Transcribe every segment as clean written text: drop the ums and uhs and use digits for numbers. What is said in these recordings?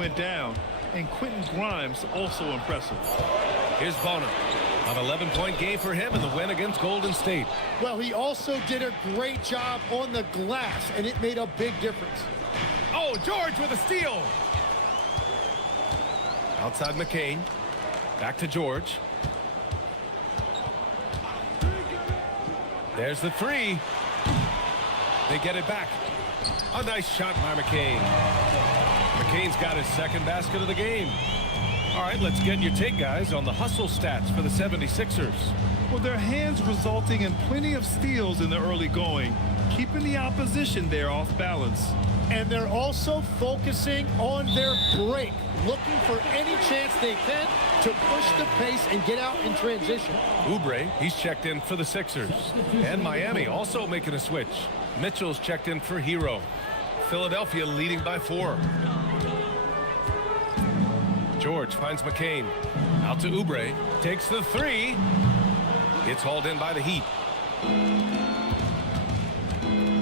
went down. And Quentin Grimes also impressive. Here's Bona. An 11-point game for him in the win against Golden State. Well, he also did a great job on the glass, and it made a big difference. Oh, George with a steal. Outside McCain. Back to George. There's the three. They get it back. A nice shot by McCain. McCain's got his second basket of the game. All right, let's get your take, guys, on the hustle stats for the 76ers. Well, their hands resulting in plenty of steals in the early going, keeping the opposition there off balance. And they're also focusing on their break, looking for any chance they can to push the pace and get out in transition. Oubre, he's checked in for the Sixers. And Miami also making a switch. Mitchell's checked in for Hero. Philadelphia leading by 4. George finds McCain. Out to Oubre. Takes the three. It's hauled in by the Heat.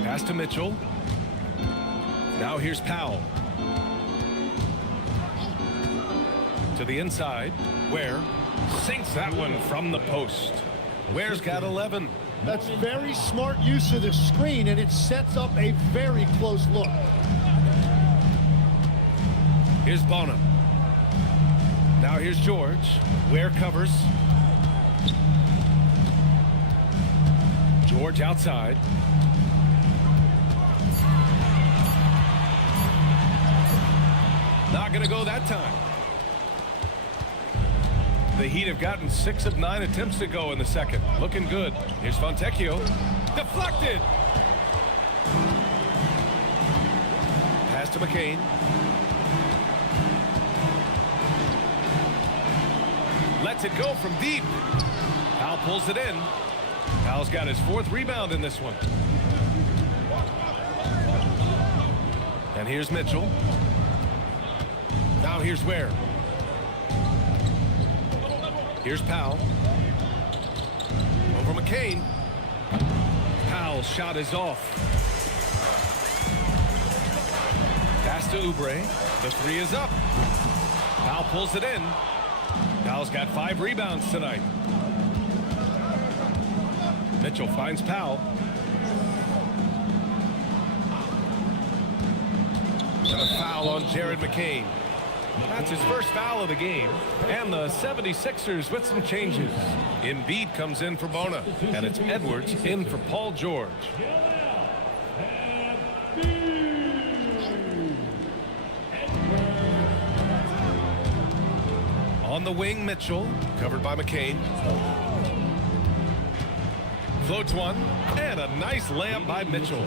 Pass to Mitchell. Now here's Powell. To the inside. Ware sinks that one from the post. Ware's got 11. That's very smart use of the screen, and it sets up a very close look. Here's Bona. Now here's George. Ware covers. George outside. Not going to go that time. The Heat have gotten 6 of 9 attempts to go in the second. Looking good. Here's Fontecchio. Deflected. Pass to McCain. Lets it go from deep. Powell pulls it in. Powell's got his 4th rebound in this one. And here's Mitchell. Now here's Ware. Here's Powell. Over McCain. Powell's shot is off. Pass to Oubre. The three is up. Powell pulls it in. Powell's got 5 rebounds tonight. Mitchell finds Powell. And a foul on Jared McCain. That's his first foul of the game. And the 76ers with some changes. Embiid comes in for Bona. And it's Edwards in for Paul George. On the wing, Mitchell. Covered by McCain. Floats one. And a nice layup by Mitchell.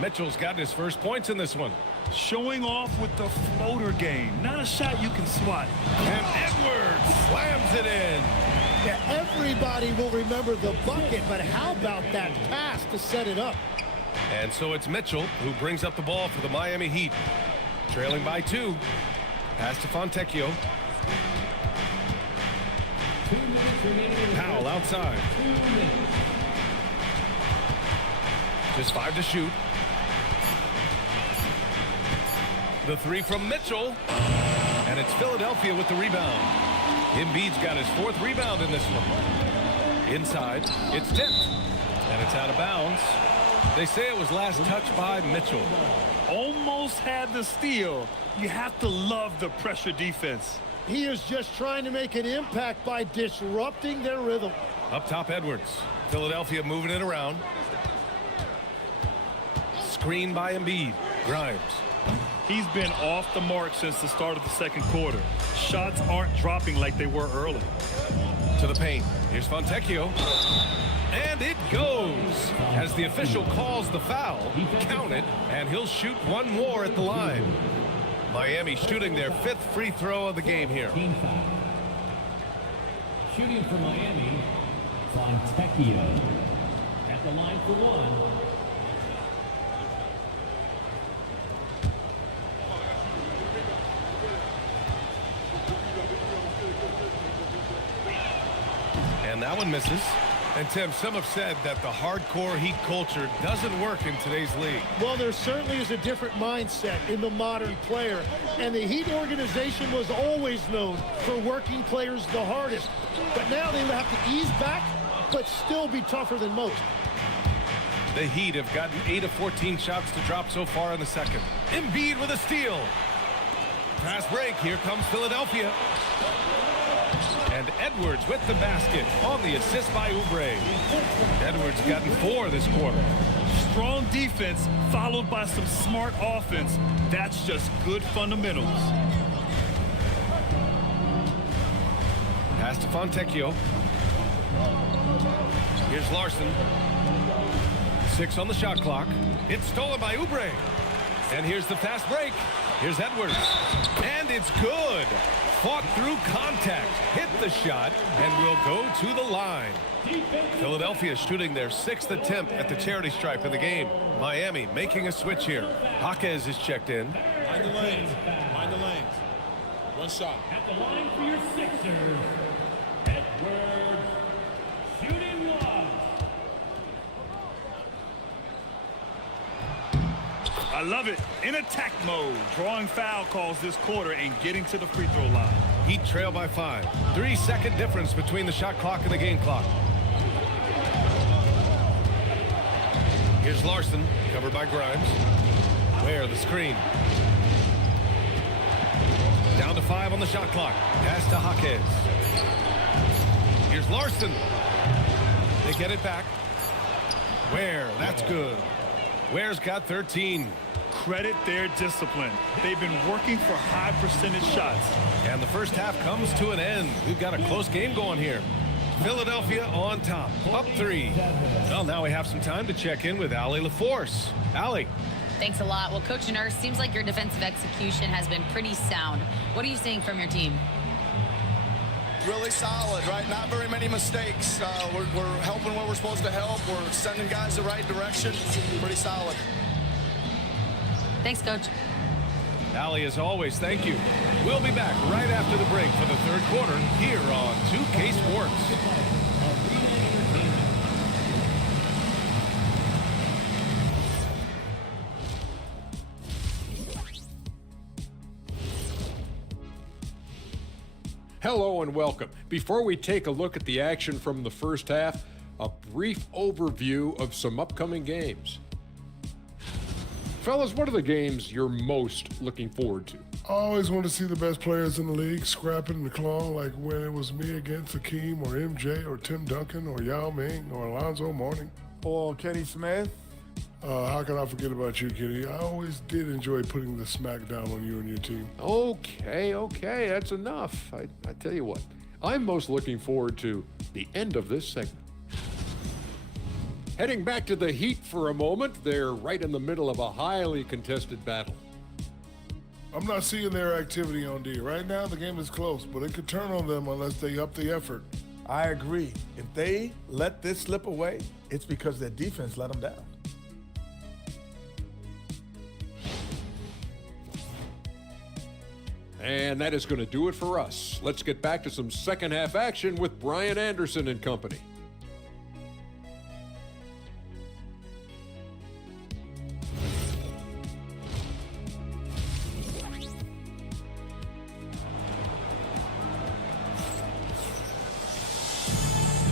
Mitchell's gotten his first points in this one. Showing off with the floater game. Not a shot you can swat. And Edwards slams it in. Yeah, everybody will remember the bucket, but how about that pass to set it up? And so it's Mitchell who brings up the ball for the Miami Heat. Trailing by 2. Pass to Fontecchio. Powell outside. Just 5 to shoot. The three from Mitchell. And it's Philadelphia with the rebound. Embiid's got his 4th rebound in this one. Inside. It's tipped. And it's out of bounds. They say it was last touched by Mitchell. Almost had the steal. You have to love the pressure defense. He is just trying to make an impact by disrupting their rhythm. Up top, Edwards. Philadelphia moving it around. Screen by Embiid. Grimes. He's been off the mark since the start of the second quarter. Shots aren't dropping like they were early. To the paint. Here's Fontecchio. And it goes. As the official calls the foul, count it, and he'll shoot one more at the line. Miami shooting their 5th free throw of the game here. Shooting for Miami, Fontecchio. At the line for 1. And that one misses. And Tim, some have said that the hardcore Heat culture doesn't work in today's league. Well, there certainly is a different mindset in the modern player, and the Heat organization was always known for working players the hardest. But now they have to ease back, but still be tougher than most. The Heat have gotten 8 of 14 shots to drop so far in the second. Embiid with a steal. Fast break. Here comes Philadelphia. And Edwards with the basket on the assist by Oubre. Edwards gotten 4 this quarter. Strong defense followed by some smart offense. That's just good fundamentals. Pass to Fontecchio. Here's Larson. 6 on the shot clock. It's stolen by Oubre. And here's the fast break. Here's Edwards. And it's good. Fought through contact. Hit the shot and will go to the line. Philadelphia shooting their 6th attempt at the charity stripe in the game. Miami making a switch here. Jaquez is checked in. Mind the lanes. Mind the lanes. One shot. At the line for your Sixers, Edwards. Shooting love. I love it. In attack mode. Drawing foul calls this quarter and getting to the free throw line. Heat trail by 5. 3-second difference between the shot clock and the game clock. Here's Larson, covered by Grimes. Where the screen. Down to 5 on the shot clock. Pass to Jaquez. Here's Larson. They get it back. Where? That's good. Ware's got 13. Credit their discipline. They've been working for high percentage shots. And the first half comes to an end. We've got a close game going here. Philadelphia on top, up 3. Well, now we have some time to check in with Allie LaForce. Allie. Thanks a lot. Well, Coach Nurse, seems like your defensive execution has been pretty sound. What are you seeing from your team? Really solid, right? Not very many mistakes. We're helping where we're supposed to help. We're sending guys the right direction. Pretty solid. Thanks, Coach. Allie, as always, thank you. We'll be back right after the break for the third quarter here on 2K Sports. Hello and welcome. Before we take a look at the action from the first half, a brief overview of some upcoming games. Fellas, what are the games you're most looking forward to? I always want to see the best players in the league scrapping and clawing, like when it was me against Hakeem or MJ or Tim Duncan or Yao Ming or Alonzo Mourning. Or Kenny Smith. How can I forget about you, Kenny? I always did enjoy putting the smack down on you and your team. Okay, that's enough. I tell you what, I'm most looking forward to the end of this segment. Heading back to the Heat for a moment, they're right in the middle of a highly contested battle. I'm not seeing their activity on D. Right now, the game is close, but it could turn on them unless they up the effort. I agree. If they let this slip away, it's because their defense let them down. And that is going to do it for us. Let's get back to some second half action with Brian Anderson and company.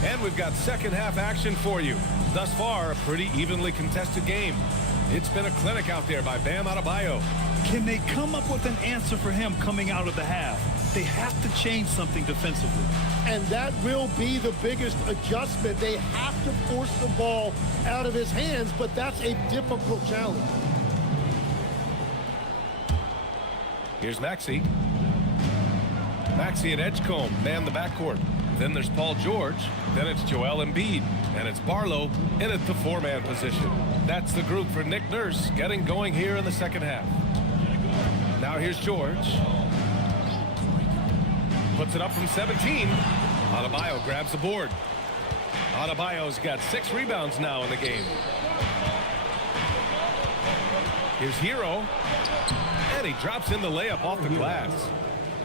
And we've got second half action for you. Thus far, a pretty evenly contested game. It's been a clinic out there by Bam Adebayo. Can they come up with an answer for him coming out of the half? They have to change something defensively. And that will be the biggest adjustment. They have to force the ball out of his hands, but that's a difficult challenge. Here's Maxey. Maxey and Edgecombe man the backcourt. Then there's Paul George. Then it's Joel Embiid. And it's Barlow in at the 4-man position. That's the group for Nick Nurse getting going here in the second half. Now here's George. Puts it up from 17. Adebayo grabs the board. Adebayo's got 6 rebounds now in the game. Here's Hero. And he drops in the layup off the glass.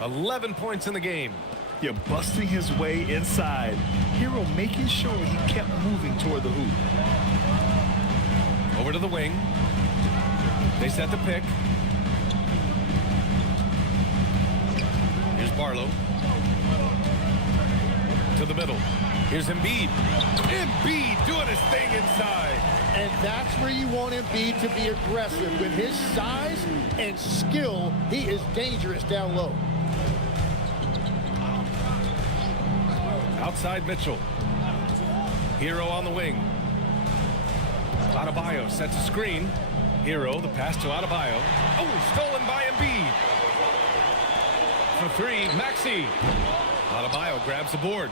11 points in the game. Yeah, busting his way inside. Hero making sure he kept moving toward the hoop. Over to the wing. They set the pick. Here's Barlow. To the middle. Here's Embiid. Embiid doing his thing inside. And that's where you want Embiid to be aggressive. With his size and skill, he is dangerous down low. Outside Mitchell. Hero on the wing. Adebayo sets a screen. Hero, the pass to Adebayo. Oh, stolen by Embiid. For three, Maxey. Adebayo grabs the board.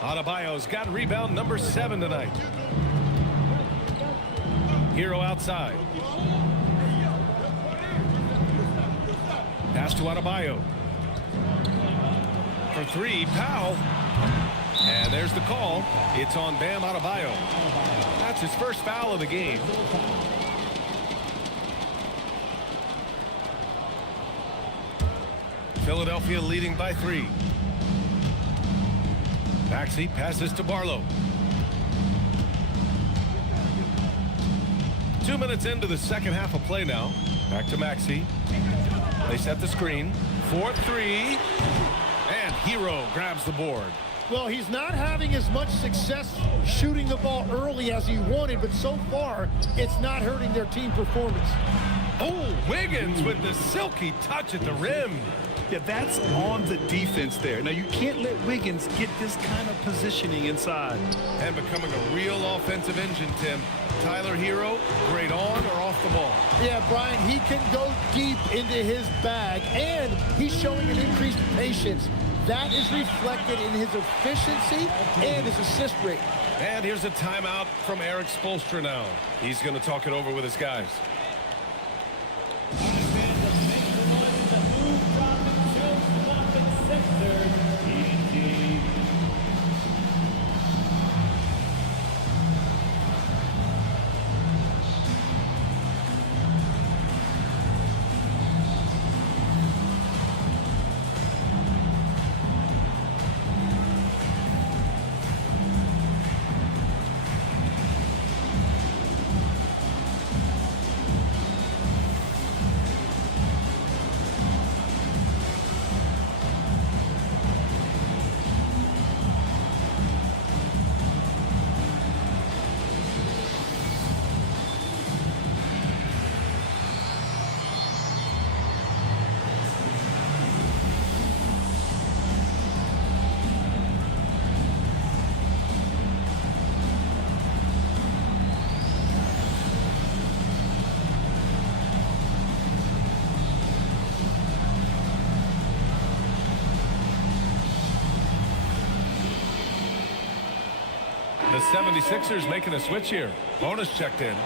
Adebayo's got rebound number 7 tonight. Hero outside. Pass to Adebayo. For three, Powell. And there's the call. It's on Bam Adebayo. That's his first foul of the game. Philadelphia leading by 3. Maxey passes to Barlow. 2 minutes into the second half of play now. Back to Maxey. They set the screen. 4-3. And Hero grabs the board. Well, he's not having as much success shooting the ball early as he wanted, but so far, it's not hurting their team performance. Oh, Wiggins with the silky touch at the rim. Yeah, that's on the defense there. Now, you can't let Wiggins get this kind of positioning inside. And becoming a real offensive engine, Tim. Tyler Hero, great on or off the ball. Yeah, Brian, he can go deep into his bag, and he's showing an increased patience. That is reflected in his efficiency and his assist rate. And here's a timeout from Eric Spoelstra now. He's going to talk it over with his guys. The 76ers making a switch here. Bonus checked in.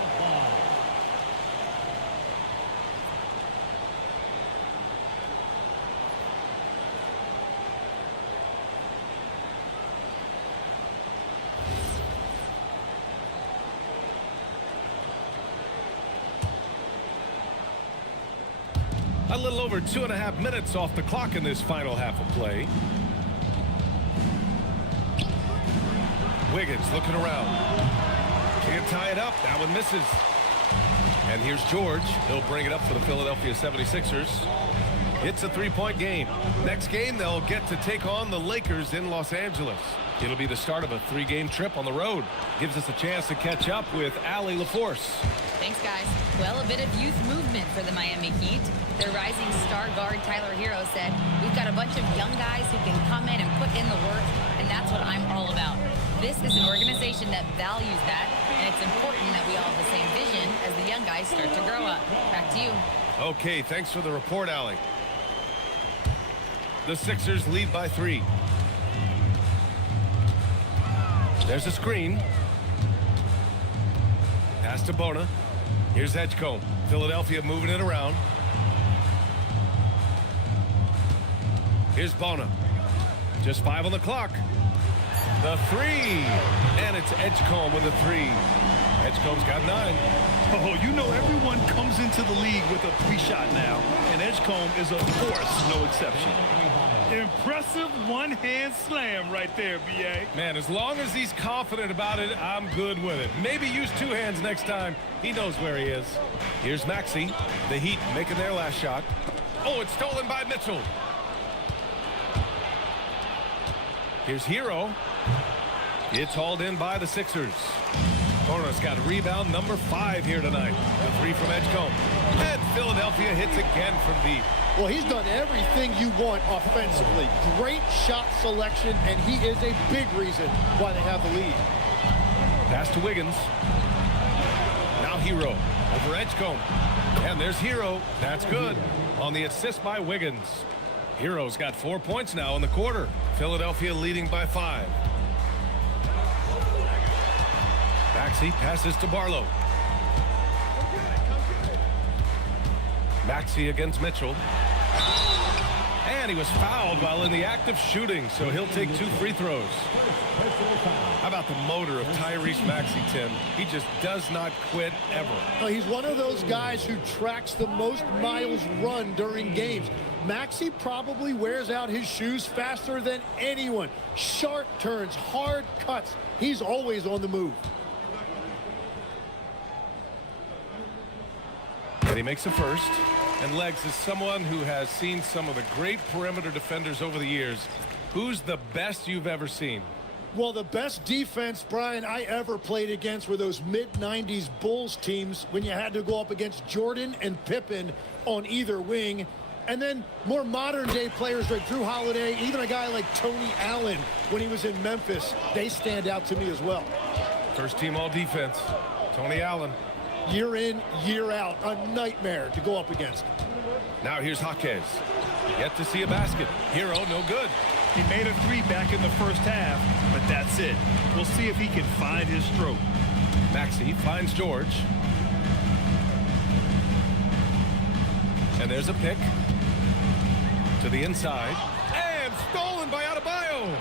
A little over 2.5 minutes off the clock in this final half of play. Wiggins looking around. Can't tie it up. That one misses. And here's George. He'll bring it up for the Philadelphia 76ers. It's a 3-point game. Next game, they'll get to take on the Lakers in Los Angeles. It'll be the start of a 3-game trip on the road. Gives us a chance to catch up with Allie LaForce. Thanks, guys. Well, a bit of youth movement for the Miami Heat. Their rising star guard, Tyler Hero, said, "We've got a bunch of young guys who can come in and put in the work, and that's what I'm all about." This is an organization that values that, and it's important that we all have the same vision as the young guys start to grow up. Back to you. Okay, thanks for the report, Allie. The Sixers lead by 3. There's a screen. Pass to Bona. Here's Edgecombe. Philadelphia moving it around. Here's Bona. Just 5 on the clock. The 3. And it's Edgecombe with a 3. Edgecombe's got 9. Oh, you know everyone comes into the league with a 3-shot now, and Edgecombe is, of course, no exception. Impressive one-hand slam right there, B.A. Man, as long as he's confident about it, I'm good with it. Maybe use two hands next time. He knows where he is. Here's Maxey. The Heat making their last shot. Oh, it's stolen by Mitchell. Here's Hero. It's hauled in by the Sixers. Hornets got rebound number 5 here tonight. The 3 from Edgecombe. And Philadelphia hits again from deep. Well, he's done everything you want offensively. Great shot selection, and he is a big reason why they have the lead. Pass to Wiggins. Now Hero over Edgecombe. And there's Hero. That's good. On the assist by Wiggins. Hero's got 4 points now in the quarter. Philadelphia leading by 5. Maxey passes to Barlow. Maxey against Mitchell. And he was fouled while in the act of shooting, so he'll take 2 free throws. How about the motor of Tyrese Maxey, Tim? He just does not quit ever. He's one of those guys who tracks the most miles run during games. Maxey probably wears out his shoes faster than anyone. Sharp turns, hard cuts. He's always on the move. And he makes a first. And Legs is someone who has seen some of the great perimeter defenders over the years. Who's the best you've ever seen? Well, the best defense, Brian, I ever played against were those mid-90s Bulls teams when you had to go up against Jordan and Pippen on either wing. And then more modern-day players like Drew Holiday, even a guy like Tony Allen when he was in Memphis, they stand out to me as well. First team all-defense, Tony Allen. Year in, year out, a nightmare to go up against. Now here's Jaquez. Yet to see a basket. Hero, no good. He made a 3 back in the first half, but that's it. We'll see if he can find his stroke. Maxey finds George. And there's a pick. To the inside. And stolen by Adebayo.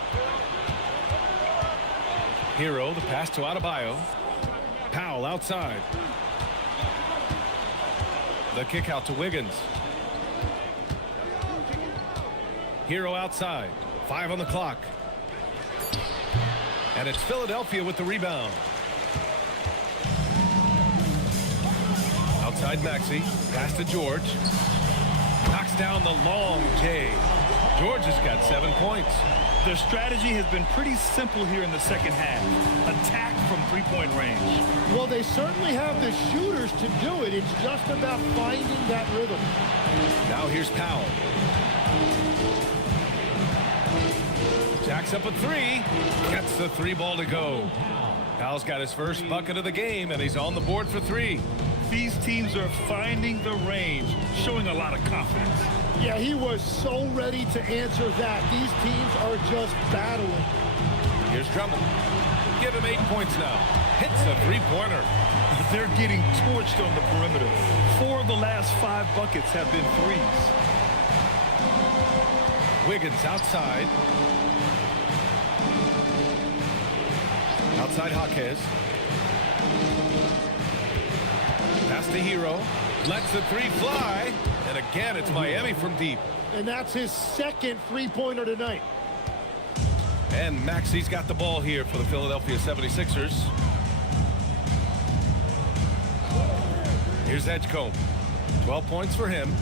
Hero, the pass to Adebayo. Powell outside. The kick out to Wiggins. Hero outside. 5 on the clock. And it's Philadelphia with the rebound. Outside Maxey. Pass to George. Knocks down the long J. George has got 7 points. The strategy has been pretty simple here in the second half. Attack from three-point range. Well, they certainly have the shooters to do it. It's just about finding that rhythm. Now here's Powell. Jacks up a 3. Gets the 3 ball to go. Powell's got his first bucket of the game, and he's on the board for 3. These teams are finding the range, showing a lot of confidence. Yeah, he was so ready to answer that. These teams are just battling. Here's Drummond. Give him 8 points now. Hits a 3-pointer. They're getting torched on the perimeter. 4 of the last 5 buckets have been 3s. Wiggins outside. Outside Jaquez. Pass to Hero. Lets the 3 fly. And again, it's Miami from deep. And that's his second three-pointer tonight. And Maxey's got the ball here for the Philadelphia 76ers. Here's Edgecombe. 12 points for him.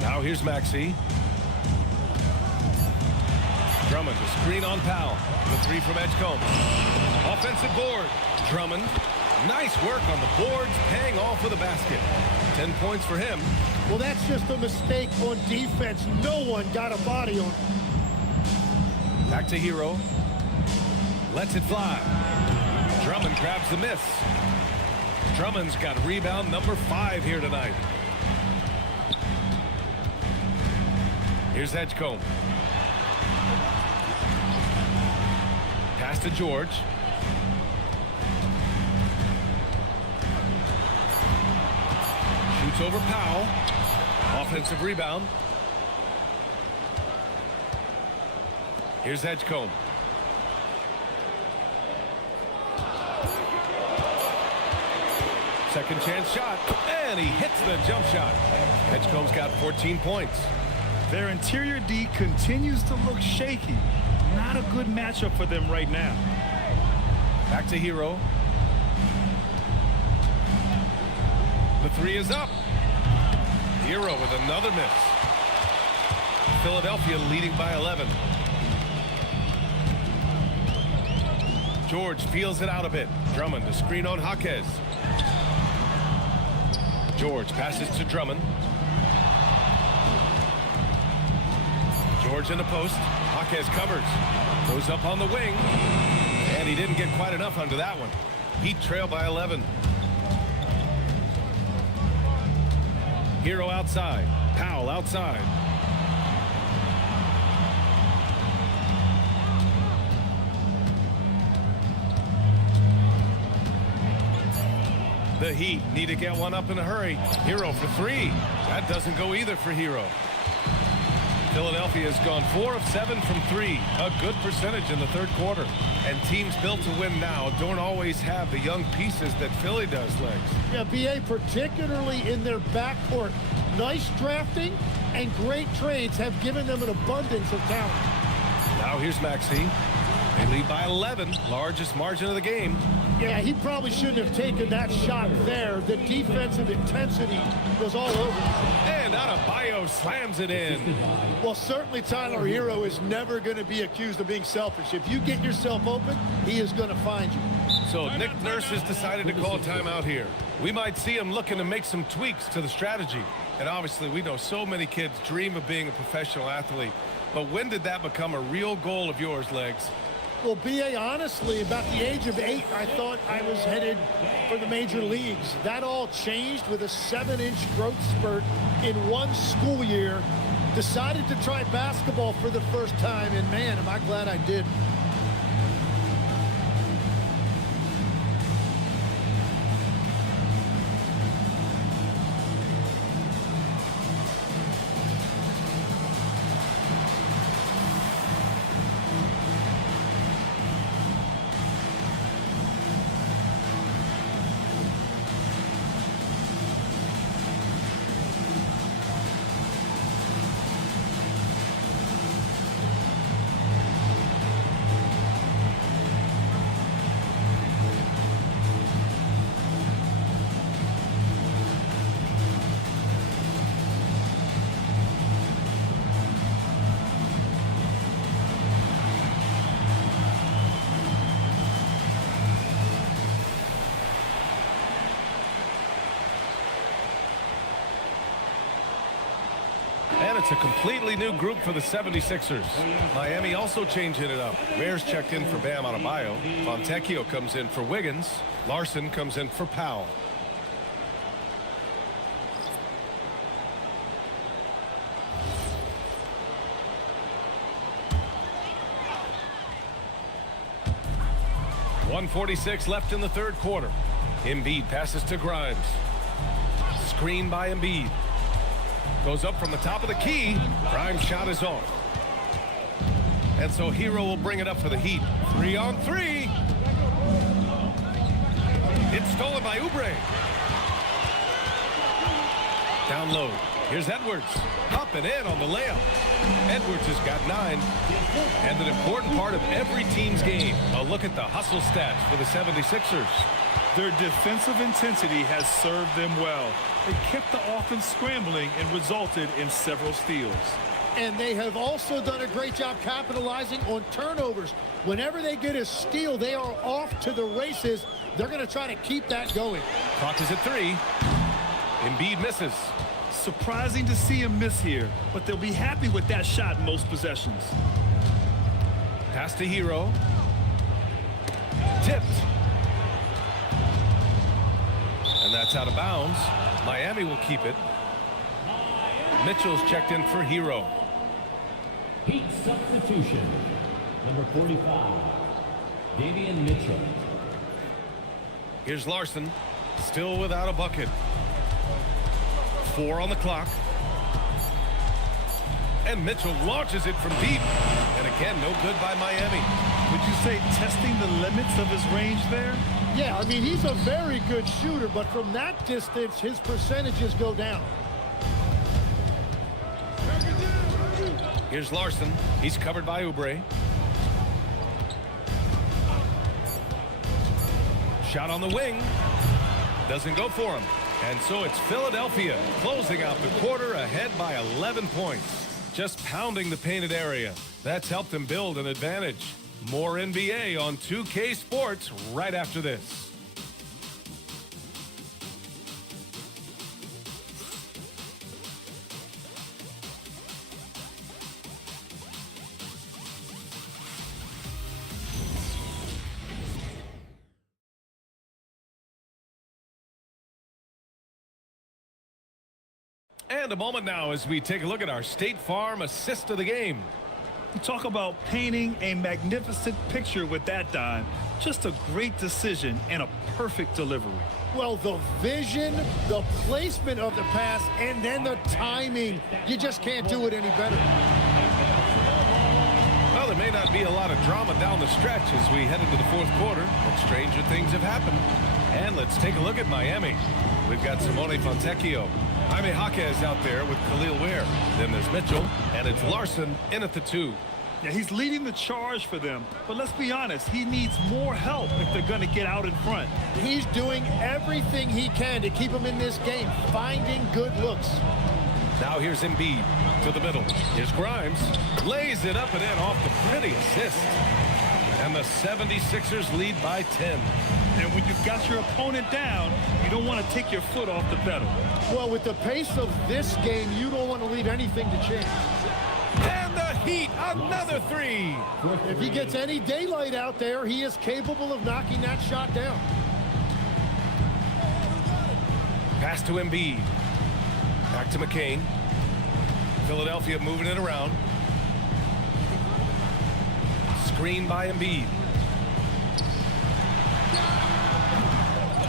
Now here's Maxey. Drummond, a screen on Powell. The 3 from Edgecombe. Offensive board. Drummond. Nice work on the boards, paying off with a basket. 10 points for him. Well, that's just a mistake on defense. No one got a body on him. Back to Hero. Lets it fly. Drummond grabs the miss. Drummond's got rebound number 5 here tonight. Here's Edgecombe. Pass to George. Shoots over Powell. Offensive rebound. Here's Edgecombe. Second chance shot. And he hits the jump shot. Edgecombe's got 14 points. Their interior D continues to look shaky. Not a good matchup for them right now. Back to Hero. The three is up. Hero with another miss. Philadelphia leading by 11. George feels it out a bit. Drummond to screen on Jaquez. George passes to Drummond. George in the post. Jaquez covers. Goes up on the wing. And he didn't get quite enough under that one. Heat trail by 11. Hero outside. Powell outside. The Heat need to get one up in a hurry. Hero for three. That doesn't go either for Hero. Philadelphia has gone 4 of 7 from 3. A good percentage in the third quarter. And teams built to win now don't always have the young pieces that Philly does, Legs. Yeah, BA, particularly in their backcourt. Nice drafting and great trades have given them an abundance of talent. Now here's Maxey. They lead by 11, largest margin of the game. Yeah, he probably shouldn't have taken that shot there. The defensive intensity was all over. And Adebayo slams it in. Well, certainly Tyler Hero is never going to be accused of being selfish. If you get yourself open, he is going to find you. So Nick Nurse has decided to call timeout here. We might see him looking to make some tweaks to the strategy. And obviously, we know so many kids dream of being a professional athlete. But when did that become a real goal of yours, Legs? Well, BA, honestly, about the age of 8, I thought I was headed for the major leagues. That all changed with a 7-inch growth spurt in one school year. Decided to try basketball for the first time, and man, am I glad I did. And it's a completely new group for the 76ers. Miami also changing it up. Bears checked in for Bam Adebayo. Fontecchio comes in for Wiggins. Larson comes in for Powell. .146 left in the third quarter. Embiid passes to Grimes. Screen by Embiid. Goes up from the top of the key. Grimes' shot is off. And so Hero will bring it up for the Heat. 3-on-3. It's stolen by Oubre. Down low. Here's Edwards. Up and in on the layup. Edwards has got 9. And an important part of every team's game. A look at the hustle stats for the 76ers. Their defensive intensity has served them well. They kept the offense scrambling and resulted in several steals. And they have also done a great job capitalizing on turnovers. Whenever they get a steal, they are off to the races. They're going to try to keep that going. Clock is at 3. Embiid misses. Surprising to see him miss here, but they'll be happy with that shot in most possessions. Pass to Hero. Tipped. And that's out of bounds. Miami will keep it. Mitchell's checked in for Hero. Heat substitution. Number 45, Davion Mitchell. Here's Larson. Still without a bucket. 4 on the clock. And Mitchell launches it from deep. And again, no good by Miami. Would you say testing the limits of his range there? Yeah, I mean, he's a very good shooter, but from that distance, his percentages go down. Here's Larson. He's covered by Oubre. Shot on the wing. Doesn't go for him. And so it's Philadelphia closing out the quarter ahead by 11 points. Just pounding the painted area. That's helped them build an advantage. More NBA on 2K Sports right after this. And a moment now as we take a look at our State Farm assist of the game. You talk about painting a magnificent picture with that dime. Just a great decision and a perfect delivery. Well, the vision, the placement of the pass, and then the timing. You just can't do it any better. Well, there may not be a lot of drama down the stretch as we head into the fourth quarter, but stranger things have happened. And let's take a look at Miami. We've got Simone Fontecchio. Jaime Jaquez out there with Khalil Ware. Then there's Mitchell, and it's Larson in at the 2. Yeah, he's leading the charge for them, but let's be honest, he needs more help if they're going to get out in front. He's doing everything he can to keep him in this game, finding good looks. Now here's Embiid to the middle. Here's Grimes. Lays it up and in off the pretty assist. And the 76ers lead by 10. And when you've got your opponent down, you don't want to take your foot off the pedal. Well, with the pace of this game, you don't want to leave anything to chance. And the Heat, another 3. If he gets any daylight out there, he is capable of knocking that shot down. Pass to Embiid. Back to McCain. Philadelphia moving it around. Screen by Embiid.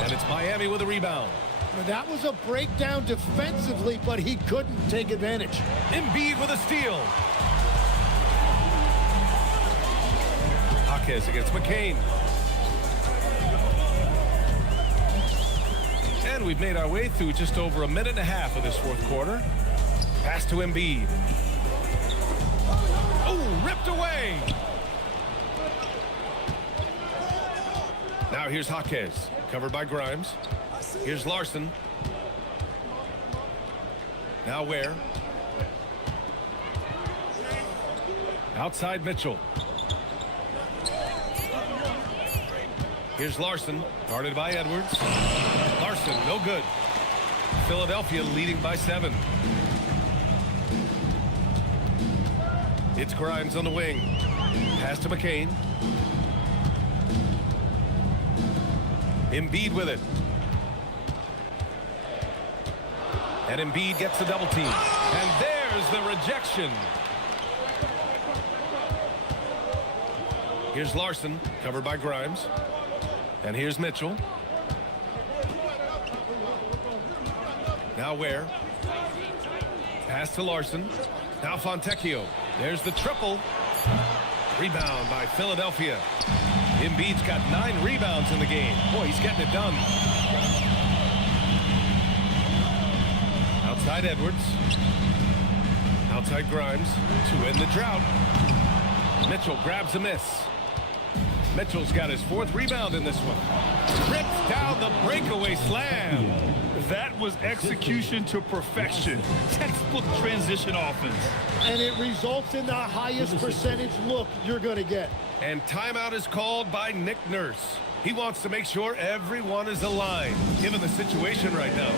And it's Miami with a rebound. Now, that was a breakdown defensively, but he couldn't take advantage. Embiid with a steal. Jaquez against McCain. And we've made our way through just over a minute and a half of this fourth quarter. Pass to Embiid. Oh, ripped away. Now here's Jaquez, covered by Grimes. Here's Larson. Now Ware. Outside Mitchell. Here's Larson, guarded by Edwards. Larson, no good. Philadelphia leading by 7. It's Grimes on the wing. Pass to McCain. Embiid with it. And Embiid gets the double team. And there's the rejection. Here's Larson, covered by Grimes. And here's Mitchell. Now Ware. Pass to Larson. Now Fontecchio. There's the triple. Rebound by Philadelphia. Embiid's got 9 rebounds in the game. Boy, he's getting it done. Outside Edwards. Outside Grimes to end the drought. Mitchell grabs a miss. Mitchell's got his 4th rebound in this one. Rips down the breakaway slam. That was execution to perfection. Textbook transition offense. And it results in the highest percentage look you're going to get. And timeout is called by Nick Nurse. He wants to make sure everyone is aligned, given the situation right now.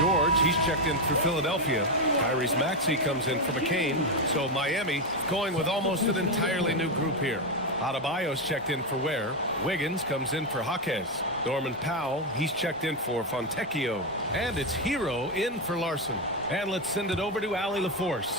George, he's checked in for Philadelphia. Tyrese Maxey comes in for McCain. So Miami going with almost an entirely new group here. Adebayo's checked in for Ware. Wiggins comes in for Jaquez. Norman Powell, he's checked in for Fontecchio. And it's Hero in for Larson. And let's send it over to Allie LaForce.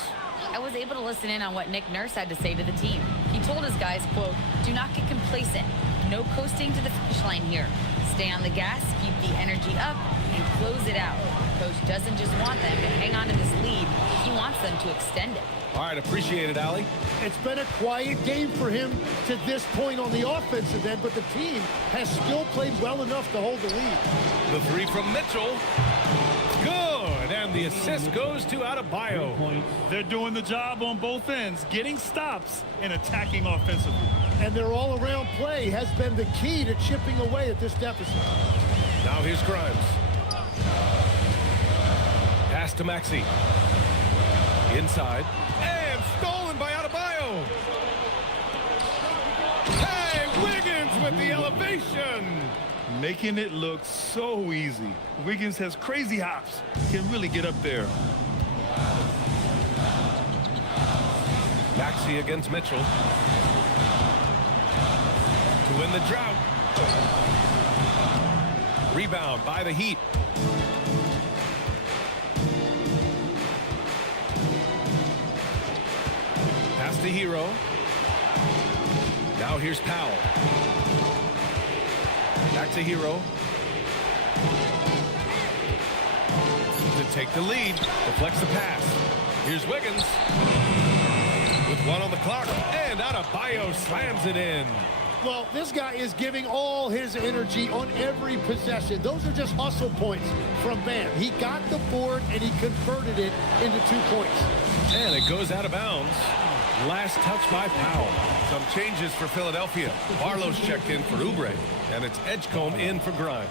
I was able to listen in on what Nick Nurse had to say to the team. He told his guys, quote, "Do not get complacent. No coasting to the finish line here. Stay on the gas, keep the energy up, and close it out. Coach doesn't just want them to hang on to this lead. He wants them to extend it." All right, appreciate it, Allie. It's been a quiet game for him to this point on the offensive end, but the team has still played well enough to hold the lead. The three from Mitchell. Good, and the assist goes to Adebayo. They're doing the job on both ends, getting stops and attacking offensively. And their all-around play has been the key to chipping away at this deficit. Now here's Grimes. Pass to Maxey. Inside. And stolen by Adebayo. Hey, Wiggins with the elevation. Making it look so easy. Wiggins has crazy hops. Can really get up there. Maxey against Mitchell. To win the drought. Rebound by the Heat. Pass to Hero. Now here's Powell. Back to Hero. To take the lead. Deflects the pass. Here's Wiggins. With one on the clock. And Adebayo slams it in. Well, this guy is giving all his energy on every possession. Those are just hustle points from Bam. He got the board and he converted it into 2 points. And it goes out of bounds. Last touch by Powell. Some changes for Philadelphia. Barlow's checked in for Oubre. And it's Edgecombe in for Grimes.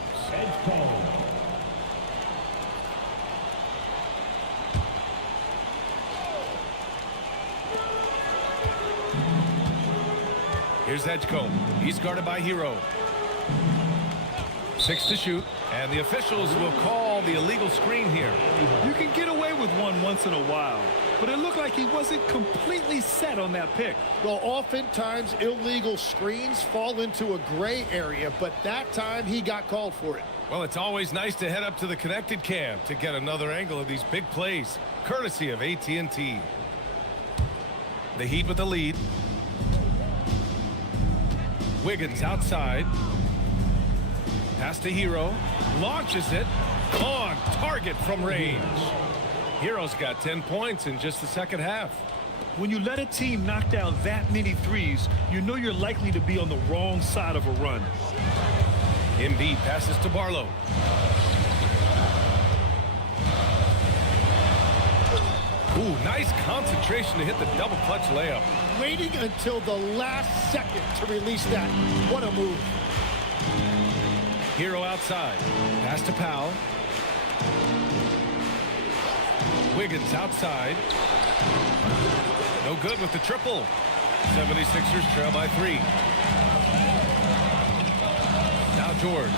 Here's Edgecombe. He's guarded by Hero. 6 to shoot. And the officials will call the illegal screen here. You can get away with one once in a while, but it looked like he wasn't completely set on that pick. Well, oftentimes illegal screens fall into a gray area, but that time he got called for it. Well, it's always nice to head up to the connected cam to get another angle of these big plays, courtesy of AT&T. The Heat with the lead. Wiggins outside. Pass to Hero. Launches it. On target from range. Hero's got 10 points in just the second half. When you let a team knock down that many threes, you know you're likely to be on the wrong side of a run. Embiid passes to Barlow. Ooh, nice concentration to hit the double clutch layup. Waiting until the last second to release that. What a move. Hero outside. Pass to Powell. Wiggins outside. No good with the triple. 76ers trail by 3. Now George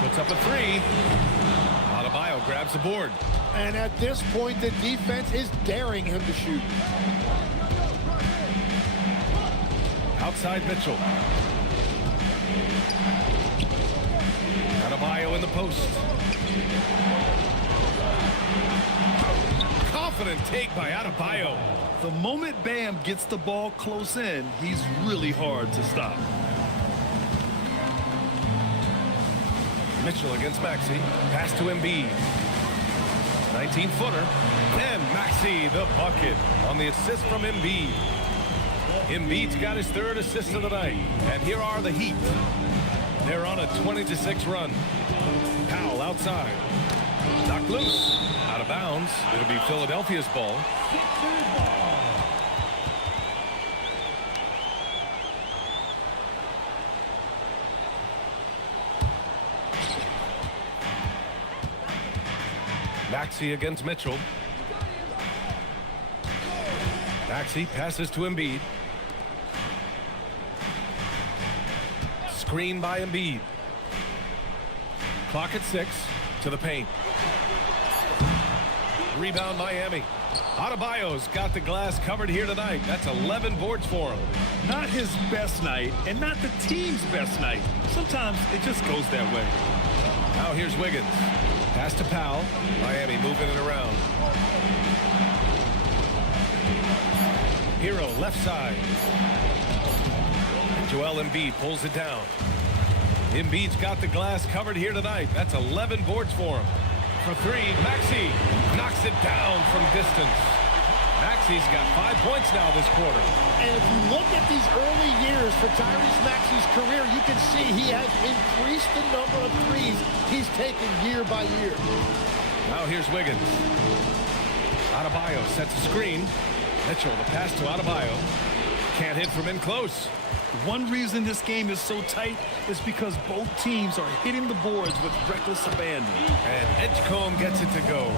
puts up a 3. Adebayo grabs the board. And at this point, the defense is daring him to shoot. Outside Mitchell. Adebayo in the post. Confident take by Adebayo. The moment Bam gets the ball close in, he's really hard to stop. Mitchell against Maxey. Pass to Embiid. 19-footer. And Maxey the bucket on the assist from Embiid. Embiid's got his 3rd assist of the night. And here are the Heat. They're on a 20-6 run. Powell outside. Knocked loose. Out of bounds. It'll be Philadelphia's ball. Maxey against Mitchell. Maxey passes to Embiid. Screen by Embiid. Clock at 6 to the paint. Rebound Miami. Adebayo's got the glass covered here tonight. That's 11 boards for him. Not his best night and not the team's best night. Sometimes it just goes that way. Now here's Wiggins. Pass to Powell. Miami moving it around. Hero left side. Joel Embiid pulls it down. Embiid's got the glass covered here tonight. That's 11 boards for him. For three, Maxey knocks it down from distance. Maxey's got 5 points now this quarter. And if you look at these early years for Tyrese Maxey's career, you can see he has increased the number of threes he's taken year by year. Now here's Wiggins. Adebayo sets a screen. Mitchell, the pass to Adebayo. Can't hit from in close. One reason this game is so tight is because both teams are hitting the boards with reckless abandon. And Edgecombe gets it to go.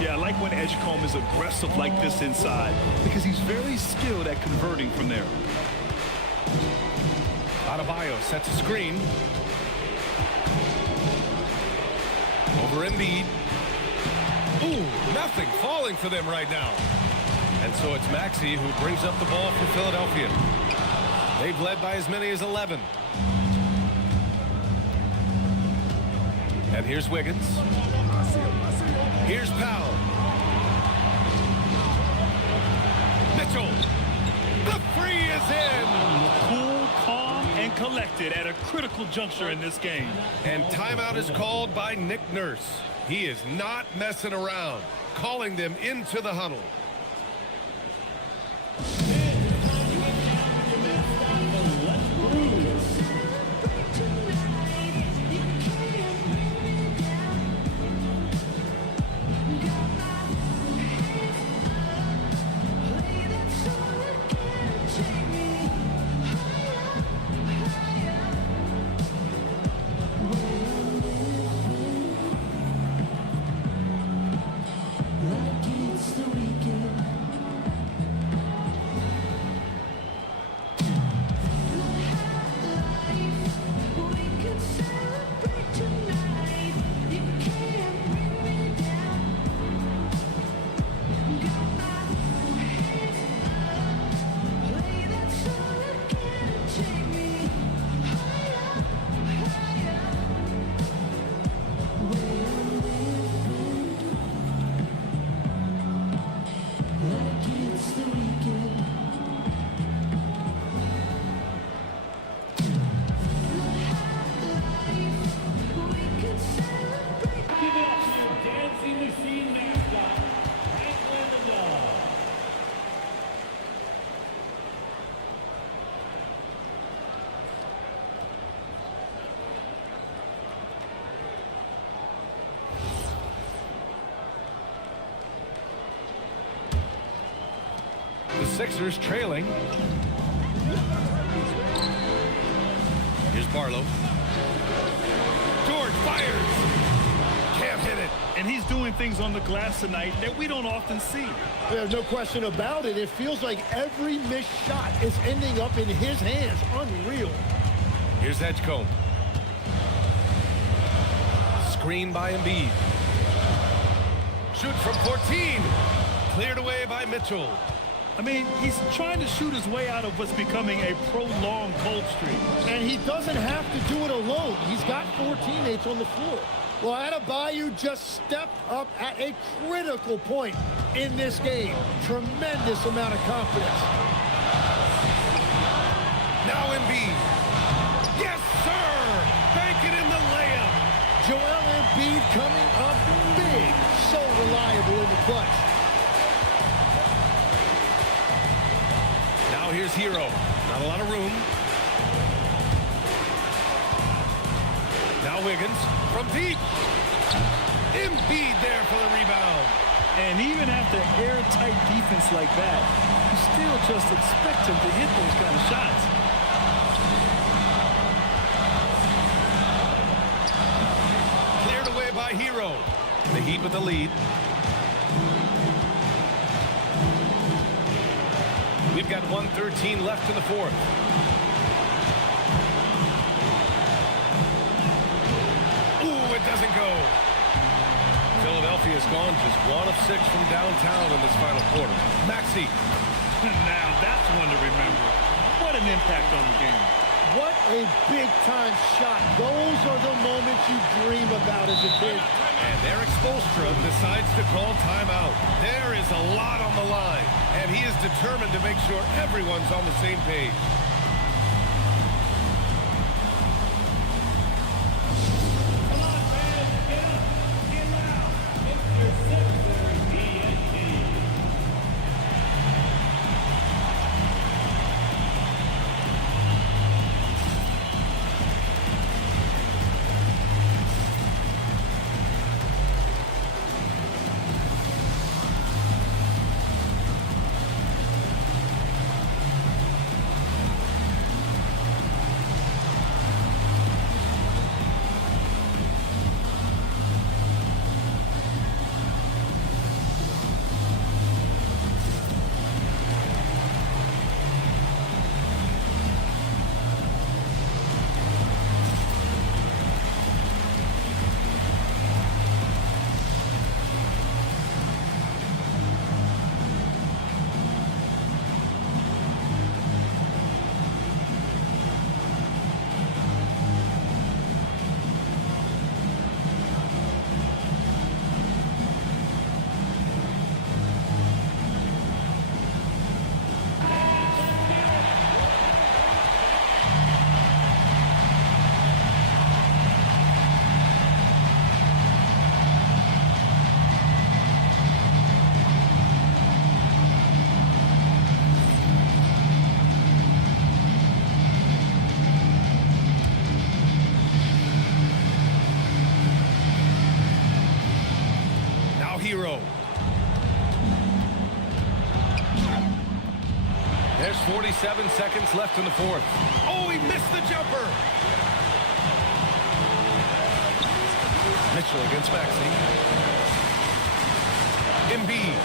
Yeah, I like when Edgecombe is aggressive like this inside because he's very skilled at converting from there. Adebayo sets a screen. Over Embiid. Ooh, nothing falling for them right now. And so it's Maxey who brings up the ball for Philadelphia. They've led by as many as 11. And here's Wiggins. Here's Powell. Mitchell. The three is in. Cool, calm, and collected at a critical juncture in this game. And timeout is called by Nick Nurse. He is not messing around, calling them into the huddle. The Sixers trailing. Here's Barlow. George fires. Can't hit it. And he's doing things on the glass tonight that we don't often see. There's no question about it. It feels like every missed shot is ending up in his hands. Unreal. Here's Edgecombe. Screen by Embiid. Shoot from 14. Cleared away by Mitchell. I mean, he's trying to shoot his way out of what's becoming a prolonged cold streak. And he doesn't have to do it alone. He's got 4 teammates on the floor. Well, Adebayo just stepped up at a critical point in this game. Tremendous amount of confidence. Now Embiid. Yes, sir! Bank it in the layup. Joel Embiid coming up big. So reliable in the clutch. Now here's Hero. Not a lot of room. Now Wiggins from deep. Embiid there for the rebound. And even after airtight defense like that, you still just expect him to hit those kind of shots. Cleared away by Hero. The Heat with the lead. We've got 1:13 left in the fourth. Ooh, it doesn't go. Philadelphia's gone just 1 of 6 from downtown in this final quarter. Maxey. Now that's one to remember. What an impact on the game. What a big-time shot. Those are the moments you dream about as a kid. And Eric Spoelstra decides to call timeout. There is a lot on the line, and he is determined to make sure everyone's on the same page. Come on, fans, get up, get loud. It's your secondary DNT. Hero. There's 47 seconds left in the fourth. Oh, he missed the jumper. Mitchell against Maxey. Embiid.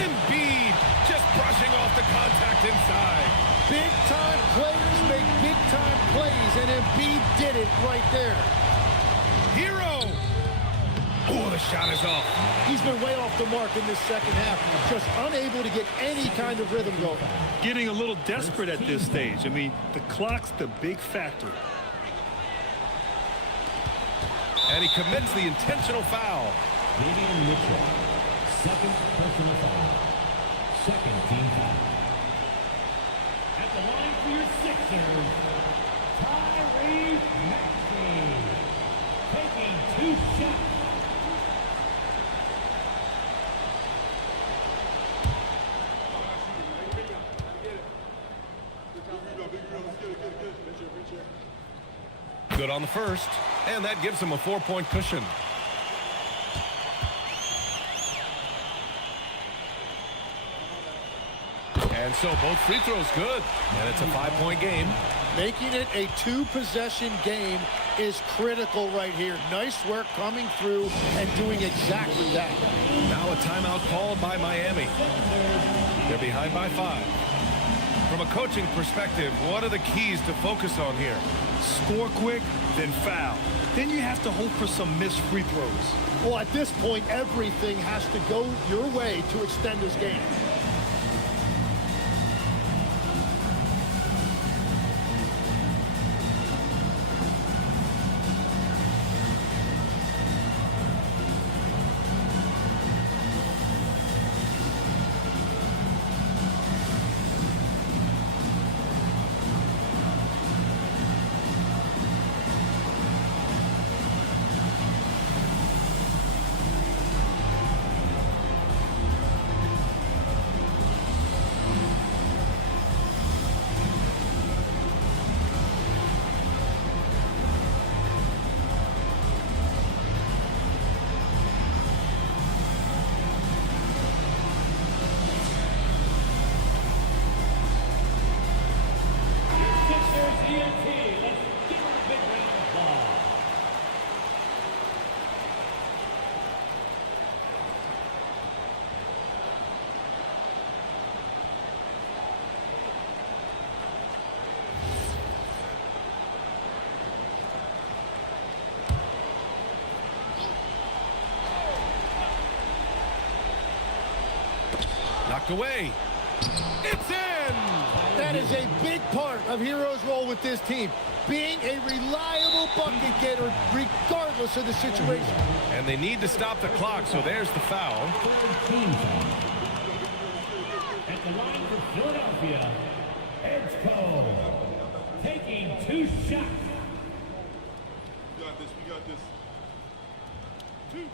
Embiid just brushing off the contact inside. Big-time players make big-time plays, and Embiid did it right there. Hero. Oh, the shot is off. He's been way off the mark in this second half, just unable to get any kind of rhythm going. Getting a little desperate at this stage. I mean, the clock's the big factor. And he commits the intentional foul. Damian Mitchell, second personal foul. Second team foul. At the line for your Sixers, Tyrese Maxey. Taking 2 shots. Good on the first, and that gives him a 4-point cushion. And so both free throws good, and it's a 5-point game. Making it a 2-possession game is critical right here. Nice work coming through and doing exactly that. Now a timeout called by Miami. They're behind by 5. From a coaching perspective, what are the keys to focus on here? Score quick, then foul. Then you have to hope for some missed free throws. Well, at this point, everything has to go your way to extend this game. Knocked away. It's in! That is a big part of Hero's role with this team, being a reliable bucket getter regardless of the situation. And they need to stop the clock, so there's the foul. Team foul. At the line for Philadelphia, Edgecombe taking 2 shots. We got this. We got this. Two.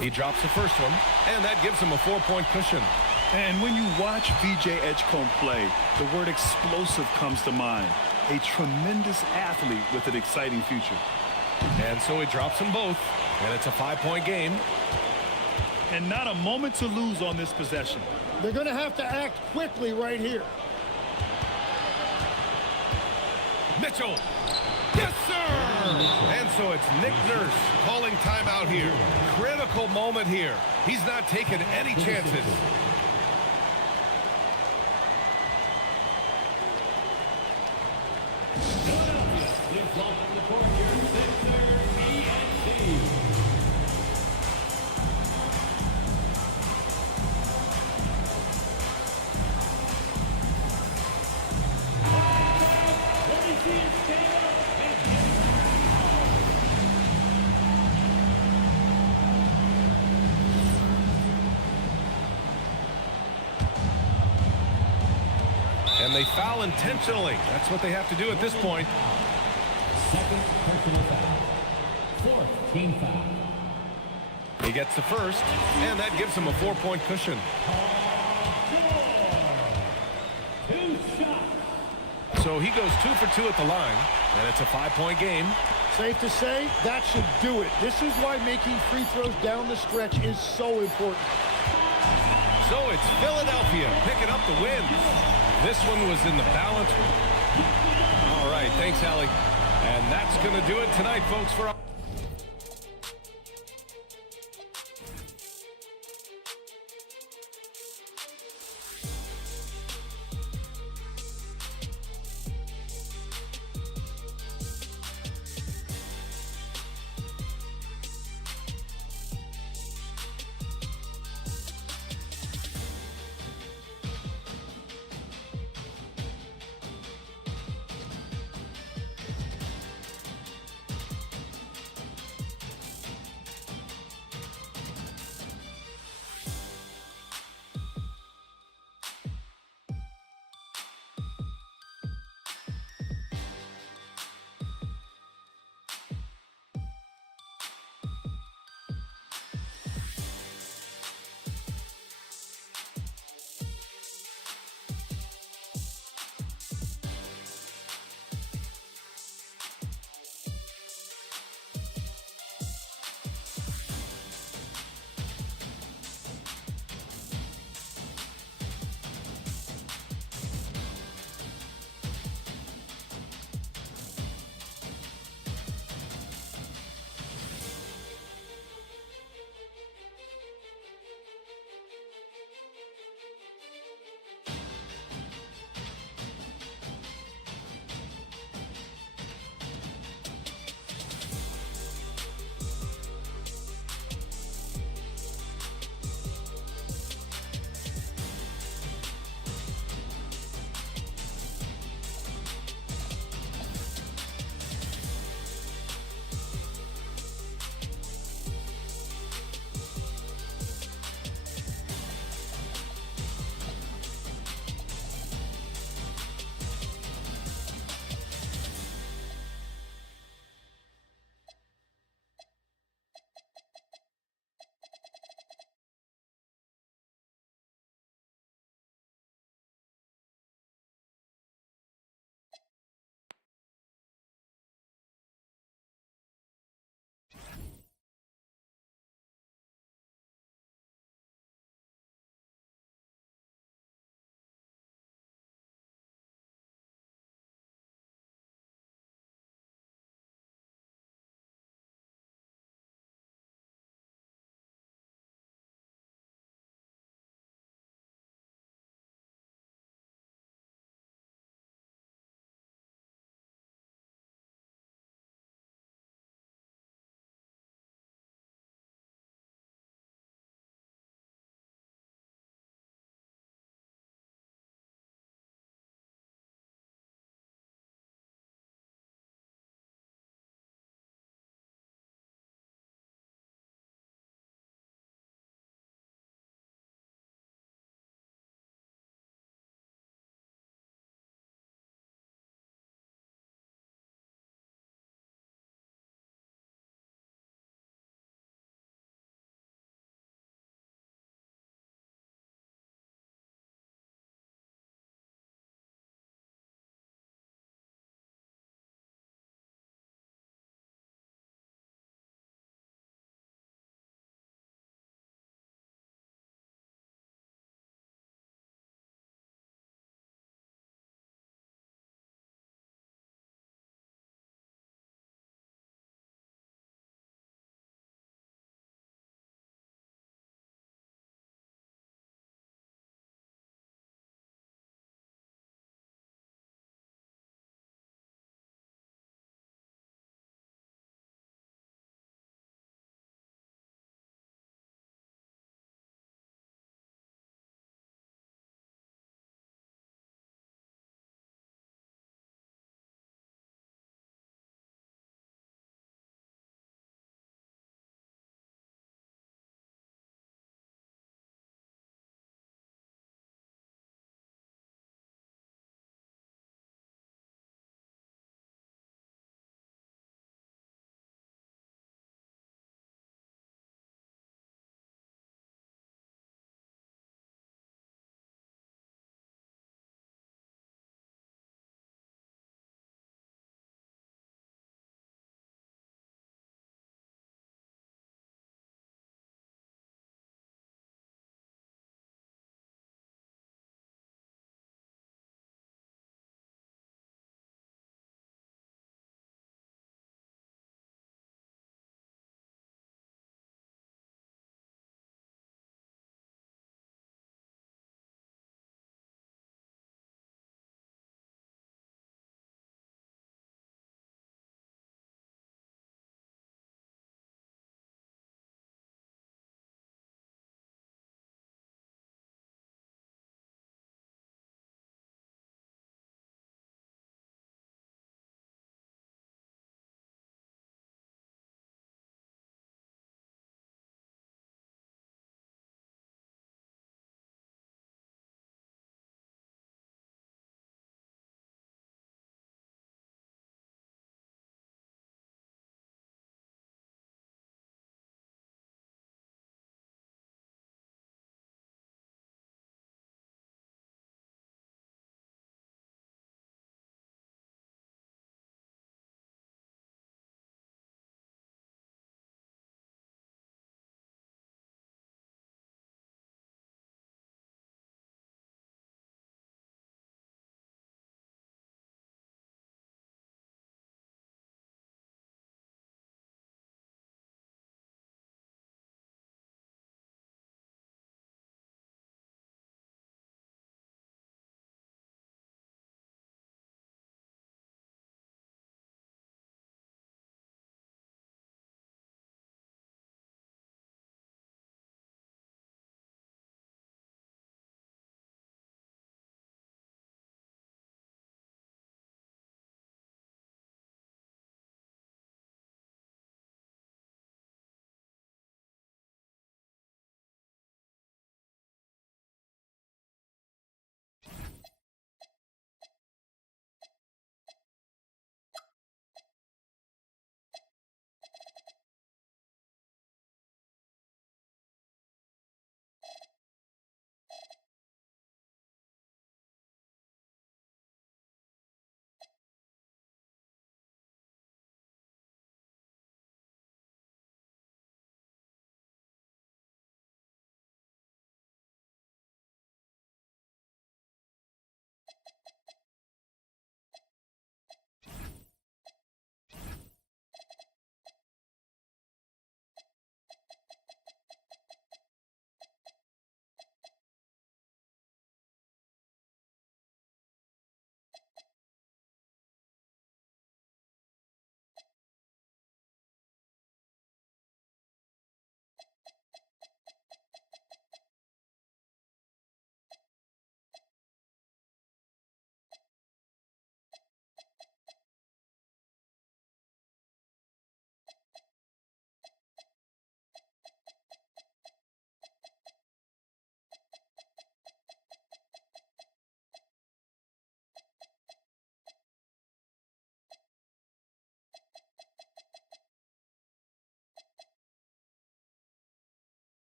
He drops the first one, and that gives him a 4-point cushion. And when you watch VJ Edgecombe play, the word explosive comes to mind. A tremendous athlete with an exciting future. And so he drops them both, and it's a 5-point game. And not a moment to lose on this possession. They're going to have to act quickly right here. Mitchell. Yes, sir! And so it's Nick Nurse calling timeout here. Critical moment here. He's not taking any chances. Philadelphia is off the court here. Sixers PNC. Let me see it stand up and And they foul intentionally. That's what they have to do at this point. second personal foul. 4th team foul. He gets the first, and that gives him a 4-point cushion. 2 shots. So he goes 2 for 2 at the line, and it's a 5-point game. Safe to say, that should do it. This is why making free throws down the stretch is so important. So it's Philadelphia picking up the win. This one was in the balance. All right, thanks, Allie. And that's going to do it tonight, folks, for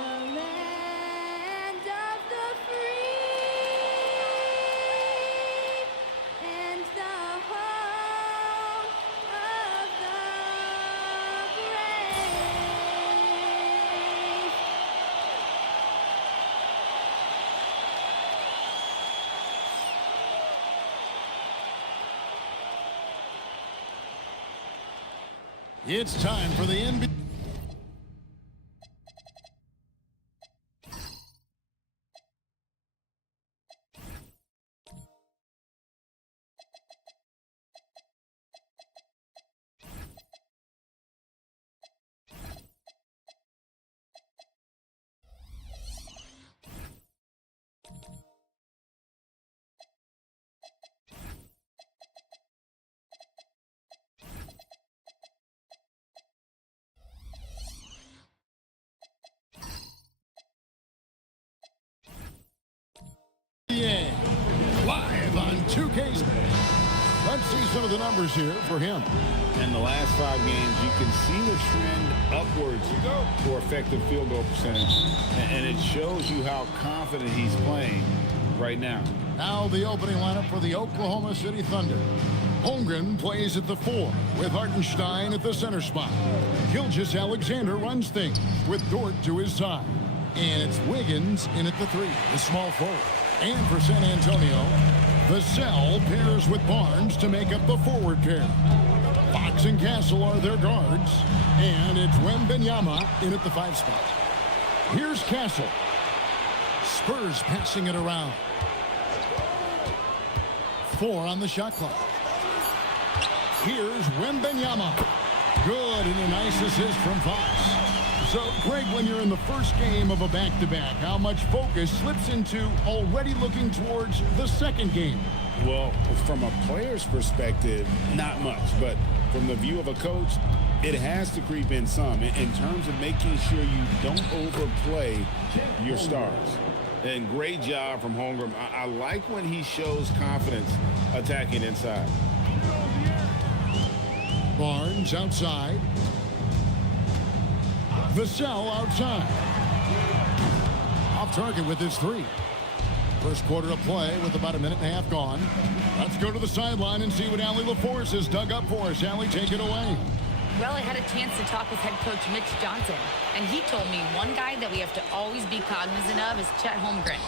land of the free and the home of the brave. It's time for the NBA. Live on 2K. Let's see some of the numbers here for him. In the last 5 games, you can see the trend upwards for effective field goal percentage. And it shows you how confident he's playing right now. Now the opening lineup for the Oklahoma City Thunder. Holmgren plays at the 4 with Hartenstein at the center spot. Gilgeous-Alexander runs things with Dort to his side. And it's Wiggins in at the 3, the small forward. And for San Antonio, Vassell pairs with Barnes to make up the forward pair. Fox and Castle are their guards. And it's Wembanyama in at the 5 spot. Here's Castle. Spurs passing it around. 4 on the shot clock. Here's Wembanyama. Good, and a nice assist from Fox. So, Greg, when you're in the first game of a back-to-back, how much focus slips into already looking towards the second game? Well, from a player's perspective, not much. But from the view of a coach, it has to creep in some in terms of making sure you don't overplay your stars. And great job from Holmgren. I like when he shows confidence attacking inside. Barnes outside. Vassell outside. Off target with his 3. First quarter of play with about a minute and a half gone. Let's go to the sideline and see what Allie LaForce has dug up for us. Allie, take it away. Well, I had a chance to talk with head coach Mitch Johnson, and he told me one guy that we have to always be cognizant of is Chet Holmgren.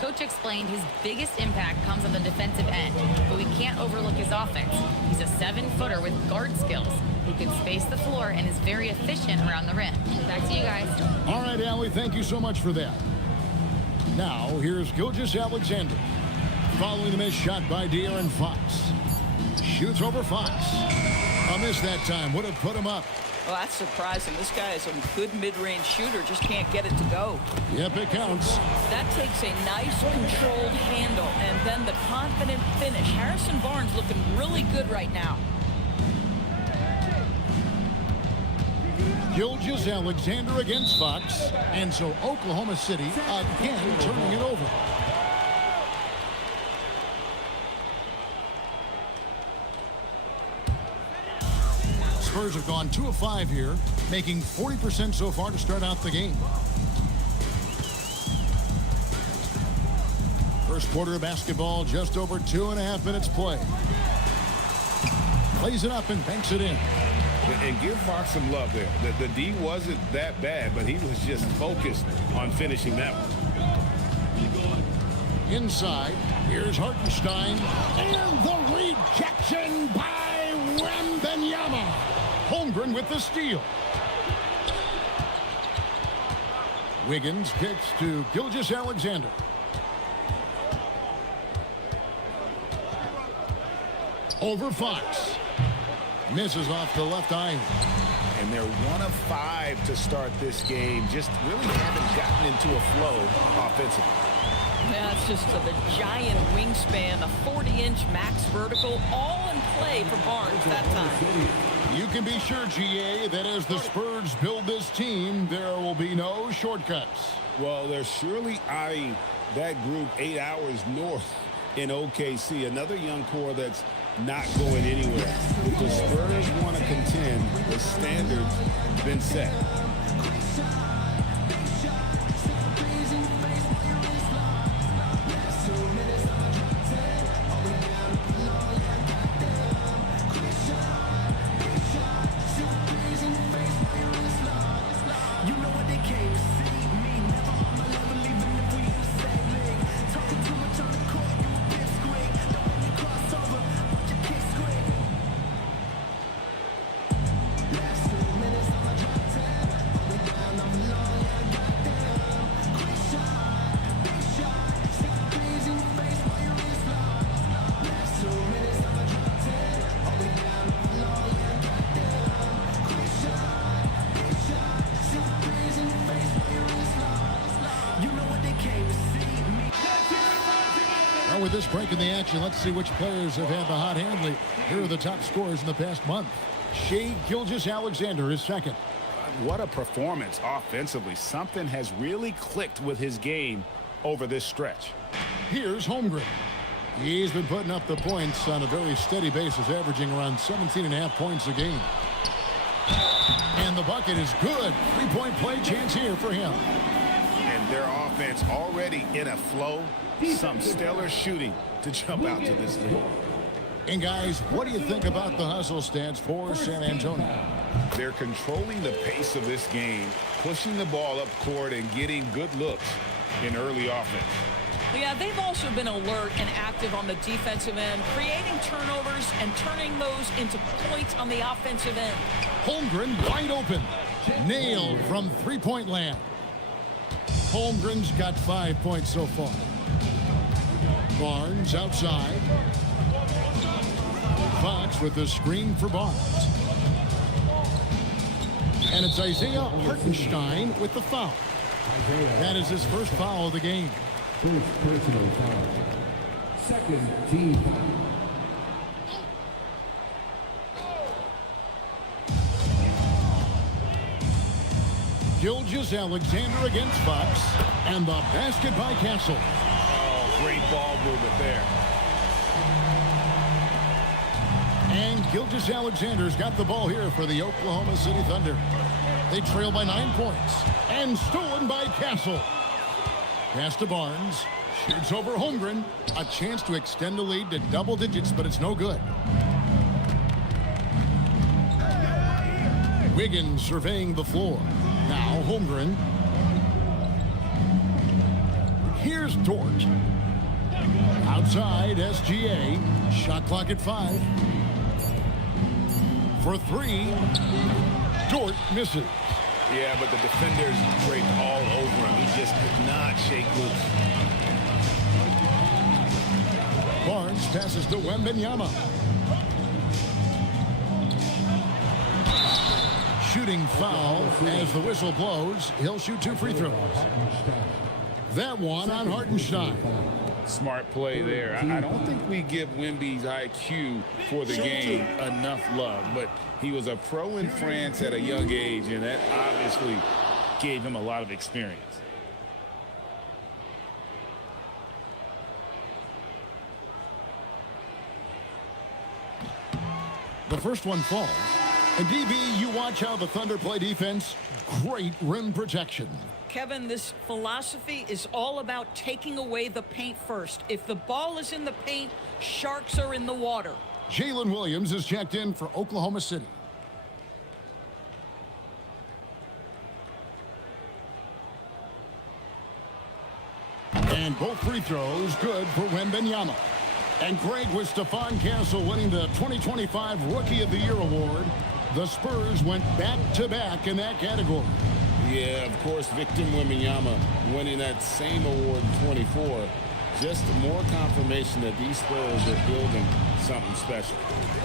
Coach explained his biggest impact comes on the defensive end, but we can't overlook his offense. He's a 7-footer with guard skills who can space the floor and is very efficient around the rim. Back to you guys. All right, Allie, thank you so much for that. Now, here's Gilgeous-Alexander. Following the missed shot by De'Aaron Fox. Shoots over Fox. A miss that time. Would have put him up. Well, that's surprising. This guy is a good mid-range shooter, just can't get it to go. Yep, it counts. That takes a nice controlled handle and then the confident finish. Harrison Barnes looking really good right now. Gilgeous-Alexander against Fox. And so Oklahoma City again turning it over. Spurs have gone 2 of 5 here, making 40% so far to start out the game. First quarter of basketball, just over 2.5 minutes play. Plays it up and banks it in. And give Fox some love there. The D wasn't that bad, but he was just focused on finishing that one. Inside, here's Hartenstein. And the rejection by Wembanyama. Holmgren with the steal. Wiggins kicks to Gilgeous-Alexander. Over Fox. Misses off the left eye. And they're 1 of 5 to start this game. Just really haven't gotten into a flow offensively. That's just the giant wingspan, a 40-inch max vertical, all in play for Barnes that time. You can be sure, GA, that as the Spurs build this team, there will be no shortcuts. Well, they're surely eyeing that group 8 hours north in OKC. Another young core that's not going anywhere. If the Spurs want to contend, the standard's been set. Now with this break in the action, let's see which players have had the hot hand lately. Here are the top scorers in the past month. Shai Gilgeous-Alexander is second. What a performance offensively. Something has really clicked with his game over this stretch. Here's Holmgren. He's been putting up the points on a very steady basis, averaging around 17.5 points a game. And the bucket is good. Three-point play chance here for him. And their offense already in a flow. Some stellar shooting to jump out to this lead. And guys, what do you think about the hustle stats for San Antonio? They're controlling the pace of this game, pushing the ball up court and getting good looks in early offense. Yeah, they've also been alert and active on the defensive end, creating turnovers and turning those into points on the offensive end. Holmgren wide open. Nailed from three-point land. Holmgren's got 5 points so far. Barnes outside. Fox with the screen for Barnes. And it's Isaiah Hartenstein with the foul. That is his first foul of the game. First personal foul. Second team foul. Gilgeous-Alexander against Fox. And the basket by Castle. Oh, great ball movement there. And Gilgeous-Alexander's got the ball here for the Oklahoma City Thunder. They trail by 9 points. And stolen by Castle. Pass to Barnes. Shoots over Holmgren. A chance to extend the lead to double digits, but it's no good. Wiggins surveying the floor. Now Holmgren. Here's Dort. Outside, SGA. Shot clock at 5. For 3. Dort misses. Yeah, but the defenders draped all over him. He just could not shake loose. Barnes passes to Wembanyama. Shooting foul as the whistle blows. He'll shoot 2 free throws. That one on Hartenstein. Smart play there. I don't think we give Wemby's IQ for the game enough love, but he was a pro in France at a young age, and that obviously gave him a lot of experience. The first one falls. And DB, you watch how the Thunder play defense. Great rim protection. Kevin, this philosophy is all about taking away the paint first. If the ball is in the paint, sharks are in the water. Jalen Williams is checked in for Oklahoma City. And both free throws good for Wembanyama. And Greg, with Stephon Castle winning the 2025 Rookie of the Year award, the Spurs went back-to-back in that category. Yeah, of course, Victor Wembanyama winning that same award in 24. Just more confirmation that these Spurs are building something special.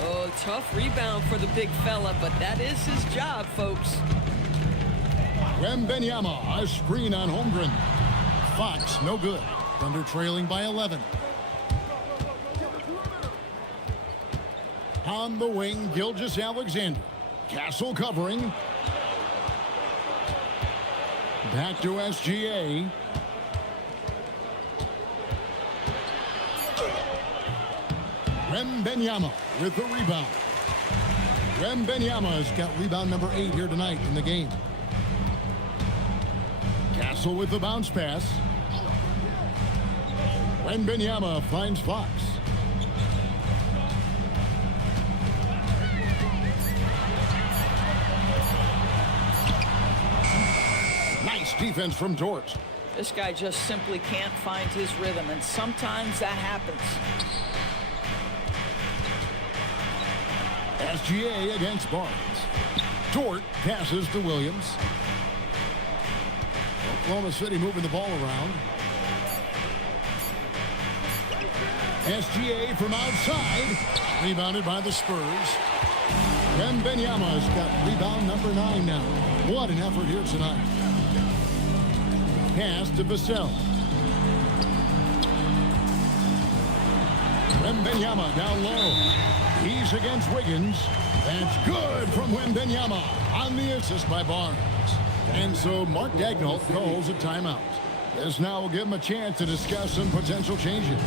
Oh, tough rebound for the big fella, but that is his job, folks. Wembanyama, a screen on Holmgren. Fox, no good. Thunder trailing by 11. On the wing, Gilgeous-Alexander. Castle covering. Back to SGA. Wembanyama with the rebound. Wembanyama has got rebound number 8 here tonight in the game. Castle with the bounce pass. Wembanyama finds Fox. Nice defense from Dort. This guy just simply can't find his rhythm, and sometimes that happens. SGA against Barnes. Dort passes to Williams. Oklahoma City moving the ball around. SGA from outside. Rebounded by the Spurs. Wembanyama's got rebound number 9 now. What an effort here tonight. Pass to Vassell. Wembanyama down low. He's against Wiggins. That's good from Wembanyama on the assist by Barnes. And so Mark Daigneault calls a timeout. This now will give him a chance to discuss some potential changes.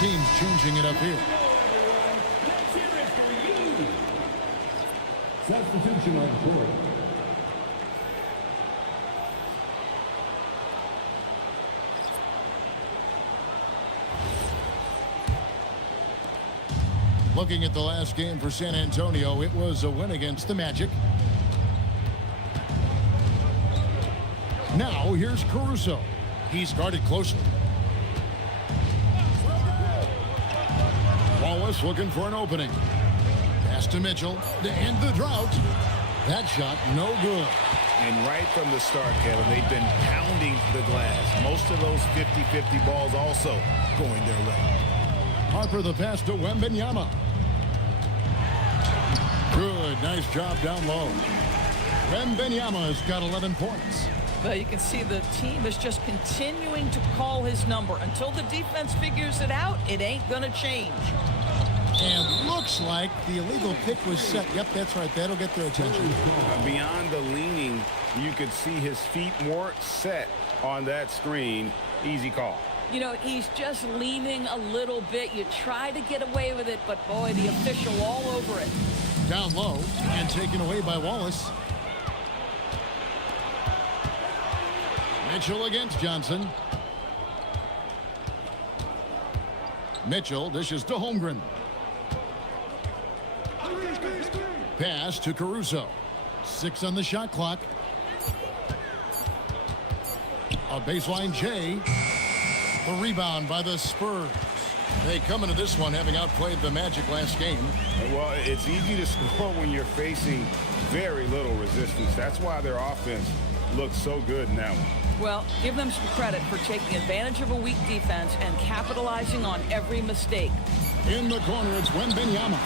Teams changing it up here. Substitution on court. Looking at the last game for San Antonio, it was a win against the Magic. Now here's Caruso. He's guarded closely. Wallace looking for an opening. Pass to Mitchell to end the drought. That shot no good. And right from the start, Kevin, they've been pounding the glass. Most of those 50-50 balls also going their way. Harper the pass to Wembanyama. Good, nice job down low. Wembanyama has got 11 points. But you can see the team is just continuing to call his number. Until the defense figures it out, it ain't going to change. And looks like the illegal pick was set. Yep, that's right. That'll get their attention. Beyond the leaning, you could see his feet more set on that screen. Easy call. You know, he's just leaning a little bit. You try to get away with it, but boy, the official all over it. Down low and taken away by Wallace. Mitchell against Johnson. Mitchell dishes to Holmgren. Pass to Caruso. 6 on the shot clock. A baseline J. The rebound by the Spurs. They come into this one having outplayed the Magic last game. Well, it's easy to score when you're facing very little resistance. That's why their offense looks so good in that one. Well, give them some credit for taking advantage of a weak defense and capitalizing on every mistake. In the corner, it's Wembanyama.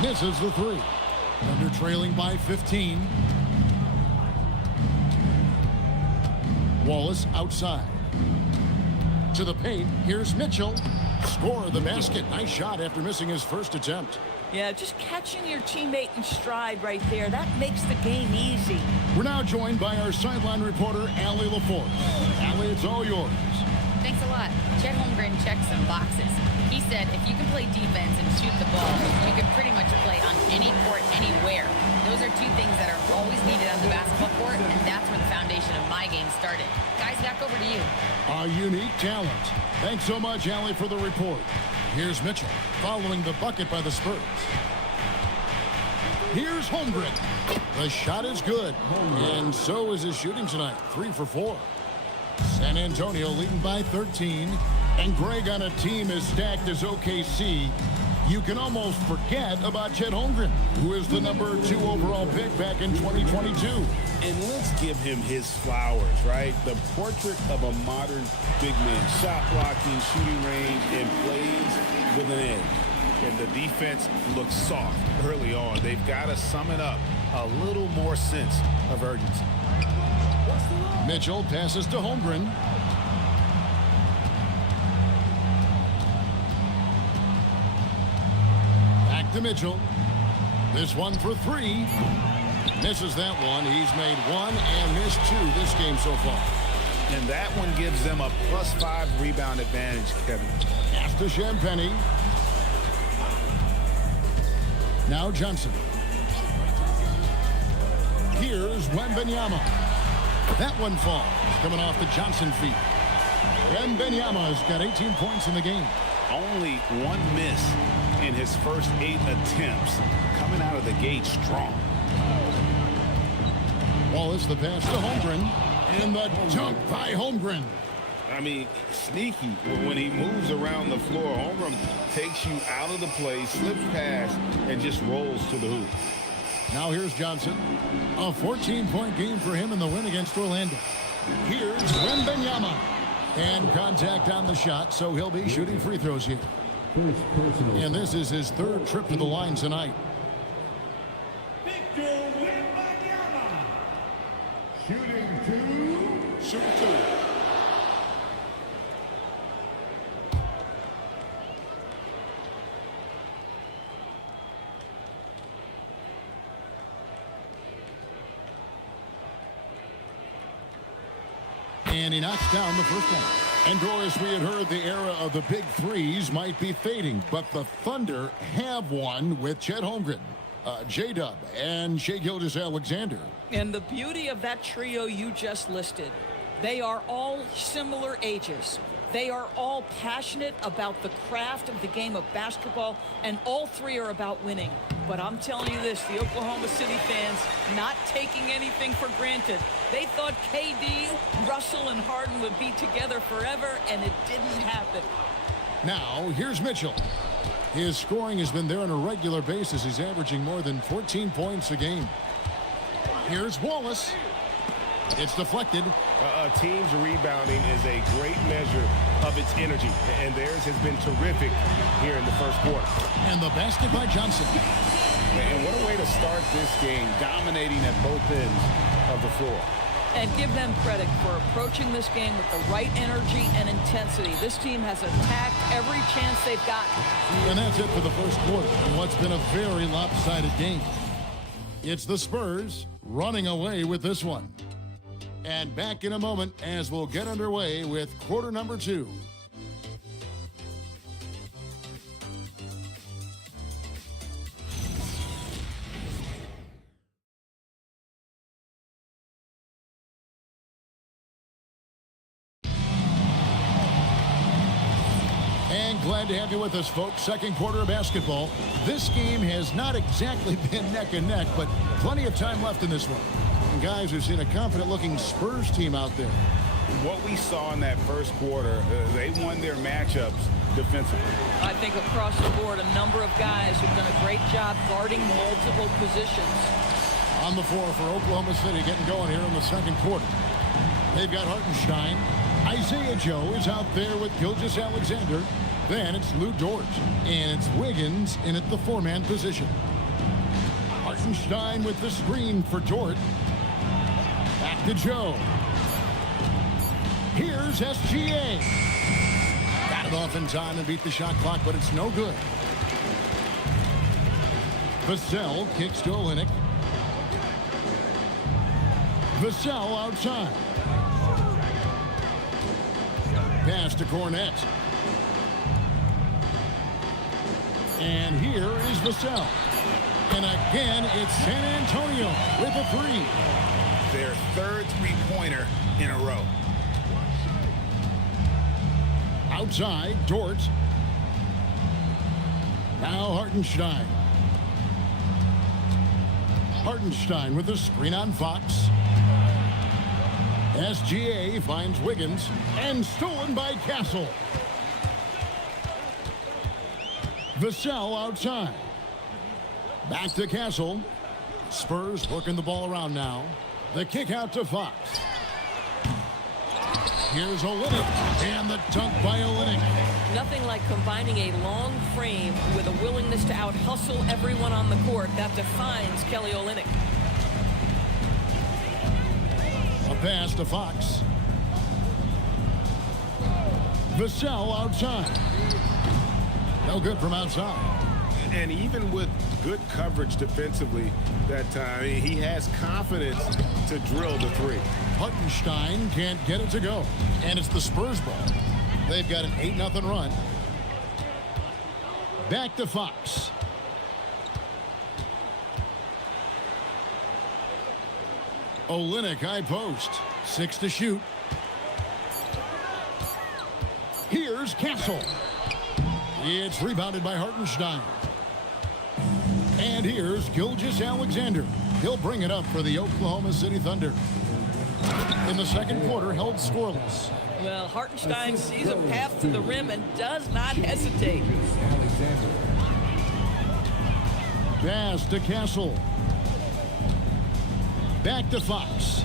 Misses the three. Thunder trailing by 15. Wallace outside. To the paint, here's Mitchell. Score the basket. Nice shot after missing his first attempt. Yeah, just catching your teammate in stride right there, that makes the game easy. We're now joined by our sideline reporter, Allie LaForce. Allie, it's all yours. Thanks a lot. Chet Holmgren checked some boxes. He said if you can play defense and shoot the ball, you can pretty much play on any court, anywhere. Those are two things that are always needed on the basketball court, and that's where the foundation of my game started. Guys, back over to you. A unique talent. Thanks so much, Allie, for the report. Here's Mitchell, following the bucket by the Spurs. Here's Holmgren. The shot is good, and so is his shooting tonight. 3 for 4. San Antonio leading by 13, and Greg, on a team as stacked as OKC, you can almost forget about Chet Holmgren, who is the number 2 overall pick back in 2022. And let's give him his flowers, right? The portrait of a modern big man. Shot blocking, shooting range, and plays with an edge. And the defense looks soft early on. They've got to sum it up. A little more sense of urgency. Mitchell passes to Holmgren. Back to Mitchell. This one for 3. Misses that one. He's made 1 and missed 2 this game so far. And that one gives them a +5 rebound advantage, Kevin. Pass to Champagny. Now Johnson. Here's Wembanyama. That one falls, coming off the Johnson feet. Wembanyama's got 18 points in the game. Only one miss in his first 8 attempts. Coming out of the gate strong. Wallace, the pass to Holmgren. And the dunk by Holmgren. I mean, sneaky. When he moves around the floor, Holmgren takes you out of the play, slips past, and just rolls to the hoop. Now here's Johnson. A 14-point game for him in the win against Orlando. Here's Wembanyama. And contact on the shot, so he'll be shooting free throws here. And this is his 3rd trip to the line tonight. Victor Wembanyama. Shooting 2. Shooting 2. And he knocks down the first one. And Doris, we had heard the era of the big threes might be fading, but the Thunder have one with Chet Holmgren, J-Dub, and Shai Gilgeous-Alexander. And the beauty of that trio you just listed, they are all similar ages. They are all passionate about the craft of the game of basketball, and all 3 are about winning. But I'm telling you this, the Oklahoma City fans not taking anything for granted. They thought KD, Russell, and Harden would be together forever, and it didn't happen. Now, here's Mitchell. His scoring has been there on a regular basis. He's averaging more than 14 points a game. Here's Wallace. It's deflected. A team's rebounding is a great measure of its energy, and theirs has been terrific here in the first quarter. And the basket by Johnson. And what a way to start this game, dominating at both ends of the floor. And give them credit for approaching this game with the right energy and intensity. This team has attacked every chance they've gotten. And that's it for the first quarter in what's been a very lopsided game. It's the Spurs running away with this one. And back in a moment as we'll get underway with quarter number 2. And glad to have you with us, folks. Second quarter of basketball. This game has not exactly been neck and neck, but plenty of time left in this one. And guys, we've seen a confident-looking Spurs team out there. What we saw in that first quarter, they won their matchups defensively. I think across the board, a number of guys have done a great job guarding multiple positions. On the floor for Oklahoma City, getting going here in the second quarter. They've got Hartenstein. Isaiah Joe is out there with Gilgeous-Alexander. Then it's Lou Dort. And it's Wiggins in at the 4-man position. Hartenstein with the screen for Dort. Back to Joe. Here's SGA. Got it off in time and beat the shot clock, but it's no good. Vassell kicks to Olynyk. Vassell outside. Pass to Cornette. And here is Vassell. And again, it's San Antonio with a 3. Their 3rd three-pointer in a row. Outside, Dort. Now Hartenstein. Hartenstein with a screen on Fox. SGA finds Wiggins and stolen by Castle. Vassell outside. Back to Castle. Spurs working the ball around now. The kick out to Fox. Here's Olynyk, and the dunk by Olynyk. Nothing like combining a long frame with a willingness to out-hustle everyone on the court. That defines Kelly Olynyk. A pass to Fox. Vassell outside. No good from outside. And even with good coverage defensively that time. He has confidence to drill the three. Hartenstein can't get it to go. And it's the Spurs ball. They've got an 8-0 run. Back to Fox. Olynyk high post. 6 to shoot. Here's Castle. It's rebounded by Hartenstein. And here's Gilgeous-Alexander. He'll bring it up for the Oklahoma City Thunder. In the second quarter, held scoreless. Well, Hartenstein sees a path to the rim and does not hesitate. Pass to Castle. Back to Fox.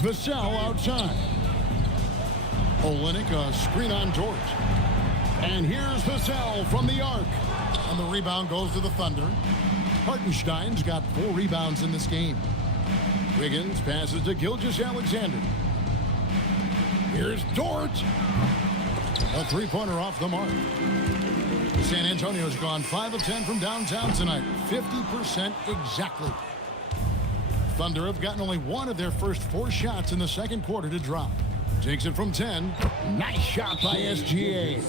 Vassell outside. Olynyk a screen on Dort. And here's Vassell from the arc. And the rebound goes to the Thunder. Hartenstein's got 4 rebounds in this game. Wiggins passes to Gilgeous-Alexander. Here's Dort. A three-pointer off the mark. San Antonio's gone 5 of 10 from downtown tonight. 50% exactly. Thunder have gotten only 1 of their first 4 shots in the second quarter to drop. Takes it from 10. Nice shot by SGA.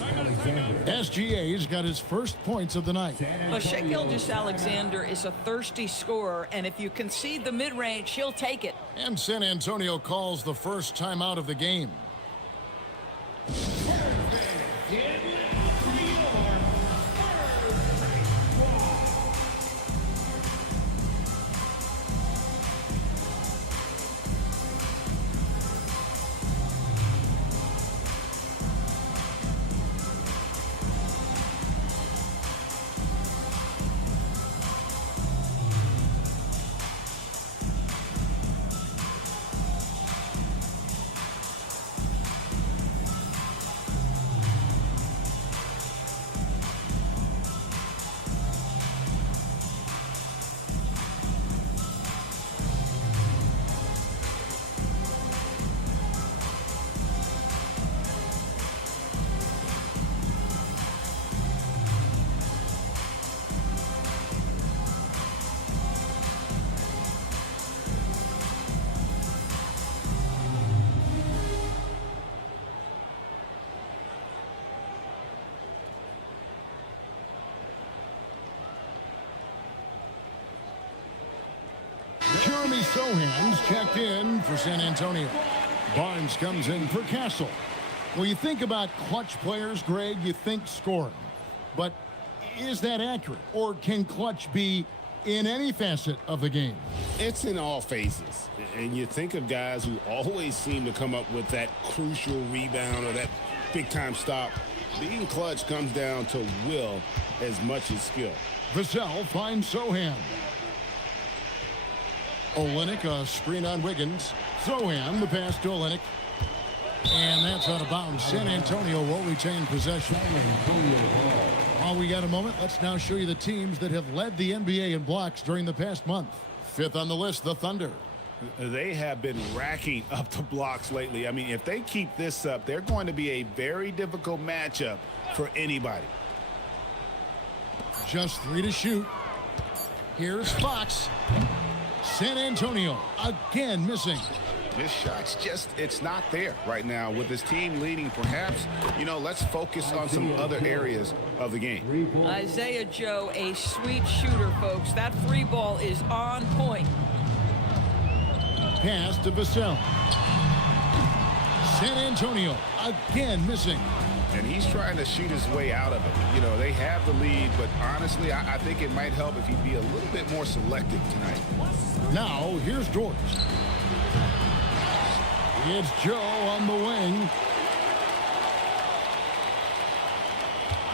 SGA's got his first points of the night. Well, Shai Gilgeous-Alexander is a thirsty scorer, and if you concede the mid-range, he'll take it. And San Antonio calls the first timeout of the game. Jeremy Sohan's checked in for San Antonio. Barnes comes in for Castle. When you think about clutch players, Greg, you think scoring. But is that accurate? Or can clutch be in any facet of the game? It's in all phases. And you think of guys who always seem to come up with that crucial rebound or that big-time stop. Being clutch comes down to will as much as skill. Vassell finds Sohan. Olynyk a screen on Wiggins. Sohan the pass to Olynyk. And that's out of bounds. San Antonio will retain possession. While we got a moment, let's now show you the teams that have led the NBA in blocks during the past month. 5th on the list, the Thunder. They have been racking up the blocks lately. I mean, if they keep this up, they're going to be a very difficult matchup for anybody. Just 3 to shoot. Here's Fox. San Antonio again missing. This shot's just, it's not there right now with this team leading. Perhaps, you know, let's focus on some other areas of the game. Isaiah Joe, a sweet shooter, folks. That free ball is on point. Pass to Vassell. San Antonio again missing. And he's trying to shoot his way out of it. You know, they have the lead, but honestly, I think it might help if he'd be a little bit more selective tonight. Now, here's George. It's Joe on the wing.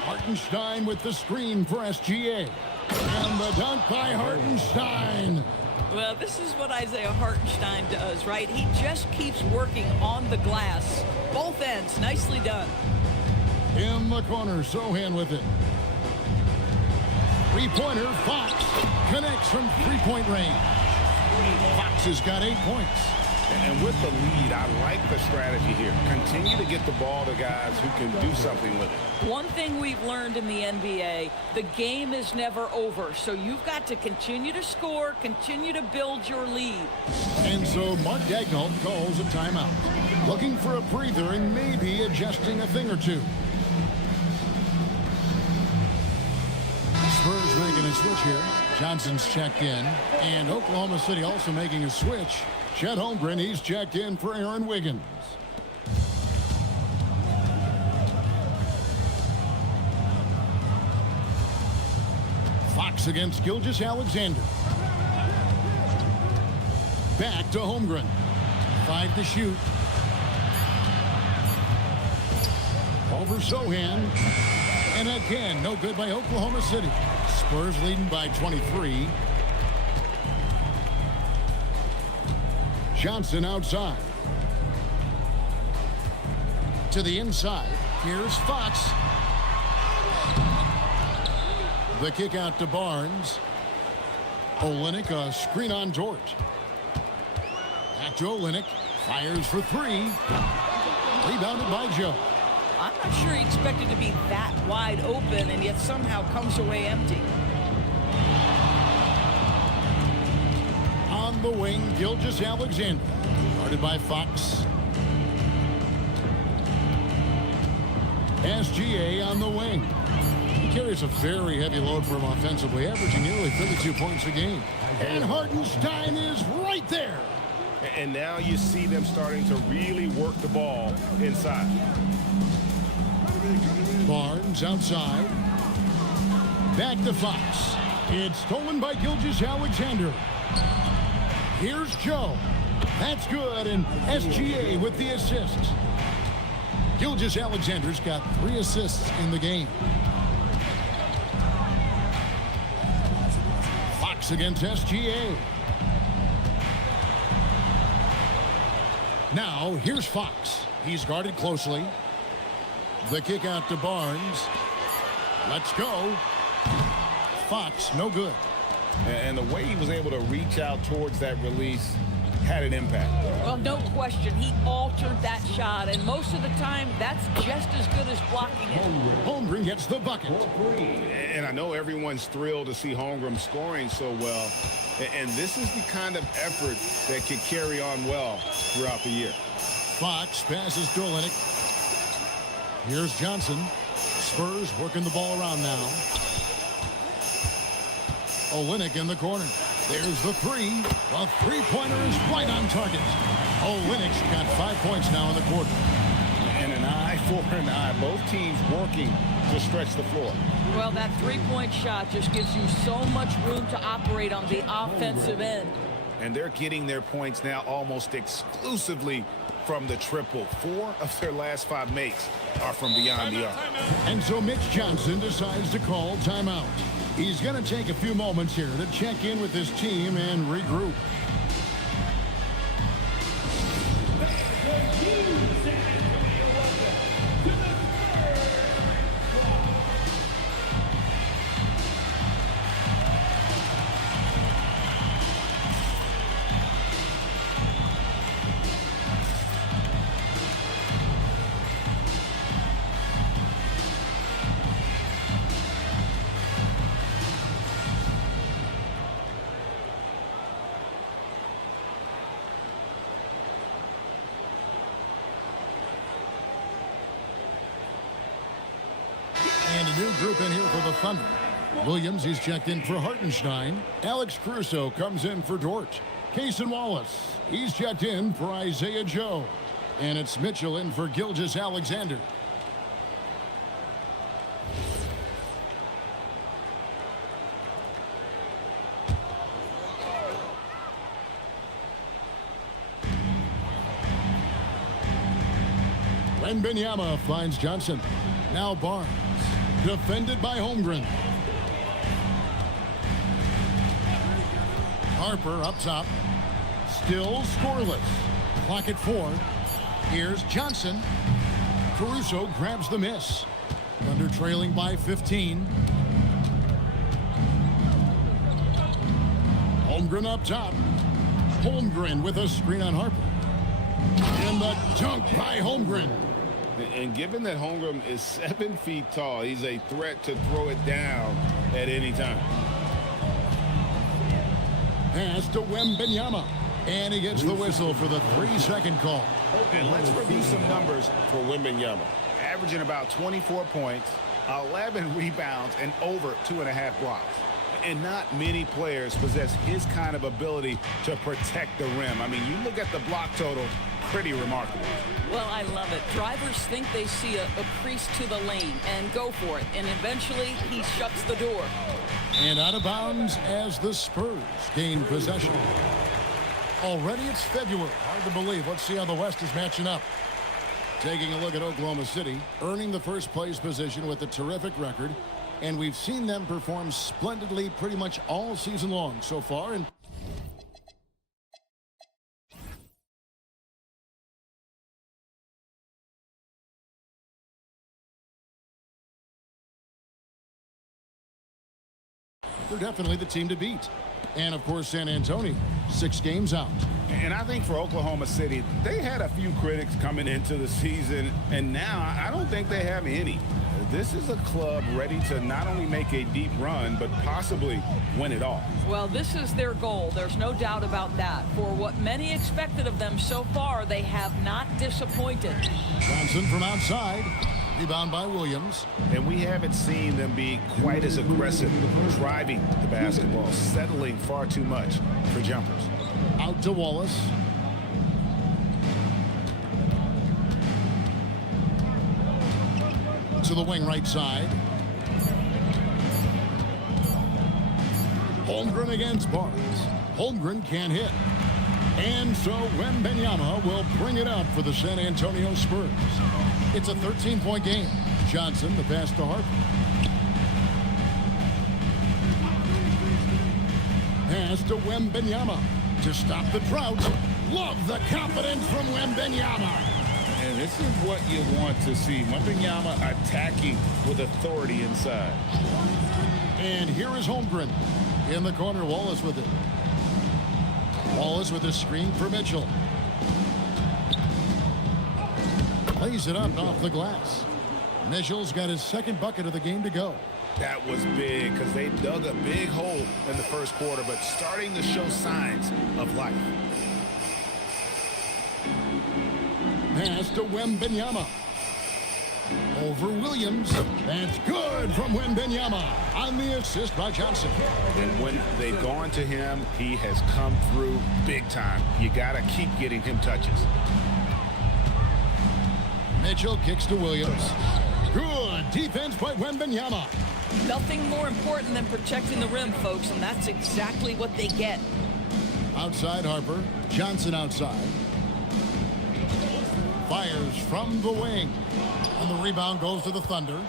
Hartenstein with the screen for SGA. And the dunk by Hartenstein. Well, this is what Isaiah Hartenstein does, right? He just keeps working on the glass. Both ends, nicely done. In the corner, Sohan with it. Three-pointer, Fox connects from three-point range. Fox has got 8 points. And with the lead, I like the strategy here. Continue to get the ball to guys who can do something with it. One thing we've learned in the NBA, the game is never over. So you've got to continue to score, continue to build your lead. And so Mark Daigneault calls a timeout. Looking for a breather and maybe adjusting a thing or two. Spurs making a switch here. Johnson's checked in. And Oklahoma City also making a switch. Chet Holmgren, he's checked in for Aaron Wiggins. Fox against Gilgeous-Alexander. Back to Holmgren. 5 to shoot. Over Sohan. And again, no good by Oklahoma City. Spurs leading by 23. Johnson outside. To the inside. Here's Fox. The kick out to Barnes. Olynyk, a screen on Dort. Back to Olynyk. Fires for 3. Rebounded by Joe. I'm not sure he expected to be that wide open and yet somehow comes away empty. On the wing, Gilgeous-Alexander. Guarded by Fox. SGA on the wing. He carries a very heavy load for him offensively, averaging nearly 32 points a game. And Hartenstein is right there. And now you see them starting to really work the ball inside. Barnes outside. Back to Fox. It's stolen by Gilgeous-Alexander. Here's Joe. That's good, and SGA with the assist. Gilgeous-Alexander's got 3 assists in the game. Fox against SGA. Now, here's Fox. He's guarded closely. The kick out to Barnes. Let's go. Fox, no good. And the way he was able to reach out towards that release had an impact. Well, no question. He altered that shot, and most of the time, that's just as good as blocking it. Holmgren gets the bucket. And I know everyone's thrilled to see Holmgren scoring so well. And this is the kind of effort that could carry on well throughout the year. Fox passes to Olynyk. Here's Johnson. Spurs working the ball around now. Olynyk in the corner. There's the 3. The three-pointer is right on target. Olynyk's got 5 points now in the quarter. And an eye for an eye. Both teams working to stretch the floor. Well, that three-point shot just gives you so much room to operate on the offensive end. And they're getting their points now almost exclusively from the triple. 4 of their last 5 makes are from beyond the arc. And so Mitch Johnson decides to call timeout. He's going to take a few moments here to check in with his team and regroup. And a new group in here for the Thunder. Williams, he's checked in for Hartenstein. Alex Caruso comes in for Dort. Cason Wallace, he's checked in for Isaiah Joe. And it's Mitchell in for Gilgeous-Alexander. Wembanyama finds Johnson. Now Barnes. Defended by Holmgren. Harper up top. Still scoreless. Clock at 4. Here's Johnson. Caruso grabs the miss. Thunder trailing by 15. Holmgren up top. Holmgren with a screen on Harper. And the dunk by Holmgren. And given that Holmgren is 7 feet tall, he's a threat to throw it down at any time. Pass to Wembanyama. And he gets the whistle for the 3-second call. And let's review some numbers for Wembanyama. Averaging about 24 points, 11 rebounds, and over 2.5 blocks. And not many players possess his kind of ability to protect the rim. I mean, you look at the block total, pretty remarkable. Well, I love it. Drivers think they see a crease to the lane and go for it. And eventually, he shuts the door. And out of bounds as the Spurs gain possession. Already it's February. Hard to believe. Let's see how the West is matching up. Taking a look at Oklahoma City, earning the first place position with a terrific record. And we've seen them perform splendidly pretty much all season long so far. And they're definitely the team to beat. And, of course, San Antonio, 6 games out. And I think for Oklahoma City, they had a few critics coming into the season, and now I don't think they have any. This is a club ready to not only make a deep run, but possibly win it all. Well, this is their goal. There's no doubt about that. For what many expected of them so far, they have not disappointed. Johnson from outside. Rebound by Williams. And we haven't seen them be quite as aggressive, driving the basketball, settling far too much for jumpers. Out to Wallace. To the wing right side. Holmgren against Barnes. Holmgren can't hit. And so Wembanyama will bring it up for the San Antonio Spurs. It's a 13-point game. Johnson, the pass to Harper. Pass to Wembanyama to stop the drought. Love the confidence from Wembanyama. And this is what you want to see. Wembanyama attacking with authority inside. And here is Holmgren. In the corner, Wallace with it. Wallace with a screen for Mitchell. Plays it up off the glass. Mitchell's got his second bucket of the game to go. That was big because they dug a big hole in the first quarter, but starting to show signs of life. Pass to Wembanyama. Over Williams. That's good from Wembanyama on the assist by Johnson. And when they've gone to him, he has come through big time. You got to keep getting him touches. Mitchell kicks to Williams. Good defense by Wembanyama. Nothing more important than protecting the rim, folks, and that's exactly what they get. Outside Harper. Johnson outside. Fires from the wing. And the rebound goes to the Thunder.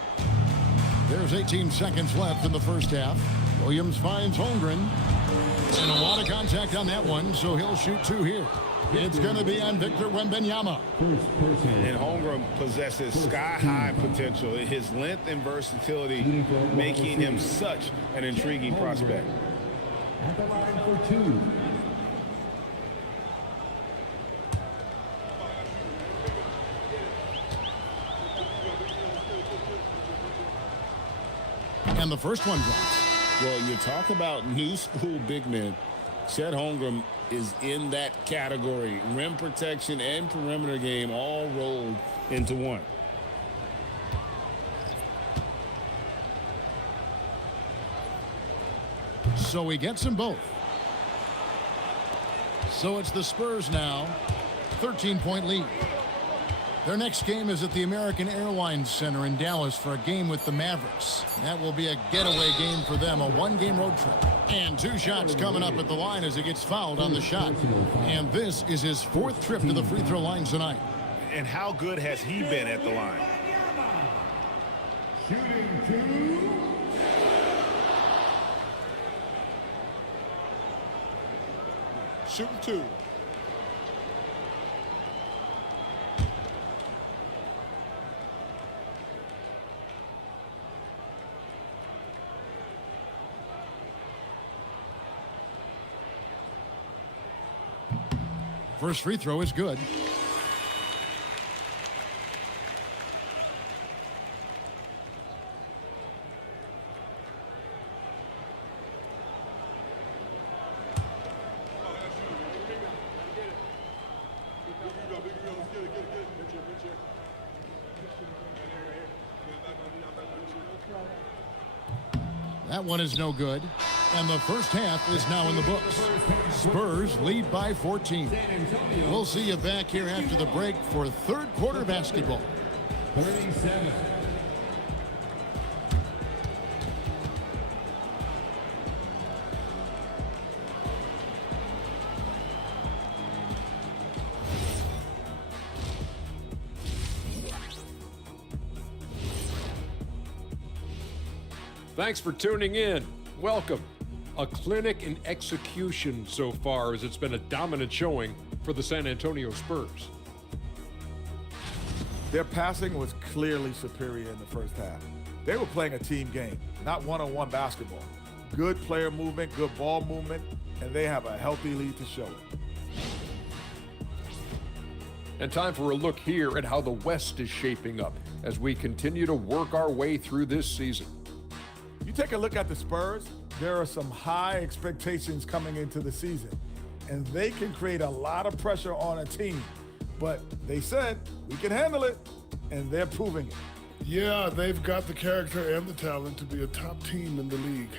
There's 18 seconds left in the first half. Williams finds Holmgren. And a lot of contact on that one, so he'll shoot 2 here. It's going to be on Victor Wembanyama. And Holmgren possesses sky-high potential. His length and versatility making him such an intriguing prospect. At the line for 2. And the first one drops. Well, you talk about new school big men. Chet Holmgren is in that category. Rim protection and perimeter game all rolled into one. So he gets them both. So it's the Spurs now. 13-point lead. Their next game is at the American Airlines Center in Dallas for a game with the Mavericks. That will be a getaway game for them, a 1-game road trip. And 2 shots coming up at the line as he gets fouled on the shot. And this is his 4th trip to the free throw line tonight. And how good has he been at the line? Shooting 2. Shooting 2. First free throw is good. That one is no good. And the first half is now in the books. Spurs lead by 14. We'll see you back here after the break for third quarter basketball. 37. Thanks for tuning in. Welcome. A clinic in execution so far, as it's been a dominant showing for the San Antonio Spurs. Their passing was clearly superior in the first half. They were playing a team game, not one-on-one basketball. Good player movement, good ball movement, and they have a healthy lead to show it. And time for a look here at how the West is shaping up as we continue to work our way through this season. You take a look at the Spurs, there are some high expectations coming into the season, and they can create a lot of pressure on a team. But they said, we can handle it, and they're proving it. Yeah, they've got the character and the talent to be a top team in the league.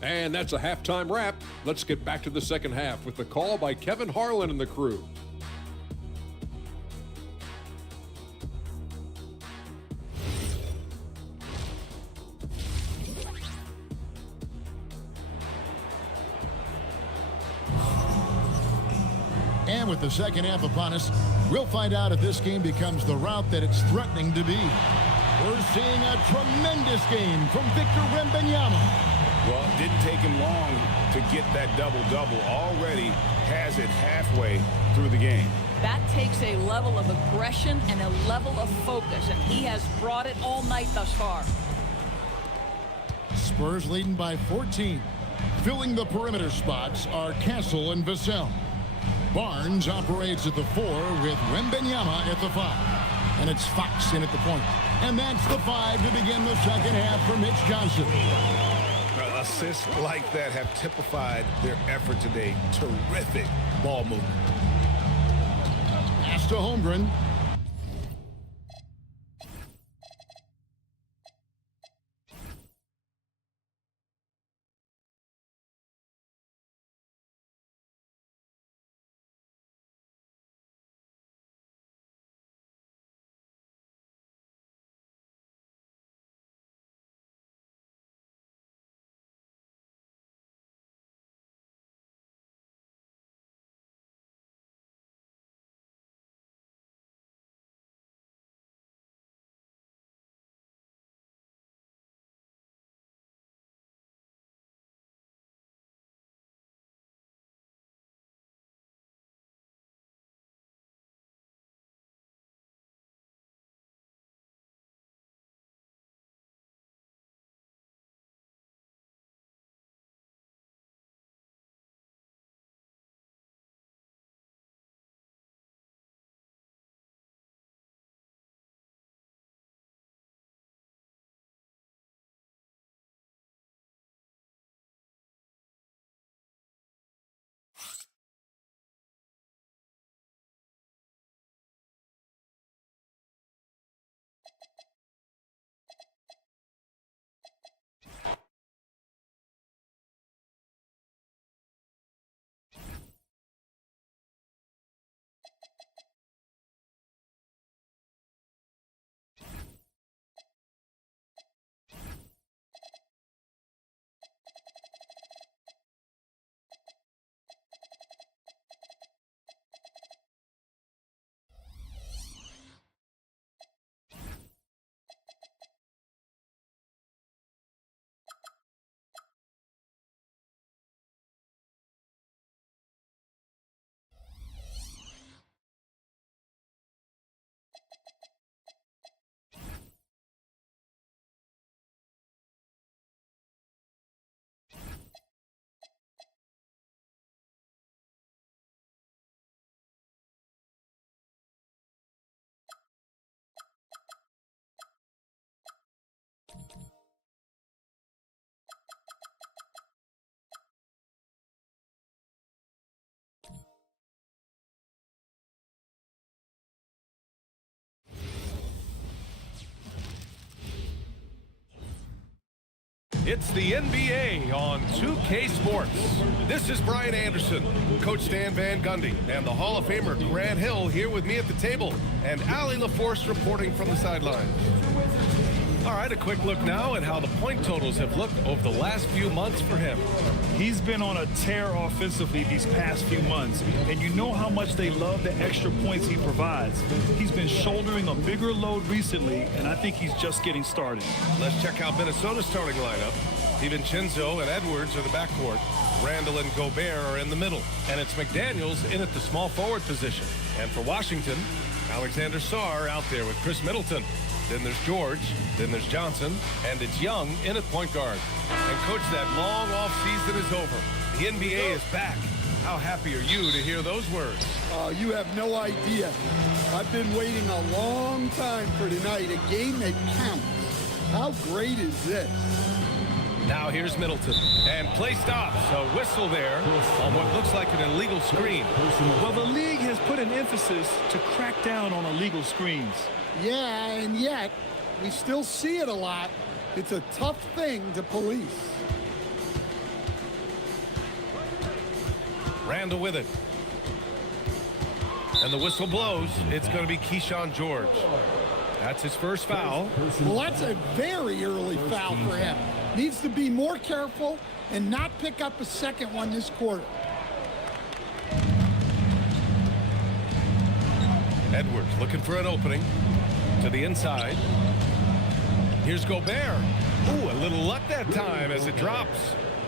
And that's a halftime wrap. Let's get back to the second half with the call by Kevin Harlan and the crew. And with the second half upon us, we'll find out if this game becomes the route that it's threatening to be. We're seeing a tremendous game from Victor Wembanyama. Well, it didn't take him long to get that double-double. Already has it halfway through the game. That takes a level of aggression and a level of focus, and he has brought it all night thus far. Spurs leading by 14. Filling the perimeter spots are Castle and Vassell. Barnes operates at the 4 with Wembanyama at the 5. And it's Fox in at the point. And that's the 5 to begin the second half for Mitch Johnson. Assists like that have typified their effort today. Terrific ball movement. Pass to Holmgren. It's the NBA on 2K Sports. This is Brian Anderson, Coach Stan Van Gundy, and the Hall of Famer Grant Hill here with me at the table, and Allie LaForce reporting from the sidelines. All right, a quick look now at how the point totals have looked over the last few months for him. He's been on a tear offensively these past few months, and you know how much they love the extra points he provides. He's been shouldering a bigger load recently, and I think he's just getting started. Let's check out Minnesota's starting lineup. DiVincenzo and Edwards are the backcourt. Randall and Gobert are in the middle. And it's McDaniels in at the small forward position. And for Washington, Alexander Sarr out there with Chris Middleton. Then there's George, then there's Johnson, and it's Young in at point guard. And Coach, that long off season is over. The NBA is back. How happy are you to hear those words? You have no idea. I've been waiting a long time for tonight, a game that counts. How great is this? Now here's Middleton, and play stops. A whistle there on what looks like an illegal screen. Well, the league has put an emphasis to crack down on illegal screens. Yeah, and yet, we still see it a lot. It's a tough thing to police. Randall with it. And the whistle blows. It's going to be Keyshawn George. That's his first foul. Well, that's a very early foul for him. Needs to be more careful and not pick up a second one this quarter. Edwards looking for an opening to the inside. Here's Gobert. Ooh, a little luck that time as it drops.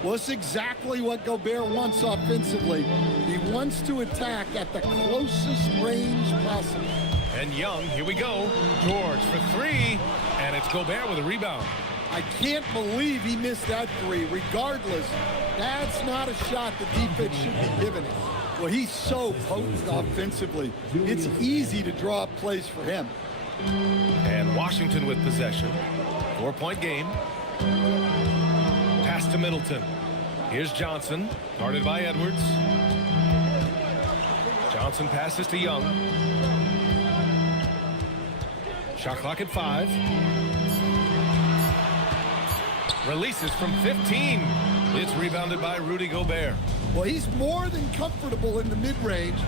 Well, it's exactly what Gobert wants offensively. He wants to attack at the closest range possible. And Young, here we go. George for three, and it's Gobert with a rebound. I can't believe he missed that three. Regardless, that's not a shot the defense should be giving him. Well, he's so potent offensively. It's easy to draw up plays for him. And Washington with possession. 4-point game. Pass to Middleton. Here's Johnson, guarded by Edwards. Johnson passes to Young. Shot clock at 5. Releases from 15. It's rebounded by Rudy Gobert. Well, he's more than comfortable in the mid-range,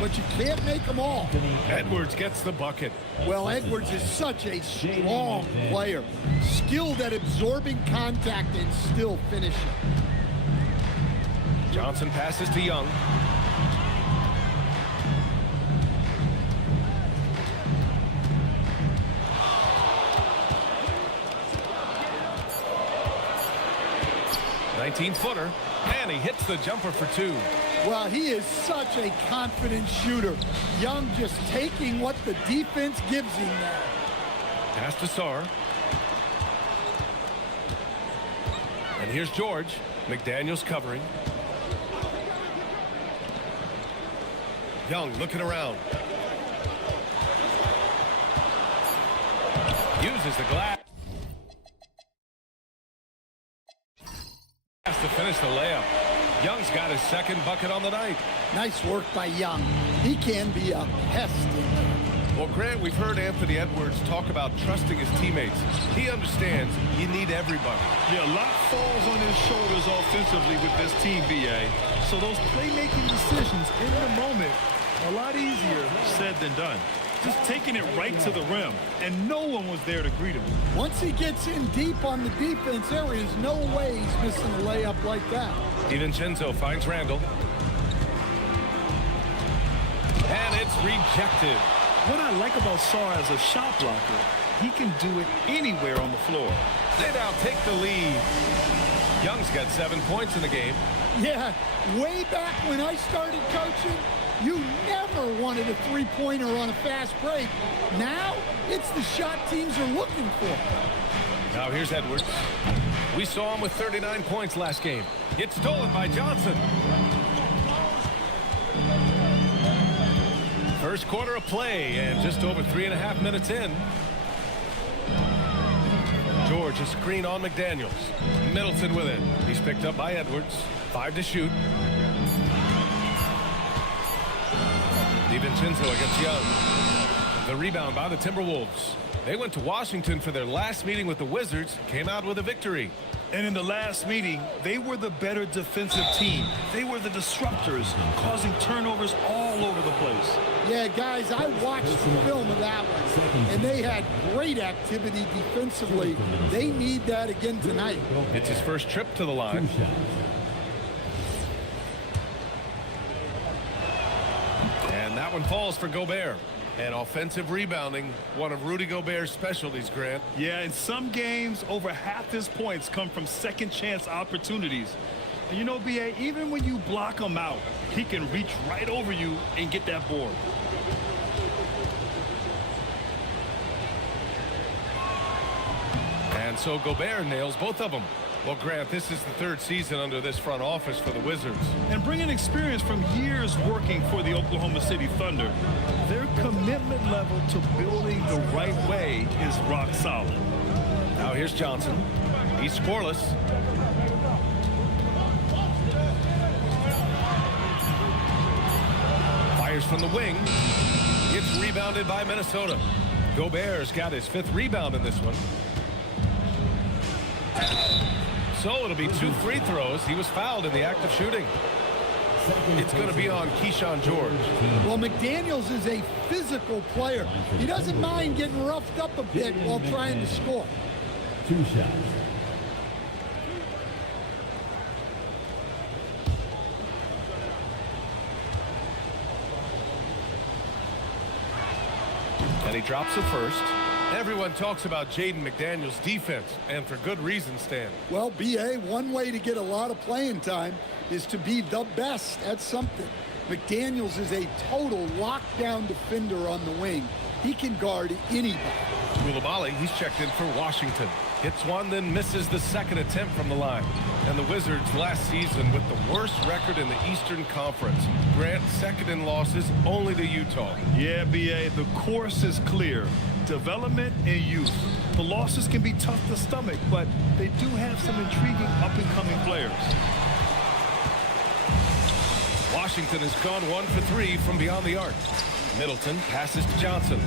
but you can't make them all. Edwards gets the bucket. Well, Edwards is such a strong player, skilled at absorbing contact and still finishing. Johnson passes to Young. Footer, and he hits the jumper for 2. Well, he is such a confident shooter. Young just taking what the defense gives him there. Pass to Sarr. And here's George. McDaniels covering. Young looking around. Uses the glass to finish the layup. Young's got his second bucket on the night. Nice work by Young. He can be a pest in there. Well, Grant, we've heard Anthony Edwards talk about trusting his teammates. He understands you need everybody. Yeah, a lot falls on his shoulders offensively with this team, BA. So those playmaking decisions in the moment, a lot easier said than done. Just taking it right to the rim, and no one was there to greet him. Once he gets in deep on the defense, there is no way he's missing a layup like that. DiVincenzo finds Randall. And it's rejected. What I like about Sarr as a shot blocker, he can do it anywhere on the floor. They now take the lead. Young's got 7 points in the game. Yeah, way back when I started coaching, you never wanted a three-pointer on a fast break. Now, it's the shot teams are looking for. Now here's Edwards. We saw him with 39 points last game. It's stolen by Johnson. First quarter of play, and just over 3.5 minutes in. George, a screen on McDaniels. Middleton with it. He's picked up by Edwards. 5 to shoot. DiVincenzo against Young. The rebound by the Timberwolves. They went to Washington for their last meeting with the Wizards, came out with a victory. And in the last meeting, they were the better defensive team. They were the disruptors, causing turnovers all over the place. Yeah, guys, I watched the film of that one, and they had great activity defensively. They need that again tonight. It's his first trip to the line. And that one falls for Gobert. And offensive rebounding, one of Rudy Gobert's specialties, Grant. Yeah, in some games, over half his points come from second chance opportunities. And you know, B.A., even when you block him out, he can reach right over you and get that board. And so Gobert nails both of them. Well, Grant, this is the third season under this front office for the Wizards. And bringing experience from years working for the Oklahoma City Thunder, their commitment level to building the right way is rock solid. Now here's Johnson. He's scoreless. Fires from the wing. It's rebounded by Minnesota. Gobert's got his 5th rebound in this one. So it'll be 2 free throws. He was fouled in the act of shooting. It's going to be on Keyshawn George. Well, McDaniels is a physical player. He doesn't mind getting roughed up a bit while trying to score. 2 shots. And he drops it first. Everyone talks about Jaden McDaniels' defense, and for good reason, Stan. Well, B.A., one way to get a lot of playing time is to be the best at something. McDaniels is a total lockdown defender on the wing. He can guard anybody. Coulibaly, he's checked in for Washington. Hits one, then misses the second attempt from the line. And the Wizards last season with the worst record in the Eastern Conference. Grant, second in losses, only to Utah. Yeah, B.A., the course is clear. Development and youth. The losses can be tough to stomach, but they do have some intriguing up-and-coming players. Washington has gone 1 for 3 from beyond the arc. Middleton passes to Johnson.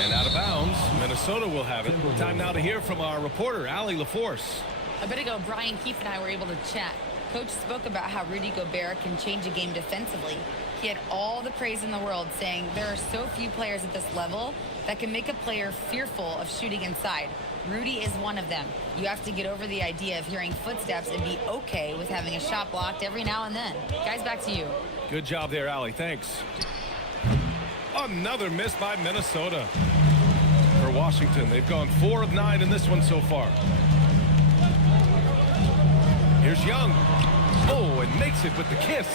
And out of bounds, Minnesota will have it. Time now to hear from our reporter, Allie LaForce. A bit ago, Brian Keefe and I were able to chat. Coach spoke about how Rudy Gobert can change a game defensively. He had all the praise in the world, saying there are so few players at this level that can make a player fearful of shooting inside. Rudy is one of them. You have to get over the idea of hearing footsteps and be okay with having a shot blocked every now and then. Guys, back to you. Good job there, Allie. Thanks. Another miss by Minnesota. For Washington, they've gone 4 of 9 in this one so far. Here's Young. Oh, and makes it with the kiss.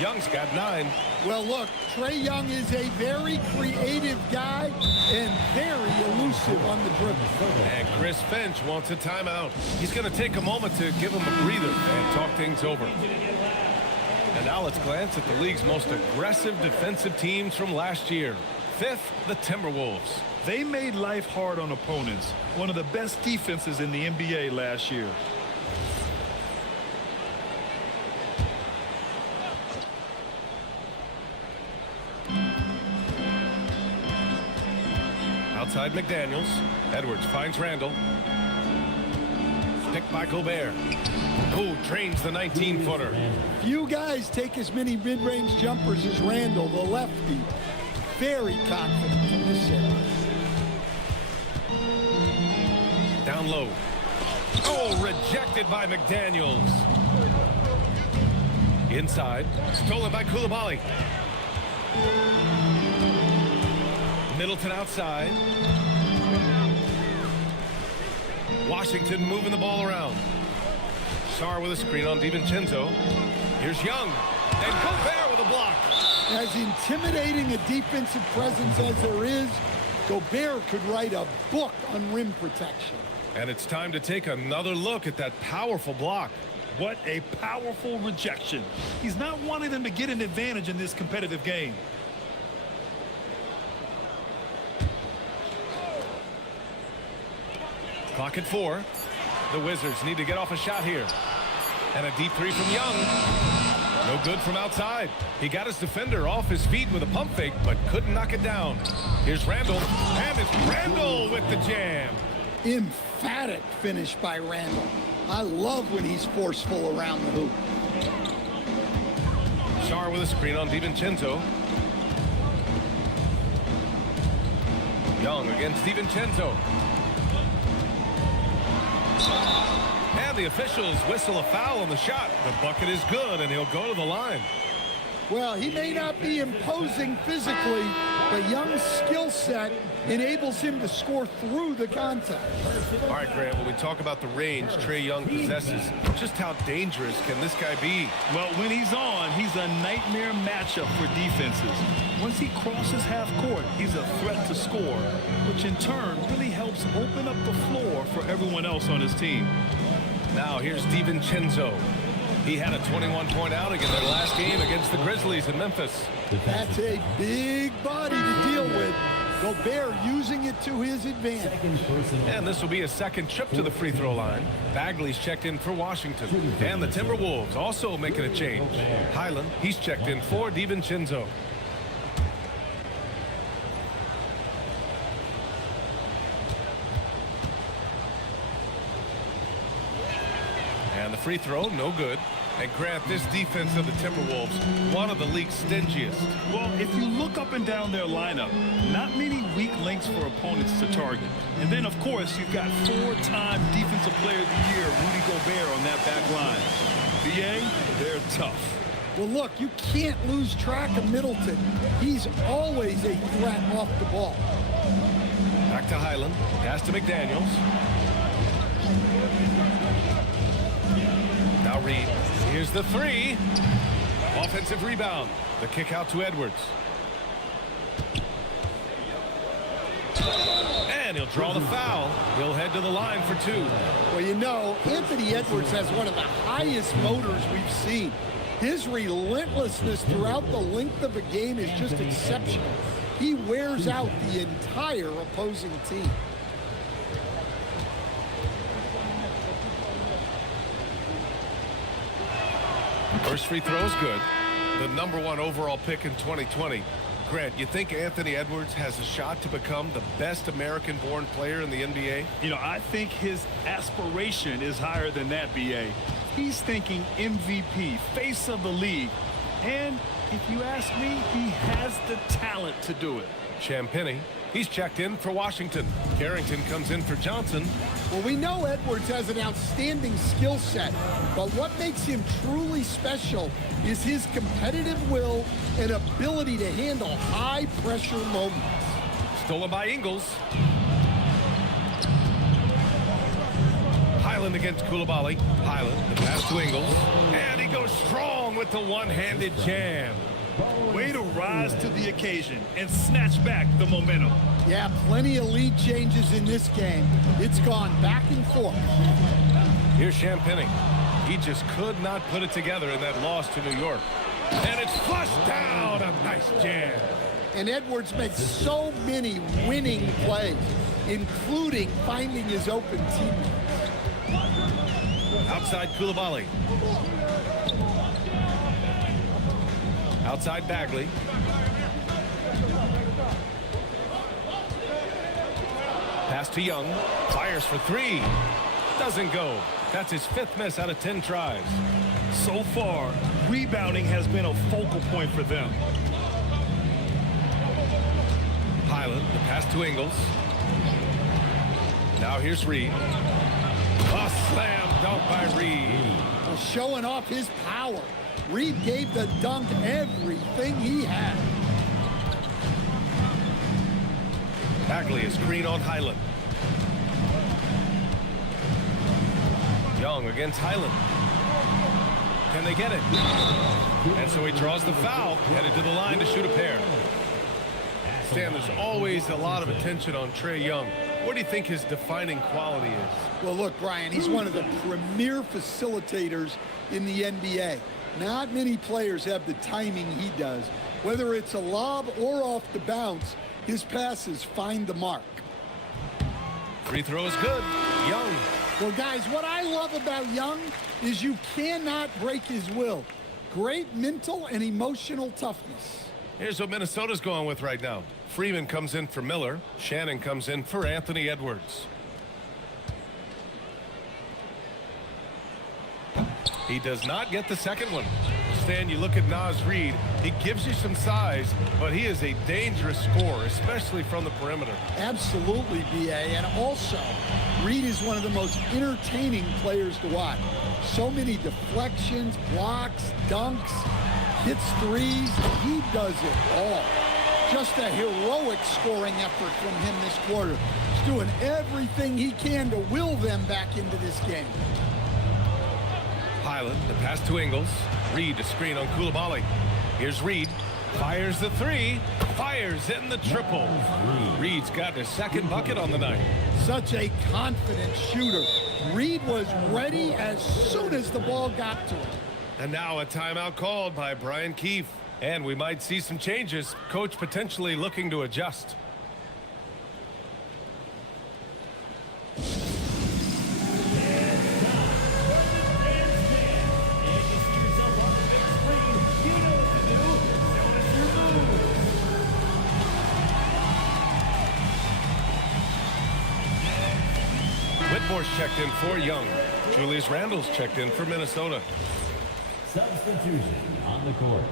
Young's got 9. Well, look, Trae Young is a very creative guy and very elusive on the dribble. And Chris Finch wants a timeout. He's going to take a moment to give him a breather and talk things over. And now let's glance at the league's most aggressive defensive teams from last year. 5th, the Timberwolves. They made life hard on opponents. One of the best defenses in the NBA last year. Outside McDaniels. Edwards finds Randall. Picked by Gobert. Who drains the 19-footer. Few guys take as many mid-range jumpers as Randall, the lefty. Very confident in this area. Down low. Oh, rejected by McDaniels. Inside. Stolen by Coulibaly. Middleton outside. Washington moving the ball around. Sarr with a screen on DiVincenzo. Here's Young. And Gobert with a block. As intimidating a defensive presence as there is, Gobert could write a book on rim protection. And it's time to take another look at that powerful block. What a powerful rejection. He's not wanting them to get an advantage in this competitive game. Clock at 4. The Wizards need to get off a shot here. And a deep 3 from Young. No good from outside. He got his defender off his feet with a pump fake, but couldn't knock it down. Here's Randall, and it's Randall with the jam. Emphatic finish by Randall. I love when he's forceful around the hoop. Schar with a screen on DiVincenzo. Young against DiVincenzo. And the officials whistle a foul on the shot. The bucket is good, and he'll go to the line. Well, he may not be imposing physically, but Young's skill set enables him to score through the contact. All right, Grant, when we talk about the range Trae Young possesses, just how dangerous can this guy be? Well, when he's on, he's a nightmare matchup for defenses. Once he crosses half court, he's a threat to score, which in turn really helps open up the floor for everyone else on his team. Now here's DiVincenzo. He had a 21-point outing in their last game against the Grizzlies in Memphis. That's a big body to deal with. Gobert using it to his advantage. And this will be a second trip to the free throw line. Bagley's checked in for Washington. And the Timberwolves also making a change. Highland, he's checked in for DiVincenzo. And the free throw, no good. And Grant, this defense of the Timberwolves, one of the league's stingiest. Well, if you look up and down their lineup, not many weak links for opponents to target. And then, of course, you've got four-time Defensive Player of the Year, Rudy Gobert, on that back line. BA, they're tough. Well, look, you can't lose track of Middleton. He's always a threat off the ball. Back to Highland. Pass to McDaniels. Now Reed. Here's the three. Offensive rebound. The kick out to Edwards. And he'll draw the foul. He'll head to the line for two. Well, you know, Anthony Edwards has one of the highest motors we've seen. His relentlessness throughout the length of a game is just exceptional. He wears out the entire opposing team. First free throw is good. The #1 overall pick in 2020. Grant, you think Anthony Edwards has a shot to become the best American-born player in the NBA? You know, I think his aspiration is higher than that, BA. He's thinking MVP, face of the league. And if you ask me, he has the talent to do it. Champagnie, he's checked in for Washington. Carrington comes in for Johnson. Well, we know Edwards has an outstanding skill set, but what makes him truly special is his competitive will and ability to handle high-pressure moments. Stolen by Ingles. Highland against Coulibaly. Highland, the pass to Ingles. And he goes strong with the one-handed jam. Way to rise to the occasion and snatch back the momentum. Yeah, plenty of lead changes in this game. It's gone back and forth. Here's Champagnie. He just could not put it together in that loss to New York. And it's flushed down. A nice jam. And Edwards makes so many winning plays, including finding his open teammates. Outside Coulibaly. Outside Bagley. Pass to Young. Fires for three. Doesn't go. That's his 5th miss out of 10 tries. So far, rebounding has been a focal point for them. Highland, the pass to Ingles. Now here's Reed. A slam dunk by Reed. Well, showing off his power. Reed gave the dunk everything he had. Bagley, a screen on Highland. Young against Highland. Can they get it? And so he draws the foul, headed to the line to shoot a pair. Stan, there's always a lot of attention on Trae Young. What do you think his defining quality is? Well, look, Brian, he's one of the premier facilitators in the NBA. Not many players have the timing he does. Whether it's a lob or off the bounce, his passes find the mark. Free throw is good. Young. Well, guys, what I love about Young is you cannot break his will. great mental and emotional toughness. Here's what Minnesota's going with right now. Freeman comes in for Miller. Shannon comes in for Anthony Edwards. He does not get the second one. Stan, you look at Naz Reid. He gives you some size, but he is a dangerous scorer, especially from the perimeter. Absolutely, B.A. And also, Reid is one of the most entertaining players to watch. So many deflections, blocks, dunks, hits threes. He does it all. Just a heroic scoring effort from him this quarter. He's doing everything he can to will them back into this game. Highland, the pass to Ingles. Reid to screen on Coulibaly. Here's Reid. Fires the three. Fires in the triple. Reid's got his second bucket on the night. Such a confident shooter. Reid was ready as soon as the ball got to him. And now a timeout called by Brian Keefe. And we might see some changes. Coach potentially looking to adjust. Whitmore's checked in for Young. Julius Randle's checked in for Minnesota. Substitution on the court.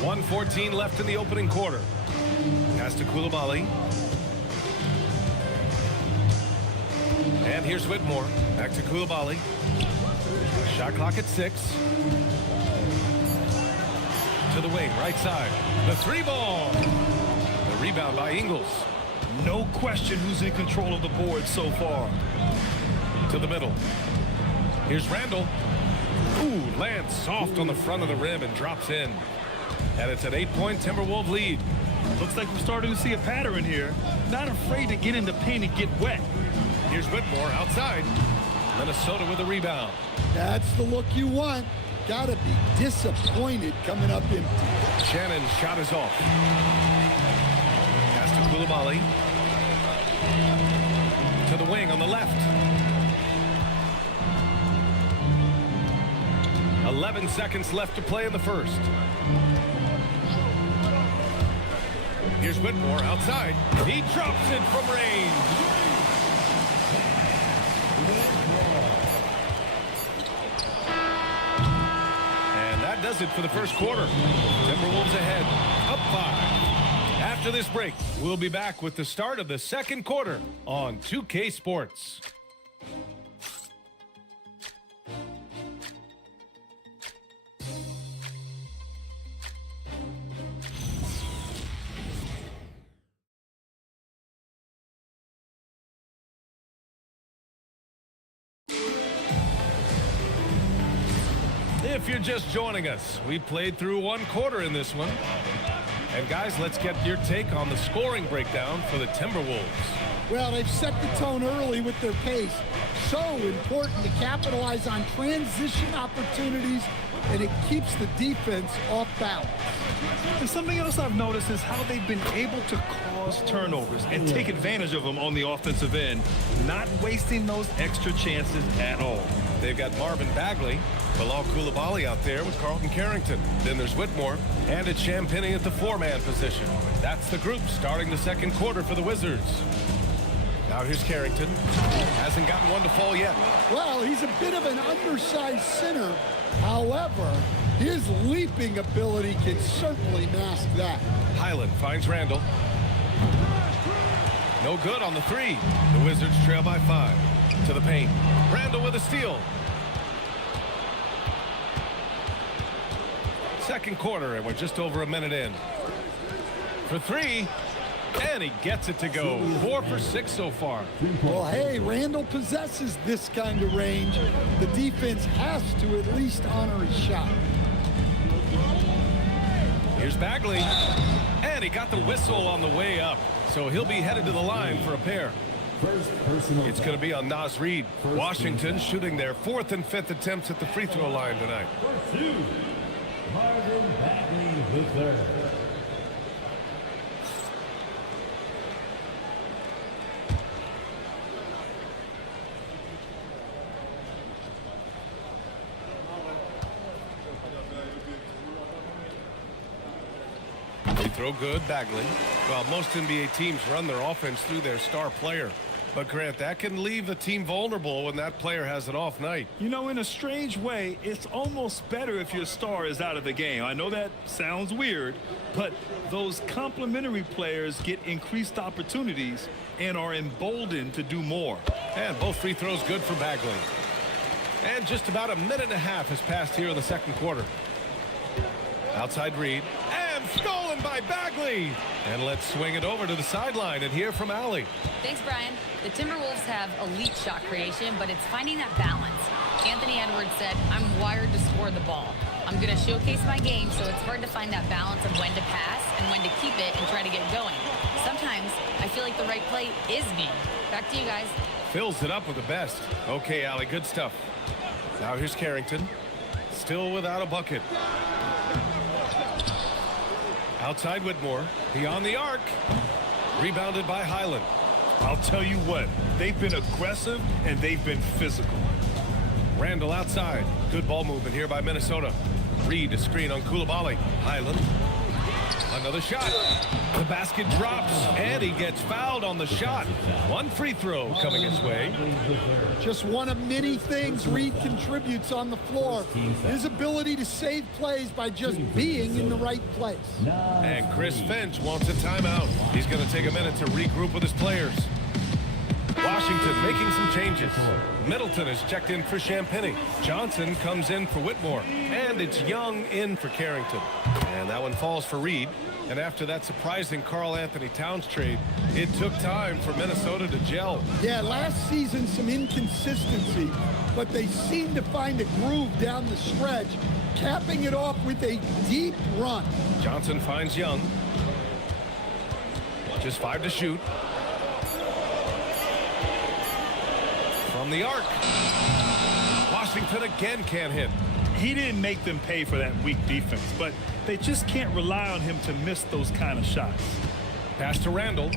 .114 left in the opening quarter. Pass to Coulibaly. And here's Whitmore. Back to Coulibaly. Shot clock at 6. To the wing, right side. The three ball. The rebound by Ingles. No question who's in control of the board so far. To the middle. Here's Randle. Ooh, lands soft on the front of the rim and drops in. And it's an 8-point Timberwolves lead. Looks like we're starting to see a pattern here. Not afraid to get in the paint and get wet. Here's Whitmore outside. Minnesota with a rebound. That's the look you want. Gotta be disappointed coming up empty. Shannon's shot is off. Pass to Coulibaly. To the wing on the left. 11 seconds left to play in the first. Here's Whitmore outside. He drops it from range. And that does it for the first quarter. Timberwolves ahead, up 5. After this break, we'll be back with the start of the second quarter on 2K Sports. If you're just joining us, we played through one quarter in this one. And guys, let's get your take on the scoring breakdown for the Timberwolves. Well, they've set the tone early with their pace. So important to capitalize on transition opportunities, and it keeps the defense off balance. And something else I've noticed is how they've been able to cause turnovers and take advantage of them on the offensive end, not wasting those extra chances at all. They've got Marvin Bagley, Bilal Coulibaly out there with Carlton Carrington. Then there's Whitmore, and it's Champagnie at the 4-man position. That's the group starting the second quarter for the Wizards. Now here's Carrington. Hasn't gotten one to fall yet. Well, he's a bit of an undersized center. However, his leaping ability can certainly mask that. Highland finds Randle. No good on the 3. The Wizards trail by 5. To the paint. Randle with a steal. Second quarter, and we're just over a minute in. For 3, and he gets it to go. 4 for 6 so far. Well, hey, Randle possesses this kind of range. The defense has to at least honor his shot. Here's Bagley, and he got the whistle on the way up, so he'll be headed to the line for a pair. It's going to be on Naz Reid. Washington shooting their 4th and 5th attempts at the free throw line tonight. Marvin Bagley the third. throw good, Bagley. Well, most NBA teams run their offense through their star player. But, Grant, that can leave a team vulnerable when that player has an off night. You know, in a strange way, it's almost better if your star is out of the game. I know that sounds weird, but those complementary players get increased opportunities and are emboldened to do more. And both free throws good for Bagley. And just about a minute and a half has passed here in the second quarter. Outside Reed. And stolen by Bagley. And let's swing it over to the sideline and hear from Allie. Thanks, Brian. The Timberwolves have elite shot creation, but it's finding that balance. Anthony Edwards said, I'm wired to score the ball. I'm going to showcase my game, so it's hard to find that balance of when to pass and when to keep it and try to get going. Sometimes I feel like the right play is me. Back to you guys. Fills it up with the best. Okay, Allie, good stuff. Now here's Carrington. Still without a bucket. Outside Whitmore. Beyond the arc. Rebounded by Highland. I'll tell you what, they've been aggressive and they've been physical. Randall outside. Good ball movement here by Minnesota. Reed to screen on Coulibaly. Highland. Another shot. The basket drops, and he gets fouled on the shot. One free throw coming his way. Just one of many things Reed contributes on the floor. His ability to save plays by just being in the right place. And Chris Finch wants a timeout. He's going to take a minute to regroup with his players. Washington making some changes. Middleton is checked in for Champagnie. Johnson comes in for Whitmore. And it's Young in for Carrington. And that one falls for Reed. And after that surprising Karl Anthony Towns trade, it took time for Minnesota to gel. Yeah, last season some inconsistency, but they seem to find a groove down the stretch, capping it off with a deep run. Johnson finds Young. Just 5 to shoot. From the arc. Washington again can't hit. He didn't make them pay for that weak defense, but they just can't rely on him to miss those kind of shots. Pass to Randall.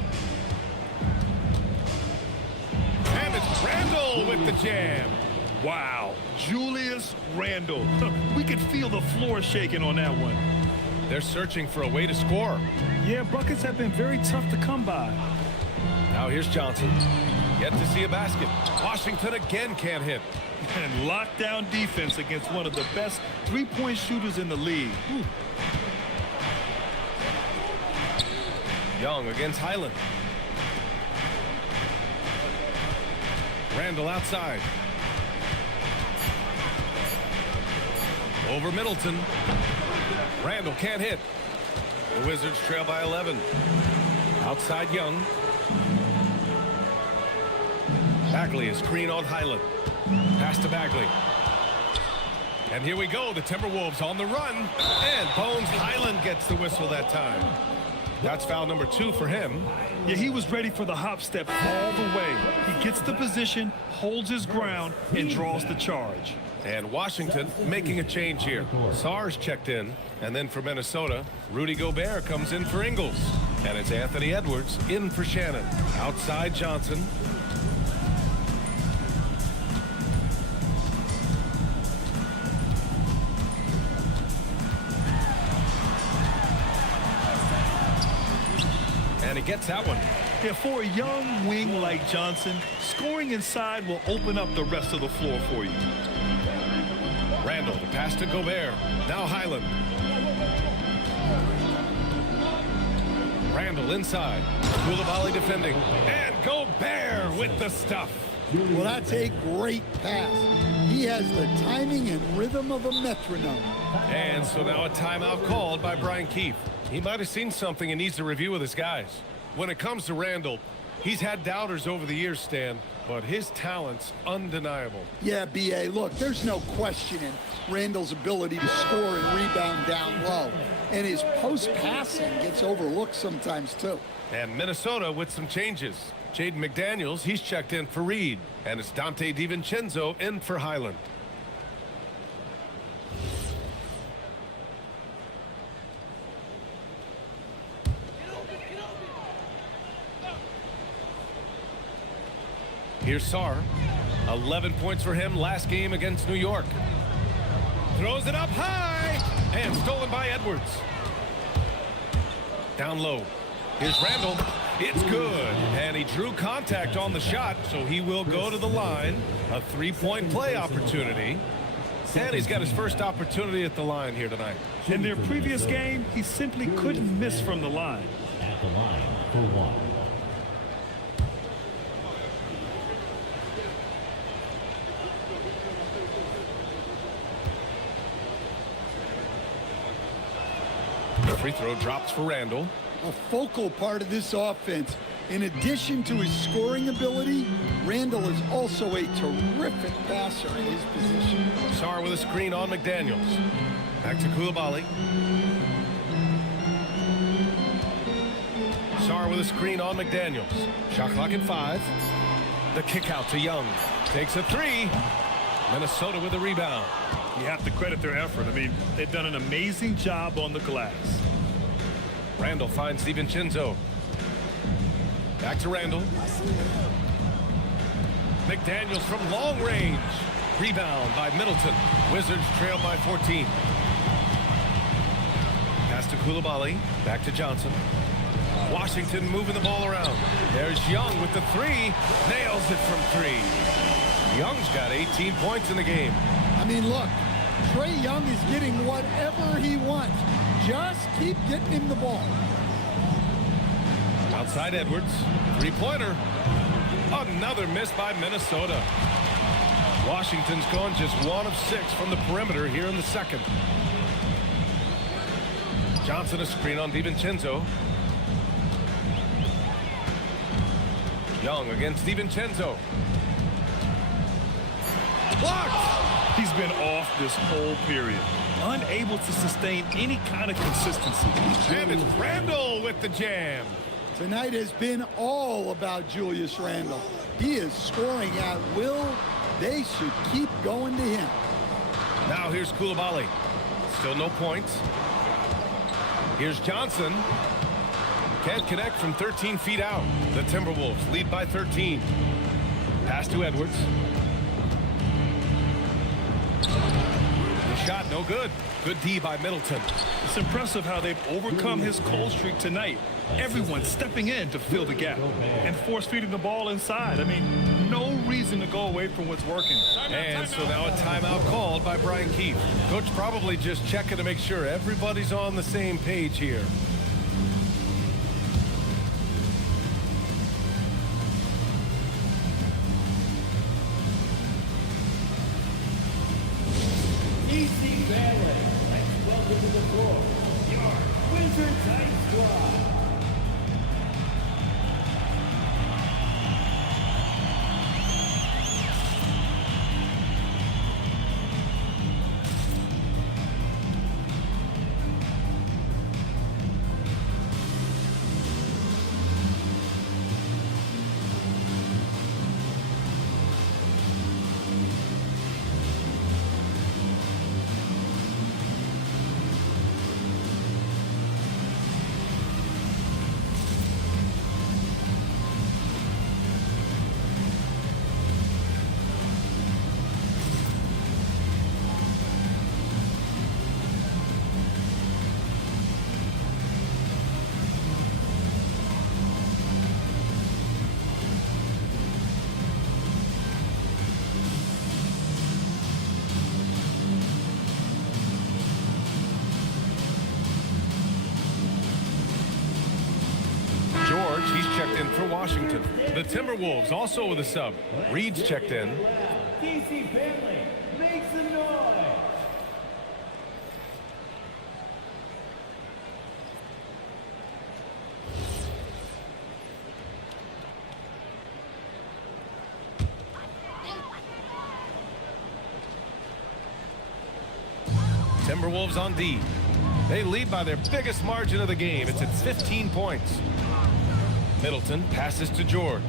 And it's Randall with the jam. Wow, Julius Randle. We could feel the floor shaking on that one. They're searching for a way to score. Yeah, buckets have been very tough to come by. Now here's Johnson. Yet to see a basket. Washington again can't hit. And lockdown defense against one of the best three-point shooters in the league. Whew. Young against Highland. Randall outside. Over Middleton. Randall can't hit. The Wizards trail by 11. Outside Young. Bagley is screen on Highland. Pass to Bagley. And here we go. The Timberwolves on the run. And Bones Highland gets the whistle that time. That's foul number 2 for him. Yeah, he was ready for the hop step all the way. He gets the position, holds his ground, and draws the charge. And Washington making a change here. Sarge checked in. And then for Minnesota, Rudy Gobert comes in for Ingles. And it's Anthony Edwards in for Shannon. Outside Johnson. And he gets that one. Yeah, for a young wing like Johnson, scoring inside will open up the rest of the floor for you. Randall, the pass to Gobert. Now Highland. Randall inside. Coulibaly defending. And Gobert with the stuff. Well, that's a great pass. He has the timing and rhythm of a metronome. And so now a timeout called by Brian Keefe. He might have seen something and needs to review with his guys. When it comes to Randall, he's had doubters over the years, Stan, but his talent's undeniable. Yeah, B.A., look, there's no questioning Randall's ability to score and rebound down low. And his post-passing gets overlooked sometimes, too. And Minnesota with some changes. Jaden McDaniels, he's checked in for Reed. And it's Dante DiVincenzo in for Highland. Here's Sarr. 11 points for him last game against New York. Throws it up high. And stolen by Edwards. Down low. Here's Randall. It's good. And he drew contact on the shot, so he will go to the line. A three-point play opportunity. And he's got his first opportunity at the line here tonight. In their previous game, he simply couldn't miss from the line. At the line for one. The free throw drops for Randall. A focal part of this offense. In addition to his scoring ability, Randall is also a terrific passer in his position. Sarr with a screen on McDaniels. Back to Koulibaly. Sarr with a screen on McDaniels. Shot clock at 5. The kick out to Young. Takes a 3. Minnesota with a rebound. You have to credit their effort. I mean, they've done an amazing job on the glass. Randall finds DiVincenzo. Back to Randall. McDaniels from long range. Rebound by Middleton. Wizards trail by 14. Pass to Koulibaly. Back to Johnson. Washington moving the ball around. There's Young with the 3. Nails it from 3. Young's got 18 points in the game. I mean, look, Trae Young is getting whatever he wants. Just keep getting him the ball. Outside Edwards. Three-pointer. Another miss by Minnesota. Washington's gone just 1 of 6 from the perimeter here in the second. Johnson a screen on DiVincenzo. Young against DiVincenzo. Blocked! He's been off this whole period. Unable to sustain any kind of consistency. And it's Randall with the jam. Tonight has been all about Julius Randle. He is scoring at will. They should keep going to him. Now here's Koulibaly. Still no points. Here's Johnson. Can't connect from 13 feet out. The Timberwolves lead by 13. Pass to Edwards. The shot no good. Good D by Middleton. It's impressive how they've overcome his cold streak tonight. Everyone stepping in to fill the gap and force feeding the ball inside. I mean, no reason to go away from what's working. And so now a timeout called by Brian Keefe. Coach probably just checking to make sure everybody's on the same page here. E.C. Bailey. Let's welcome to the floor your Wizards High Squad. He's checked in for Washington. The Timberwolves also with a sub. Reed's checked in. E.C. Bailey makes a noise. Timberwolves on D. They lead by their biggest margin of the game. It's at 15 points. Middleton passes to George.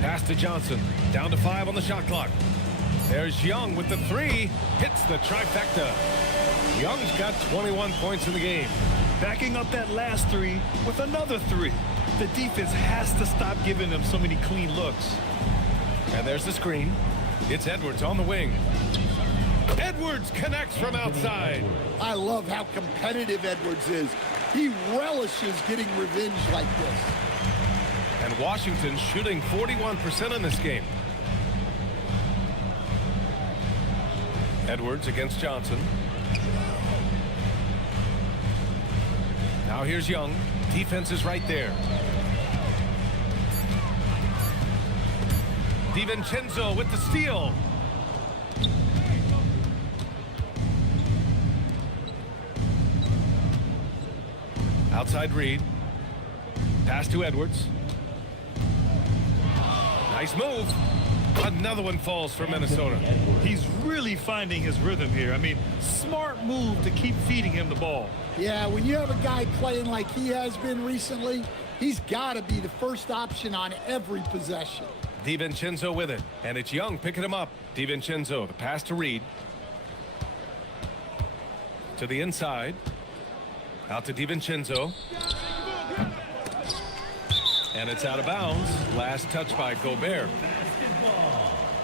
Pass to Johnson. Down to 5 on the shot clock. There's Young with the 3. Hits the trifecta. Young's got 21 points in the game. Backing up that last 3 with another 3. The defense has to stop giving them so many clean looks. And there's the screen. It's Edwards on the wing. Edwards connects from outside. I love how competitive Edwards is. He relishes getting revenge like this. And Washington shooting 41% in this game. Edwards against Johnson. Now here's Young. Defense is right there. DiVincenzo with the steal. Outside Reed. Pass to Edwards. Nice move. Another one falls for Minnesota. He's really finding his rhythm here. I mean, smart move to keep feeding him the ball. Yeah, when you have a guy playing like he has been recently, he's got to be the first option on every possession. DiVincenzo with it, and it's Young picking him up. DiVincenzo, the pass to Reed. To the inside. Out to DiVincenzo. And it's out of bounds. Last touch by Gobert.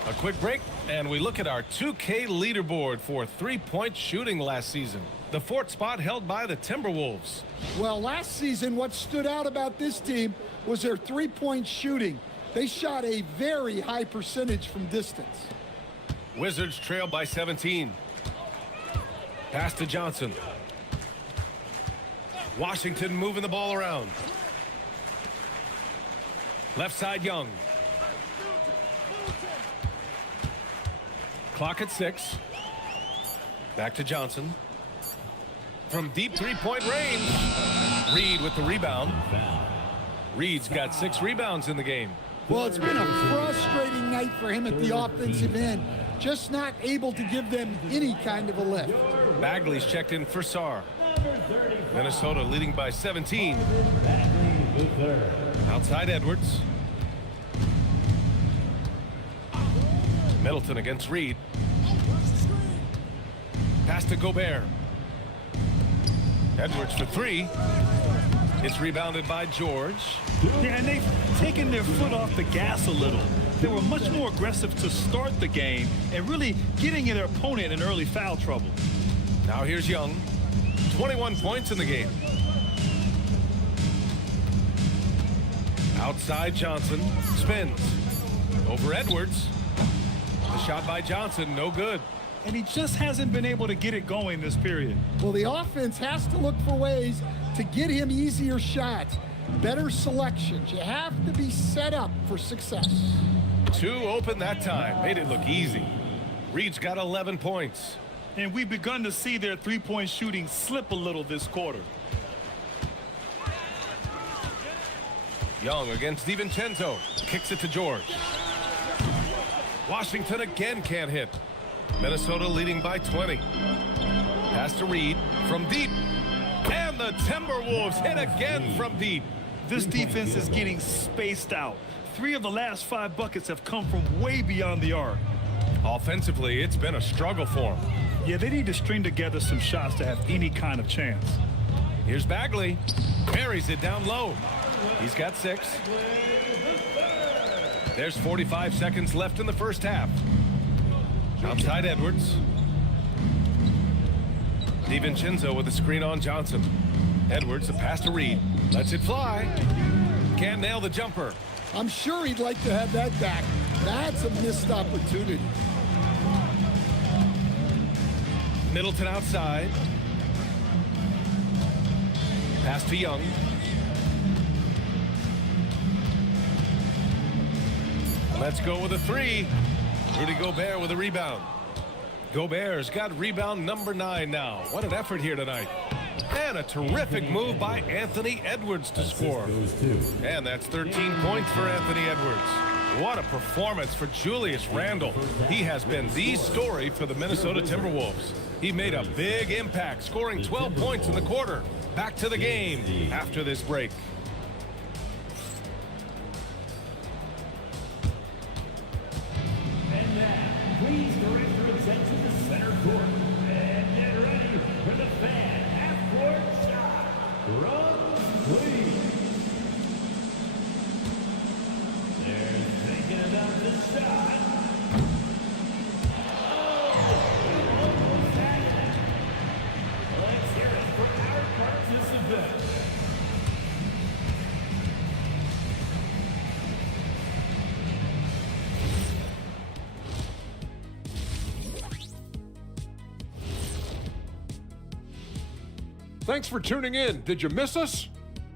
A quick break, and we look at our 2K leaderboard for three-point shooting last season. The fourth spot held by the Timberwolves. Well, last season, what stood out about this team was their three-point shooting. They shot a very high percentage from distance. Wizards trail by 17. Pass to Johnson. Washington moving the ball around. Left side Young. Clock at 6. Back to Johnson. From deep three-point range. Reed with the rebound. Reed's got 6 rebounds in the game. Well, it's been a frustrating night for him at the offensive end. Just not able to give them any kind of a lift. Bagley's checked in for Sarr. Minnesota leading by 17. Outside Edwards. Middleton against Reed. Pass to Gobert. Edwards for 3. It's rebounded by George. Yeah, and they've taken their foot off the gas a little. They were much more aggressive to start the game and really getting their opponent in early foul trouble. Now here's Young. 21 points in the game. Outside Johnson. Spins. Over Edwards. The shot by Johnson, no good. And he just hasn't been able to get it going this period. Well, the offense has to look for ways to get him easier shots, better selections. You have to be set up for success. 2 open that time. Made it look easy. Reed's got 11 points. And we've begun to see their three-point shooting slip a little this quarter. Young against DiVincenzo. Kicks it to George. Washington again can't hit. Minnesota leading by 20. Pass to Reed from deep. And the Timberwolves hit again from deep. This defense is getting spaced out. 3 of the last 5 buckets have come from way beyond the arc. Offensively, it's been a struggle for them. Yeah, they need to string together some shots to have any kind of chance. Here's Bagley. Buries it down low. He's got 6. There's 45 seconds left in the first half. Outside Edwards. DiVincenzo with a screen on Johnson. Edwards, the pass to Reed. Lets it fly. Can't nail the jumper. I'm sure he'd like to have that back. That's a missed opportunity. Middleton outside. Pass to Young. Let's go with a 3. Rudy Gobert with a rebound. Gobert's got rebound number 9 now. What an effort here tonight. And a terrific move by Anthony Edwards to score. And that's 13 points for Anthony Edwards. What a performance for Julius Randle. He has been the story for the Minnesota Timberwolves. He made a big impact, scoring 12 points in the quarter. Back to the game after this break. And now, please direct your attention to center court. And get ready for the fan half-court shot. Run, please. They're thinking about the shot. Thanks for tuning in. Did you miss us?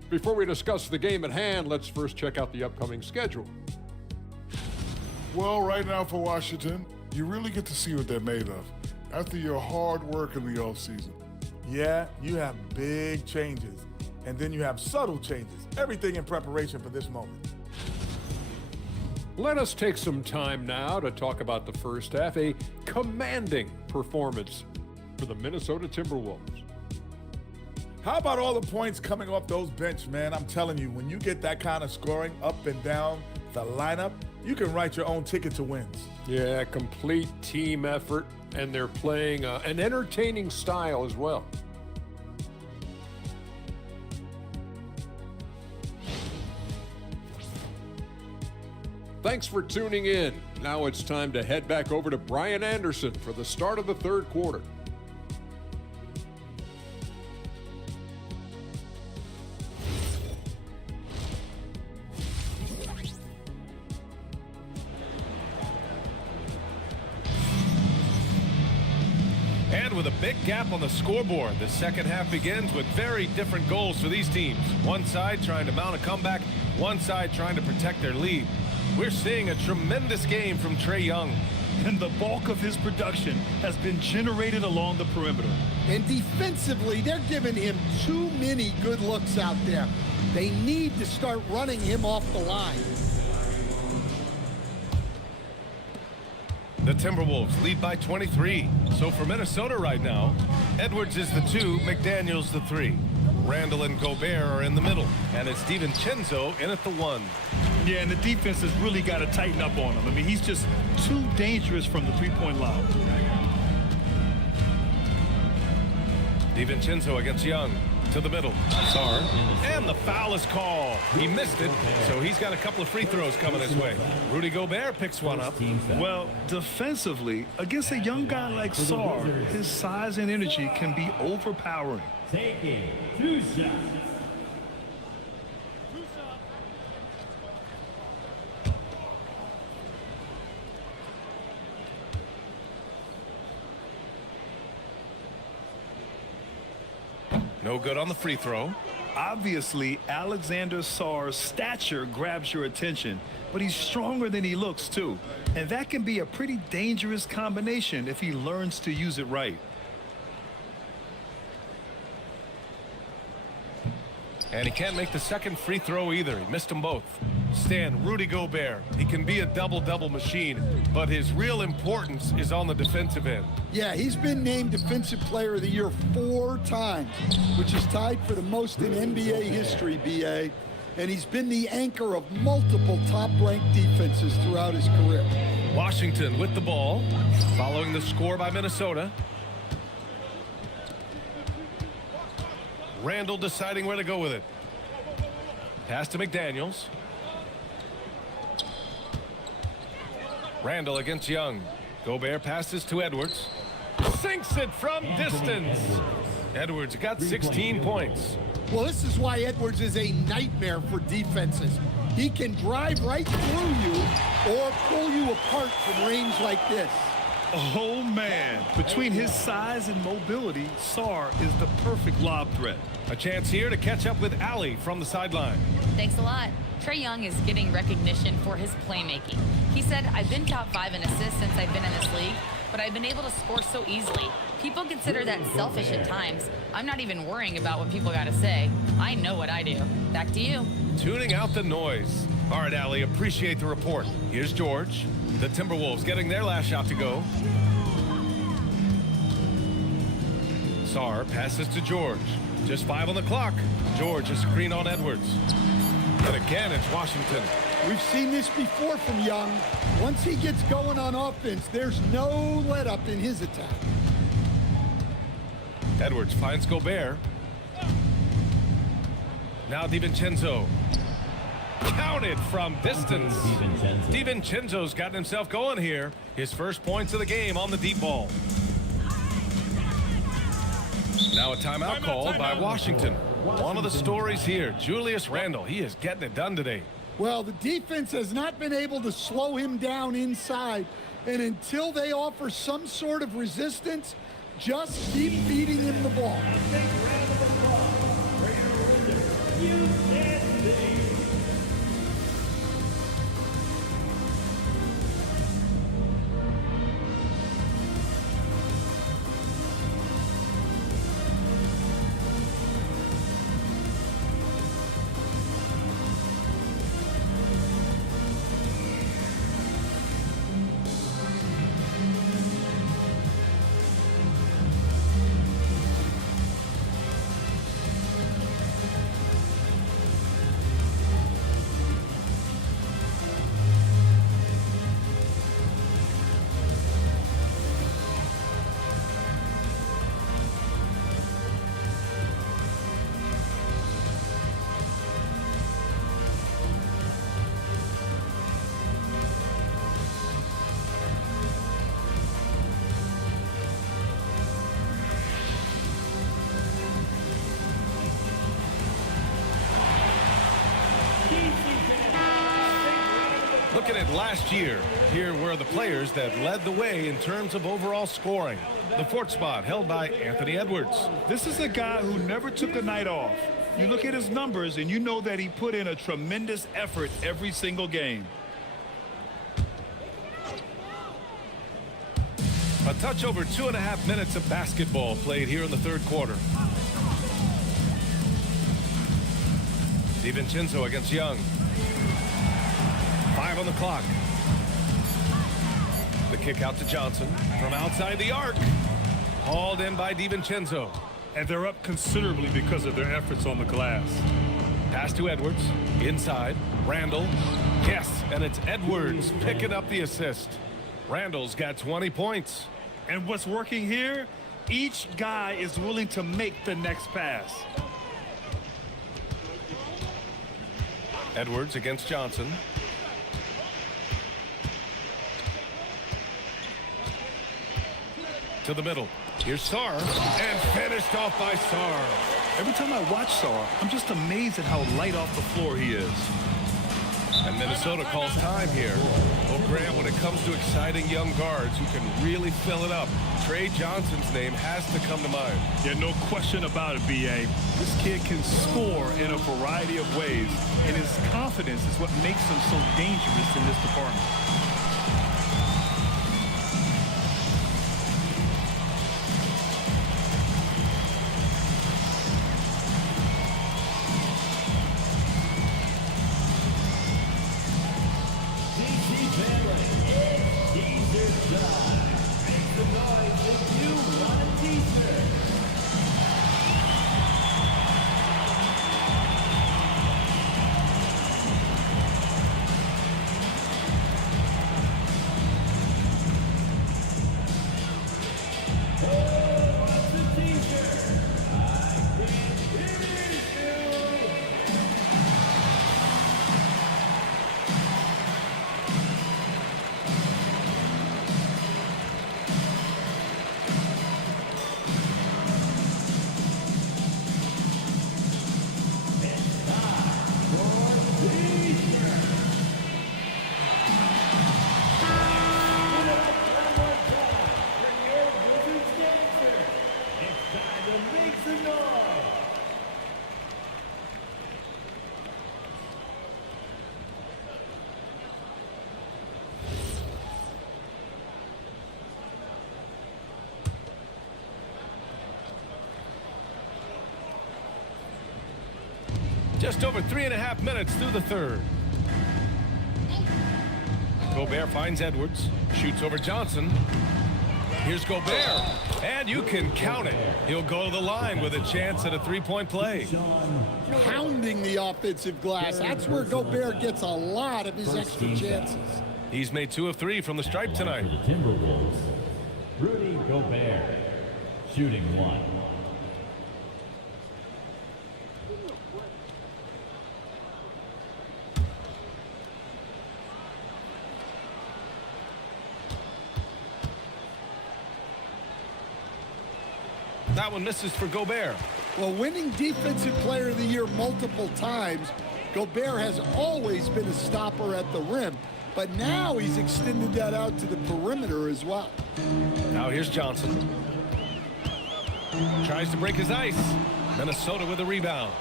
Before we discuss the game at hand, let's first check out the upcoming schedule. Well, right now for Washington, you really get to see what they're made of after your hard work in the offseason. Yeah, you have big changes, and then you have subtle changes. Everything in preparation for this moment. Let us take some time now to talk about the first half, a commanding performance for the Minnesota Timberwolves. How about all the points coming off those bench, man? I'm telling you, when you get that kind of scoring up and down the lineup, you can write your own ticket to wins. Yeah, complete team effort, and they're playing an entertaining style as well. Thanks for tuning in. Now it's time to head back over to Brian Anderson for the start of the third quarter. And with a big gap on the scoreboard, the second half begins with very different goals for these teams. One side trying to mount a comeback, one side trying to protect their lead. We're seeing a tremendous game from Trae Young. And the bulk of his production has been generated along the perimeter. And defensively, they're giving him too many good looks out there. They need to start running him off the line. The Timberwolves lead by 23. So for Minnesota right now, Edwards is the 2, McDaniels the 3. Randall and Gobert are in the middle, and it's DiVincenzo in at the 1. Yeah, and the defense has really got to tighten up on him. I mean, he's just too dangerous from the three-point line. DiVincenzo against Young. To the middle. Sarr. And the foul is called. He missed it, so he's got a couple of free throws coming his way. Rudy Gobert picks one up. Well, defensively, against a young guy like Sarr, his size and energy can be overpowering. Taking 2 shots. No good on the free throw. Obviously, Alexander Sarr's stature grabs your attention, but he's stronger than he looks, too. And that can be a pretty dangerous combination if he learns to use it right. And he can't make the second free throw either. He missed them both. Stan, Rudy Gobert. He can be a double-double machine, but his real importance is on the defensive end. Yeah, he's been named Defensive Player of the Year 4 times, which is tied for the most in NBA history, BA. And he's been the anchor of multiple top-ranked defenses throughout his career. Washington with the ball, following the score by Minnesota. Randall deciding where to go with it. Pass to McDaniels. Randall against Young. Gobert passes to Edwards. Sinks it from distance. Edwards got 16 points. Well, this is why Edwards is a nightmare for defenses. He can drive right through you or pull you apart from range like this. Oh, man. Between his size and mobility, Sarr is the perfect lob threat. A chance here to catch up with Allie from the sideline. Thanks a lot. Trae Young is getting recognition for his playmaking. He said, I've been top 5 in assists since I've been in this league, but I've been able to score so easily. People consider that selfish at times. I'm not even worrying about what people got to say. I know what I do. Back to you. Tuning out the noise. All right, Allie, appreciate the report. Here's George. The Timberwolves getting their last shot to go. Sarr passes to George. Just 5 on the clock. George, a screen on Edwards. And again, it's Washington. We've seen this before from Young. Once he gets going on offense, there's no let-up in his attack. Edwards finds Gobert. Now DiVincenzo. Counted from distance. DiVincenzo's gotten himself going here. His first points of the game on the deep ball. Now a timeout called by Washington. One of the stories here, Julius Randle. He is getting it done today. Well, the defense has not been able to slow him down inside. And until they offer some sort of resistance, just keep feeding him the ball. Looking at last year, here were the players that led the way in terms of overall scoring. The fourth spot held by Anthony Edwards. This is a guy who never took a night off. You look at his numbers and you know that he put in a tremendous effort every single game. A touch over 2.5 minutes of basketball played here in the third quarter. DiVincenzo against Young. 5 on the clock. The kick out to Johnson from outside the arc. Hauled in by DiVincenzo. And they're up considerably because of their efforts on the glass. Pass to Edwards. Inside. Randall. Yes, and it's Edwards picking up the assist. Randall's got 20 points. And what's working here? Each guy is willing to make the next pass. Edwards against Johnson. To the middle. Here's Sarr. And finished off by Sarr. Every time I watch Sarr, I'm just amazed at how light off the floor he is. And Minnesota calls time here. Well, Grant, when it comes to exciting young guards who can really fill it up, Trey Johnson's name has to come to mind. Yeah, no question about it, B.A. This kid can score in a variety of ways, and his confidence is what makes him so dangerous in this department. Just over 3.5 minutes through the third. Gobert finds Edwards. Shoots over Johnson. Here's Gobert. And you can count it. He'll go to the line with a chance at a three-point play. Pounding the offensive glass. That's where Gobert gets a lot of his extra chances. He's made 2 of 3 from the stripe tonight. The Timberwolves, Rudy Gobert, shooting 1. That one misses for Gobert. Well, winning Defensive Player of the Year multiple times, Gobert has always been a stopper at the rim, but now he's extended that out to the perimeter as well. Now here's Johnson. Tries to break his ice. Minnesota with a rebound.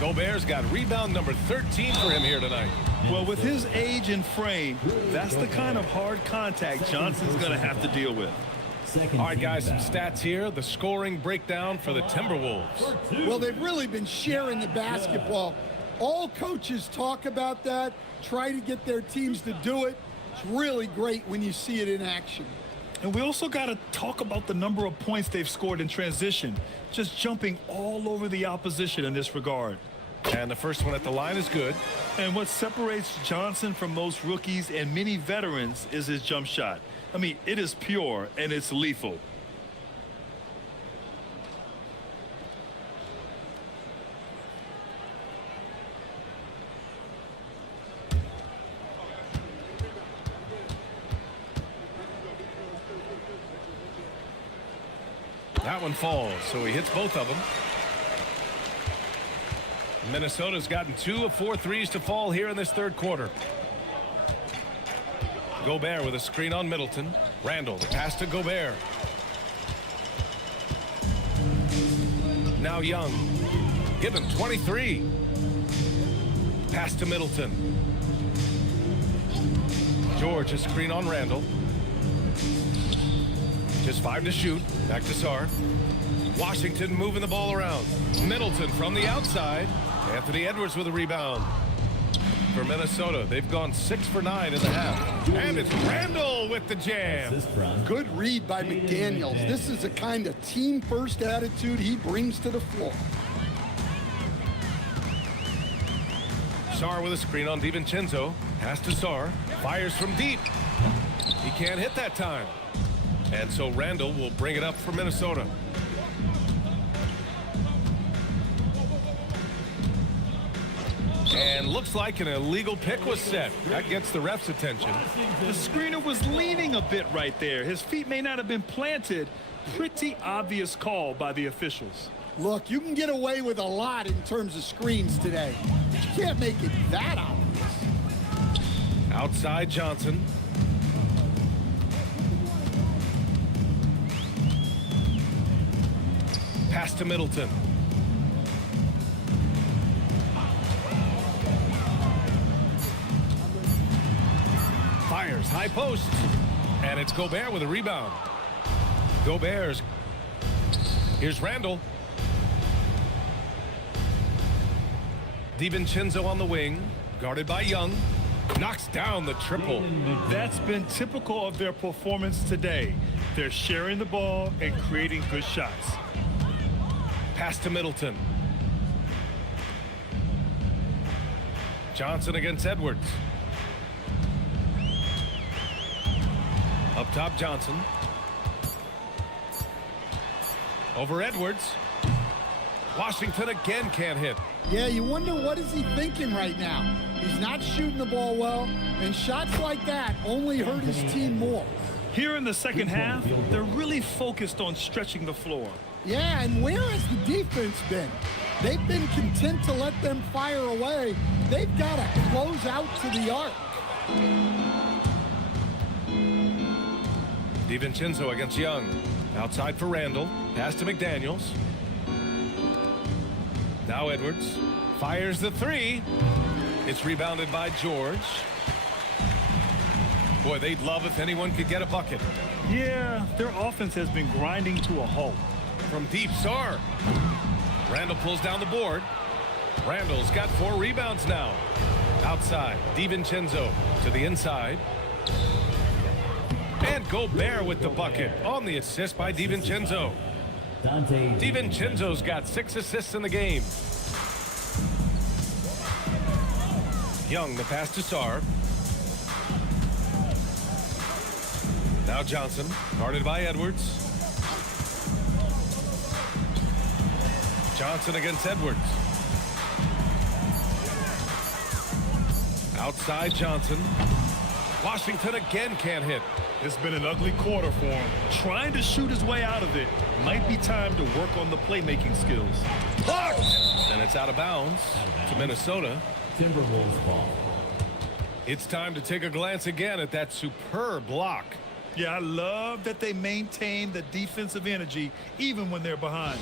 Gobert's got rebound number 13 for him here tonight. Well, with his age and frame, that's the kind of hard contact Johnson's going to have to deal with. All right, guys, some stats here. The scoring breakdown for the Timberwolves. Well, they've really been sharing the basketball. All coaches talk about that, try to get their teams to do it. It's really great when you see it in action. And we also got to talk about the number of points they've scored in transition, just jumping all over the opposition in this regard. And the first one at the line is good. And what separates Johnson from most rookies and many veterans is his jump shot. I mean, it is pure and it's lethal. That one falls, so he hits both of them. Minnesota's gotten 2 of 4 threes to fall here in this third quarter. Gobert with a screen on Middleton. Randall, the pass to Gobert. Now Young. Given 23. Pass to Middleton. George, a screen on Randall. Just 5 to shoot. Back to Sarr. Washington moving the ball around. Middleton from the outside. Anthony Edwards with a rebound. For Minnesota, they've gone 6 for 9 in the half. And it's Randall with the jam. Good read by McDaniels. This is the kind of team-first attitude he brings to the floor. Sarr with a screen on DiVincenzo. Pass to Sarr. Fires from deep. He can't hit that time. And so Randall will bring it up for Minnesota. And looks like an illegal pick was set. That gets the ref's attention. The screener was leaning a bit right there. His feet may not have been planted. Pretty obvious call by the officials. Look, you can get away with a lot in terms of screens today. But you can't make it that obvious. Outside Johnson. Pass to Middleton. Fires, high post. And it's Gobert with a rebound. Gobert's. Here's Randall. DiVincenzo on the wing. Guarded by Young. Knocks down the triple. That's been typical of their performance today. They're sharing the ball and creating good shots. Pass to Middleton. Johnson against Edwards. Up top, Johnson. Over Edwards. Washington again can't hit. Yeah, you wonder what is he thinking right now. He's not shooting the ball well, and shots like that only hurt his team more. Here in the second half, they're really focused on stretching the floor. Yeah, and where has the defense been? They've been content to let them fire away. They've got to close out to the arc. DiVincenzo against Young. Outside for Randall. Pass to McDaniels. Now Edwards. Fires the three. It's rebounded by George. Boy, they'd love if anyone could get a bucket. Yeah, their offense has been grinding to a halt. From deep, Sarr. Randall pulls down the board. Randall's got 4 rebounds now. Outside, DiVincenzo to the inside. And Gobert with the bucket on the assist by DiVincenzo. DiVincenzo's got 6 assists in the game. Young, the pass to Sarr. Now Johnson, guarded by Edwards. Johnson against Edwards. Outside Johnson. Washington again can't hit. It's been an ugly quarter for him. Trying to shoot his way out of it. Might be time to work on the playmaking skills. Blocked! And it's out of bounds to Minnesota. Timberwolves ball. It's time to take a glance again at that superb block. Yeah, I love that they maintain the defensive energy even when they're behind.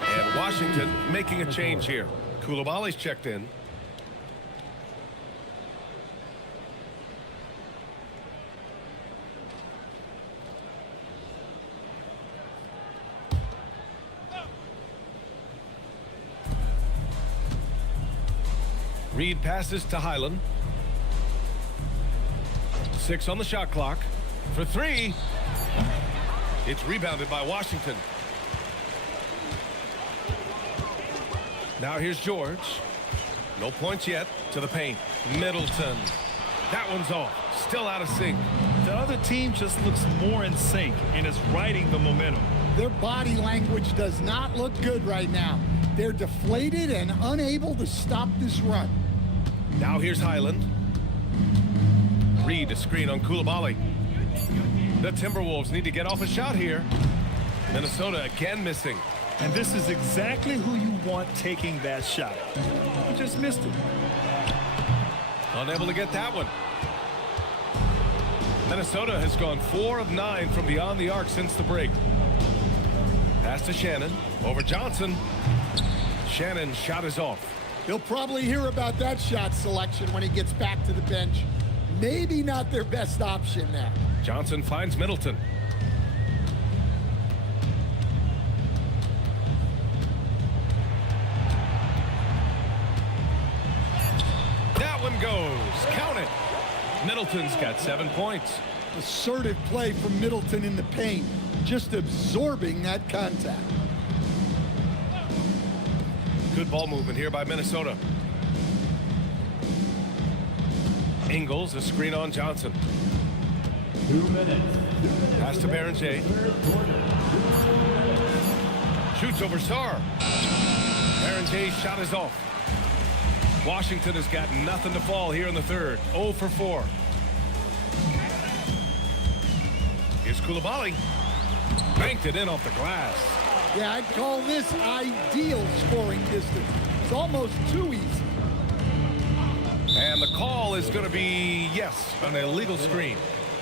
And Washington making a change here. Koulibaly's checked in. Reed passes to Highland. 6 on the shot clock. For 3. It's rebounded by Washington. Now here's George. No points yet to the paint. Middleton. That one's off. Still out of sync. The other team just looks more in sync and is riding the momentum. Their body language does not look good right now. They're deflated and unable to stop this run. Now here's Highland. Reed a screen on Koulibaly. The Timberwolves need to get off a shot here. Minnesota again missing. And this is exactly who you want taking that shot. He just missed it. Unable to get that one. Minnesota has gone 4 of 9 from beyond the arc since the break. Pass to Shannon. Over Johnson. Shannon's shot is off. He'll probably hear about that shot selection when he gets back to the bench. Maybe not their best option now. Johnson finds Middleton. That one goes. Count it. Middleton's got 7 points. Assertive play from Middleton in the paint. Just absorbing that contact. Good ball movement here by Minnesota. Ingles, a screen on Johnson. 2 minutes. Pass to Berenger. Shoots over Sarr. Berenger's shot is off. Washington has got nothing to fall here in the third. 0 for 4. Here's Coulibaly. Banked it in off the glass. Yeah, I'd call this ideal scoring distance. It's almost too easy. And the call is going to be, yes, an illegal screen.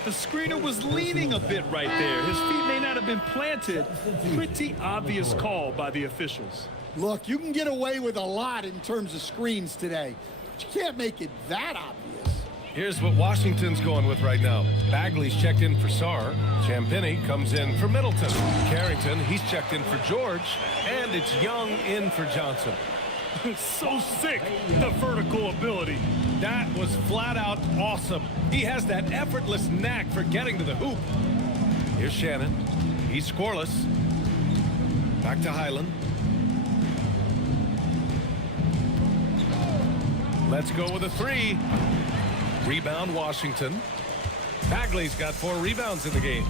The screener was leaning a bit right there. His feet may not have been planted. Pretty obvious call by the officials. Look, you can get away with a lot in terms of screens today, but you can't make it that obvious. Here's what Washington's going with right now. Bagley's checked in for Sarr. Champagnie comes in for Middleton. Carrington, he's checked in for George. And it's Young in for Johnson. So sick, the vertical ability. That was flat out awesome. He has that effortless knack for getting to the hoop. Here's Shannon. He's scoreless. Back to Highland. Let's go with a 3. Rebound Washington. Bagley's got 4 rebounds in the game.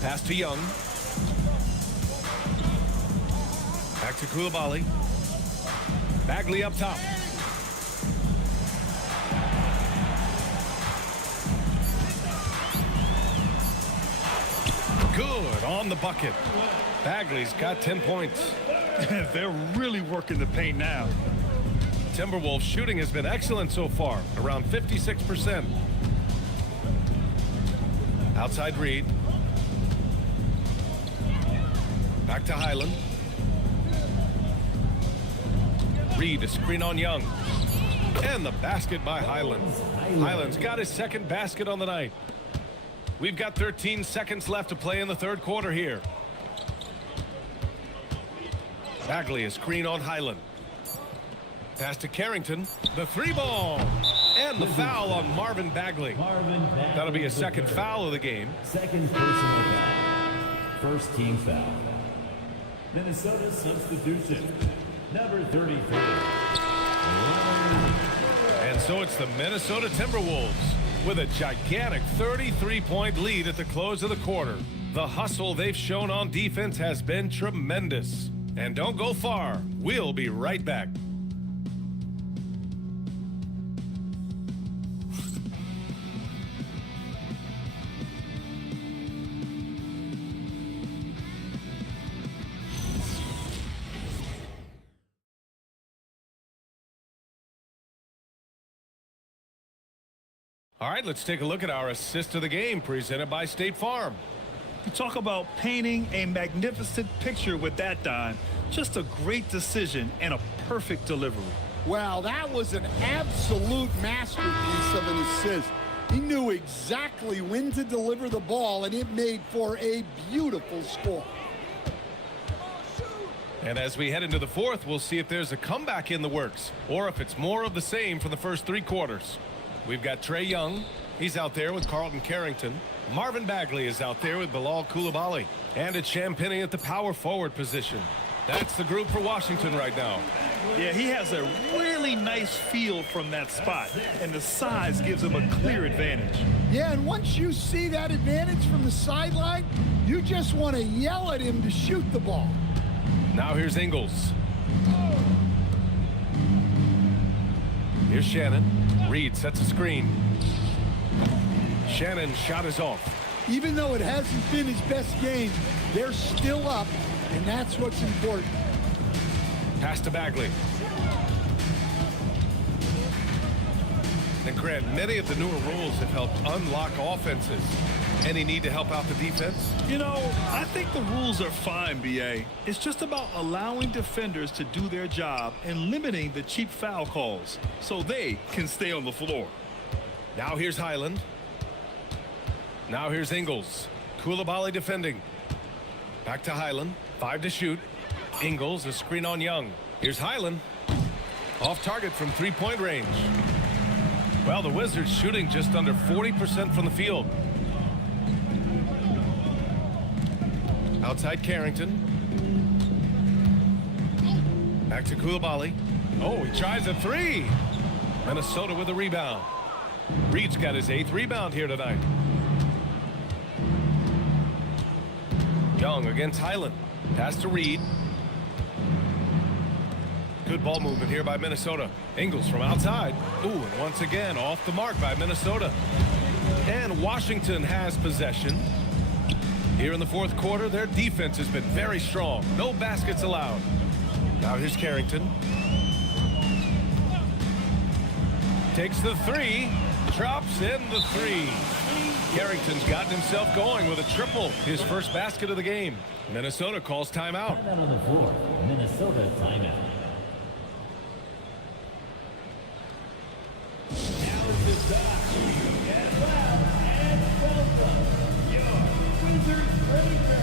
Pass to Young. Back to Coulibaly. Bagley up top. Good on the bucket. Bagley's got 10 points. They're really working the paint now. Timberwolves shooting has been excellent so far, around 56%. Outside Reed. Back to Highland. Reed, a screen on Young. And the basket by Highland. Highland's got his second basket on the night. We've got 13 seconds left to play in the third quarter here. Bagley, a screen on Highland. Pass to Carrington. The 3 ball. And the foul on Marvin Bagley. That'll be a second foul of the game. Second personal foul. First team foul. Minnesota substitution. Number 33. And so it's the Minnesota Timberwolves with a gigantic 33-point lead at the close of the quarter. The hustle they've shown on defense has been tremendous. And don't go far. We'll be right back. All right, let's take a look at our assist of the game presented by State Farm. You talk about painting a magnificent picture with that dime. Just a great decision and a perfect delivery. Wow, that was an absolute masterpiece of an assist. He knew exactly when to deliver the ball, and it made for a beautiful score. And as we head into the fourth, we'll see if there's a comeback in the works or if it's more of the same from the first 3 quarters. We've got Trae Young. He's out there with Carlton Carrington. Marvin Bagley is out there with Bilal Coulibaly. And it's Champagnie at the power forward position. That's the group for Washington right now. Yeah, he has a really nice feel from that spot, and the size gives him a clear advantage. Yeah, and once you see that advantage from the sideline, you just want to yell at him to shoot the ball. Now here's Ingles. Here's Shannon. Reed sets a screen. Shannon's shot is off. Even though it hasn't been his best game, they're still up, and that's what's important. Pass to Bagley. And Grant, many of the newer rules have helped unlock offenses. Any need to help out the defense? You know, I think the rules are fine, B.A. It's just about allowing defenders to do their job and limiting the cheap foul calls so they can stay on the floor. Now here's Highland. Now here's Ingles. Koulibaly defending. Back to Highland. 5 to shoot. Ingles, a screen on Young. Here's Highland. Off target from three-point range. Well, the Wizards shooting just under 40% from the field. Outside Carrington. Back to Koulibaly. Oh, he tries a three. Minnesota with a rebound. Reed's got his 8th rebound here tonight. Young against Highland. Pass to Reed. Good ball movement here by Minnesota. Ingles from outside. Ooh, and once again off the mark by Minnesota. And Washington has possession. Here in the fourth quarter, their defense has been very strong. No baskets allowed. Now here's Carrington. Takes the three. Drops in the three. Carrington's gotten himself going with a triple. His first basket of the game. Minnesota calls timeout. Timeout on the floor. Minnesota timeout. Now it's the time. Get well and welcome your Wizards Rangers.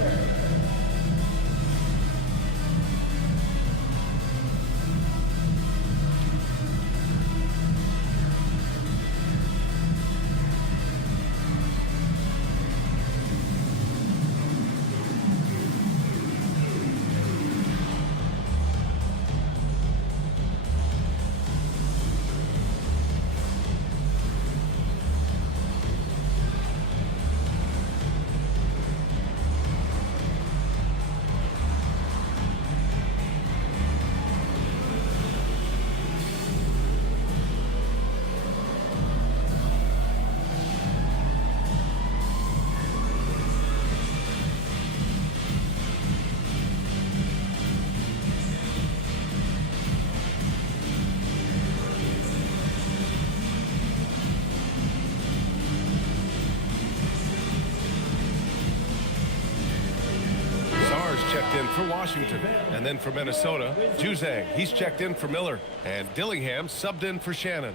Checked in for Washington. And then for Minnesota, Juzang. He's checked in for Miller. And Dillingham subbed in for Shannon.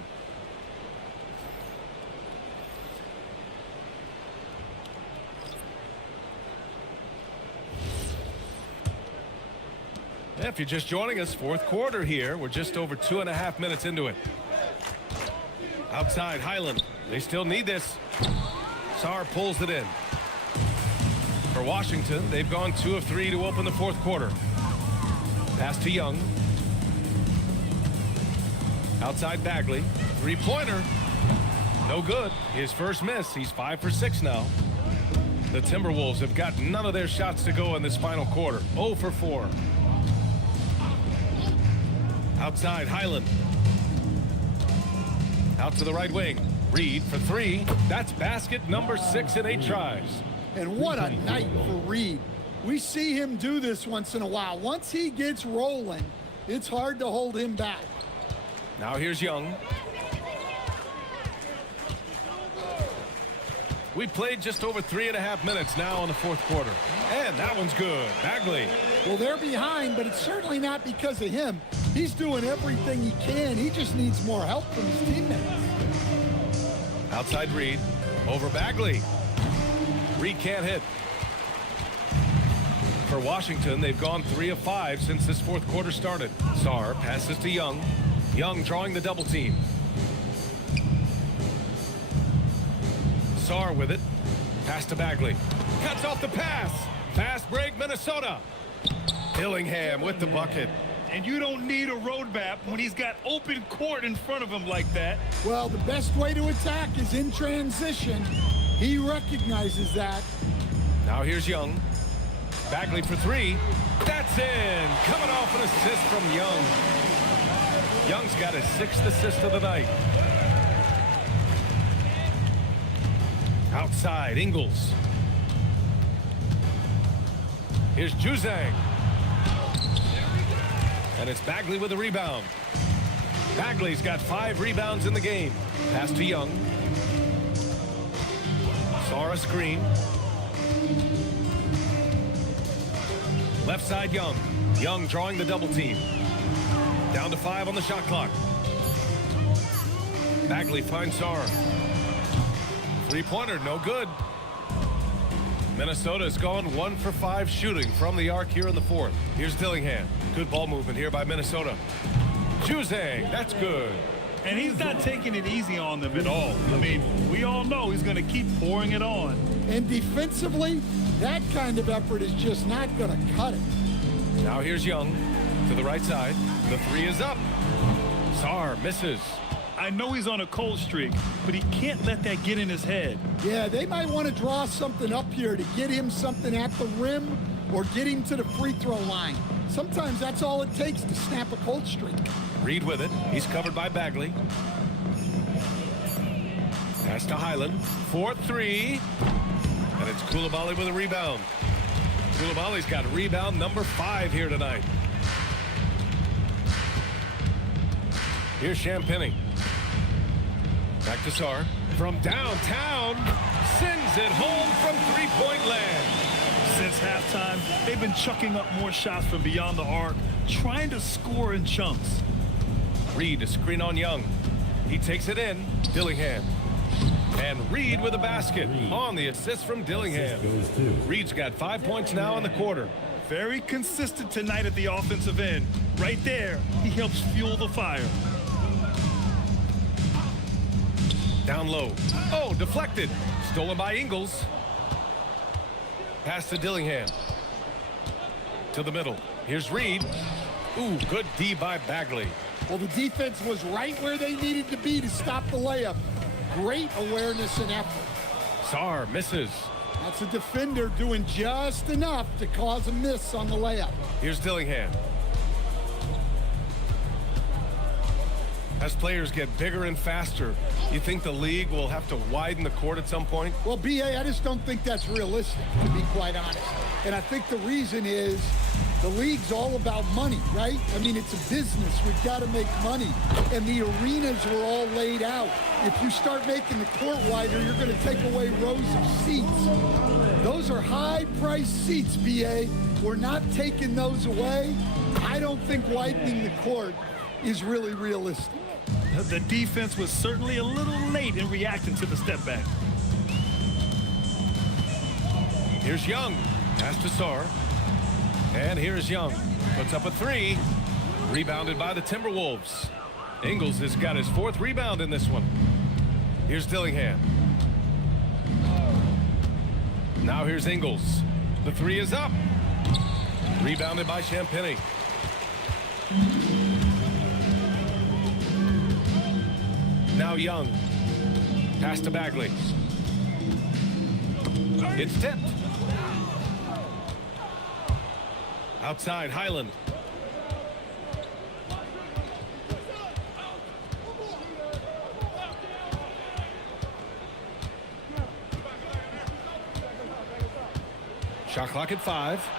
If you're just joining us, fourth quarter here. We're just over 2.5 minutes into it. Outside Highland. They still need this. Sarr pulls it in. For Washington, they've gone 2 of 3 to open the fourth quarter. Pass to Young. Outside Bagley. Three-pointer. No good. His first miss. He's 5 for 6 now. The Timberwolves have got none of their shots to go in this final quarter. 0 for 4. Outside Highland. Out to the right wing. Reed for 3. That's basket number 6 in 8 tries. And what a night for Reed. We see him do this once in a while. Once he gets rolling, it's hard to hold him back. Now here's Young. We played just over 3.5 minutes now in the fourth quarter. And that one's good. Bagley. Well, they're behind, but it's certainly not because of him. He's doing everything he can. He just needs more help from his teammates. Outside Reed. Over Bagley. Reed can't hit. For Washington, they've gone 3 of 5 since this fourth quarter started. Sarr passes to Young. Young drawing the double team. Sarr with it. Pass to Bagley. Cuts off the pass. Fast break, Minnesota. Dillingham with the bucket. And you don't need a roadmap when he's got open court in front of him like that. Well, the best way to attack is in transition. He recognizes that. Now here's Young. Bagley for 3. That's in. Coming off an assist from Young. Young's got his 6th assist of the night. Outside, Ingles. Here's Juzang. And it's Bagley with a rebound. Bagley's got 5 rebounds in the game. Pass to Young. Saw a screen. Left side Young. Young drawing the double team. Down to 5 on the shot clock. Bagley finds Sarr. Three-pointer, no good. Minnesota has gone 1 for 5 shooting from the arc here in the fourth. Here's Dillingham. Good ball movement here by Minnesota. Juzang, that's good. And he's not taking it easy on them at all. I mean, we all know he's going to keep pouring it on. And defensively, that kind of effort is just not going to cut it. Now here's Young to the right side. The 3 is up. Sarr misses. I know he's on a cold streak, but he can't let that get in his head. Yeah, they might want to draw something up here to get him something at the rim or get him to the free throw line. Sometimes that's all it takes to snap a cold streak. Reed with it. He's covered by Bagley. Pass to Highland. 4-3. And it's Coulibaly with a rebound. Coulibaly's got rebound number 5 here tonight. Here's Champagnie. Back to Sarr. From downtown, sends it home from three-point land. Since halftime, they've been chucking up more shots from beyond the arc, trying to score in chunks. Reed a screen on Young. He takes it in. Dillingham. And Reed with a basket on the assist from Dillingham. Reed's got 5 points now in the quarter. Very consistent tonight at the offensive end. Right there, he helps fuel the fire. Down low. Oh, deflected. Stolen by Ingles. Pass to Dillingham. To the middle. Here's Reed. Ooh, good D by Bagley. Well, the defense was right where they needed to be to stop the layup. Great awareness and effort. Sarr misses. That's a defender doing just enough to cause a miss on the layup. Here's Dillingham. As players get bigger and faster, you think the league will have to widen the court at some point? Well, B.A., I just don't think that's realistic, to be quite honest. And I think the reason is the league's all about money, right? I mean, it's a business. We've got to make money. And the arenas were all laid out. If you start making the court wider, you're going to take away rows of seats. Those are high-priced seats, B.A. We're not taking those away. I don't think widening the court is really realistic. The defense was certainly a little late in reacting to the step back. Here's Young. Pass to Sarr. And here's Young. Puts up a 3. Rebounded by the Timberwolves. Ingles has got his 4th rebound in this one. Here's Dillingham. Now here's Ingles. The 3 is up. Rebounded by Champagnie. Now Young. Pass to Bagley. It's tipped. Outside Highland. Shot clock at 5.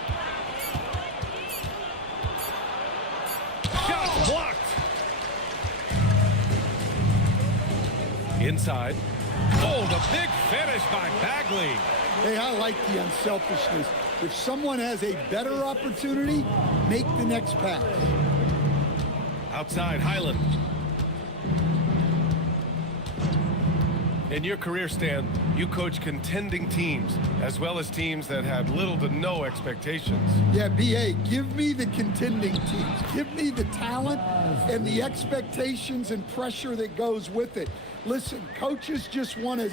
Shot blocked. Inside. Oh, the big finish by Bagley. Hey, I like the unselfishness. If someone has a better opportunity, make the next pass. Outside Highland. In your career, Stan, you coach contending teams as well as teams that had little to no expectations. Yeah, B.A., give me the contending teams. Give me the talent and the expectations and pressure that goes with it. Listen, coaches just want as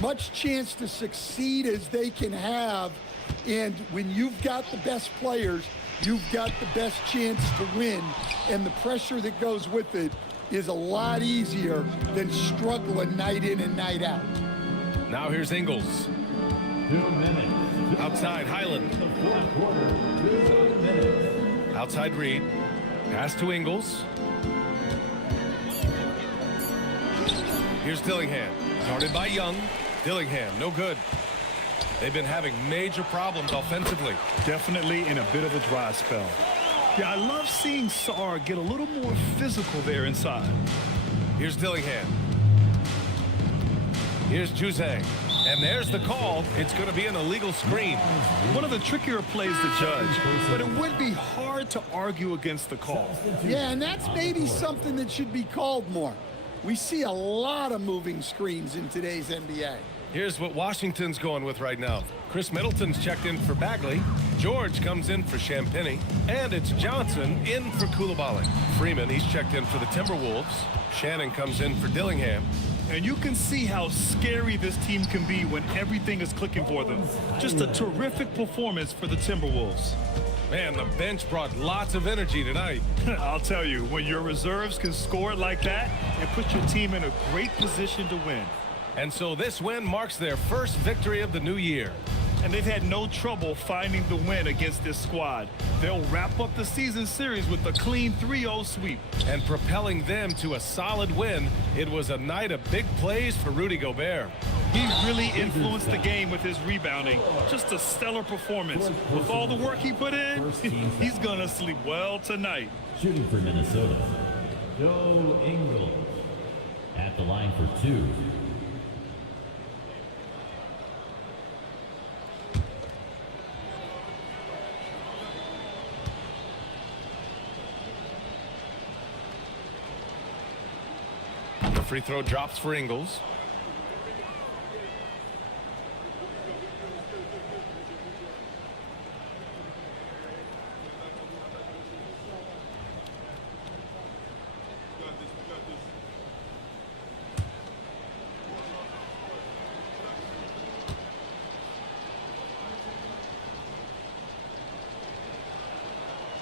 much chance to succeed as they can have. And when you've got the best players, you've got the best chance to win. And the pressure that goes with it is a lot easier than struggling night in and night out. Now here's Ingles. 2 minutes. Outside Highland. The fourth quarter, 2 minutes. Outside Reed. Pass to Ingles. Here's Dillingham. Guarded by Young. Dillingham, no good. They've been having major problems offensively. Definitely in a bit of a dry spell. Yeah, I love seeing Sarr get a little more physical there inside. Here's Dillingham. Here's Juzang. And there's the call. It's going to be an illegal screen. One of the trickier plays to judge, but it would be hard to argue against the call. Yeah, and that's maybe something that should be called more. We see a lot of moving screens in today's NBA. Here's what Washington's going with right now. Chris Middleton's checked in for Bagley. George comes in for Champagnie. And it's Johnson in for Koulibaly. Freeman, he's checked in for the Timberwolves. Shannon comes in for Dillingham. And you can see how scary this team can be when everything is clicking for them. Just a terrific performance for the Timberwolves. Man, the bench brought lots of energy tonight. I'll tell you, when your reserves can score it like that, it puts your team in a great position to win. And so this win marks their first victory of the new year. And they've had no trouble finding the win against this squad. They'll wrap up the season series with a clean 3-0 sweep. And propelling them to a solid win, it was a night of big plays for Rudy Gobert. He really influenced the game with his rebounding. Just a stellar performance. With all the work he put in, he's going to sleep well tonight. Shooting for Minnesota, Joe Ingles at the line for 2. The free throw drops for Ingles.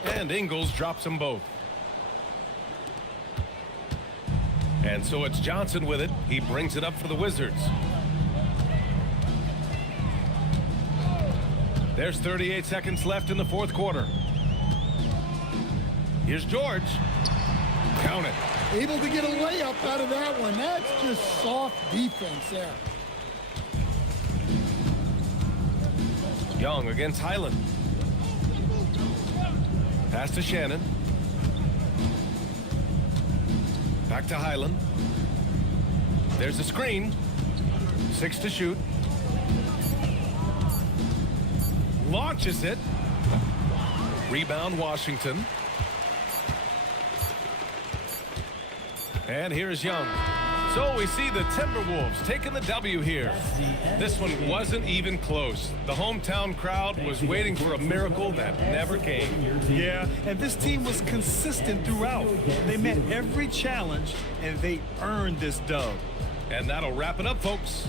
And Ingles drops them both. And so it's Johnson with it. He brings it up for the Wizards. There's 38 seconds left in the fourth quarter. Here's George. Count it. Able to get a layup out of that one. That's just soft defense there. Young against Highland. Pass to Shannon. Back to Highland. There's a screen. 6 to shoot. Launches it. Rebound Washington. And here's Young. So we see the Timberwolves taking the W here. This one wasn't even close. The hometown crowd was waiting for a miracle that never came. Yeah, and this team was consistent throughout. They met every challenge, and they earned this dub. And that'll wrap it up, folks.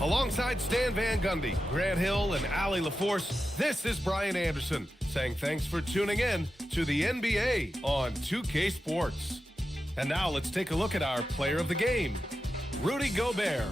Alongside Stan Van Gundy, Grant Hill, and Allie LaForce, this is Brian Anderson saying thanks for tuning in to the NBA on 2K Sports. And now let's take a look at our player of the game, Rudy Gobert.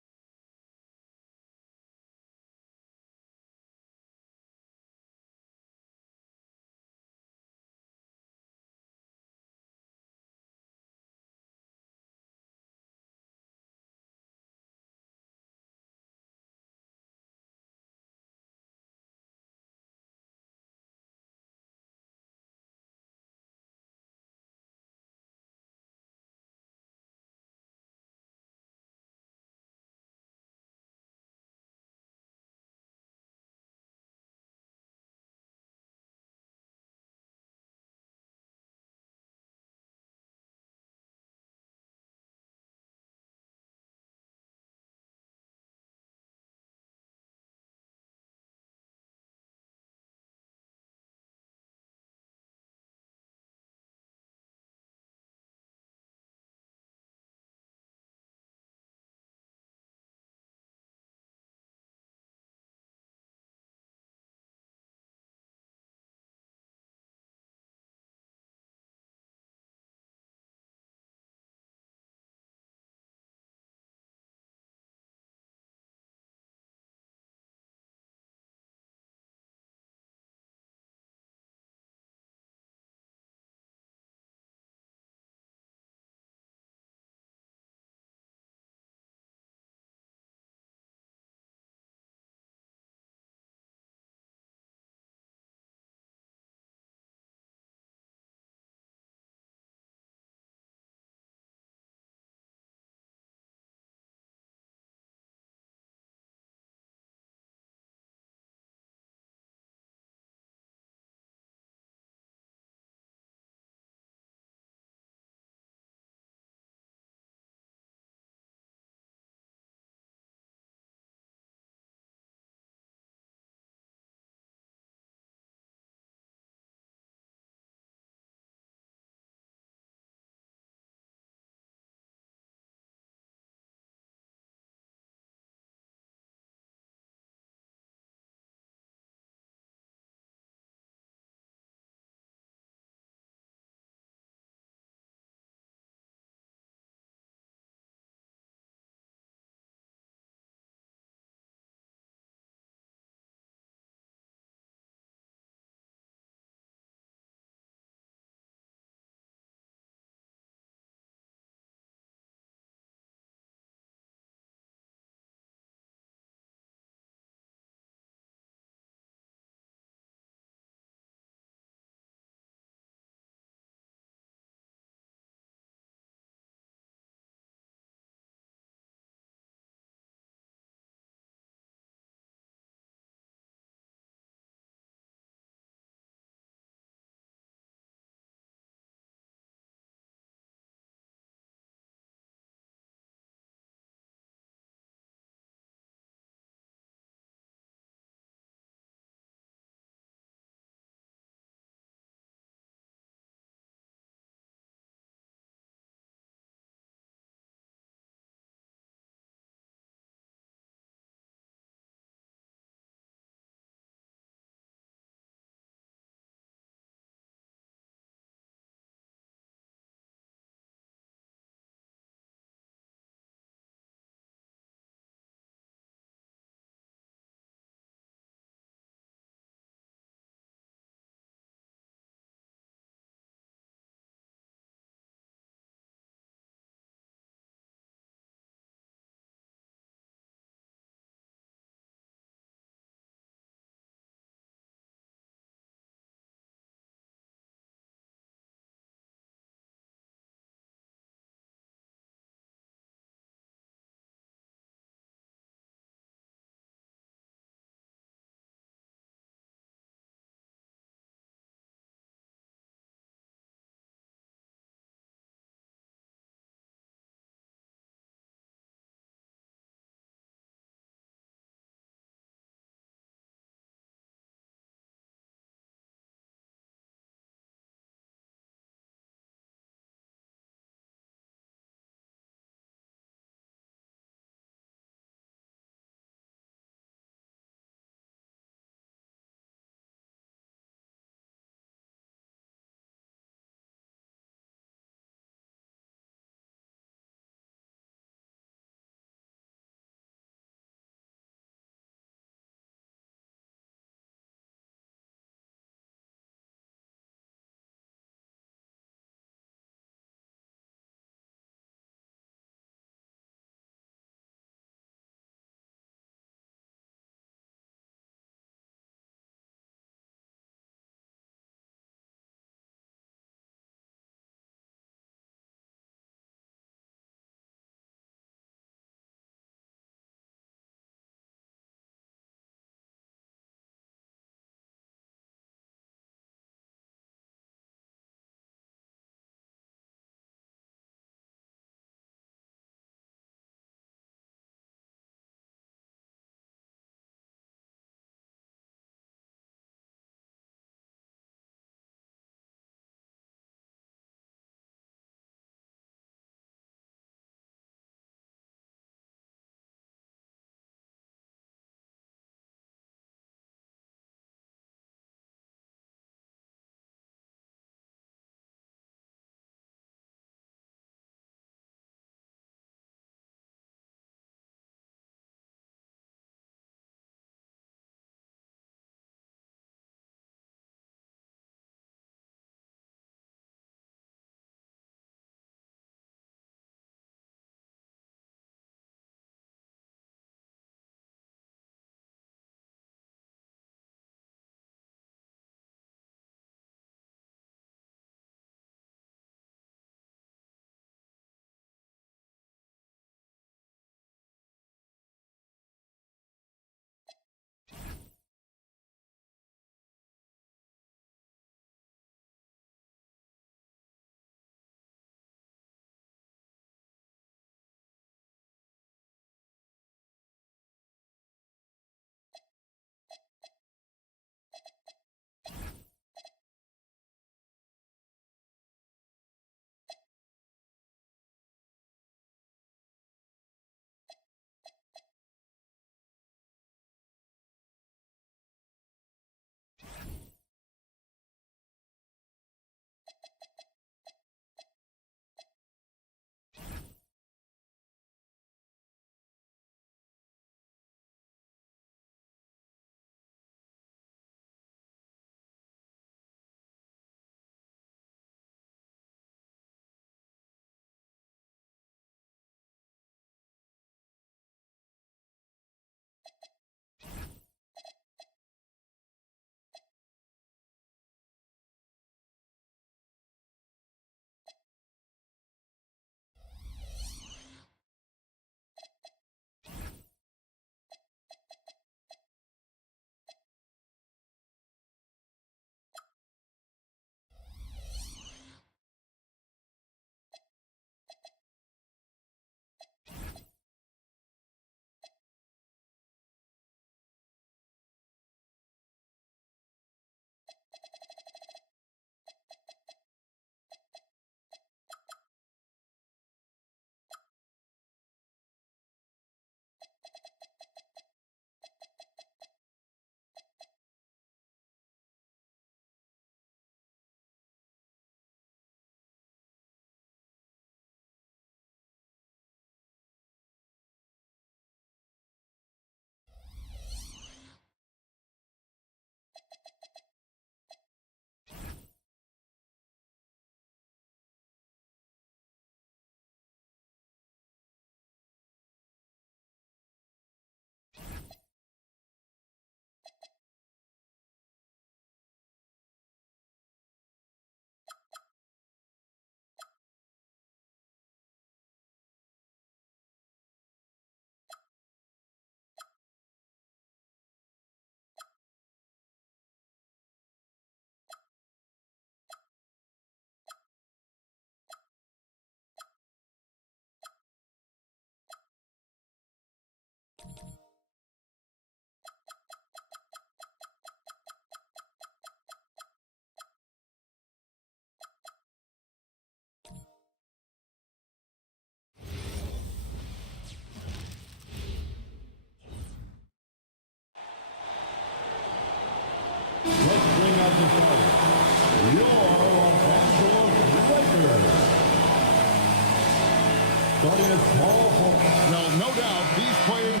Well, no doubt these players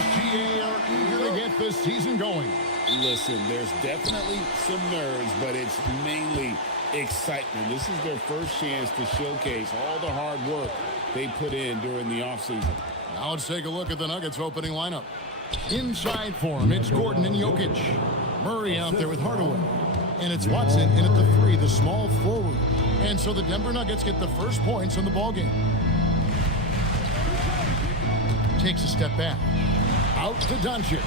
GA are eager to get this season going. Listen, there's definitely some nerves, but it's mainly excitement. This is their first chance to showcase all the hard work they put in during the offseason. Now let's take a look at the Nuggets opening lineup. Inside for him, it's Gordon and Jokic. Murray out there with Hardaway. And it's Watson in at the 3, the small forward. And so the Denver Nuggets get the first points in the ballgame. Takes a step back. Out to Doncic.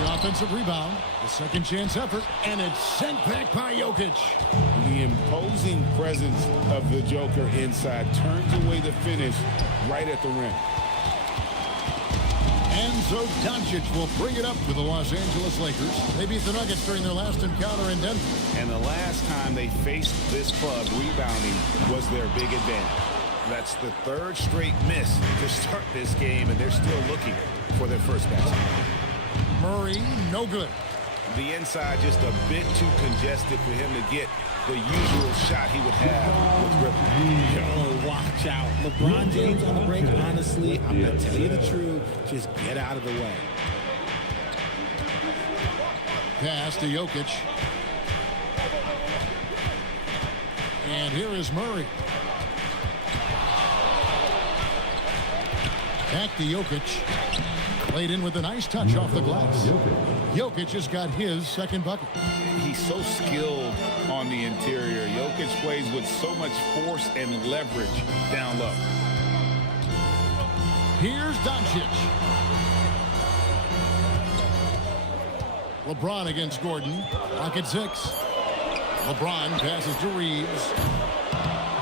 The offensive rebound, the second chance effort, and it's sent back by Jokic. The imposing presence of the Joker inside turns away the finish right at the rim. And so Doncic will bring it up to the Los Angeles Lakers. They beat the Nuggets during their last encounter in Denver. And the last time they faced this club rebounding was their big advantage. That's the third straight miss to start this game, and they're still looking for their first basket. Murray, no good. The inside just a bit too congested for him to get the usual shot he would have with Ripper. Oh, watch out. LeBron James on the break, honestly, I'm going to tell you the truth. Just get out of the way. Pass to Jokic. And here is Murray. Back to Jokic. Played in with a nice touch off the glass. Jokic has got his second bucket. He's so skilled on the interior. Jokic plays with so much force and leverage down low. Here's Doncic. LeBron against Gordon. Lock at 6. LeBron passes to Reeves.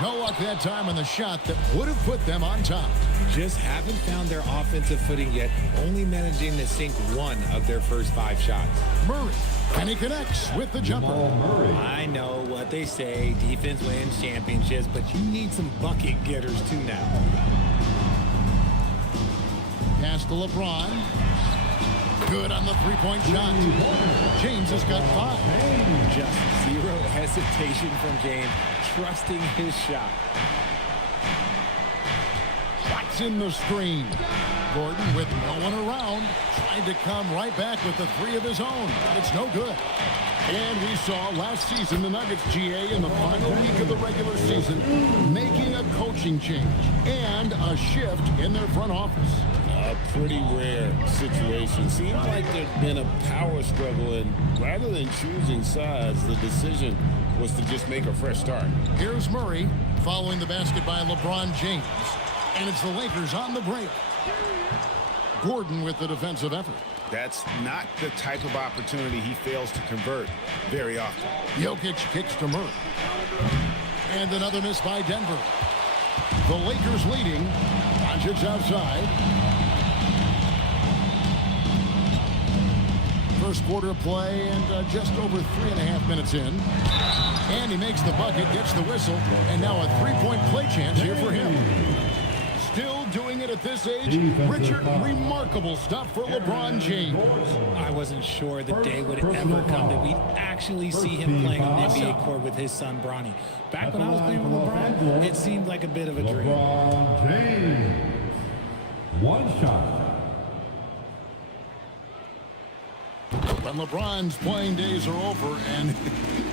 No luck that time on the shot that would have put them on top. Just haven't found their offensive footing yet, only managing to sink one of their first 5 shots. Murray, and he connects with the jumper. I know what they say, defense wins championships, but you need some bucket getters too now. Pass to LeBron. Good on the three-point shot. James has got 5. Just zero hesitation from James, trusting his shot. Shots in the screen. Gordon with no one around, tried to come right back with the 3 of his own. It's no good. And we saw last season the Nuggets, GA, in the final week of the regular season, making a coaching change and a shift in their front office. A pretty rare situation. Seems like there's been a power struggle, and rather than choosing sides, the decision was to just make a fresh start. Here's Murray following the basket by LeBron James. And it's the Lakers on the break. Gordon with the defensive effort. That's not the type of opportunity he fails to convert very often. Jokic kicks to Murray. And another miss by Denver. The Lakers leading. Doncic outside. First quarter play and just over 3.5 minutes in. And he makes the bucket, gets the whistle, and now a three-point play chance here for him. Still doing it at this age. Richard, remarkable stuff for LeBron James. I wasn't sure the day would ever come that we'd actually see him playing on the NBA court with his son, Bronny. Back when I was playing with LeBron, it seemed like a bit of a dream. LeBron James. One shot. When LeBron's playing days are over, and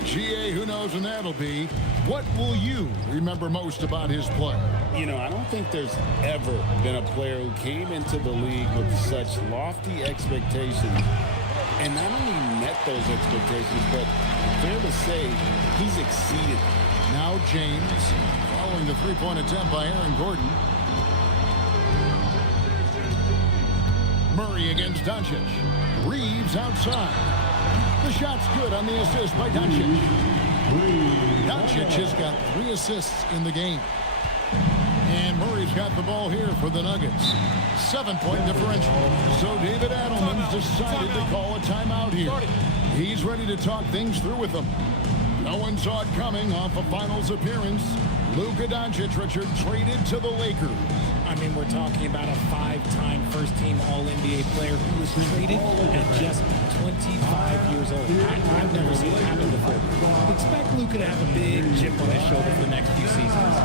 GA, who knows when that'll be, what will you remember most about his play? You know, I don't think there's ever been a player who came into the league with such lofty expectations and not only met those expectations, but fair to say, he's exceeded. Now James, following the three-point attempt by Aaron Gordon. Murray against Doncic. Reeves outside. The shot's good on the assist by Doncic. Doncic has got 3 assists in the game. And Murray's got the ball here for the Nuggets. 7-point differential. So David Adelman's decided to call a timeout here. He's ready to talk things through with them. No one saw it coming off a finals appearance. Luka Doncic, Richard, traded to the Lakers. I mean, we're talking about a 5-time first-team All-NBA player who was traded at just 25 years old. I've never seen it happen before. expect Luka to have a big chip on his shoulder for the next few seasons.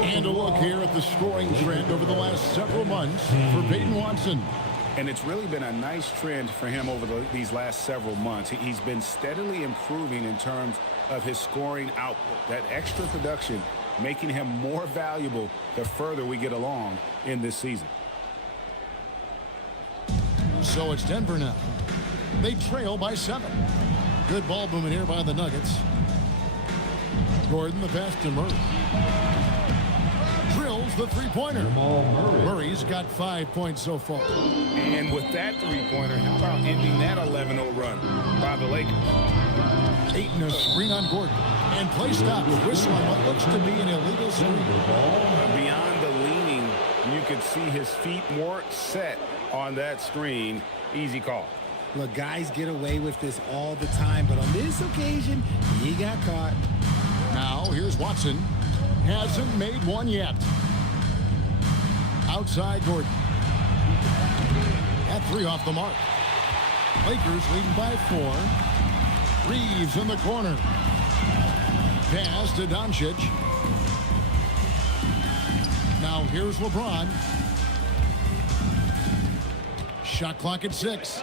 And a look here at the scoring trend over the last several months for Peyton Watson. And it's really been a nice trend for him over these last several months. He's been steadily improving in terms of his scoring output. That extra production making him more valuable the further we get along in this season. So it's Denver now. They trail by 7. Good ball movement here by the Nuggets. Gordon the pass to Murray. Drills the three-pointer. Murray's got 5 points so far. And with that three-pointer, how about ending that 11-0 run by the Lakers? Ayton a screen on Gordon. And play stops. Whistle on what looks to be an illegal screen. Beyond the leaning, you could see his feet more set on that screen. Easy call. Look, guys get away with this all the time, but on this occasion, he got caught. Now, here's Watson. Hasn't made one yet. Outside Gordon. At 3 off the mark. Lakers leading by 4. Reeves in the corner. Pass to Doncic. Now here's LeBron. Shot clock at 6.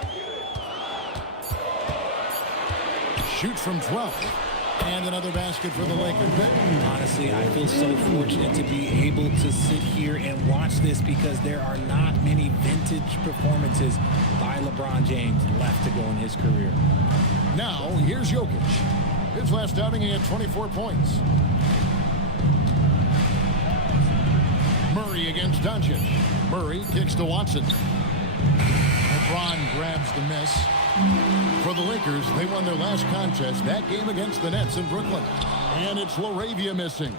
Shoots from 12. And another basket for the Lakers. Honestly, I feel so fortunate to be able to sit here and watch this because there are not many vintage performances by LeBron James left to go in his career. Now, here's Jokic. His last outing, he had 24 points. Murray against Doncic. Murray kicks to Watson. LeBron grabs the miss. For the Lakers, they won their last contest, that game against the Nets in Brooklyn. And it's LaRavia missing.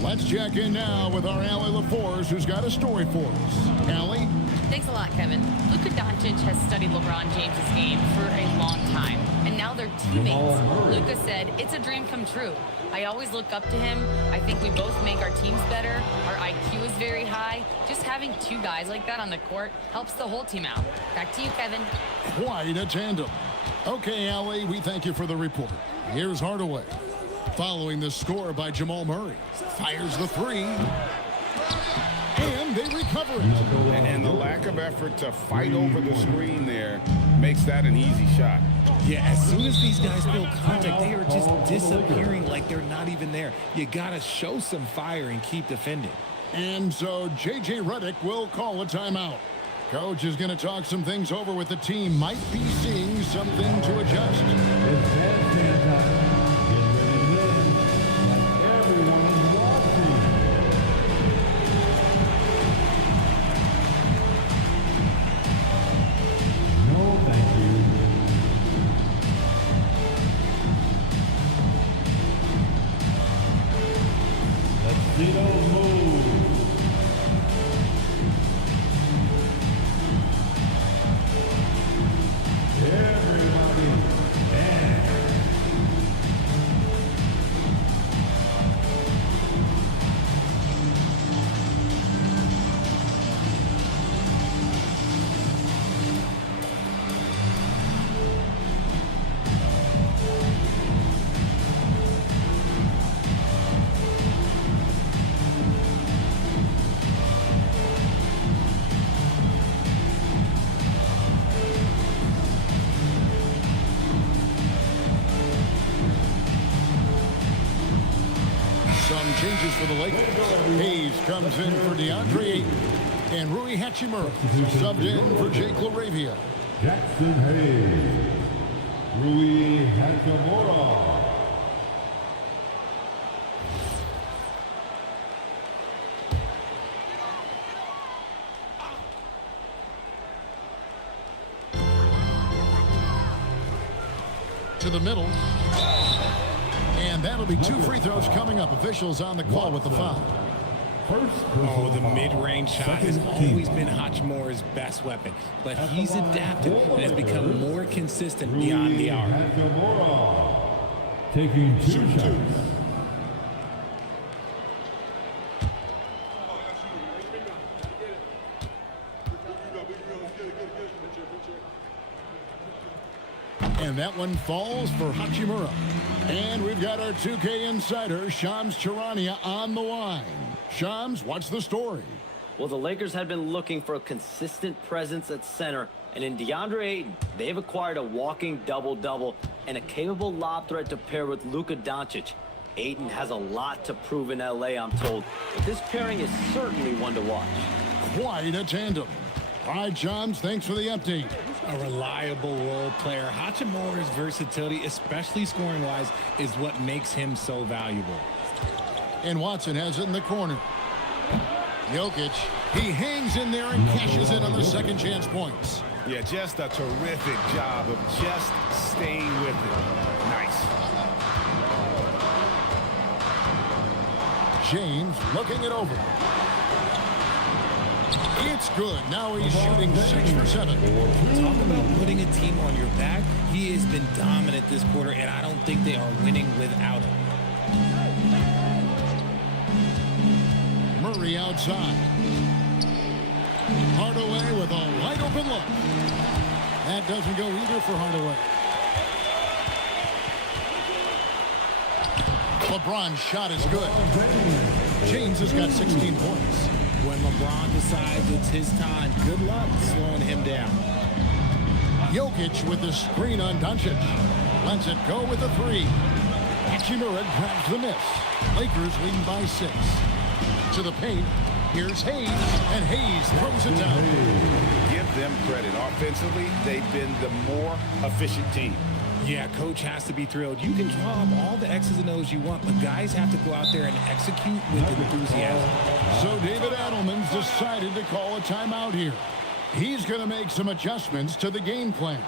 Let's check in now with our Allie LaForce, who's got a story for us. Allie? Thanks a lot, Kevin. Luka Doncic has studied LeBron James' game for a long time, and now they're teammates. Luka said, "It's a dream come true. I always look up to him. I think we both make our teams better. Our IQ is very high. Just having two guys like that on the court helps the whole team out." Back to you, Kevin. Quite a tandem. Okay, Allie, we thank you for the report. Here's Hardaway. Following the score by Jamal Murray. Fires the 3. And they recover it. And the lack of effort to fight over the screen there makes that an easy shot. Yeah, as soon as these guys feel contact, they are just disappearing like they're not even there. You got to show some fire and keep defending. And so J.J. Redick will call a timeout. Coach is going to talk some things over with the team. Might be seeing something to adjust. Some changes for the Lakers. Hayes comes in for DeAndre Ayton. And Rui Hachimura subbed in for Jake LaRavia. Jackson Hayes, Rui Hachimura. To the middle. And that'll be 2 free throws coming up. Officials on the call with the foul. Oh, the mid-range shot has always been Hachimura's best weapon, but he's adapted and has become more consistent beyond the arc. Hachimura taking 2 shots. And that one falls for Hachimura. And we've got our 2K insider, Shams Charania, on the line. Shams, what's the story? Well, the Lakers had been looking for a consistent presence at center, and in DeAndre Ayton, they've acquired a walking double-double and a capable lob threat to pair with Luka Doncic. Ayton has a lot to prove in LA, I'm told, but this pairing is certainly one to watch. Quite a tandem. All right, Shams, thanks for the update. A reliable role player. Hachimura's versatility, especially scoring-wise, is what makes him so valuable. And Watson has it in the corner. Jokic, he hangs in there and cashes in on the second chance points. Yeah, just a terrific job of just staying with it. Nice. James looking it over. It's good. Now he's shooting 6 for 7. Talk about putting a team on your back. He has been dominant this quarter, and I don't think they are winning without him. Murray outside. Hardaway with a wide open look. That doesn't go either for Hardaway. LeBron's shot is good. James has got 16 points. When LeBron decides it's his time, good luck slowing him down. Jokic with the screen on Doncic. Lets it go with a 3. Hachimura grabs the miss. Lakers leading by 6. To the paint. Here's Hayes, and Hayes throws it down. Give them credit. Offensively, they've been the more efficient team. Yeah, coach has to be thrilled. You can draw up all the X's and O's you want, but guys have to go out there and execute with enthusiasm. So David Adelman's decided to call a timeout here. He's going to make some adjustments to the game plan.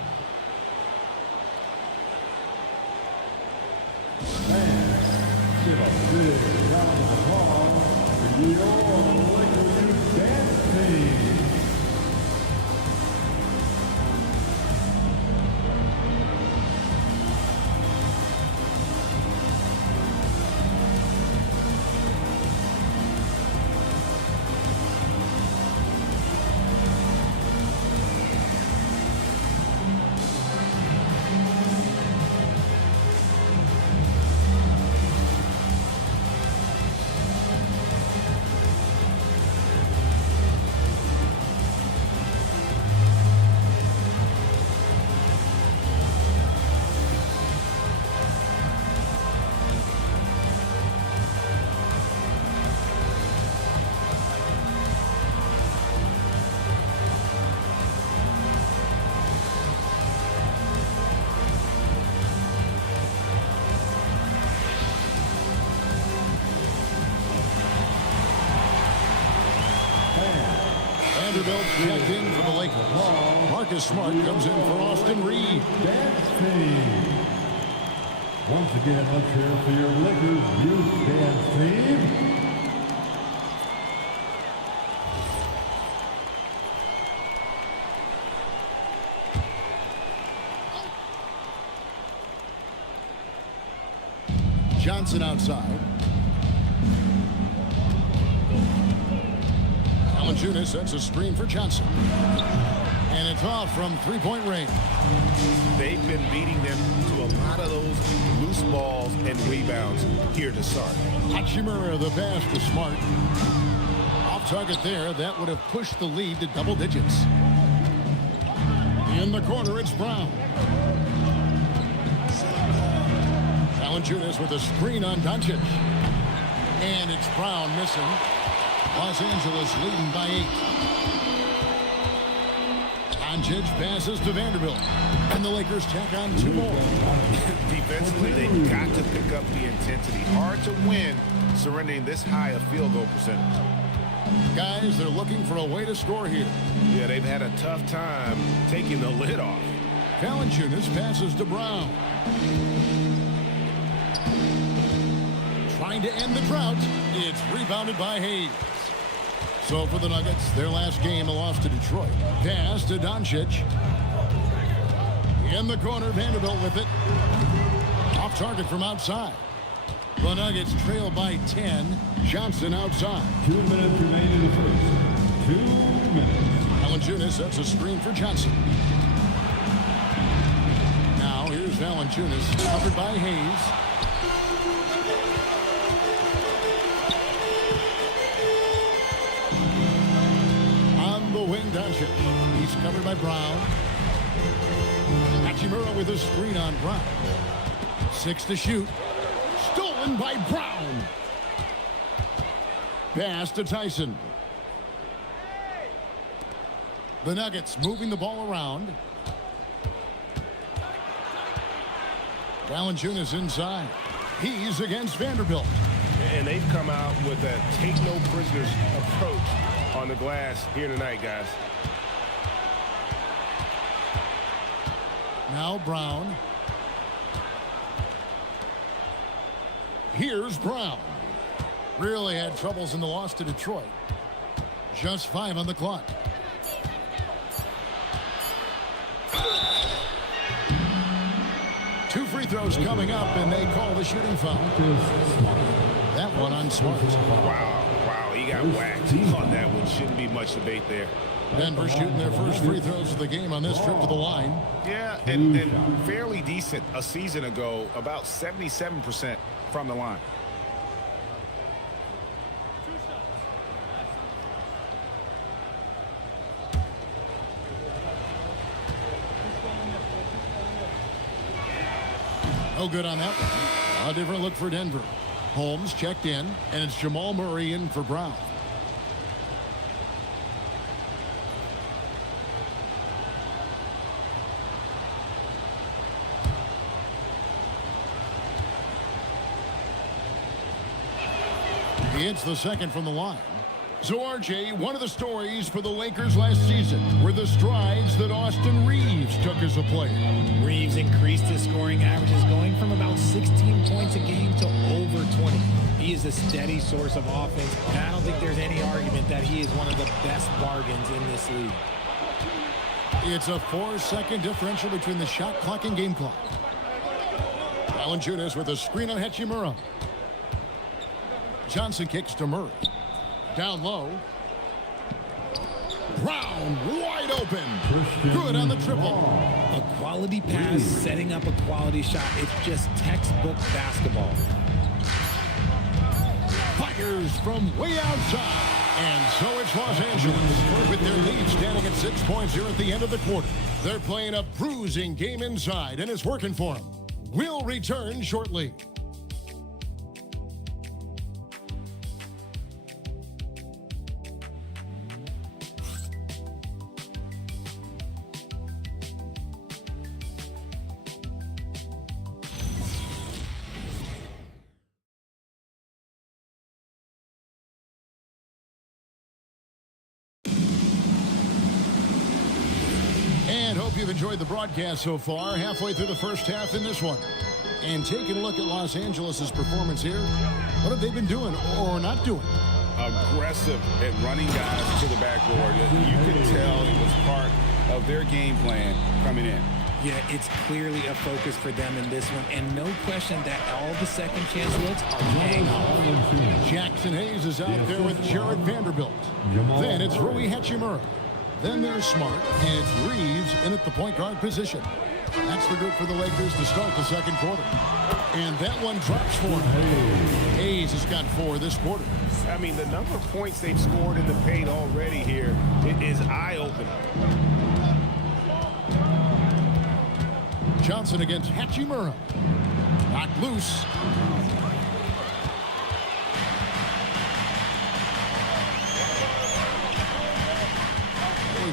Vanderbilt checked in for the Lakers. Marcus Smart comes in for Austin Reed. Once again, let's hear for your Lakers youth dance team. Johnson outside. Valanciunas sets a screen for Johnson. And it's off from three-point range. They've been beating them to a lot of those loose balls and rebounds here to start. Hachimura the pass to Smart. Off target there. That would have pushed the lead to double digits. In the corner, it's Brown. Valanciunas with a screen on Doncic. And it's Brown missing. Los Angeles leading by 8. Doncic passes to Vanderbilt. And the Lakers tack on 2 more. Defensively, they've got to pick up the intensity. Hard to win surrendering this high a field goal percentage. Guys, they're looking for a way to score here. Yeah, they've had a tough time taking the lid off. Valanciunas passes to Brown. Trying to end the drought. It's rebounded by Hayes. So for the Nuggets, their last game, a loss to Detroit. Pass to Doncic. In the corner, Vanderbilt with it. Off target from outside. The Nuggets trail by 10. Johnson outside. 2 minutes remain in the first. 2 minutes. Valanciunas sets a screen for Johnson. Now here's Valanciunas, covered by Hayes. On the wing, Doncic. He's covered by Brown. Hachimura with a screen on Brown. 6 to shoot. Stolen by Brown. Pass to Tyson. The Nuggets moving the ball around. Valanciunas inside. He's against Vanderbilt. And they've come out with a take-no-prisoners approach on the glass here tonight, guys. Now Brown. Here's Brown. Really had troubles in the loss to Detroit. Just 5 on the clock. Two free throws coming up, and they call the shooting foul. That one on Smart. Wow, he got whacked on that one. Shouldn't be much debate there. Denver shooting their first free throws of the game on this trip to the line. Yeah, and fairly decent a season ago, about 77% from the line. No good on that one. A different look for Denver. Holmes checked in, and it's Jamal Murray in for Brown. He hits the second from the line. So, RJ, one of the stories for the Lakers last season were the strides that Austin Reeves took as a player. Reeves increased his scoring averages, going from about 16 points a game to over 20. He is a steady source of offense, and I don't think there's any argument that he is one of the best bargains in this league. It's a 4-second differential between the shot clock and game clock. Valanciunas with a screen on Hachimura. Johnson kicks to Murray. Down low. Brown wide open. Good on the triple. A quality pass, setting up a quality shot. It's just textbook basketball. Fires from way outside. And so it's Los Angeles with their lead standing at 6 points here at the end of the quarter. They're playing a bruising game inside, and it's working for them. We'll return shortly. And hope you've enjoyed the broadcast so far. Halfway through the first half in this one. And taking a look at Los Angeles' performance here. What have they been doing or not doing? Aggressive at running guys to the backboard. You can tell it was part of their game plan coming in. Yeah, it's clearly a focus for them in this one. And no question that all the second chance looks are paying off. Jackson Hayes is out there with Jared Vanderbilt. Then it's Rui Hachimura. Then there's Smart, and it's Reeves in at the point guard position. That's the group for the Lakers to start the second quarter. And that one drops for him. Hayes has got 4 this quarter. I mean, the number of points they've scored in the paint already here, it is eye-opening. Johnson against Hachimura. Knocked loose.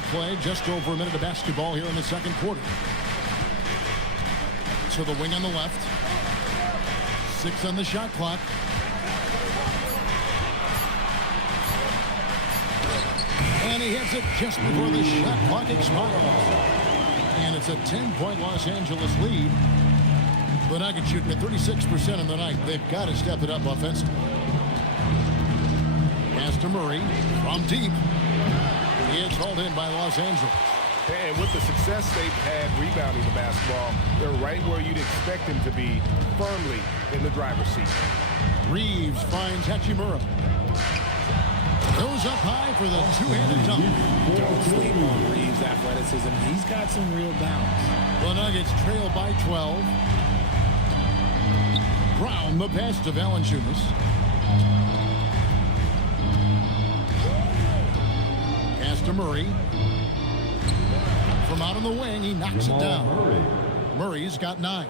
of play, just over a minute of basketball here in the second quarter. To the wing on the left. 6 on the shot clock. And he hits it just before the shot clock expires. And it's a 10-point Los Angeles lead. The Nuggets shooting at 36% in the night. They've got to step it up offensively. Pass to Murray from deep. It's hauled in by Los Angeles. And with the success they've had rebounding the basketball, they're right where you'd expect them to be, firmly in the driver's seat. Reeves finds Hachimura. Goes up high for the two-handed dunk. Don't sleep on Reeves' athleticism. He's got some real balance. The Nuggets trail by 12. Brown, the pass to Valanciunas. Pass to Murray. From out on the wing, he knocks it down. Murray's got 9.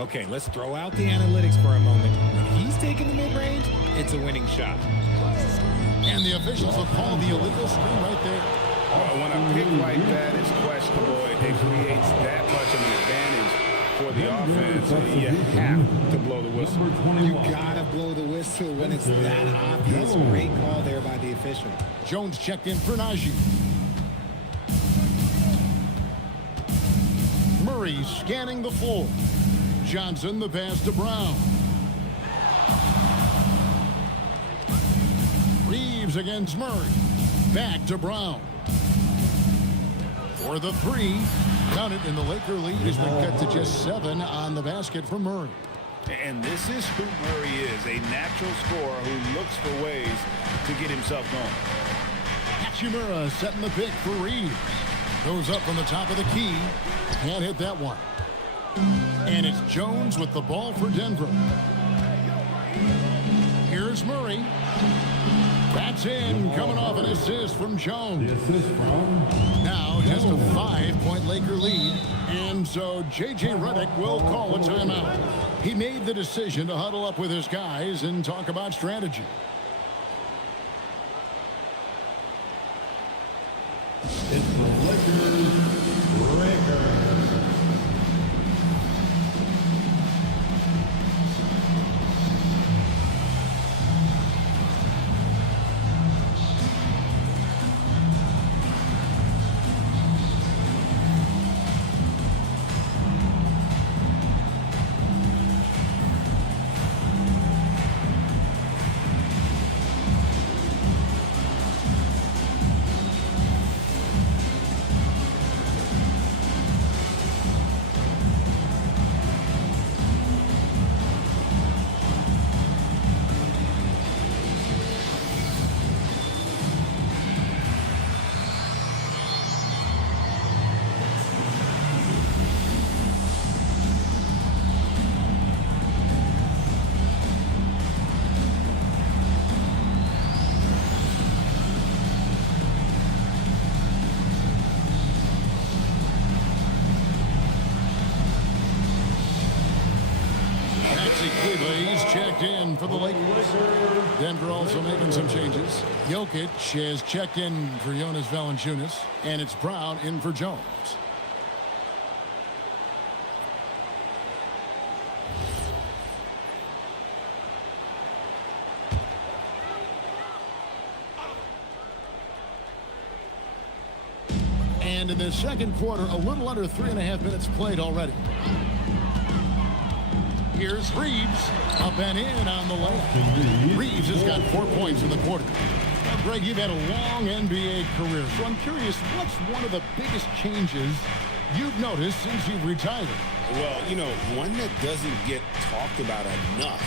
Okay, let's throw out the analytics for a moment. When he's taking the mid-range, it's a winning shot. And the officials will call the illegal screen right there. When a pick like that is questionable, it creates that much of an advantage for the offense. You have to blow the whistle. You gotta blow the whistle when it's that obvious. Great call there by the official. Jones checked in for Najee. Murray scanning the floor. Johnson the pass to Brown. Reeves against Murray. Back to Brown. For the 3. Count it, and the Laker lead has been cut to just 7 on the basket from Murray. And this is who Murray is, a natural scorer who looks for ways to get himself going. Hachimura setting the pick for Reeves. Goes up from the top of the key. Can't hit that one. And it's Jones with the ball for Denver. Here's Murray. That's in, coming off an assist from Jones. Now just a 5-point Laker lead. And so J.J. Redick will call a timeout. He made the decision to huddle up with his guys and talk about strategy. It's the Lakers record. He's checked in for the Lakers. Denver also making some changes. Jokic has checked in for Jonas Valanciunas, and it's Brown in for Jones. And in the second quarter, a little under 3.5 minutes played already. Here's Reeves, up and in on the layup. Reeves has got 4 points in the quarter. Now, Greg, you've had a long NBA career, so I'm curious, what's one of the biggest changes you've noticed since you've retired? Well, you know, one that doesn't get talked about enough,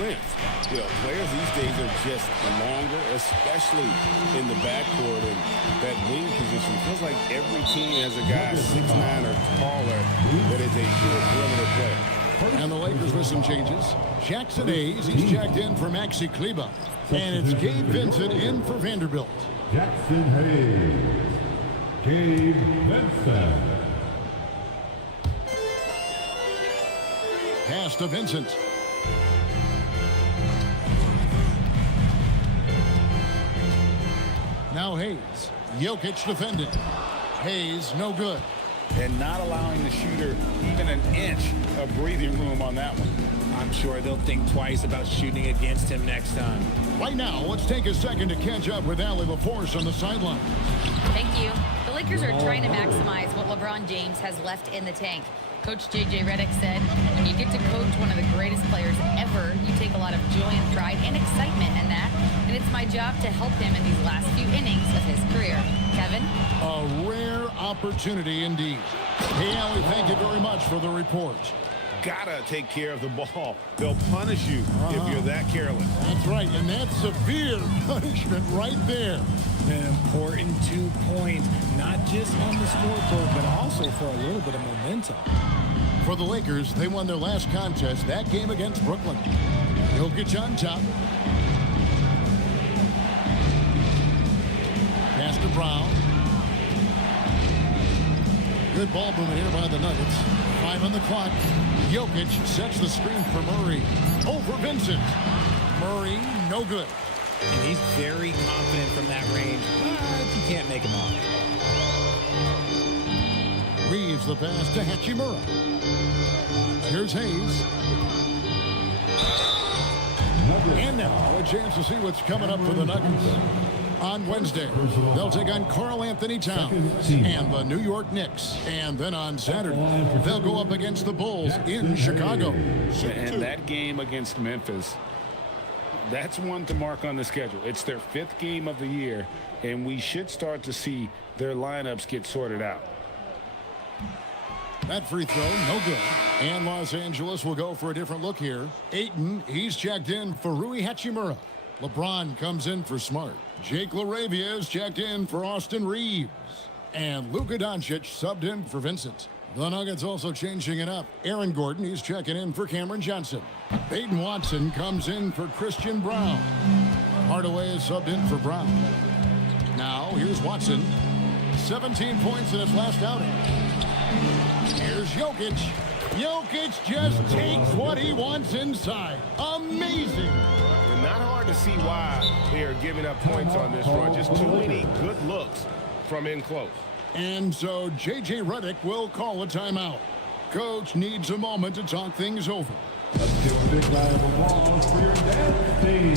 length. You know, players these days are just longer, especially in the backcourt, and that wing position. It feels like every team has a guy 6'9" or taller that is a pure perimeter player. And the Lakers with some changes. Jackson Hayes, he's checked in for Maxi Kleber. And it's Gabe Vincent in for Vanderbilt. Jackson Hayes. Gabe Vincent. Pass to Vincent. Now Hayes Jokic defending. Hayes, no good. And not allowing the shooter even an inch of breathing room on that one. I'm sure they'll think twice about shooting against him next time. Right now, let's take a second to catch up with Allie LaForce on the sideline. Thank you. The Lakers are trying to maximize what LeBron James has left in the tank. Coach J.J. Redick said, when you get to coach one of the greatest players ever, you take a lot of joy and pride and excitement in that. And it's my job to help him in these last few innings of his career. Kevin? A rare opportunity indeed. Hey, Allie, thank you very much for the report. Gotta take care of the ball. They'll punish you if you're that careless. That's right, and that's severe punishment right there. An important 2 points, not just on the scoreboard, but also for a little bit of momentum. For the Lakers, they won their last contest, that game against Brooklyn. Jokic on top. Pass to Brown. Good ball movement here by the Nuggets. 5 on the clock. Jokic sets the screen for Murray. Over Vincent. Murray, no good. And he's very confident from that range, but you can't make him off. Reeves the pass to Hachimura. Here's Hayes. And now a chance to see what's coming up for the Nuggets. On Wednesday, they'll take on Karl Anthony Towns and the New York Knicks. And then on Saturday, they'll go up against the Bulls in Chicago. And that game against Memphis, that's one to mark on the schedule. It's their 5th game of the year, and we should start to see their lineups get sorted out. That free throw, no good. And Los Angeles will go for a different look here. Ayton, he's checked in for Rui Hachimura. LeBron comes in for Smart. Jake LaRavia is checked in for Austin Reeves. And Luka Doncic subbed in for Vincent. The Nuggets also changing it up. Aaron Gordon, he's checking in for Cameron Johnson. Peyton Watson comes in for Christian Brown. Hardaway is subbed in for Brown. Now, here's Watson. 17 points in his last outing. Here's Jokic. Jokic just takes what he wants inside. Amazing. And not hard to see why they are giving up points on this run. Just too many good looks from in close. And so J.J. Redick will call a timeout. Coach needs a moment to talk things over. Let's give a big round of applause for your dad team.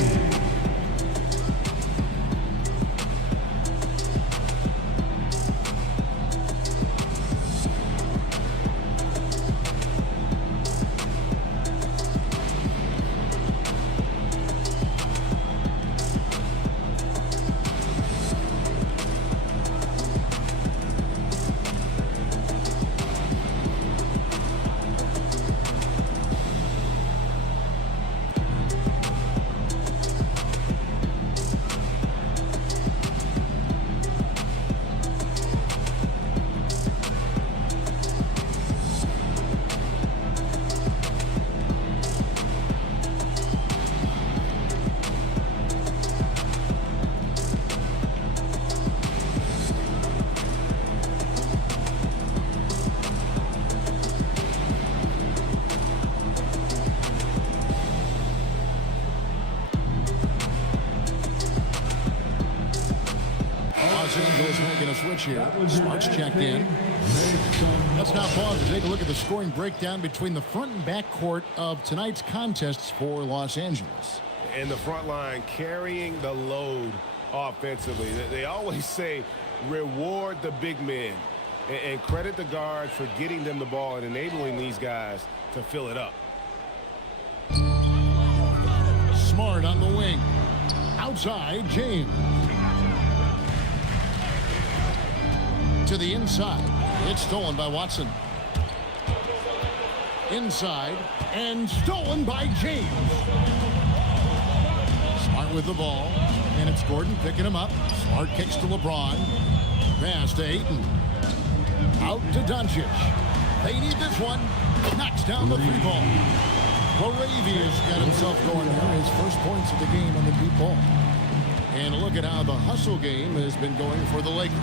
Los Angeles making a switch here. Smart's checked in. Let's now pause to take a look at the scoring breakdown between the front and back court of tonight's contests for Los Angeles. And the front line carrying the load offensively. They always say reward the big men and credit the guards for getting them the ball and enabling these guys to fill it up. Smart on the wing. Outside, James. To the inside. It's stolen by Watson. Inside. And stolen by James. Smart with the ball. And it's Gordon picking him up. Smart kicks to LeBron. Pass to Ayton. Out to Doncic. They need this one. Knocks down the free ball. Moravia's got himself going there. His first points of the game on the deep ball. And look at how the hustle game has been going for the Lakers.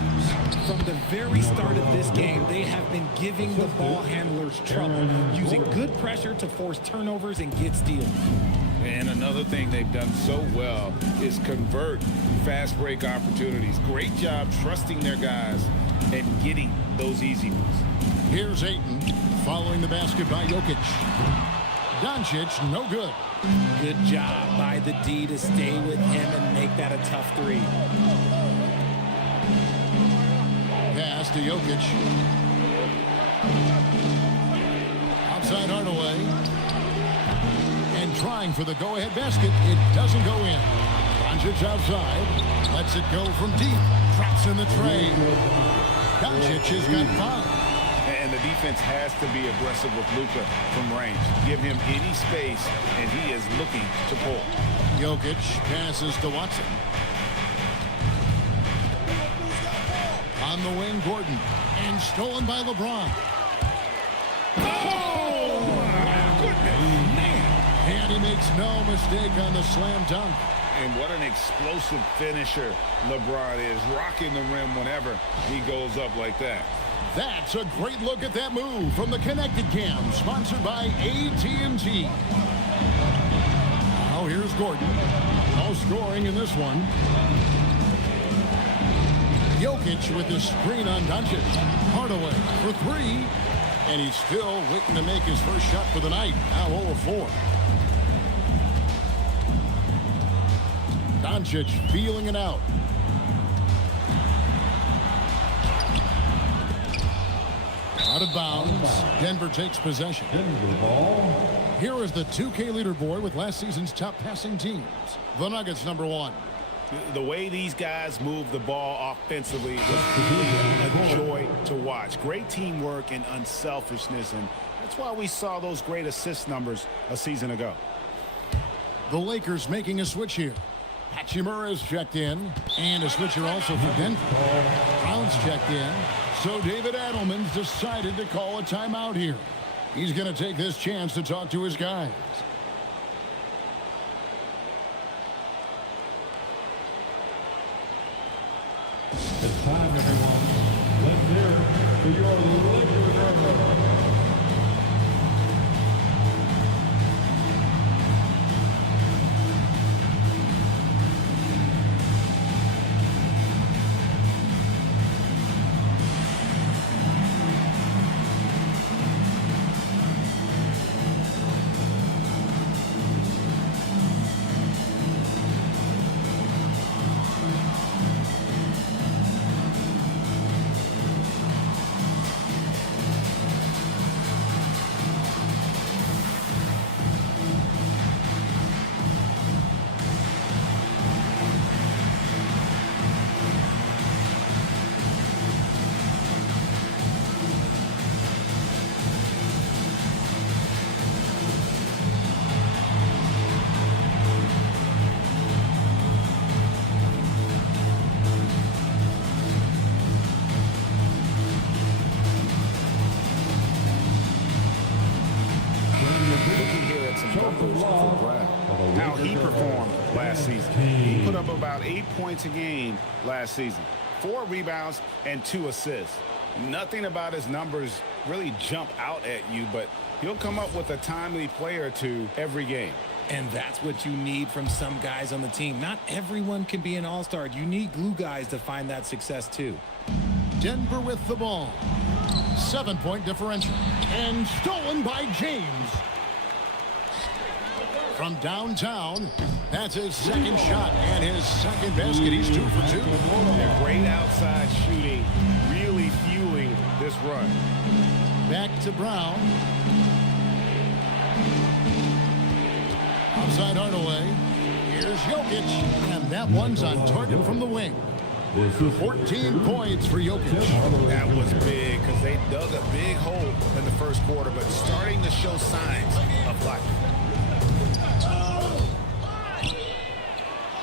From the very start of this game, they have been giving the ball handlers trouble, using good pressure to force turnovers and get steals. And another thing they've done so well is convert fast break opportunities. Great job trusting their guys and getting those easy ones. Here's Ayton following the basket by Jokic. Doncic, no good. Good job by the D to stay with him and make that a tough three. Pass to Jokic. Outside Hardaway. And trying for the go-ahead basket. It doesn't go in. Doncic outside. Lets it go from deep. Drops in the tray. Doncic has got 5. And the defense has to be aggressive with Luka from range. Give him any space, and he is looking to pull. Jokic passes to Watson. On the wing, Gordon. And stolen by LeBron. Oh, my goodness. Man. And he makes no mistake on the slam dunk. And what an explosive finisher LeBron is, rocking the rim whenever he goes up like that. That's a great look at that move from the Connected Cam, sponsored by AT&T. Now here's Gordon. No scoring in this one. Jokic with the screen on Doncic. Hardaway for 3. And he's still waiting to make his first shot for the night. Now 0-4. Doncic feeling it out. Out of bounds. Denver takes possession. Here is the 2K leaderboard with last season's top passing teams. The Nuggets, number 1. The way these guys move the ball offensively was really a joy to watch. Great teamwork and unselfishness, and that's why we saw those great assist numbers a season ago. The Lakers making a switch here. Hachimura is checked in, and a switcher also for Denver. Brown's checked in, so David Adelman's decided to call a timeout here. He's going to take this chance to talk to his guys. It's time, everyone. Let's hear it for your Lakers. How he performed last season. He put up about 8 points a game last season. 4 rebounds and 2 assists. Nothing about his numbers really jump out at you, but he'll come up with a timely play or two every game. And that's what you need from some guys on the team. Not everyone can be an all-star. You need glue guys to find that success too. Denver with the ball. 7-point differential. And stolen by James. From downtown, that's his second shot and his second basket. He's 2 for 2. Yeah, great outside shooting, really fueling this run. Back to Brown. Outside Hardaway. Here's Jokic. And that one's on target from the wing. 14 points for Jokic. That was big because they dug a big hole in the first quarter, but starting to show signs of life.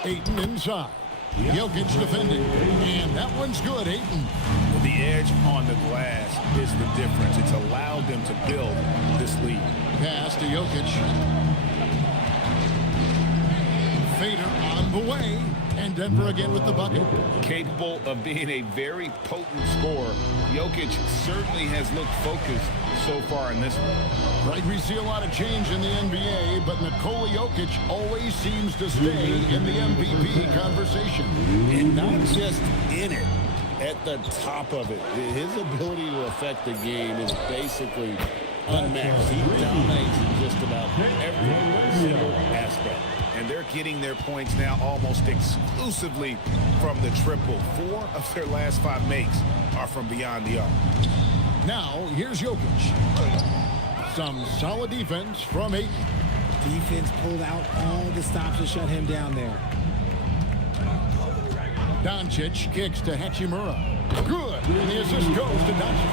Ayton inside. Jokic defending. And that one's good, Ayton. The edge on the glass is the difference. It's allowed them to build this lead. Pass to Jokic. Fader on the way. And Denver again with the bucket. Capable of being a very potent scorer, Jokic certainly has looked focused so far in this one. Right, we see a lot of change in the NBA, but Nikola Jokic always seems to stay in the MVP conversation. And not just in it, at the top of it. His ability to affect the game is basically unmatched. He dominates in just about every single aspect. And they're getting their points now almost exclusively from the triple. 4 of their last 5 makes are from beyond the arc. Now, here's Jokic. Some solid defense from Ayton. Defense pulled out all the stops to shut him down there. Doncic kicks to Hachimura. Good. And the assist goes to Doncic.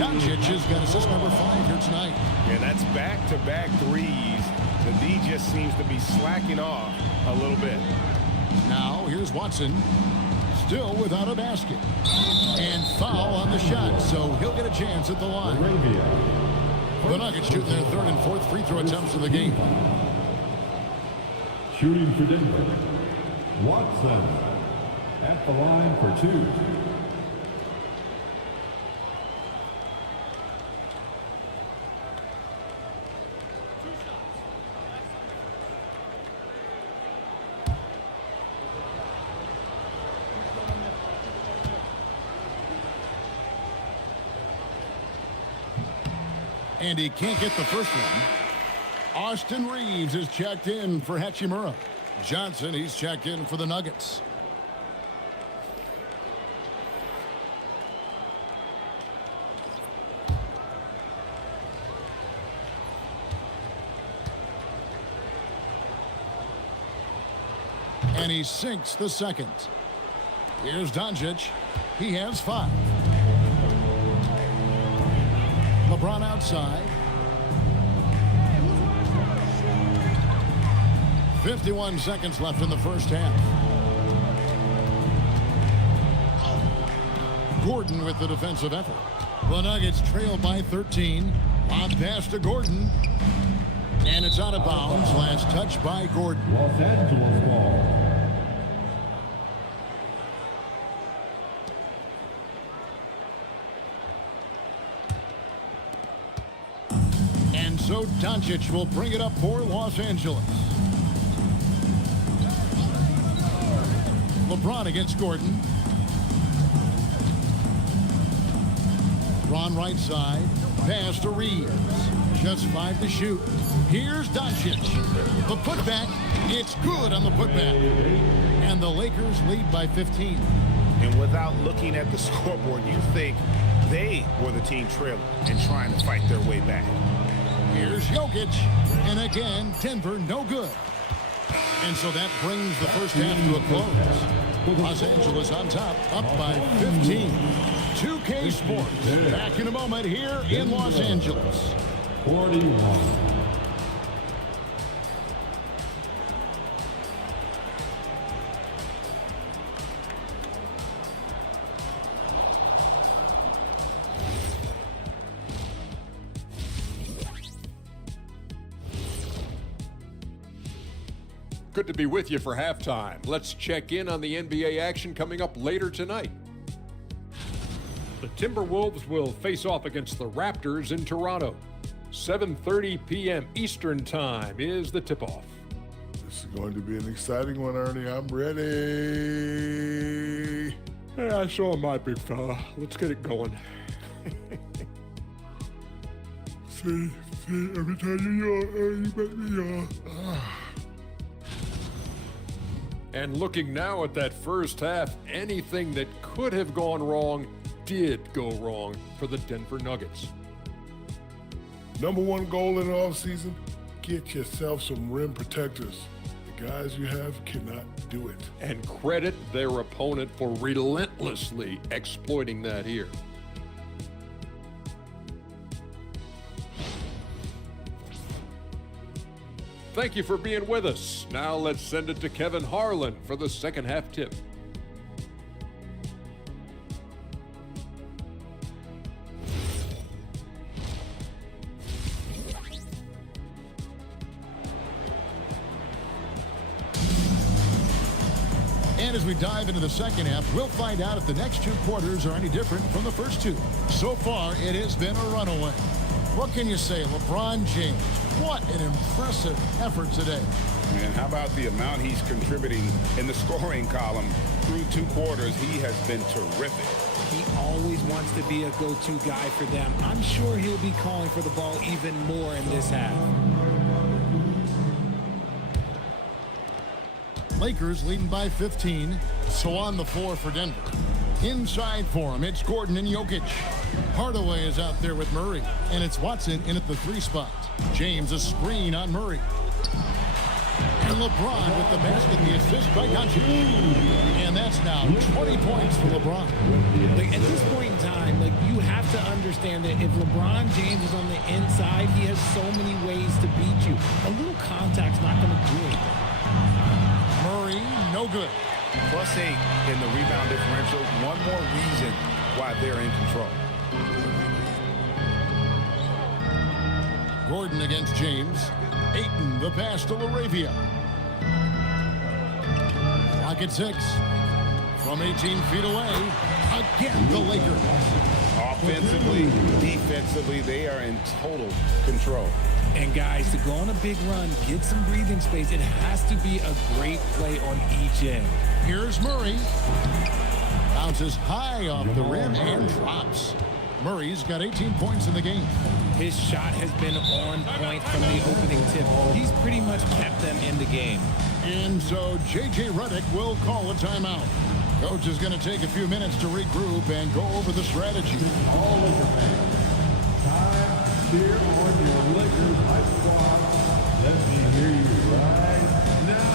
Doncic has got assist number 5 here tonight. And that's back-to-back threes. The D just seems to be slacking off a little bit. Now, here's Watson. Still without a basket. And foul on the shot, so he'll get a chance at the line. The Nuggets shoot their 3rd and 4th free throw attempts of the game. Shooting for Denver, Watson at the line for 2. And he can't get the first one. Austin Reeves is checked in for Hachimura. Johnson, he's checked in for the Nuggets. And he sinks the second. Here's Doncic. He has 5. LeBron outside. 51 seconds left in the first half. Gordon with the defensive effort. The Nuggets trail by 13. Lob pass to Gordon. And it's out of bounds. Last touch by Gordon. Los Angeles ball. And so Doncic will bring it up for Los Angeles. LeBron against Gordon. Ron right side. Pass to Reeves. Just 5 to shoot. Here's Doncic. The putback. It's good on the putback. And the Lakers lead by 15. And without looking at the scoreboard, you think they were the team trailing and trying to fight their way back. Here's Jokic. And again, Denver no good. And so that brings the first half to a close. Los Angeles on top, up by 15. 2K Sports. Back in a moment here in Los Angeles. 41. Good to be with you for halftime. Let's check in on the NBA action coming up later tonight. The Timberwolves will face off against the Raptors in Toronto. 7:30 p.m. Eastern Time is the tip-off. This is going to be an exciting one, Ernie. I'm ready. Yeah, so am I, big fella. Let's get it going. See, every time you yawn, you make me yawn. And looking now at that first half, anything that could have gone wrong did go wrong for the Denver Nuggets. Number 1 goal in the offseason, get yourself some rim protectors. The guys you have cannot do it. And credit their opponent for relentlessly exploiting that here. Thank you for being with us. Now let's send it to Kevin Harlan for the second half tip. And as we dive into the second half, we'll find out if the next two quarters are any different from the first two. So far, it has been a runaway. What can you say, LeBron James? What an impressive effort today. And how about the amount he's contributing in the scoring column through two quarters? He has been terrific. He always wants to be a go-to guy for them. I'm sure he'll be calling for the ball even more in this half. Lakers leading by 15. So on the floor for Denver. Inside for him, it's Gordon and Jokic. Hardaway is out there with Murray. And it's Watson in at the 3 spot. James a screen on Murray. And LeBron with the basket, the assist by Doncic. And that's now 20 points for LeBron. Like, at this point in time, like, you have to understand that if LeBron James is on the inside, he has so many ways to beat you. A little contact's not going to do anything. Murray, no good. +8 in the rebound differential. One more reason why they're in control. Gordon against James. Ayton, the pass to LaRavia. Clock at 6. From 18 feet away. Again, the Lakers. Offensively, defensively, they are in total control. And guys, to go on a big run, get some breathing space, it has to be a great play on each end. Here's Murray. Bounces high off the rim and drops. Murray's got 18 points in the game. His shot has been on point from the opening tip. He's pretty much kept them in the game. And so J.J. Redick will call a timeout. Coach is going to take a few minutes to regroup and go over the strategy. All Laker fans, time here on your Lakers Hype Squad. Let me hear you right now.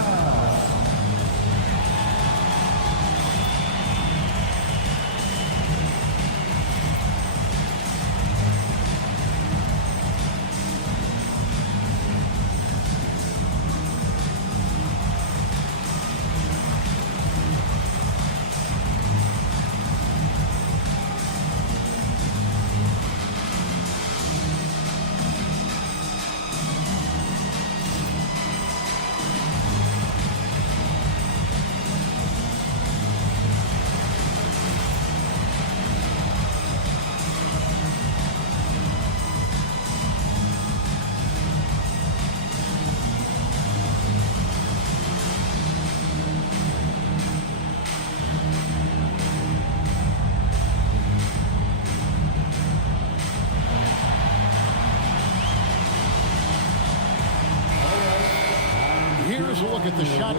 Here's a look at the shot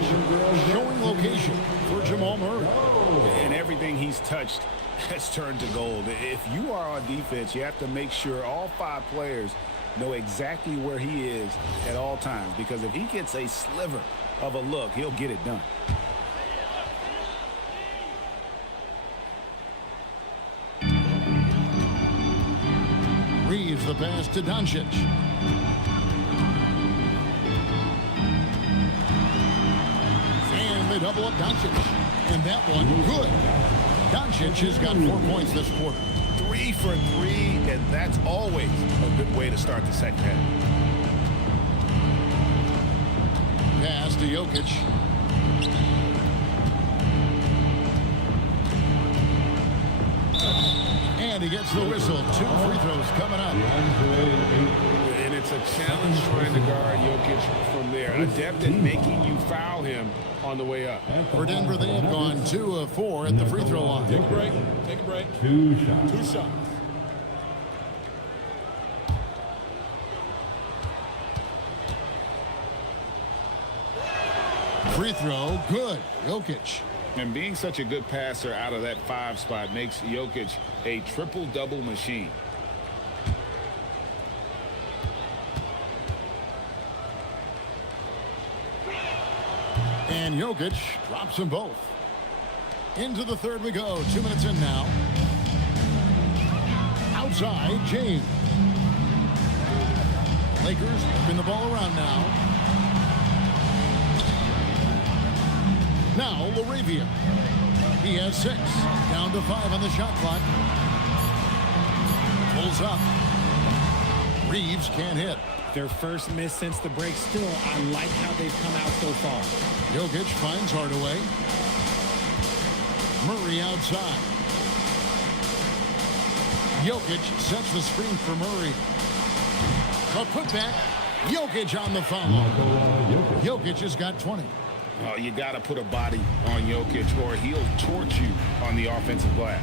showing location for Jamal Murray. And everything he's touched has turned to gold. If you are on defense, you have to make sure all 5 players know exactly where he is at all times, because if he gets a sliver of a look, he'll get it done. Reeves the pass to Doncic. And they double up Doncic. And that one, good. Doncic has got 4 points this quarter. 3 for 3, and that's always a good way to start the second half. Pass to Jokic. And he gets the whistle. 2 free throws coming up. And it's a challenge trying to guard Jokic from there. Adept at making you foul him on the way up. For Denver, they have gone 2 of 4 at the free throw line. Take a break. Take a break. 2 shots. 2 shots. Free throw, good. Jokic. And being such a good passer out of that 5 spot makes Jokic a triple-double machine. And Jokic drops them both. Into the third we go. 2 minutes in now. Outside, James. Lakers spin the ball around now. Now LaRavia. He has 6. Down to 5 on the shot clock. Pulls up. Reeves can't hit. Their first miss since the break. Still, I like how they've come out so far. Jokic finds Hardaway. Murray outside. Jokic sets the screen for Murray. A putback. Jokic on the foul. Jokic has got 20. Oh, you got to put a body on Jokic or he'll torch you on the offensive glass.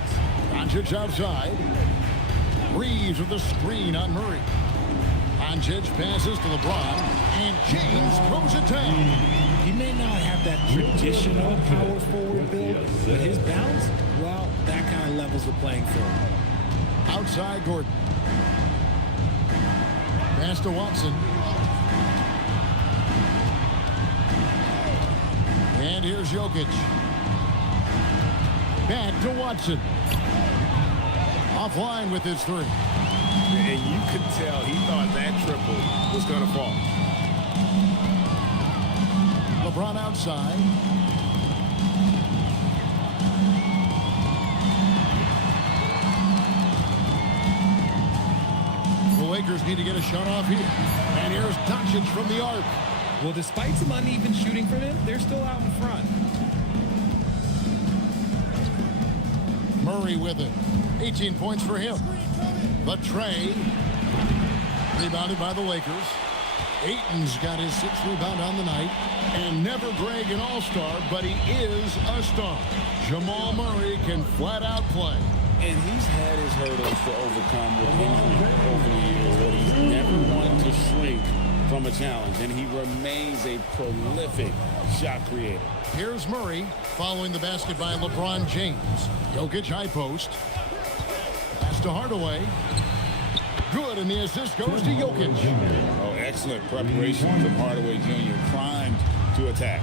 Doncic outside. Reeves with the screen on Murray. Doncic passes to LeBron, and James throws it down. He may not have that traditional power forward build, but his bounce, well, that kind of levels the playing field. Outside Gordon. Pass to Watson. And here's Jokic. Back to Watson. Offline with his three. And you could tell he thought that triple was going to fall. LeBron outside. The Lakers need to get a shot off here. And here's Doncic from the arc. Well, despite some uneven shooting from him, they're still out in front. Murray with it. 18 points for him. But Trey, rebounded by the Lakers. Ayton's got his 6th rebound on the night. And never Greg an all-star, but he is a star. Jamal Murray can flat out play. And he's had his hurdles to overcome with injury over the years, but he's never wanted to shrink from a challenge, and he remains a prolific shot creator. Here's Murray following the basket by LeBron James. Jokic high post. Pass to Hardaway. Good, and the assist goes to Jokic. Oh, excellent preparation from Hardaway Jr. primed to attack.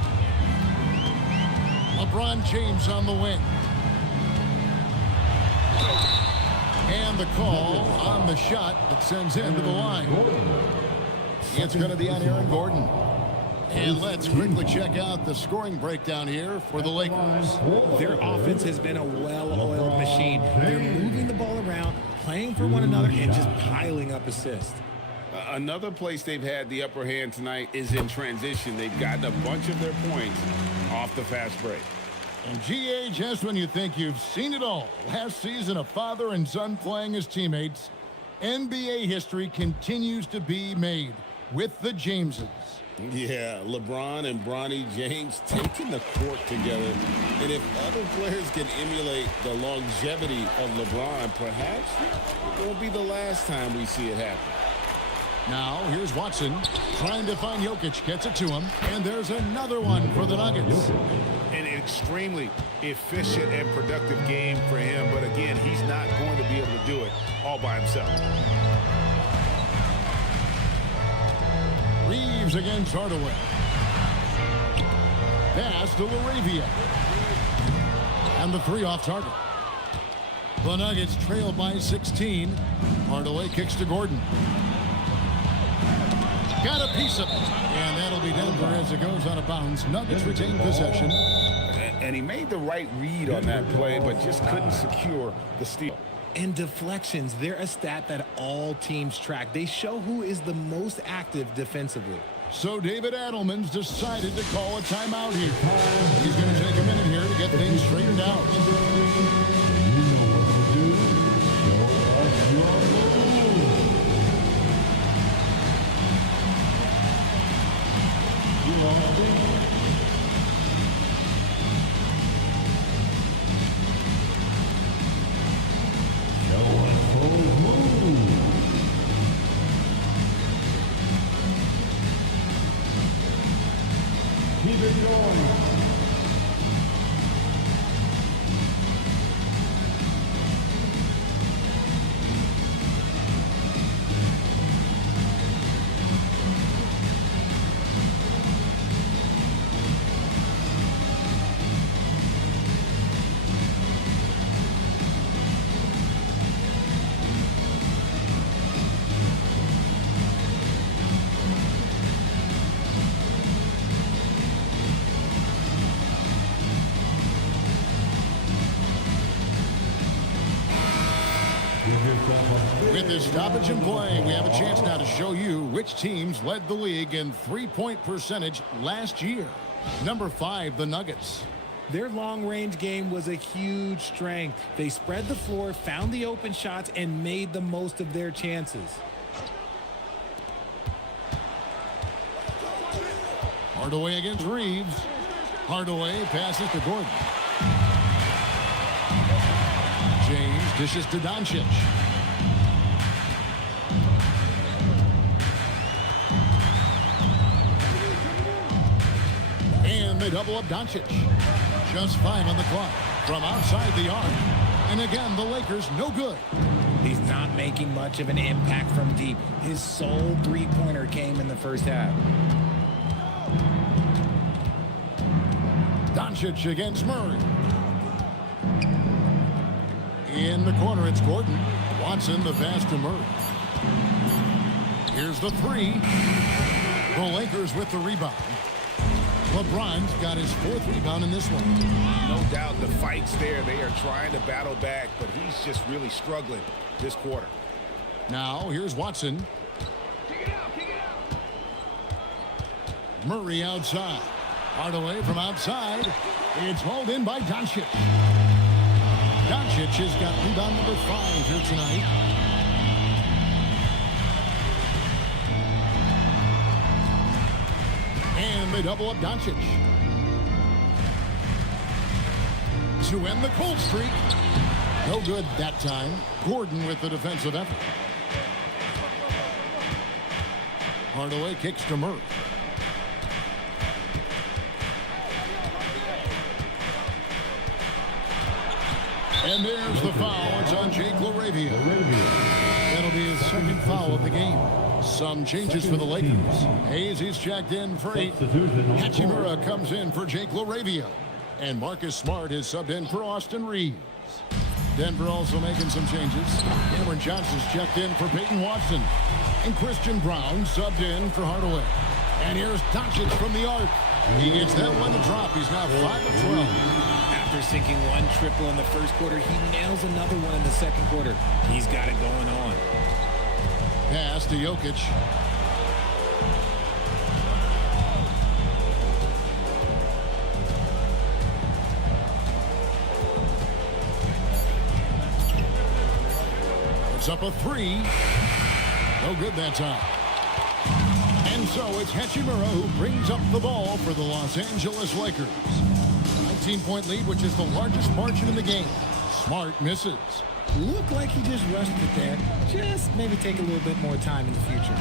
LeBron James on the wing. And the call on the shot that sends him to the line. It's going to be on Aaron Gordon. And let's quickly check out the scoring breakdown here for the Lakers. Their offense has been a well-oiled machine. They're moving the ball around, playing for one another, and just piling up assists. Another place they've had the upper hand tonight is in transition. They've gotten a bunch of their points off the fast break. And GA, just when you think you've seen it all, last season a father and son playing as teammates, NBA history continues to be made with the Jameses. Yeah, LeBron and Bronny James taking the court together. And if other players can emulate the longevity of LeBron, perhaps it won't be the last time we see it happen. Now, here's Watson trying to find Jokic, gets it to him, and there's another one for the Nuggets. An extremely efficient and productive game for him, but again, he's not going to be able to do it all by himself. Reeves against Hardaway. Pass to LaRavia. And the three off target. The Nuggets trail by 16. Hardaway kicks to Gordon. Got a piece of it. And that'll be Denver as it goes out of bounds. Nuggets retain possession. And he made the right read on that play, but just couldn't secure the steal. And deflections, they're a stat that all teams track. They show who is the most active defensively. So David Adelman's decided to call a timeout here. He's going to take a minute here to get things straightened out. You know what to do. Show us your move. You want to be. Keep it going. With this stoppage in play, we have a chance now to show you which teams led the league in three-point percentage last year. Number 5, the Nuggets. Their long-range game was a huge strength. They spread the floor, found the open shots, and made the most of their chances. Hardaway against Reeves. Hardaway passes to Gordon. James dishes to Doncic. And they double up Doncic. Just 5 on the clock from outside the arc. And again, the Lakers no good. He's not making much of an impact from deep. His sole three-pointer came in the first half. Doncic against Murray. In the corner, it's Gordon. Watson, the pass to Murray. Here's the three. The Lakers with the rebound. LeBron's got his 4th rebound in this one. No doubt the fight's there. They are trying to battle back, but he's just really struggling this quarter. Now, here's Watson. Murray outside. Hardaway from outside. It's hauled in by Doncic. Doncic has got rebound number 5 here tonight. And they double up Doncic. To end the cold streak. No good that time. Gordon with the defensive effort. Hardaway kicks to Murray. And there's the foul. It's on Jake LaRavia. That'll be his 2nd foul of the game. Some changes for the Lakers. Hayes is checked in for 8. Hachimura comes in for Jake LaRavia. And Marcus Smart is subbed in for Austin Reeves. Denver also making some changes. Cameron Johnson's checked in for Peyton Watson. And Christian Brown subbed in for Hardaway. And here's Doncic from the arc. He gets that one to drop. He's now 5 of 12. After sinking one triple in the first quarter, he nails another one in the second quarter. He's got it going on. Pass to Jokic. It's up a 3. No good that time. And so it's Hachimura who brings up the ball for the Los Angeles Lakers. 19-point lead, which is the largest margin in the game. Smart misses. Looked like he just rushed it there. Just maybe take a little bit more time in the future.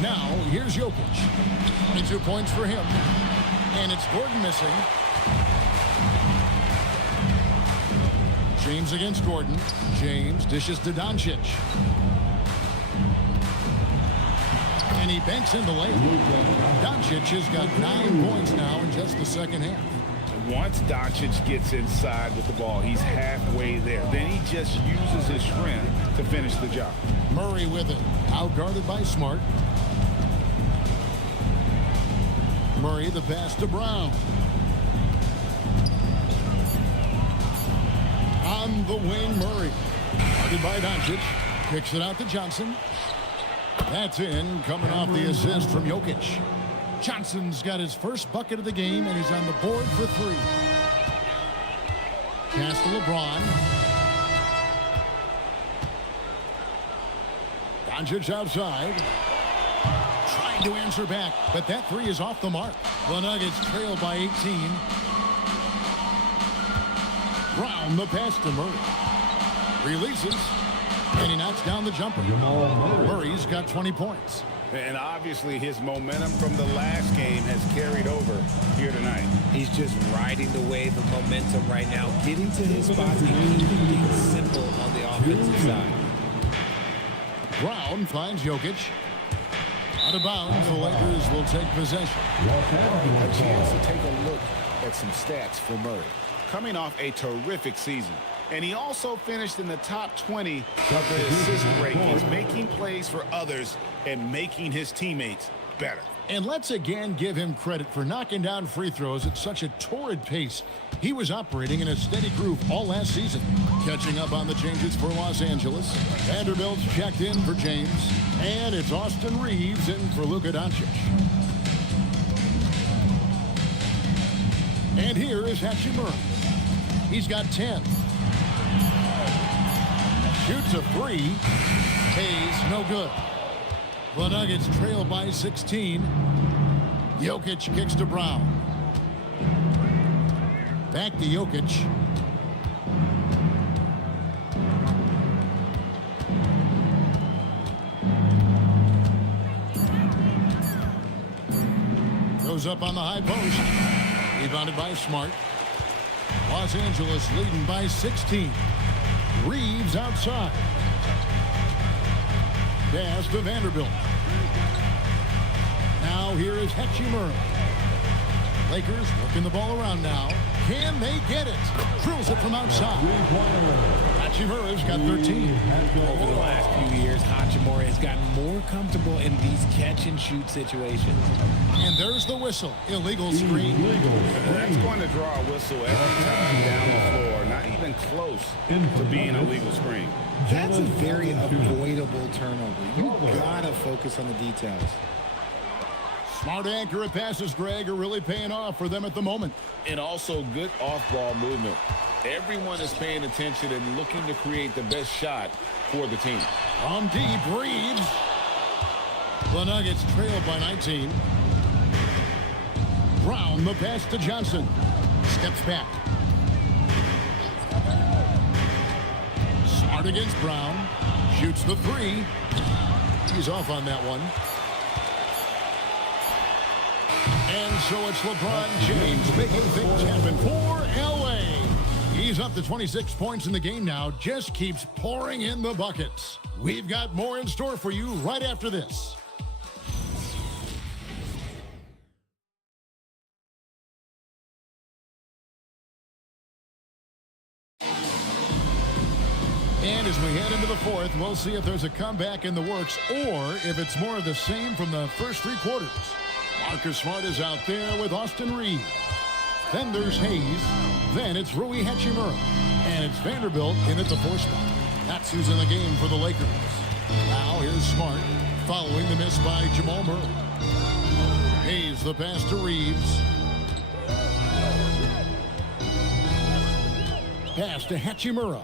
Now, here's Jokic. 22 points for him. And it's Gordon missing. James against Gordon. James dishes to Doncic. And he banks in the layup. Doncic has got 9 points now in just the second half. Once Doncic gets inside with the ball, he's halfway there. Then he just uses his strength to finish the job. Murray with it. Outguarded by Smart. Murray the pass to Brown. On the wing, Murray. Guarded by Doncic. Kicks it out to Johnson. That's in, coming off the assist from Jokic. Johnson's got his first bucket of the game, and he's on the board for 3. Pass to LeBron. Doncic outside. Trying to answer back, but that 3 is off the mark. The Nuggets trail by 18. Brown, the pass to Murray. Releases. And he knocks down the jumper. Murray's got 20 points. And obviously his momentum from the last game has carried over here tonight. He's just riding the wave of momentum right now, getting to his spots and keeping things simple on the offensive side. Brown finds Jokic. Out of bounds, the Lakers will take possession. A chance to take a look at some stats for Murray. Coming off a terrific season. And he also finished in the top 20 of the assist rankings, making plays for others and making his teammates better. And let's again give him credit for knocking down free throws at such a torrid pace. He was operating in a steady groove all last season. Catching up on the changes for Los Angeles. Vanderbilt's checked in for James. And it's Austin Reeves in for Luka Doncic. And here is Hachimura. He's got 10. Shoots a 3. Hayes, no good. The Nuggets trail by 16. Jokic kicks to Brown. Back to Jokic. Goes up on the high post. Rebounded by Smart. Los Angeles leading by 16. Reeves outside. Pass to Vanderbilt. Now here is Hachimura. Lakers working the ball around now. Can they get it? Drills it from outside. Hachimura's got 13. Over the last few years, Hachimura has gotten more comfortable in these catch-and-shoot situations. And there's the whistle. Illegal screen. That's going to draw a whistle every time down the floor. Not even close to being a legal screen. That's a very avoidable turnover. You gotta focus on the details. Smart accurate passes, Greg, are really paying off for them at the moment. And also good off-ball movement. Everyone is paying attention and looking to create the best shot for the team. From deep, Reeves. The Nuggets trail by 19. Brown, the pass to Johnson. Steps back. Smart against Brown. Shoots the 3. He's off on that one. And so it's LeBron James making things happen for L.A. He's up to 26 points in the game now. Just keeps pouring in the buckets. We've got more in store for you right after this. And as we head into the fourth, we'll see if there's a comeback in the works or if it's more of the same from the first 3 quarters. Marcus Smart is out there with Austin Reeves. Then there's Hayes. Then it's Rui Hachimura. And it's Vanderbilt in at the 4 spot. That's who's in the game for the Lakers. Now here's Smart following the miss by Jamal Murray. Hayes the pass to Reeves. Pass to Hachimura.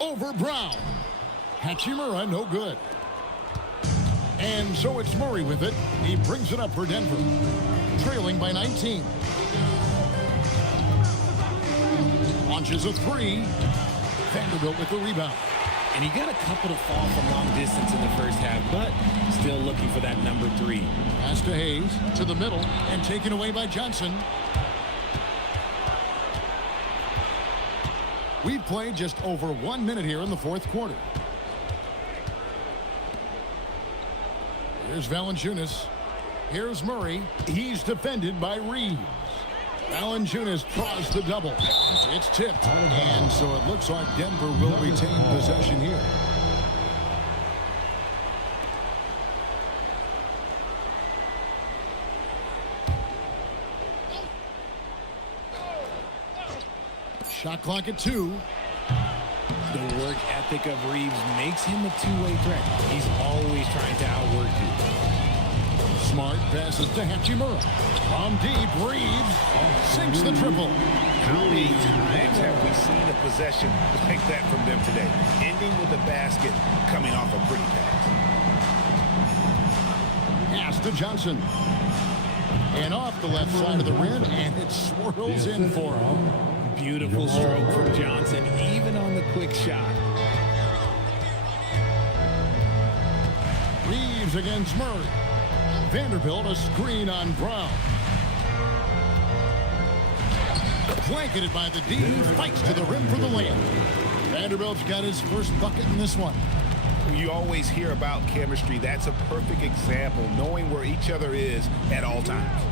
Over Brown. Hachimura no good. And so it's Murray with it. He brings it up for Denver. Trailing by 19. Launches a 3. Vanderbilt with the rebound. And he got a couple to fall from long distance in the first half, but still looking for that number 3. Pass to Hayes to the middle and taken away by Johnson. We've played just over 1 minute here in the fourth quarter. Here's Valanciunas. Here's Murray. He's defended by Reeves. Valanciunas draws the double. It's tipped. And so it looks like Denver will retain possession here. Shot clock at 2. The work ethic of Reeves makes him a two-way threat. He's always trying to outwork you. Smart passes to Hachimura. From deep, Reeves sinks the triple. How many times have we seen a possession like that from them today? Ending with a basket, coming off a pretty pass. Pass to Johnson. And off the left side of the rim, and it swirls in for him. Beautiful stroke from Johnson, even on the quick shot. Reeves against Murray. Vanderbilt a screen on Brown. Blanketed by the D, fights to the rim for the layup. Vanderbilt's got his first bucket in this one. You always hear about chemistry. That's a perfect example, knowing where each other is at all times.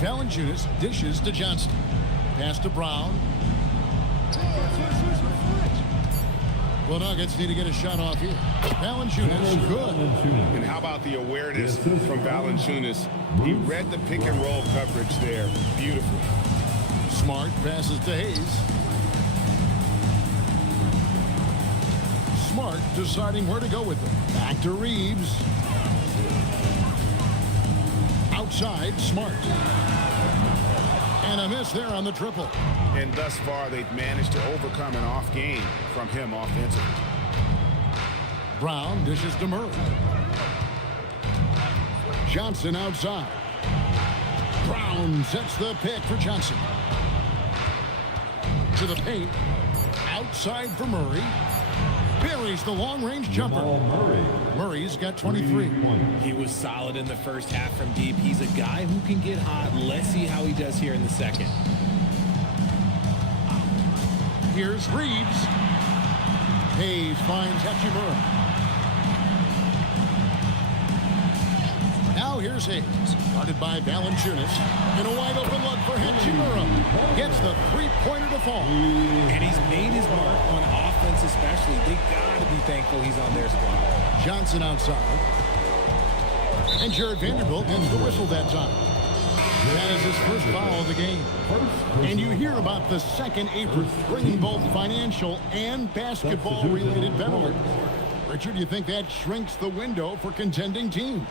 Valanciunas dishes to Johnston. Pass to Brown. Well, Nuggets need to get a shot off here. Valanciunas, good. And how about the awareness from Valanciunas? He read the pick and roll coverage there. Beautiful. Smart passes to Hayes. Smart deciding where to go with it. Back to Reeves. Outside, Smart. And a miss there on the triple. And thus far, they've managed to overcome an off game from him offensively. Brown dishes to Murray. Johnson outside. Brown sets the pick for Johnson. To the paint. Outside for Murray. Buries the long-range jumper. Murray's got 23. He was solid in the first half from deep. He's a guy who can get hot. Let's see how he does here in the second. Here's Reeves. Hayes finds Hachimura. Now here's Hayes. Guarded by Valanciunas. And a wide open look for Hachimura. Gets the three-pointer to fall. And he's made his mark on offense especially. They got to be thankful he's on their squad. Johnson outside. And Jared Vanderbilt gets the whistle that time. That is his first foul of the game. And you hear about the second apron, bringing both financial and basketball-related penalties. Richard, do you think that shrinks the window for contending teams?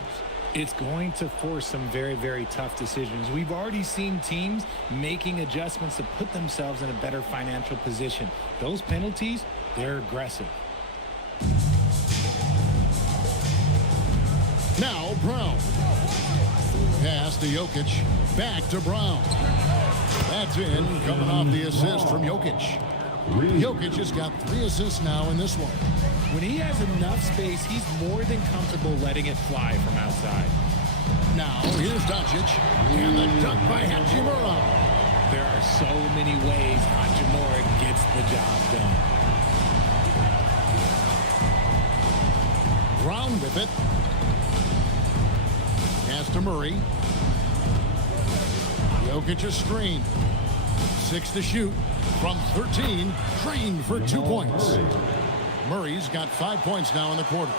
It's going to force some very, very tough decisions. We've already seen teams making adjustments to put themselves in a better financial position. Those penalties, they're aggressive. Now Brown. Pass to Jokic. Back to Brown. That's in, coming off the assist from Jokic. Jokic has got 3 assists now in this one. When he has enough space, he's more than comfortable letting it fly from outside. Now, here's Doncic. And the dunk by Hachimura. There are so many ways Hachimura gets the job done. Brown with it. Pass to Murray. Jokic a screen. 6 to shoot. From 13, trained for 2 points. Murray's got 5 points now in the quarter.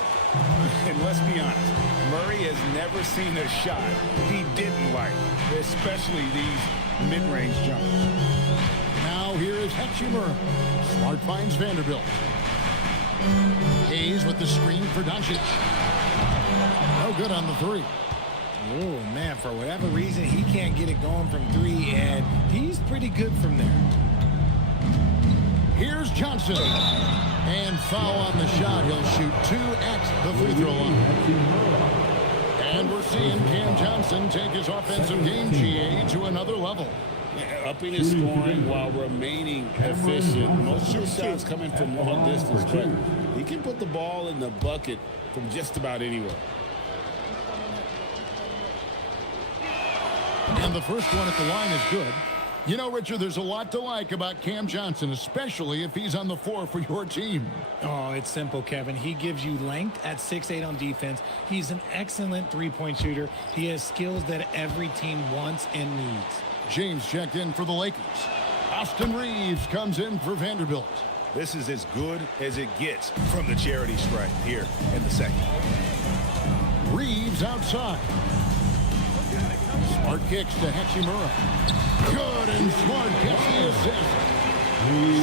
And let's be honest, Murray has never seen a shot he didn't like, especially these mid-range jumpers. Now here is Hachimura. Smart finds Vanderbilt. Hayes with the screen for Doncic. No good on the 3. Oh, man, for whatever reason, he can't get it going from 3, and he's pretty good from there. Here's Johnson. And foul on the shot. He'll shoot 2 at the free throw line. And we're seeing Cam Johnson take his offensive game, GA, to another level. Upping his scoring while remaining efficient. Most of his shots coming from long distance, but he can put the ball in the bucket from just about anywhere. And the first one at the line is good. You know, Richard, there's a lot to like about Cam Johnson, especially if he's on the floor for your team. Oh, it's simple, Kevin. He gives you length at 6'8" on defense. He's an excellent three-point shooter. He has skills that every team wants and needs. James checked in for the Lakers. Austin Reeves comes in for Vanderbilt. This is as good as it gets from the charity stripe here in the second. Reeves outside. Smart kicks to Hachimura. Good, and Smart gets the assist.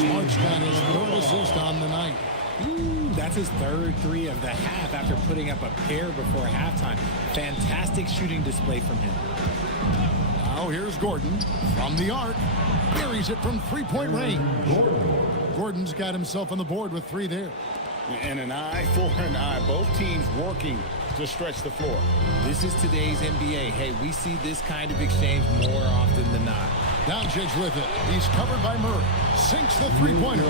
Smart's got his 3rd assist on the night. That's his 3rd 3 of the half after putting up a pair before halftime. Fantastic shooting display from him. Now here's Gordon from the arc. Buries it from 3-point range. Gordon's got himself on the board with 3 there. And an eye for an eye. Both teams working to stretch the floor. This is today's NBA. Hey, we see this kind of exchange more often than not. Doncic with it. He's covered by Murray. Sinks the 3-pointer.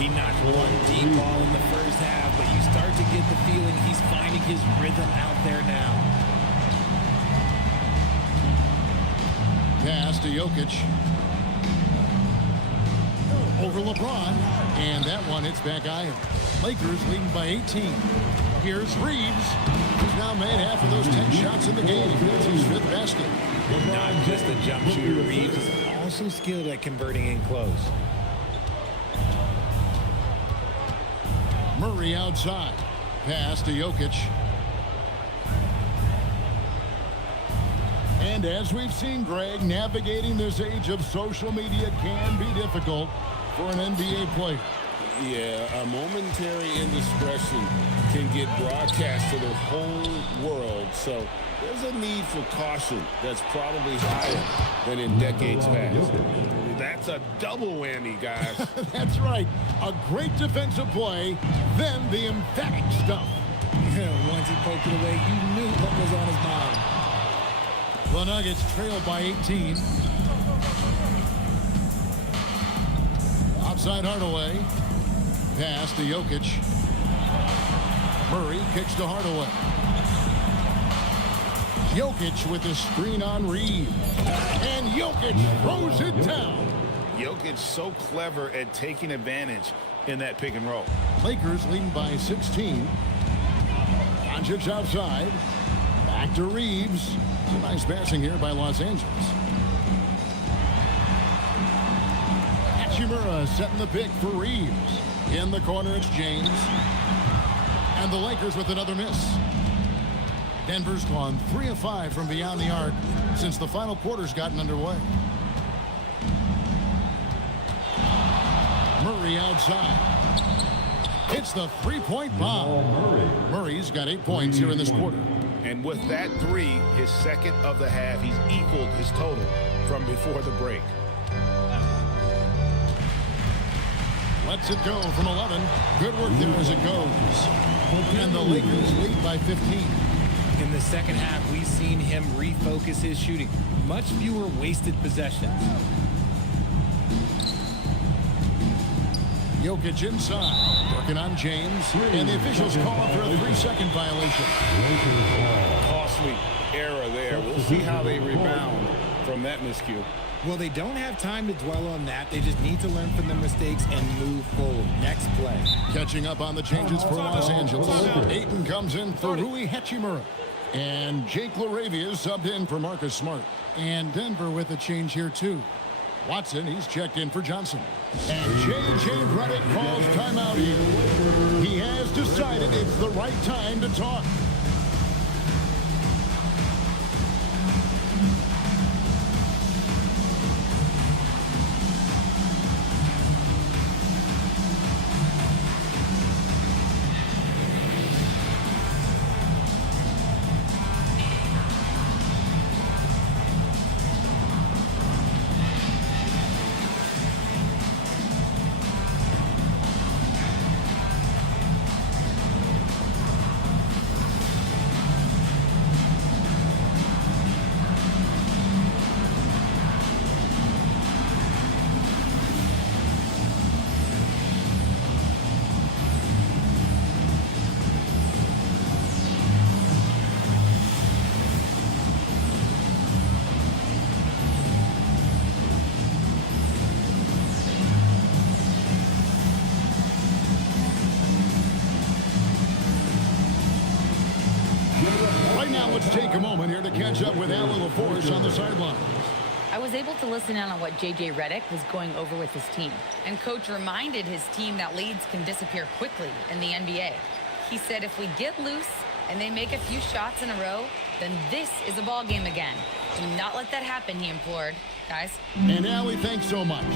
He knocked one deep ball in the first half, but you start to get the feeling he's finding his rhythm out there now. Pass to Jokic. Over LeBron. And that one hits back iron. Lakers leading by 18. Here's Reeves, who's now made half of those 10 shots in the game. That's his 5th basket. Not just a jump shooter, Reeves is also skilled at converting in close. Murray outside. Pass to Jokic. And as we've seen, Greg, navigating this age of social media can be difficult for an NBA player. Yeah, a momentary indiscretion can get broadcast to the whole world. So there's a need for caution that's probably higher than in decades past. That's a double whammy, guys. That's right. A great defensive play, then the emphatic stuff. Once he poked it away, you knew what was on his mind. The Nuggets trailed by 18. Outside Hardaway. Pass to Jokic. Murray kicks to Hardaway. Jokic with the screen on Reed. And Jokic throws it down. Jokic so clever at taking advantage in that pick and roll. Lakers leading by 16. Doncic outside. Back to Reeves. Some nice passing here by Los Angeles. Hachimura setting the pick for Reeves. In the corner, it's James. And the Lakers with another miss. Denver's gone 3 of 5 from beyond the arc since the final quarter's gotten underway. Murray outside. It's the three-point bomb. Murray's got 8 points here in this quarter. And with that three, his second of the half, he's equaled his total from before the break. Lets it go from 11. Good work there as it goes. And the Lakers lead by 15. In the second half, we've seen him refocus his shooting. Much fewer wasted possessions. Jokic inside. Working on James. And the officials call for a 3-second violation. Costly error there. We'll see how they rebound from that miscue. Well, they don't have time to dwell on that. They just need to learn from their mistakes and move forward. Next play. Catching up on the changes for Los Angeles. Ayton comes in for Rui Hachimura. And Jake LaRavia is subbed in for Marcus Smart. And Denver with a change here, too. Watson, he's checked in for Johnson. And J.J. Redick calls timeout here. He has decided it's the right time to talk. Let's take a moment here to catch up with Allie LaForce on the sideline. I was able to listen in on what J.J. Redick was going over with his team. And Coach reminded his team that leads can disappear quickly in the NBA. He said if we get loose and they make a few shots in a row, then this is a ball game again. Do not let that happen, he implored. Guys. And Allie, thanks so much.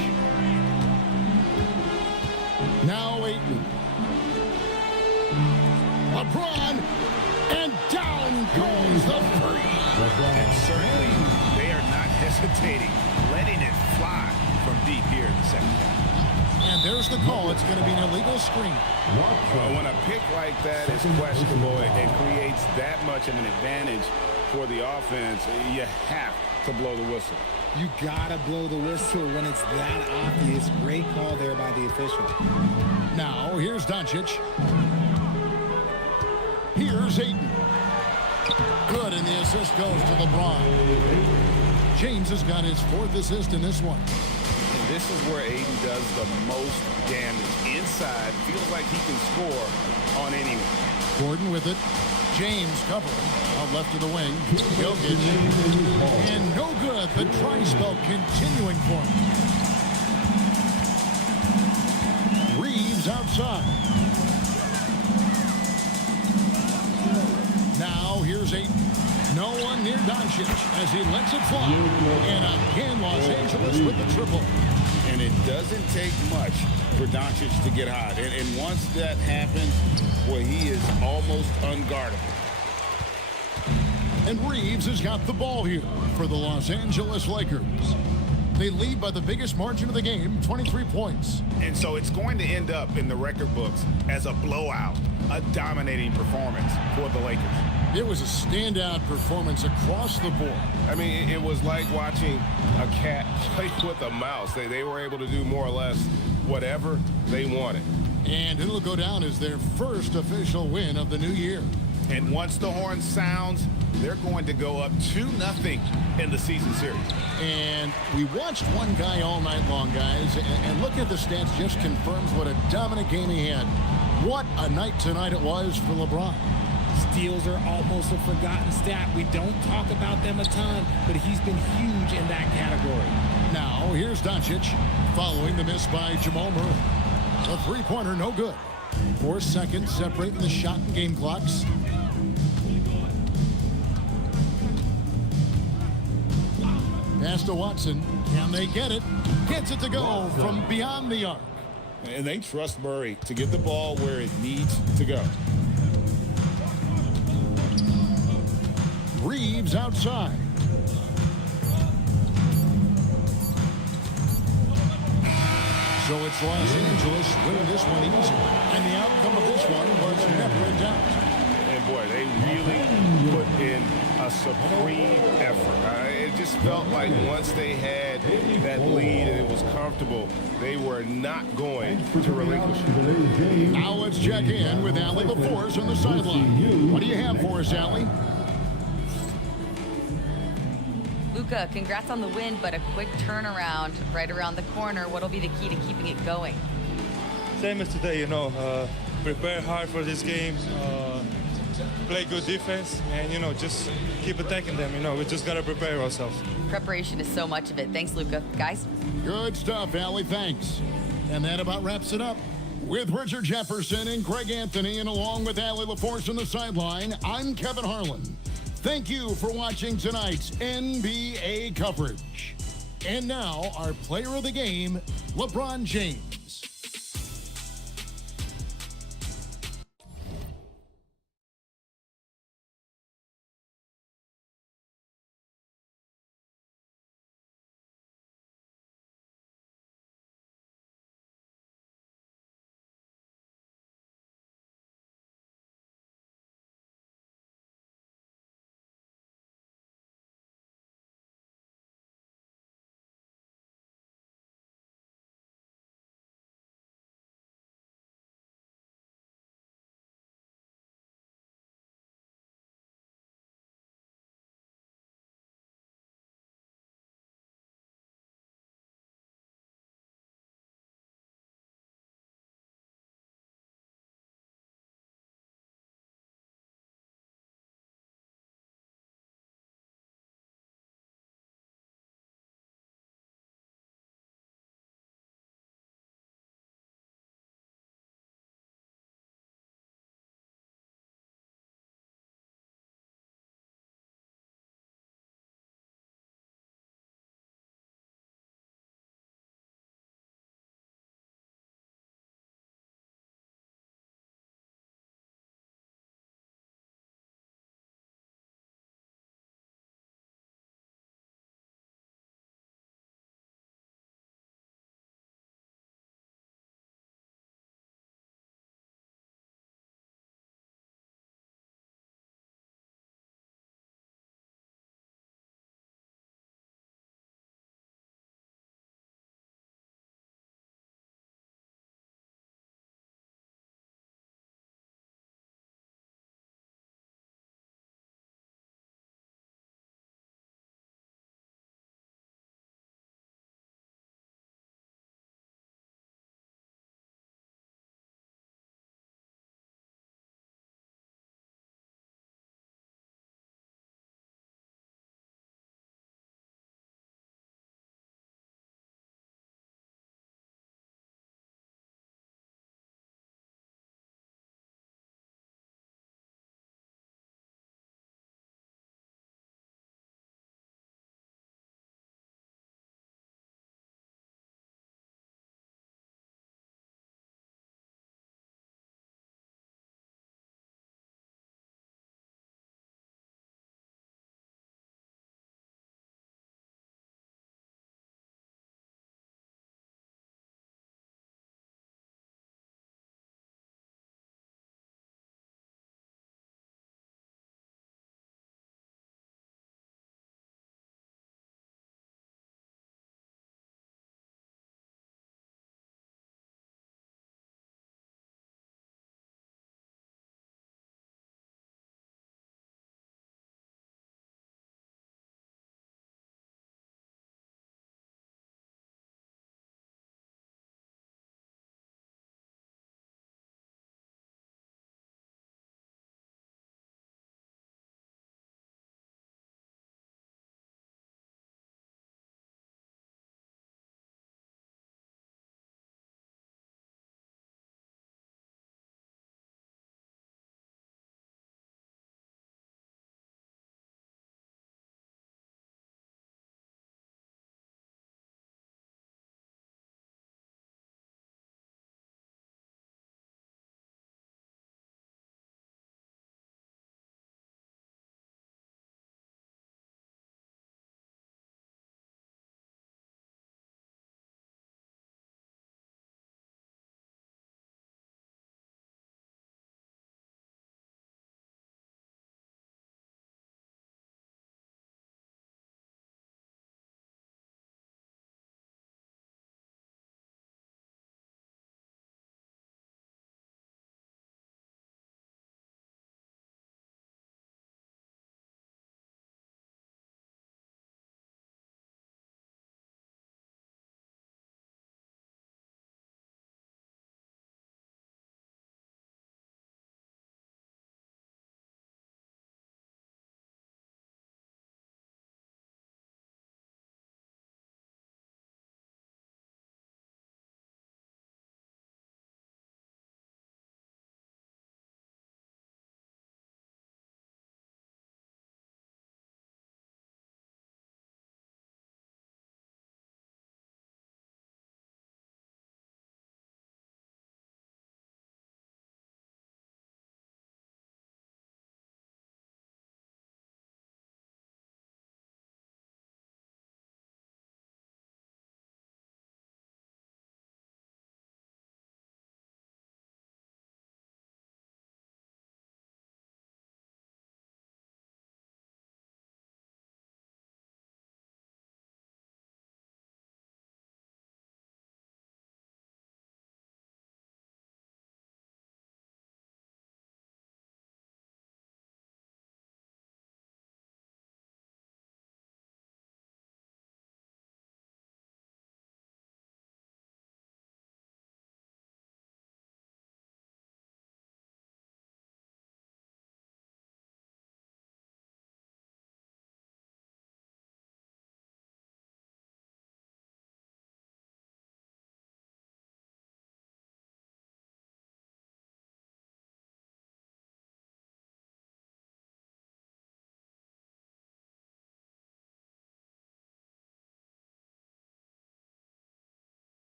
Now Ayton. LeBron. And down goes the three. And certainly they are not hesitating, letting it fly from deep here in the second half. And there's the call. It's going to be an illegal screen. When a pick like that is questionable and creates that much of an advantage for the offense, you have to blow the whistle. You gotta blow the whistle when it's that obvious. Great call there by the official. Now here's Doncic. Here's Ayton. Good, and the assist goes to LeBron. James has got his 4th assist in this one. And this is where Ayton does the most damage. Inside, feels like he can score on anyone. Gordon with it. James covering. Out left of the wing. Jokic. And no good. The try spell continuing for him. Reeves outside. here's Ayton. No one near Doncic as he lets it fly. And again, Los Angeles with the triple. And it doesn't take much for Doncic to get hot. And once that happens, boy, he is almost unguardable. And Reeves has got the ball here for the Los Angeles Lakers. They lead by the biggest margin of the game, 23 points. And so it's going to end up in the record books as a blowout, a dominating performance for the Lakers. It was a standout performance across the board. I mean, it was like watching a cat play with a mouse. They were able to do more or less whatever they wanted. And it'll go down as their first official win of the new year. And once the horn sounds, they're going to go up 2-0 in the season series. And we watched one guy all night long, guys, and looking at the stats just confirms what a dominant game he had. What a night tonight it was for LeBron. Steals are almost a forgotten stat. We don't talk about them a ton, but he's been huge in that category. Now, here's Doncic following the miss by Jamal Murray. A three-pointer, no good. 4 seconds separating the shot and game clocks. Pass to Watson. Can they get it? Gets it to go from beyond the arc. And they trust Murray to get the ball where it needs to go. Reeves outside. So it's Los Angeles winning this one easy. And the outcome of this one was never in doubt. And boy, they really put in a supreme effort. It just felt like once they had that lead and it was comfortable, they were not going to relinquish it. Now let's check in with Allie LaForce on the sideline. What do you have for us, Allie? Luka, congrats on the win, but a quick turnaround right around the corner. What'll be the key to keeping it going? Same as today, prepare hard for this game, play good defense, and, just keep attacking them. We just got to prepare ourselves. Preparation is so much of it. Thanks, Luka. Guys? Good stuff, Allie. Thanks. And that about wraps it up. With Richard Jefferson and Greg Anthony, and along with Allie LaForce on the sideline, I'm Kevin Harlan. Thank you for watching tonight's NBA coverage. And now, our player of the game, LeBron James.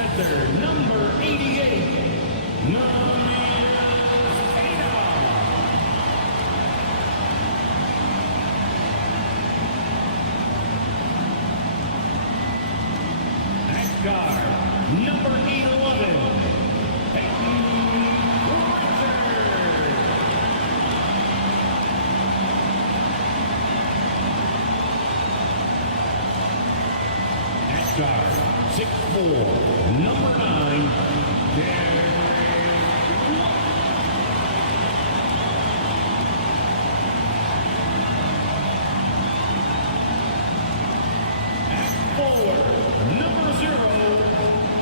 center, number 88, At guard, number 811, Guard, 6'4", number 9, At forward, number 0,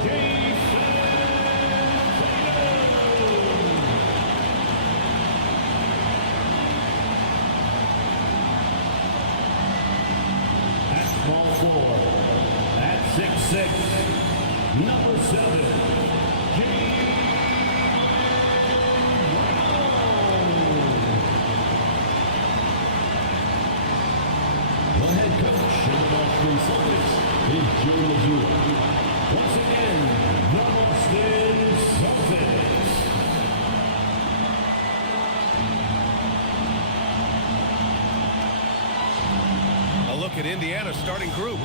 Jason At small forward. At 6'6", number 7, James Brown. The head coach of the Boston Celtics is Joe Mazzulla. Once again, the Boston Celtics. Look at Indiana's starting group.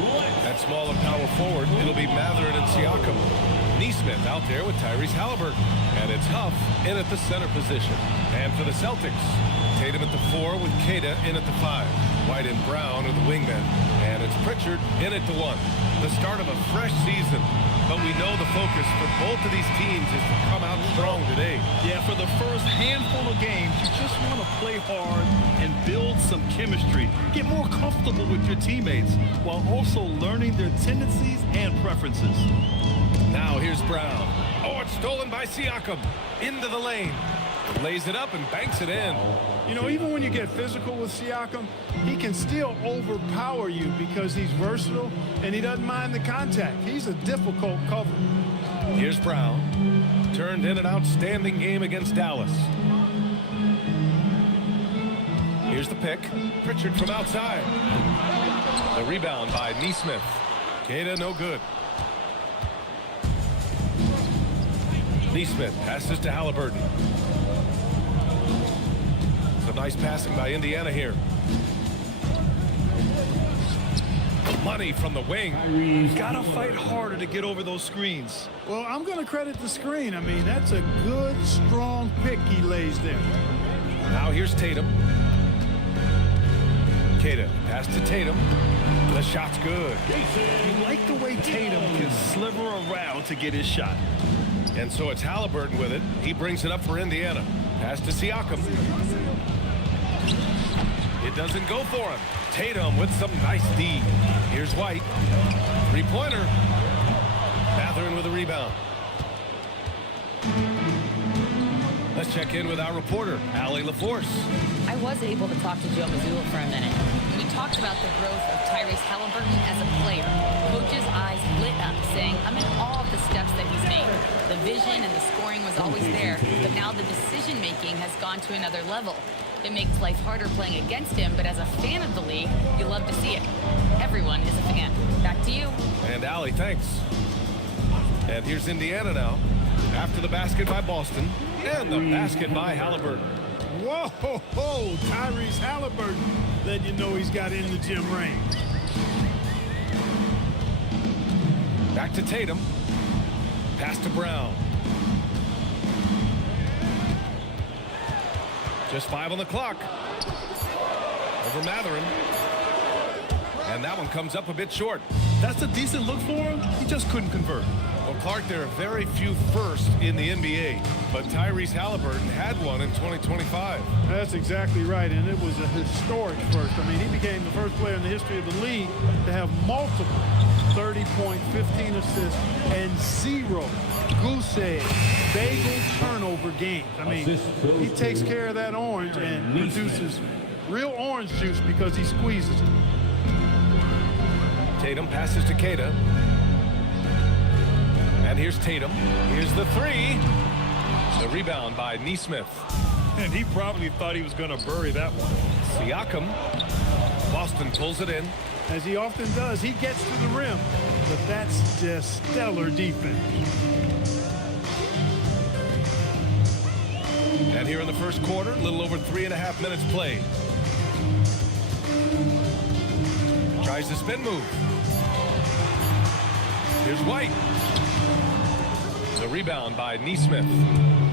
At small and power forward, it'll be Mathurin and Siakam. Neesmith out there with Tyrese Halliburton. And it's Huff in at the center position. And for the Celtics, Tatum at the 4 with Queta in at the 5. White and Brown are the wingmen. And it's Pritchard in at the 1. The start of a fresh season. But we know the focus for both of these teams is to come out strong today. Yeah, for the first handful of games, you just want to play hard and build some chemistry. Get more comfortable with your teammates while also learning their tendencies and preferences. Now here's Brown. Oh, it's stolen by Siakam. Into the lane. Lays it up and banks it in. You know, even when you get physical with Siakam, he can still overpower you because he's versatile and he doesn't mind the contact. He's a difficult cover. Here's Brown. Turned in an outstanding game against Dallas. Here's the pick. Pritchard from outside. The rebound by Neesmith. Queta no good. Neesmith passes to Halliburton. Some nice passing by Indiana here. Money from the wing. Gotta fight harder to get over those screens. Well, I'm going to credit the screen. I mean, that's a good, strong pick he lays there. Now here's Tatum. Queta pass to Tatum. The shot's good. You like the way Tatum can sliver around to get his shot. And so it's Halliburton with it. He brings it up for Indiana. Pass to Siakam. It doesn't go for him. Tatum with some nice D. Here's White. Three-pointer. Mathurin with a rebound. Let's check in with our reporter, Allie LaForce. I was able to talk to Joe Mazzulla for a minute. We talked about the growth of Tyrese Halliburton as a player. Coach's eyes lit up, saying, I'm in awe of the steps that he's made. The vision and the scoring was always there, but now the decision-making has gone to another level. It makes life harder playing against him, but as a fan of the league, you love to see it. Everyone is a fan. Back to you. And Allie, thanks. And here's Indiana now. After the basket by Boston, and the basket by Halliburton. Whoa, Tyrese Halliburton, letting you know he's got in the gym range. Back to Tatum. Pass to Brown. Just 5 on the clock. Over Mathurin. And that one comes up a bit short. That's a decent look for him. He just couldn't convert. Well, Clark, there are very few firsts in the NBA, but Tyrese Halliburton had one in 2025. That's exactly right, and it was a historic first. I mean, he became the first player in the history of the league to have multiple 30-point, 15 assists, and 0 goose egg, bagel turnover games. I mean, he takes care of that orange and produces real orange juice because he squeezes it. Tatum passes to Queta. And here's Tatum. Here's the three. The rebound by Neesmith. And he probably thought he was going to bury that one. Siakam. Boston pulls it in. As he often does, he gets to the rim. but that's just stellar defense. And here in the first quarter, a little over 3.5 minutes played. Tries the spin move. Here's White. The rebound by Neesmith.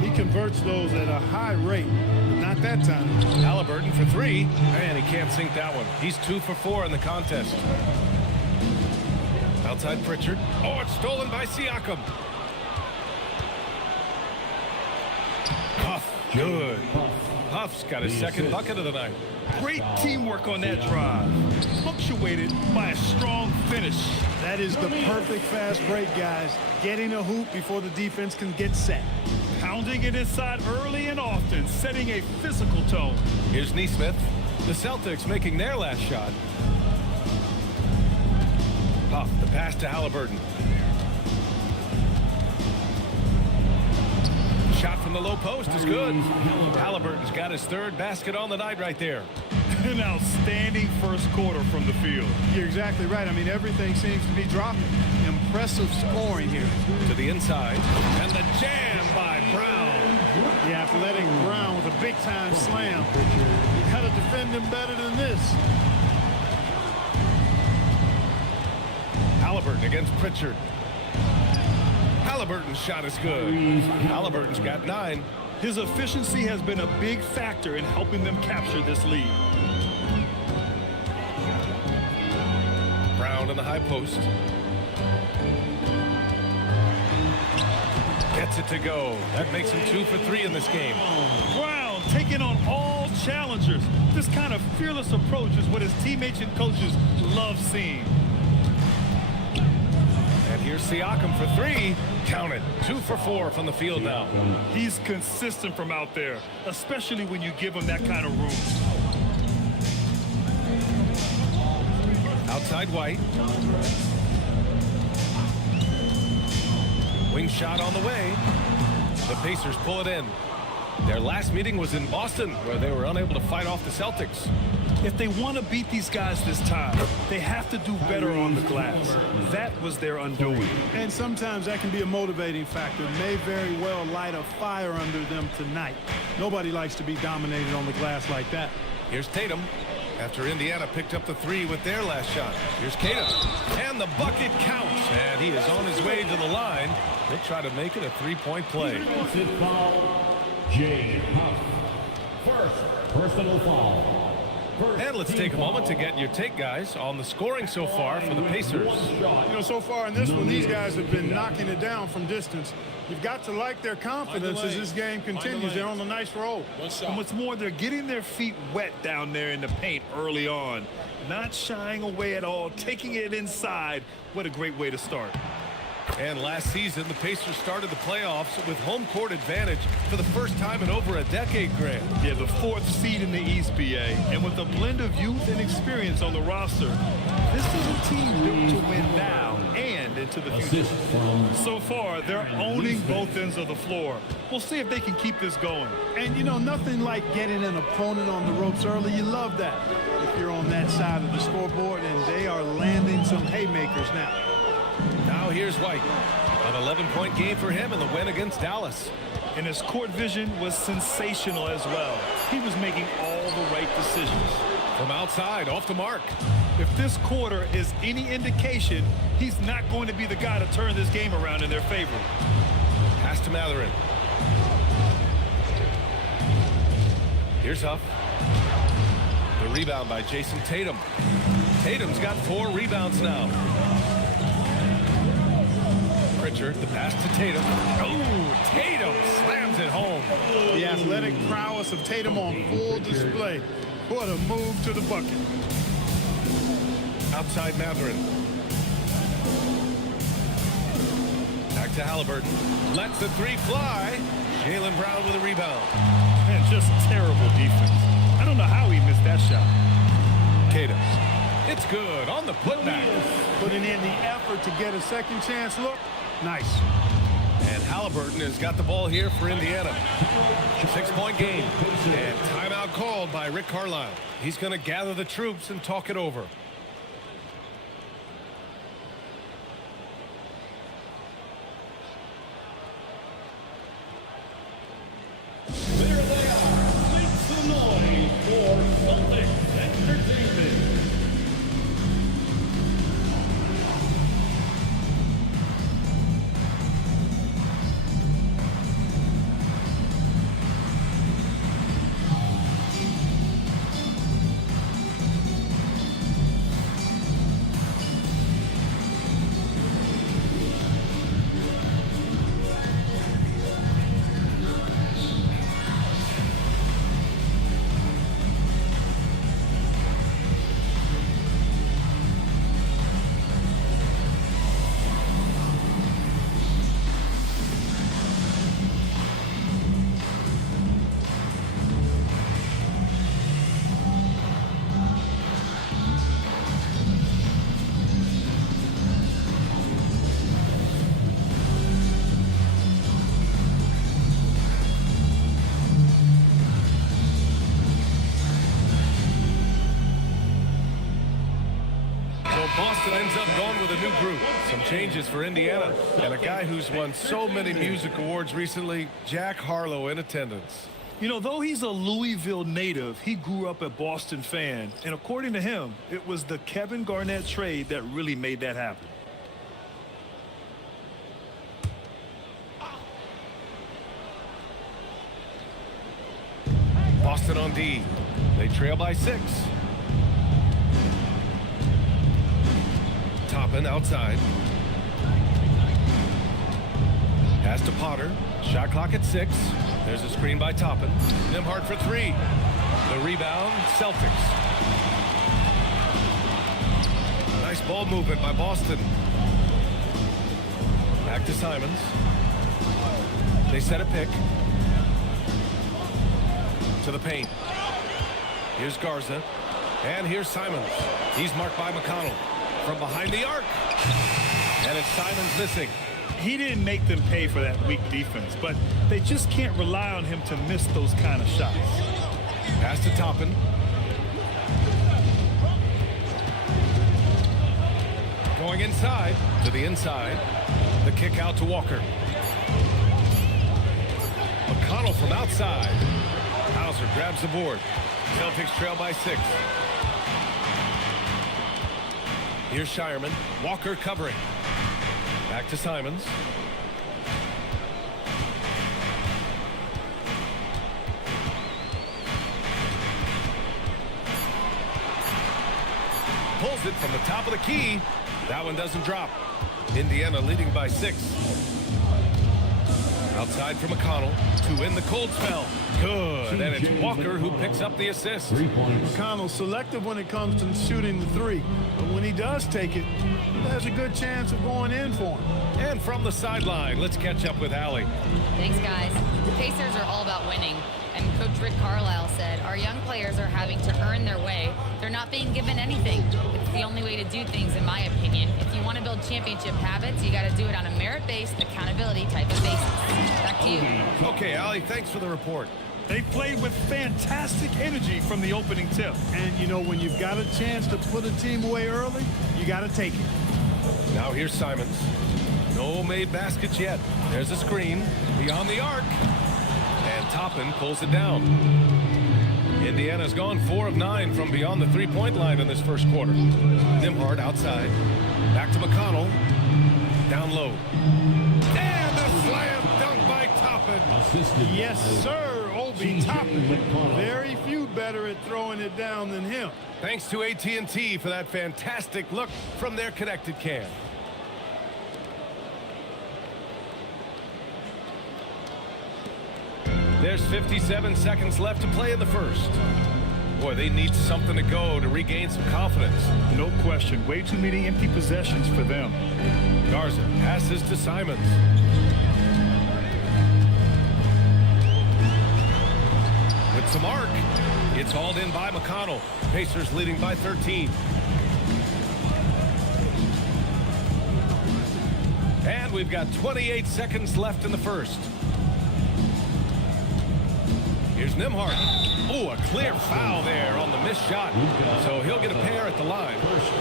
He converts those at a high rate, but not that time. Halliburton for three, and he can't sink that one. He's 2 for 4 in the contest. Outside Pritchard. Oh, it's stolen by Siakam. Huff, good. Huff's got his second bucket of the night. Great teamwork on that drive, punctuated by a strong finish. That is the perfect fast break, guys. Getting a hoop before the defense can get set. Pounding it inside early and often, setting a physical tone. Here's Neesmith. The Celtics making their last shot. Huff, the pass to Halliburton. Shot from the low post is good. Halliburton's got his third basket on the night right there. An outstanding first quarter from the field. You're exactly right. I mean, everything seems to be dropping. Impressive scoring here. To the inside. And the jam by Brown. Yeah, athletic Brown with a big-time slam. You got to defend him better than this. Halliburton against Pritchard. Halliburton's shot is good. Halliburton's got 9. His efficiency has been a big factor in helping them capture this lead. Brown in the high post. Gets it to go. That makes him 2 for 3 in this game. Brown taking on all challengers. This kind of fearless approach is what his teammates and coaches love seeing. And here's Siakam for 3. Count it. 2 for 4 from the field now. He's consistent from out there, especially when you give him that kind of room. Outside White. Wing shot on the way. The Pacers pull it in. Their last meeting was in Boston, where they were unable to fight off the Celtics. If they want to beat these guys this time, they have to do better on the glass. That was their undoing. And sometimes that can be a motivating factor. May very well light a fire under them tonight. Nobody likes to be dominated on the glass like that. Here's Tatum. After Indiana picked up the 3 with their last shot. Here's Tatum. And the bucket counts. And he is on his way to the line. They try to make it a 3-point play. Jay Huff. First personal foul. And let's take a moment to get your take, guys, on the scoring so far for the Pacers. You know, so far in this one, these guys have been knocking it down from distance. You've got to like their confidence as this game continues. They're on a nice roll. And what's more, they're getting their feet wet down there in the paint early on. Not shying away at all, taking it inside. What a great way to start. And last season, the Pacers started the playoffs with home court advantage for the first time in over a decade, Grant. Yeah, the 4th seed in the East, BA. And with a blend of youth and experience on the roster, this is a team built to win now and into the future. So far, they're owning both ends of the floor. We'll see if they can keep this going. And, you know, nothing like getting an opponent on the ropes early. You love that if you're on that side of the scoreboard, and they are landing some haymakers now. Now here's White. An 11-point game for him in the win against Dallas. And his court vision was sensational as well. He was making all the right decisions. From outside, off the mark. If this quarter is any indication, he's not going to be the guy to turn this game around in their favor. Pass to Mathurin. Here's Huff. The rebound by Jason Tatum. Tatum's got 4 rebounds now. Pritchard, the pass to Tatum. Oh, Tatum slams it home. The athletic prowess of Tatum on full display. What a move to the bucket. Outside Mathurin. Back to Halliburton. Lets the 3 fly. Jaylen Brown with a rebound. Man, just terrible defense. I don't know how he missed that shot. Tatum. It's good on the putback. Putting in the effort to get a second chance look. Nice. And Halliburton has got the ball here for Indiana. 6-point game. And timeout called by Rick Carlisle. He's going to gather the troops and talk it over. Entertainment. Boston ends up going with a new group. Some changes for Indiana. And a guy who's won so many music awards recently, Jack Harlow, in attendance. You know, though he's a Louisville native, he grew up a Boston fan. And according to him, it was the Kevin Garnett trade that really made that happen. Boston on D. They trail by 6. Toppin outside. Pass to Potter. Shot clock at 6. There's a screen by Toppin. Nembhard for 3. The rebound, Celtics. Nice ball movement by Boston. Back to Simons. They set a pick. To the paint. Here's Garza. And here's Simons. He's marked by McConnell. From behind the arc. And it's Simons missing. He didn't make them pay for that weak defense, but they just can't rely on him to miss those kind of shots. Pass to Toppin. Going inside to the inside. The kick out to Walker. McConnell from outside. Hauser grabs the board. Celtics trail by 6. Here's Shireman. Walker covering. Back to Simons. Pulls it from the top of the key. That one doesn't drop. Indiana leading by 6. Outside for McConnell to win the cold spell. Good. And it's Walker who picks up the assist. McConnell's selective when it comes to shooting the 3. But when he does take it, there's a good chance of going in for him. And from the sideline, let's catch up with Allie. Thanks, guys. The Pacers are all about winning. And Coach Rick Carlisle said, our young players are having to earn their way. They're not being given anything. It's the only way to do things, in my opinion. If you want to build championship habits, you got to do it on a merit-based, accountability type of basis. Back to you. Okay, Allie, thanks for the report. They played with fantastic energy from the opening tip. And, you know, when you've got a chance to put a team away early, you got to take it. Now here's Simons. No made baskets yet. There's a screen beyond the arc. And Toppin pulls it down. Indiana's gone 4 of 9 from beyond the three-point line in this first quarter. Nembhard outside. Back to McConnell. Down low. And a slam dunk by Toppin. Yes, sir. Obi Toppin. Very few better at throwing it down than him. Thanks to AT&T for that fantastic look from their connected cam. There's 57 seconds left to play in the first. Boy, they need something to go to regain some confidence. No question. Way too many empty possessions for them. Garza passes to Simons. With some arc, it's hauled in by McConnell. Pacers leading by 13. And we've got 28 seconds left in the first. Here's Nembhard. Oh, a clear foul there on the missed shot. So he'll get a pair at the line.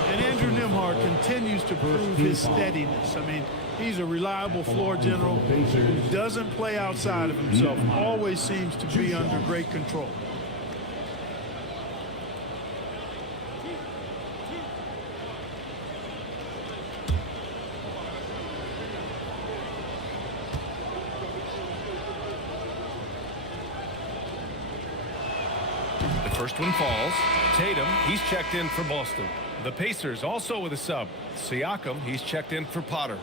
And Andrew Nembhard continues to prove his steadiness. I mean, he's a reliable floor general who doesn't play outside of himself. Always seems to be under great control. First one falls. Tatum, he's checked in for Boston. The Pacers also with a sub. Siakam, he's checked in for Potter.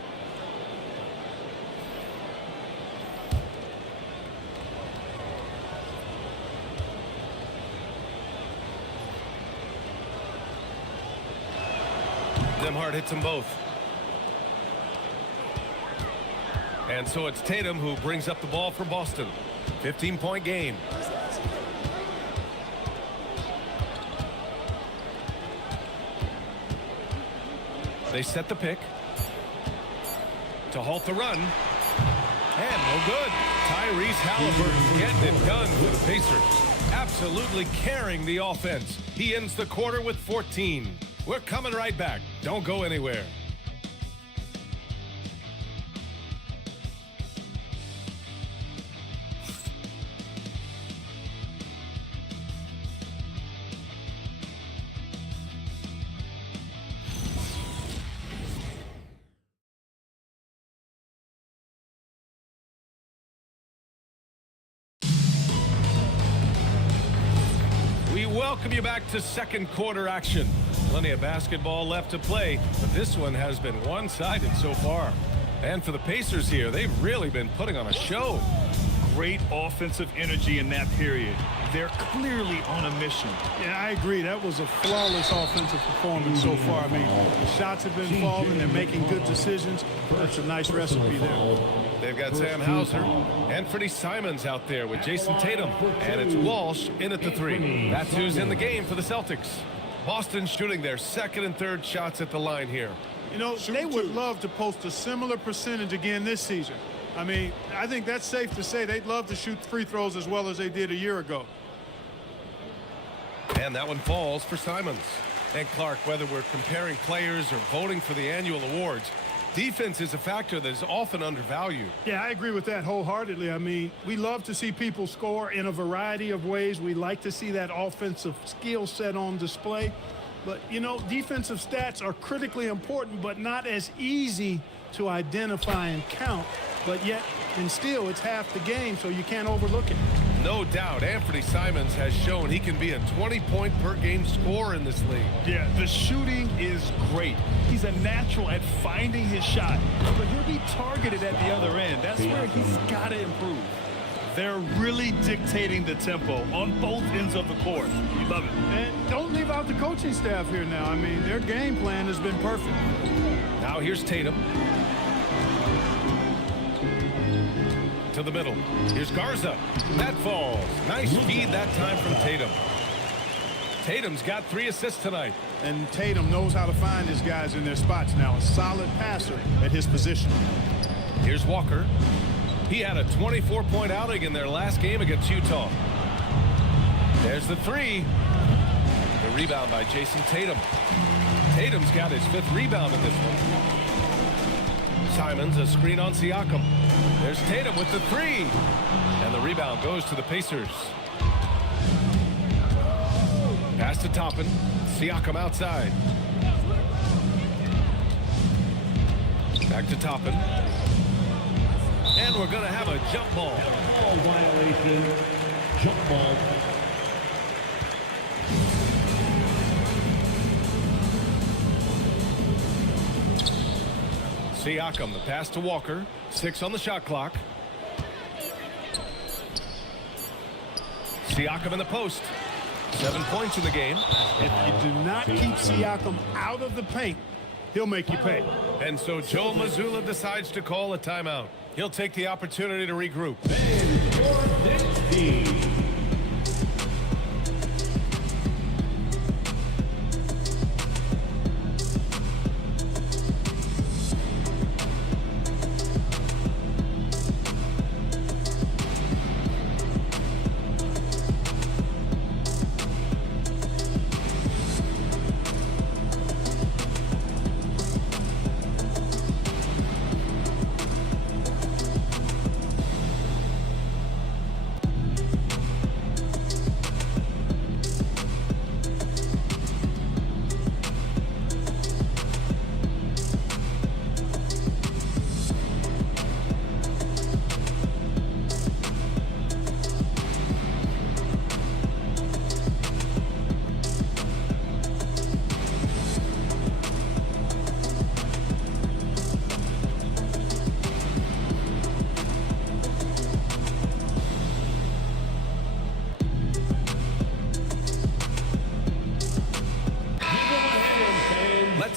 Nembhard hits them both. And so it's Tatum who brings up the ball for Boston. 15-point game. They set the pick to halt the run. And no good. Tyrese Halliburton getting it done for the Pacers. Absolutely carrying the offense. He ends the quarter with 14. We're coming right back. Don't go anywhere. Welcome you back to second quarter action. Plenty of basketball left to play, but this one has been one-sided so far. And for the Pacers here, they've really been putting on a show. Great offensive energy in that period. They're clearly on a mission. Yeah, I agree. That was a flawless offensive performance so far. I mean, the shots have been falling. They're making good decisions. That's a nice recipe there. They've got Sam Hauser and Freddie Simons out there with Jason Tatum. And it's Walsh in at the three. That's who's in the game for the Celtics. Boston shooting their second and third shots at the line here. You know, they would love to post a similar percentage again this season. I mean, I think that's safe to say they'd love to shoot free throws as well as they did a year ago. And that one falls for Simons. And Clark, whether we're comparing players or voting for the annual awards, defense is a factor that is often undervalued. Yeah, I agree with that wholeheartedly. I mean, we love to see people score in a variety of ways. We like to see that offensive skill set on display. But, you know, defensive stats are critically important, but not as easy to identify and count. But yet, and still, it's half the game, so you can't overlook it. No doubt, Anthony Simons has shown he can be a 20-point-per-game scorer in this league. Yeah, the shooting is great. He's a natural at finding his shot, but he'll be targeted at the other end. That's where he's got to improve. They're really dictating the tempo on both ends of the court. You love it. And don't leave out the coaching staff here now. I mean, their game plan has been perfect. Now here's Tatum. To the middle. Here's Garza. That falls. Nice feed that time from Tatum. Tatum's got 3 assists tonight. And Tatum knows how to find his guys in their spots now. A solid passer at his position. Here's Walker. He had a 24-point outing in their last game against Utah. There's the 3. The rebound by Jason Tatum. Tatum's got his 5th rebound in this one. Simons, a screen on Siakam. There's Tatum with the 3. And the rebound goes to the Pacers. Pass to Toppin. Siakam outside. Back to Toppin. And we're going to have a jump ball. Ball violation. Jump ball. Siakam, the pass to Walker. 6 on the shot clock. Siakam in the post. 7 points in the game. If you do not keep Siakam out of the paint, he'll make you pay. And so Joe Mazzulla decides to call a timeout. He'll take the opportunity to regroup.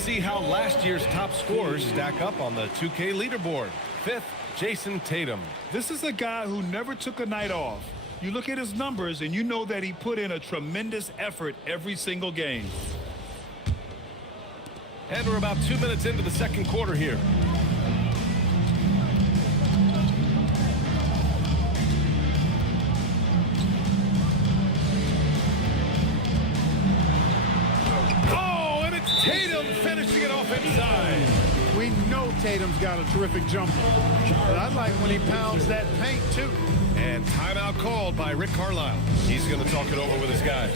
see how last year's top scorers stack up on the 2K leaderboard. 5th, Jason Tatum. This is a guy who never took a night off. You look at his numbers and you know that he put in a tremendous effort every single game. And we're about 2 minutes into the second quarter here. Oh, and it's Tatum finishing it off inside. We know Tatum's got a terrific jumper, but I like when he pounds that paint too. And timeout called by Rick Carlisle. He's going to talk it over with his guys.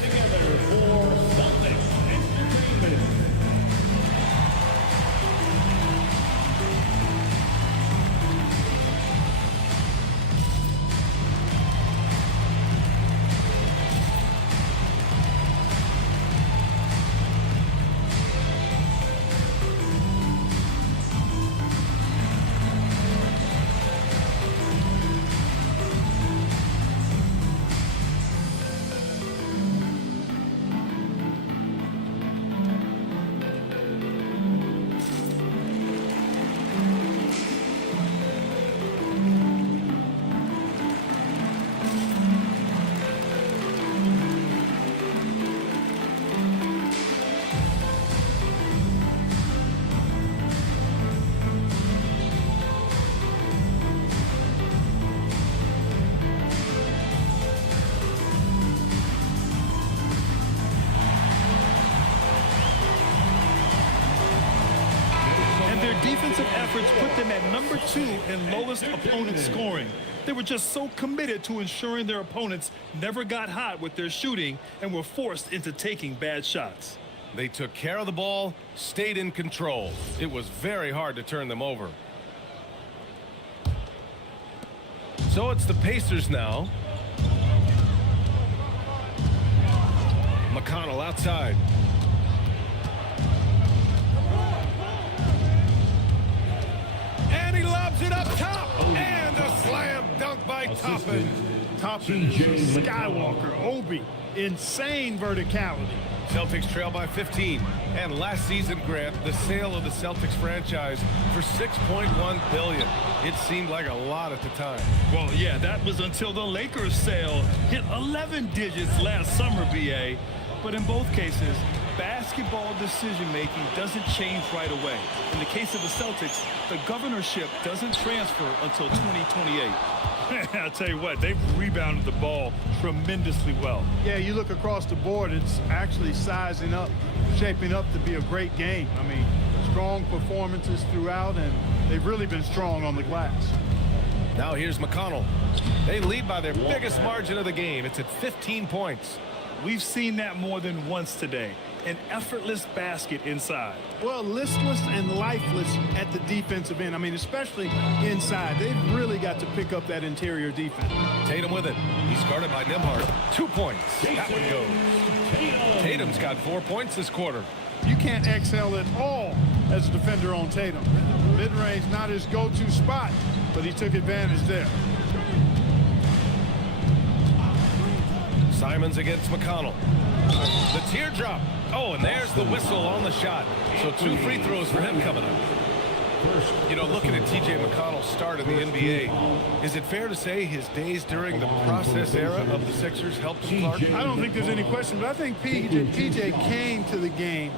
Defensive efforts put them at number 2 in lowest opponent scoring. They were just so committed to ensuring their opponents never got hot with their shooting and were forced into taking bad shots. They took care of the ball, stayed in control. It was very hard to turn them over. So it's the Pacers now. McConnell outside. And he lobs it up top. And a slam dunk by Toppin. Toppin, Skywalker, Obi, insane verticality. Celtics trail by 15. And last season, Grant, the sale of the Celtics franchise for $6.1 billion. It seemed like a lot at the time. Well, yeah, that was until the Lakers sale hit 11 digits last summer, BA. But in both cases, basketball decision-making doesn't change right away. In the case of the Celtics, the governorship doesn't transfer until 2028. I'll tell you what, they've rebounded the ball tremendously well. Yeah, you look across the board, it's actually sizing up, shaping up to be a great game. I mean, strong performances throughout, and they've really been strong on the glass. Now here's McConnell. They lead by their biggest margin of the game. It's at 15 points. We've seen that more than once today. An effortless basket inside. Well, listless and lifeless at the defensive end. I mean, especially inside. They've really got to pick up that interior defense. Tatum with it. He's guarded by Nembhard. 2 points. That one goes. Tatum's got 4 points this quarter. You can't exhale at all as a defender on Tatum. Mid-range not his go-to spot, but he took advantage there. Simons against McConnell. The teardrop. Oh, and there's the whistle on the shot. So 2 free throws for him coming up. You know, looking at T.J. McConnell's start in the NBA, is it fair to say his days during the process era of the Sixers helped Clark? I don't think there's any question, but I think P.J. came to the game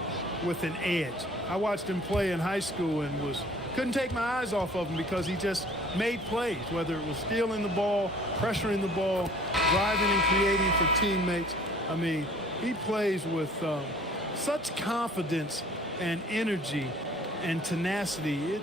with an edge. I watched him play in high school and couldn't take my eyes off of him because he just made plays, whether it was stealing the ball, pressuring the ball, driving and creating for teammates. I mean, he plays with such confidence and energy and tenacity.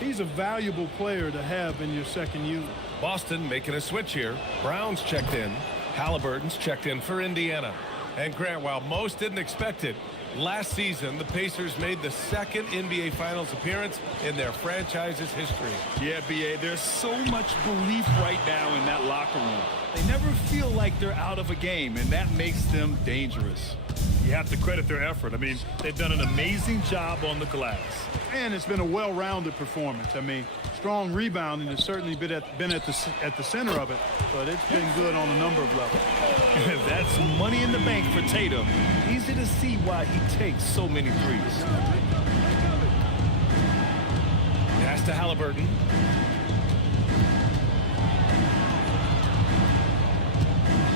He's a valuable player to have in your second unit. Boston making a switch here. Brown's checked in. Halliburton's checked in for Indiana. And Grant, while most didn't expect it, last season the Pacers made the second NBA Finals appearance in their franchise's history. Yeah, B.A., there's so much belief right now in that locker room. They never feel like they're out of a game, and that makes them dangerous. You have to credit their effort. I mean, they've done an amazing job on the glass. And it's been a well-rounded performance. I mean, strong rebounding has certainly been at the center of it, but it's been good on a number of levels. That's money in the bank for Tatum. Easy to see why he takes so many threes. Pass to Halliburton.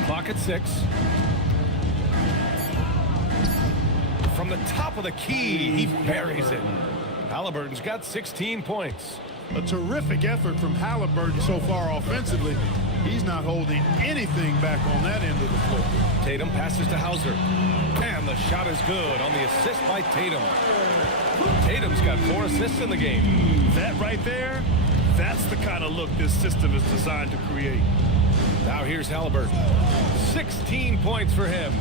Clock at 6. From the top of the key, he buries it. Halliburton's got 16 points. A terrific effort from Halliburton so far offensively. He's not holding anything back on that end of the floor. Tatum passes to Hauser. And the shot is good on the assist by Tatum. Tatum's got 4 assists in the game. That right there, that's the kind of look this system is designed to create. Now here's Halliburton. 16 points for him.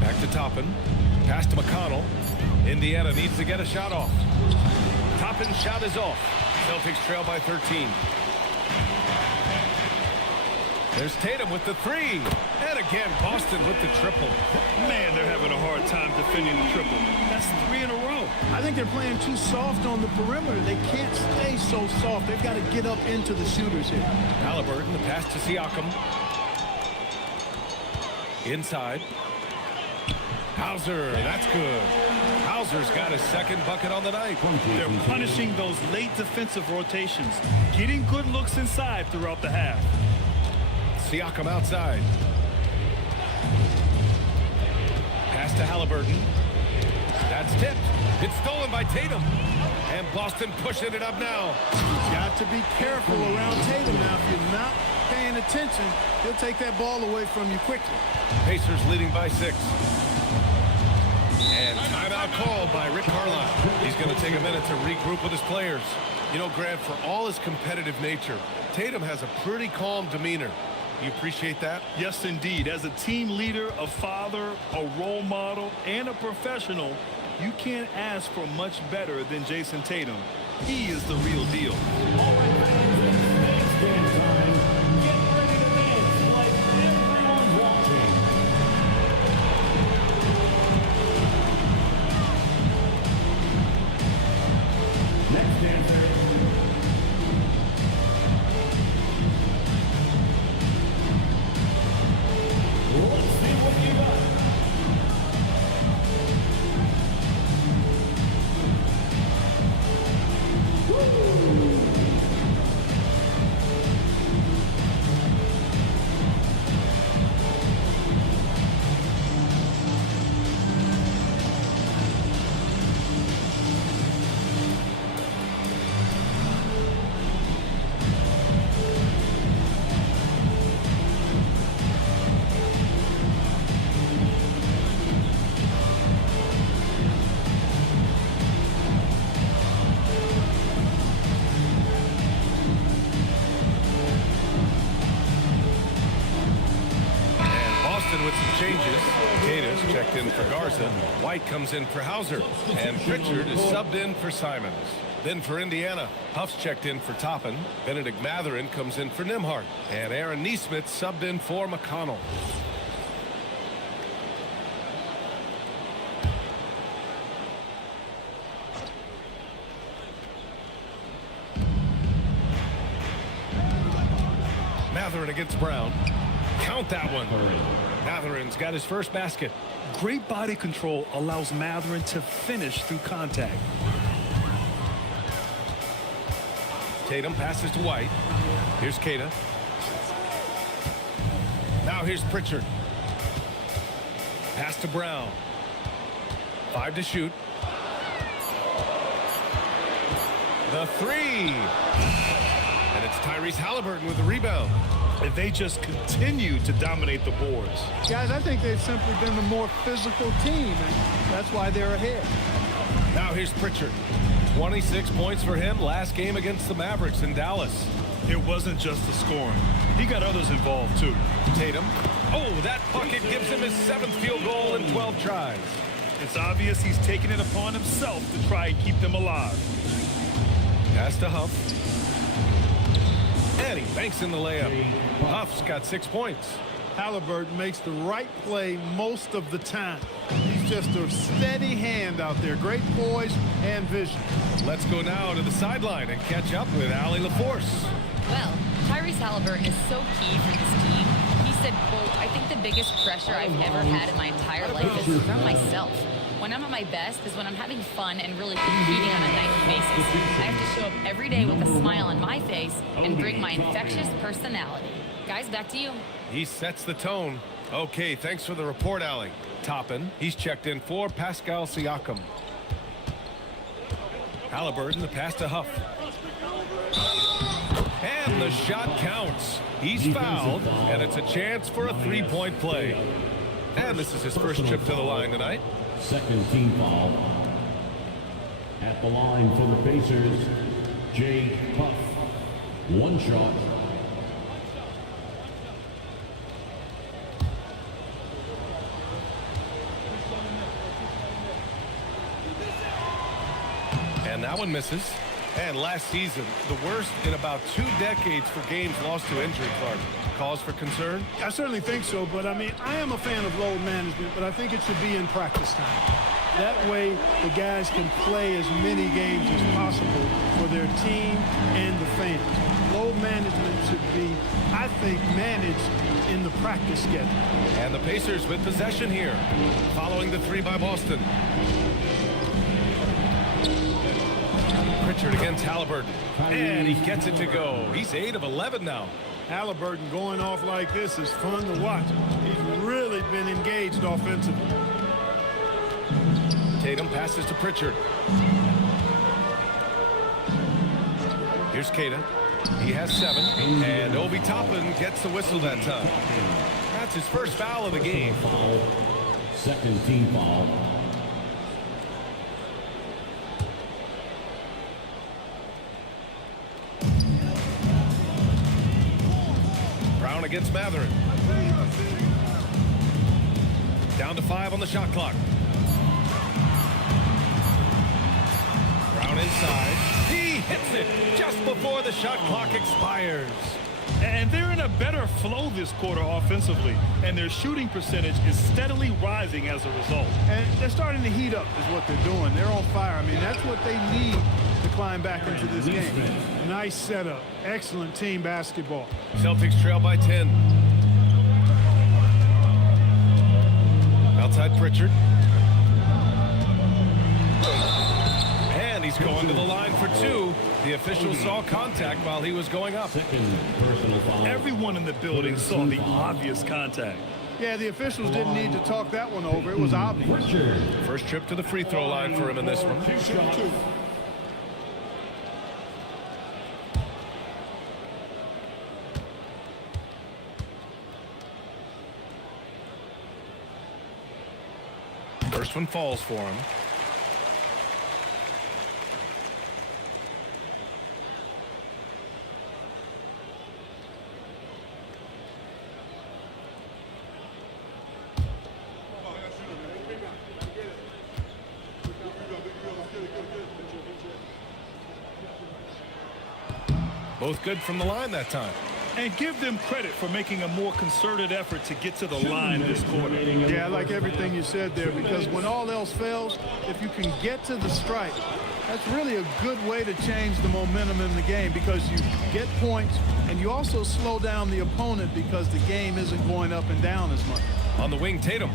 Back to Toppin. Pass to McConnell. Indiana needs to get a shot off. Toppin's shot is off. Celtics trail by 13. There's Tatum with the 3. And again, Boston with the triple. Man, they're having a hard time defending the triple. That's 3 in a row. I think they're playing too soft on the perimeter. They can't stay so soft. They've got to get up into the shooters here. Halliburton, the pass to Siakam. Inside. Hauser, that's good. Hauser's got his second bucket on the night. They're punishing those late defensive rotations, getting good looks inside throughout the half. Siakam outside. Pass to Halliburton. That's tipped. It's stolen by Tatum. And Boston pushing it up now. Got to be careful around Tatum now. If you're not paying attention, he'll take that ball away from you quickly. Pacers leading by 6. And timeout called by Rick Carlisle. He's going to take a minute to regroup with his players. You know, Grant, for all his competitive nature, Tatum has a pretty calm demeanor. You appreciate that? Yes, indeed. As a team leader, a father, a role model, and a professional, you can't ask for much better than Jason Tatum. He is the real deal. With some changes, Gatus checked in for Garza. White comes in for Hauser. And Pritchard is subbed in for Simons. Then for Indiana, Huff's checked in for Toppin. Benedict Mathurin comes in for Nembhard. And Aaron Nesmith subbed in for McConnell. Mathurin against Brown. Count that one. Mathurin's got his first basket. Great body control allows Mathurin to finish through contact. Tatum passes to White. Here's Queta. Now here's Pritchard. Pass to Brown. 5 to shoot. The 3. And it's Tyrese Halliburton with the rebound. And they just continue to dominate the boards. Guys, I think they've simply been the more physical team, and that's why they're ahead. Now here's Pritchard. 26 points for him last game against the Mavericks in Dallas. It wasn't just the scoring. He got others involved, too. Tatum. Oh, that bucket gives him his 7th field goal in 12 tries. It's obvious he's taking it upon himself to try and keep them alive. Pass to Huff. And he banks in the layup. Huff's got 6 points. Halliburton makes the right play most of the time. He's just a steady hand out there. Great poise and vision. Let's go now to the sideline and catch up with Allie LaForce. Well, Tyrese Halliburton is so key for this team. He's said, quote, I think the biggest pressure I've ever had in my entire life is from myself. When I'm at my best is when I'm having fun and really competing on a nightly basis. I have to show up every day with a smile on my face and bring my infectious personality. Guys, back to you. He sets the tone. Okay, thanks for the report, Allie. Toppin, he's checked in for Pascal Siakam. Halliburton, the pass to Huff. And the shot counts. He's fouled, and it's a chance for a three-point play. And this is his first trip to the line tonight. Second team foul. At the line for the Pacers, Jay Huff. One shot. And that one misses. And last season, the worst in about 2 decades for games lost to injury, Clark. Cause for concern? I certainly think so, but I mean, I am a fan of load management, but I think it should be in practice time. That way, the guys can play as many games as possible for their team and the fans. Load management should be, I think, managed in the practice schedule. And the Pacers with possession here, following the three by Boston. Pritchard against Halliburton, and he gets it to go. He's 8 of 11 now. Halliburton going off like this is fun to watch. He's really been engaged offensively. Tatum passes to Pritchard. Here's Keita. He has 7, and Obi Toppin gets the whistle that time. That's his first foul of the game. Second team foul. Brown against Matherin. Down to 5 on the shot clock. Brown inside. He hits it just before the shot clock expires. And they're in a better flow this quarter offensively, and their shooting percentage is steadily rising as a result. And they're starting to heat up is what they're doing. They're on fire. I mean, that's what they need to climb back into this game. Nice setup. Excellent team basketball. Celtics trail by 10. Outside Pritchard. And he's going to the line for 2. The official saw contact while he was going up. Everyone in the building saw the obvious contact. Yeah, the officials didn't need to talk that one over. It was obvious. First trip to the free throw line for him in this one. First one falls for him. Both good from the line that time. And give them credit for making a more concerted effort to get to the line this quarter. Yeah, I like everything you said there, because when all else fails, if you can get to the stripe, that's really a good way to change the momentum in the game, because you get points and you also slow down the opponent because the game isn't going up and down as much. On the wing, Tatum.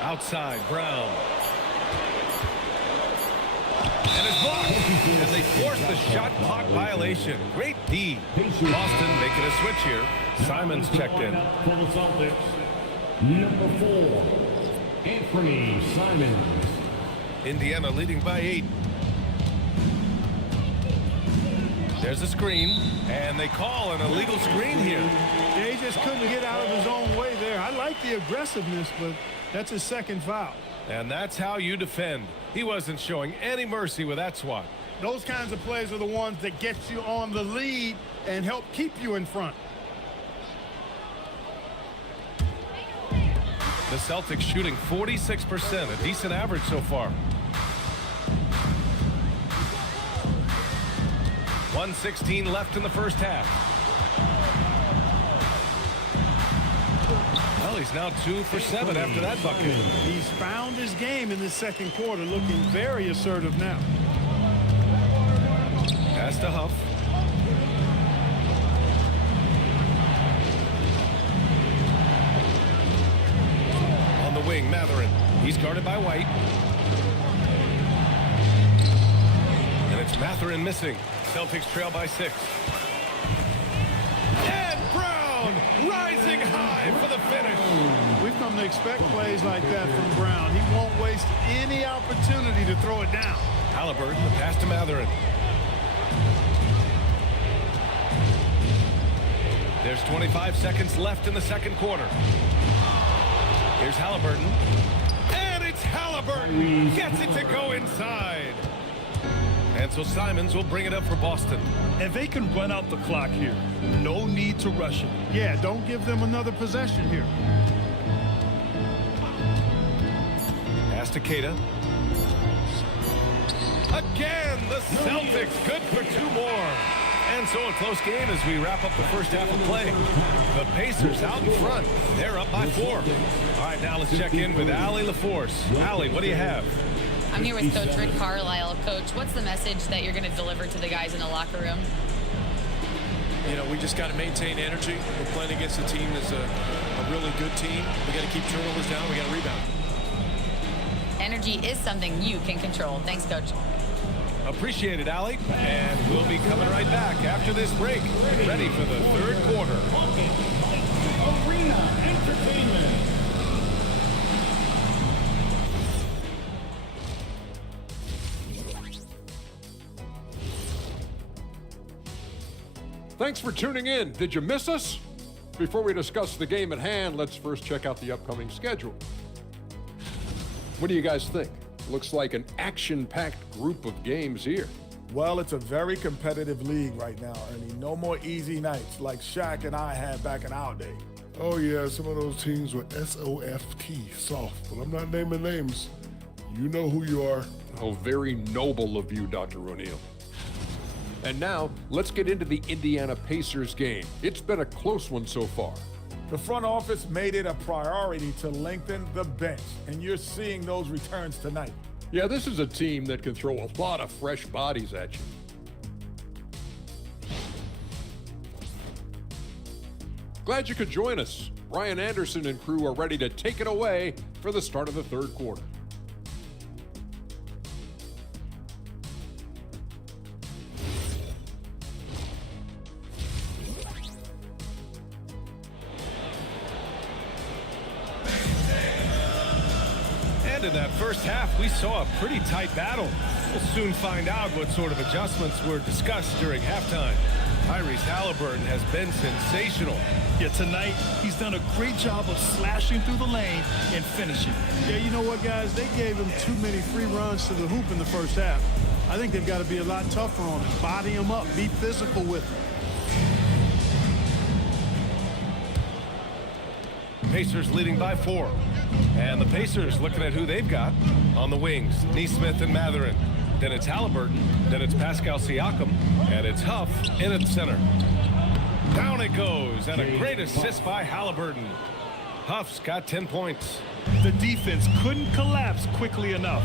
Outside, Brown. And it's blocked. And they force the shot clock violation. Great D. Boston making a switch here. Simons checked in. For the Celtics, number 4, Anthony Simons. Indiana leading by 8. There's a screen, and they call an illegal screen here. Yeah, he just couldn't get out of his own way there. I like the aggressiveness, but that's his second foul. And that's how you defend. He wasn't showing any mercy with that swat. Those kinds of plays are the ones that get you on the lead and help keep you in front. The Celtics shooting 46%, a decent average so far. 1:16 left in the first half. Well, he's now 2 for 7 after that bucket. He's found his game in the second quarter, looking very assertive now. Pass to Huff. On the wing, Matherin. He's guarded by White. And it's Matherin missing. Celtics trail by 6. And Brown rising high for the finish. We've come to expect plays like that from Brown. He won't waste any opportunity to throw it down. Halliburton, the pass to Matherin. There's 25 seconds left in the second quarter. Here's Halliburton. And it's Halliburton. Gets it to go inside. And so Simons will bring it up for Boston. And they can run out the clock here. No need to rush it. Yeah, don't give them another possession here. Pass to Keita. Again, the Celtics good for 2 more. And so a close game as we wrap up the first half of play. The Pacers out in front. They're up by 4. All right, now let's check in with Allie LaForce. Allie, what do you have? I'm here with Coach Rick Carlisle. Coach, what's the message that you're going to deliver to the guys in the locker room? You know, we just got to maintain energy. We're playing against a team that's a really good team. We got to keep turnovers down. We got to rebound. Energy is something you can control. Thanks, Coach. Appreciate it, Allie. And we'll be coming right back after this break. Ready for the third quarter. Arena Entertainment. Thanks for tuning in. Did you miss us? Before we discuss the game at hand, let's first check out the upcoming schedule. What do you guys think? Looks like an action-packed group of games here. Well, it's a very competitive league right now, Ernie. No more easy nights like Shaq and I had back in our day. Oh, yeah, some of those teams were S-O-F-T, soft, but I'm not naming names. You know who you are. Oh, very noble of you, Dr. O'Neill. And now, let's get into the Indiana Pacers game. It's been a close one so far. The front office made it a priority to lengthen the bench, and you're seeing those returns tonight. Yeah, this is a team that can throw a lot of fresh bodies at you. Glad you could join us. Brian Anderson and crew are ready to take it away for the start of the third quarter. In that first half, we saw a pretty tight battle. We'll soon find out what sort of adjustments were discussed during halftime. Tyrese Halliburton has been sensational. Yeah, tonight, he's done a great job of slashing through the lane and finishing. Yeah, you know what, guys? They gave him too many free runs to the hoop in the first half. I think they've got to be a lot tougher on him. Body him up. Be physical with him. Pacers leading by 4. And the Pacers looking at who they've got on the wings. Nesmith and Matherin. Then it's Halliburton. Then it's Pascal Siakam. And it's Huff in at center. Down it goes. And a great assist by Halliburton. Huff's got 10 points. The defense couldn't collapse quickly enough.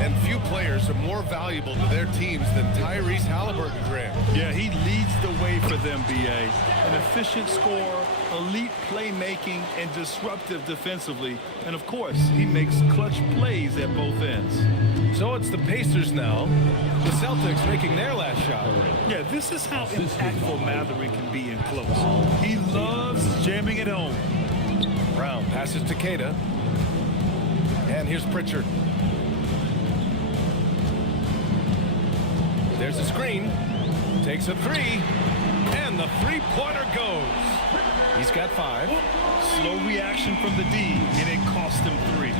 And few players are more valuable to their teams than Tyrese Halliburton, Graham. Yeah, he leads the way for them, B.A. An efficient scorer, elite playmaking, and disruptive defensively. And, of course, he makes clutch plays at both ends. So it's the Pacers now. The Celtics making their last shot. Yeah, this is how impactful Matherin can be in close. He loves jamming it home. Brown passes to Keita. And here's Pritchard. There's a screen. Takes a 3. And the three-pointer goes. He's got 5. Slow reaction from the D, and it cost him 3.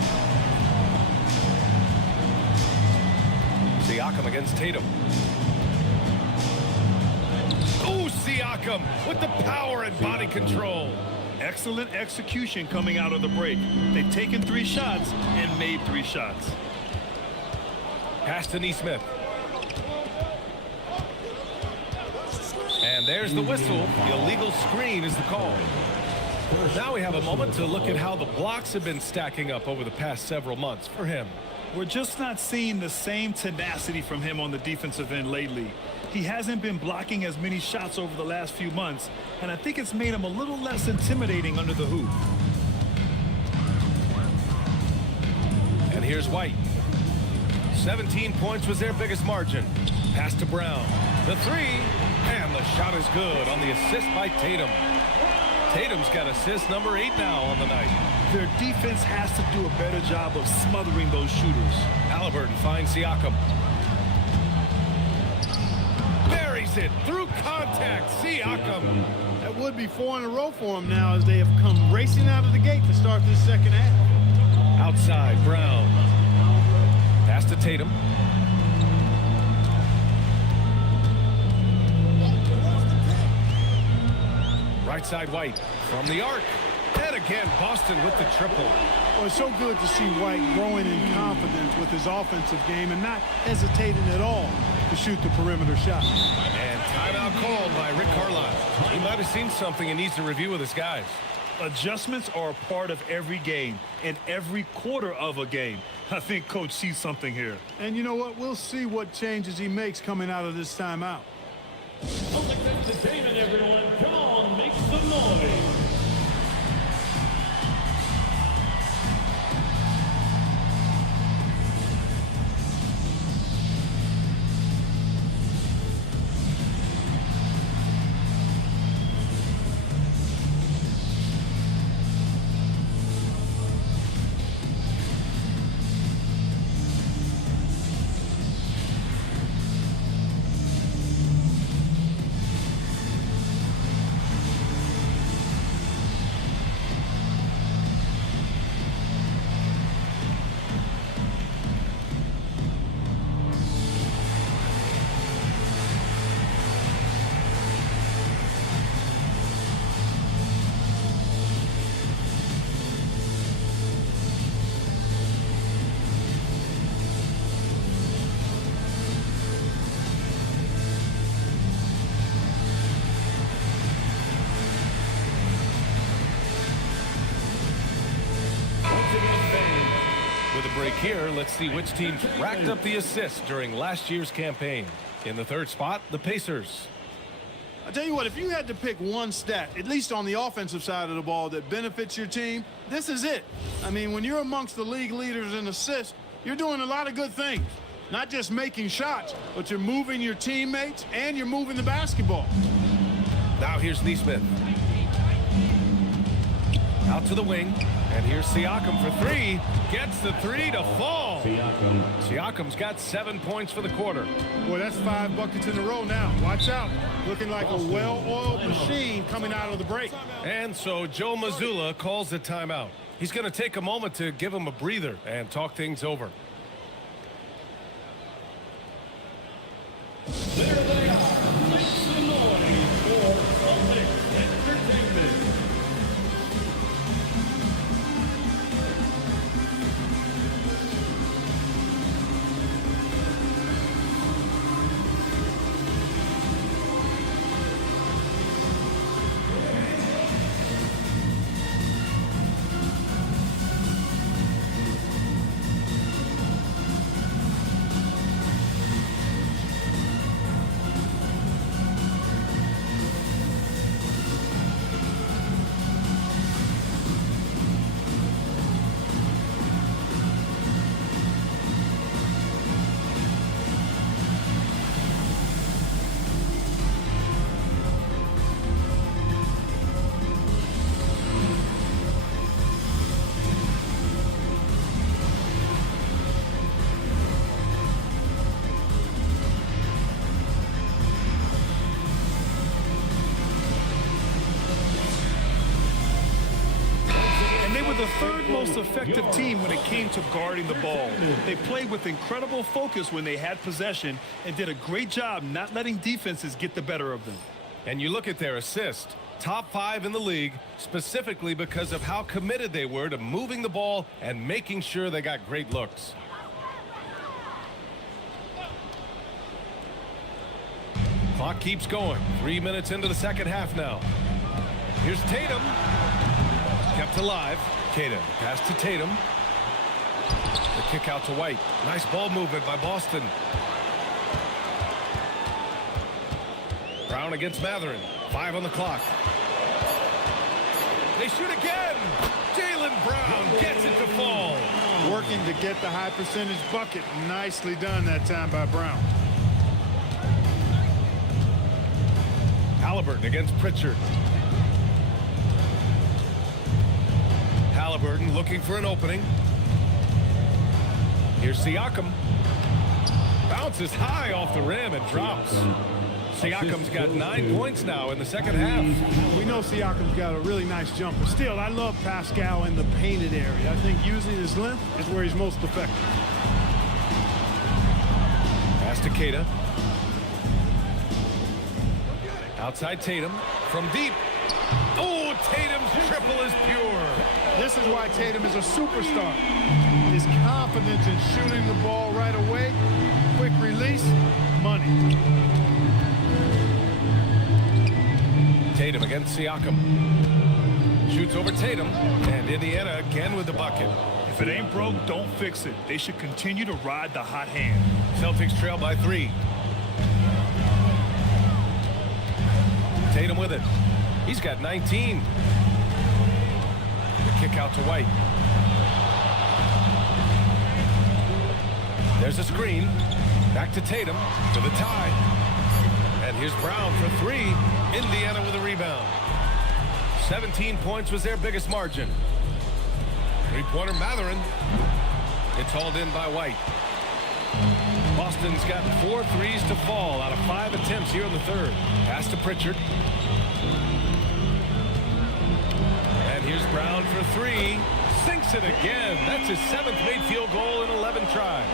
Siakam against Tatum. Oh, Siakam with the power and body control. Excellent execution coming out of the break. They've taken 3 shots and made 3 shots. Pass to Nesmith. And there's the whistle. The illegal screen is the call. Now we have a moment to look at how the blocks have been stacking up over the past several months for him. We're just not seeing the same tenacity from him on the defensive end lately. He hasn't been blocking as many shots over the last few months, and I think it's made him a little less intimidating under the hoop. And here's White. 17 points was their biggest margin. Pass to Brown. The three, and the shot is good on the assist by Tatum. Tatum's got assist number 8 now on the night. Their defense has to do a better job of smothering those shooters. Halliburton finds Siakam. Buries it through contact. Siakam. That would be 4 in a row for him now as they have come racing out of the gate to start this second half. Outside, Brown. Pass to Tatum. Right side, White from the arc. And again, Boston with the triple. Well, it's so good to see White growing in confidence with his offensive game and not hesitating at all to shoot the perimeter shot. And timeout called by Rick Carlisle. He might have seen something and needs to review with his guys. Adjustments are a part of every game and every quarter of a game. I think Coach sees something here. And you know what? We'll see what changes he makes coming out of this timeout. Public entertainment, everyone. Come on, make some noise. With a break here, let's see which teams racked up the assists during last year's campaign. In the third spot, the Pacers. I tell you what, if you had to pick one stat, at least on the offensive side of the ball, that benefits your team, this is it. I mean, when you're amongst the league leaders in assists, you're doing a lot of good things. Not just making shots, but you're moving your teammates and you're moving the basketball. Now here's Neesmith. Out to the wing. And here's Siakam for three. Gets the three to fall. Siakam's got 7 points for the quarter. Boy, that's 5 buckets in a row now. Watch out. Looking like a well-oiled machine coming out of the break. And so Joe Mazzulla calls the timeout. He's going to take a moment to give him a breather and talk things over. There they are. Make some noise for Celtics Entertainment. The third most effective team when it came to guarding the ball. They played with incredible focus when they had possession and did a great job not letting defenses get the better of them. And you look at their assist, top 5 in the league, specifically because of how committed they were to moving the ball and making sure they got great looks. Clock keeps going. 3 minutes into the second half now. Here's Tatum. Kept alive. Tatum. Pass to Tatum. The kick out to White. Nice ball movement by Boston. Brown against Matherin. 5 on the clock. They shoot again. Jaylen Brown gets it to fall. Working to get the high percentage bucket. Nicely done that time by Brown. Halliburton against Pritchard. Halliburton looking for an opening. Here's Siakam. Bounces high off the rim and drops. Siakam's got 9 points now in the second half. We know Siakam's got a really nice jumper. Still, I love Pascal in the painted area. I think using his length is where he's most effective. Pass to Keita. Outside Tatum from deep. Oh, Tatum's triple is pure. This is why Tatum is a superstar. His confidence in shooting the ball right away, quick release, money. Tatum against Siakam. Shoots over Tatum, and Indiana again with the bucket. If it ain't broke, don't fix it. They should continue to ride the hot hand. Celtics trail by 3. Tatum with it. He's got 19. The kick out to White. There's a screen. Back to Tatum for the tie. And here's Brown for 3. Indiana with a rebound. 17 points was their biggest margin. Three-pointer Matherin. It's hauled in by White. Boston's got 4 threes to fall out of 5 attempts here in the third. Pass to Pritchard. And here's Brown for 3. Sinks it again. That's his 7th made field goal in 11 tries.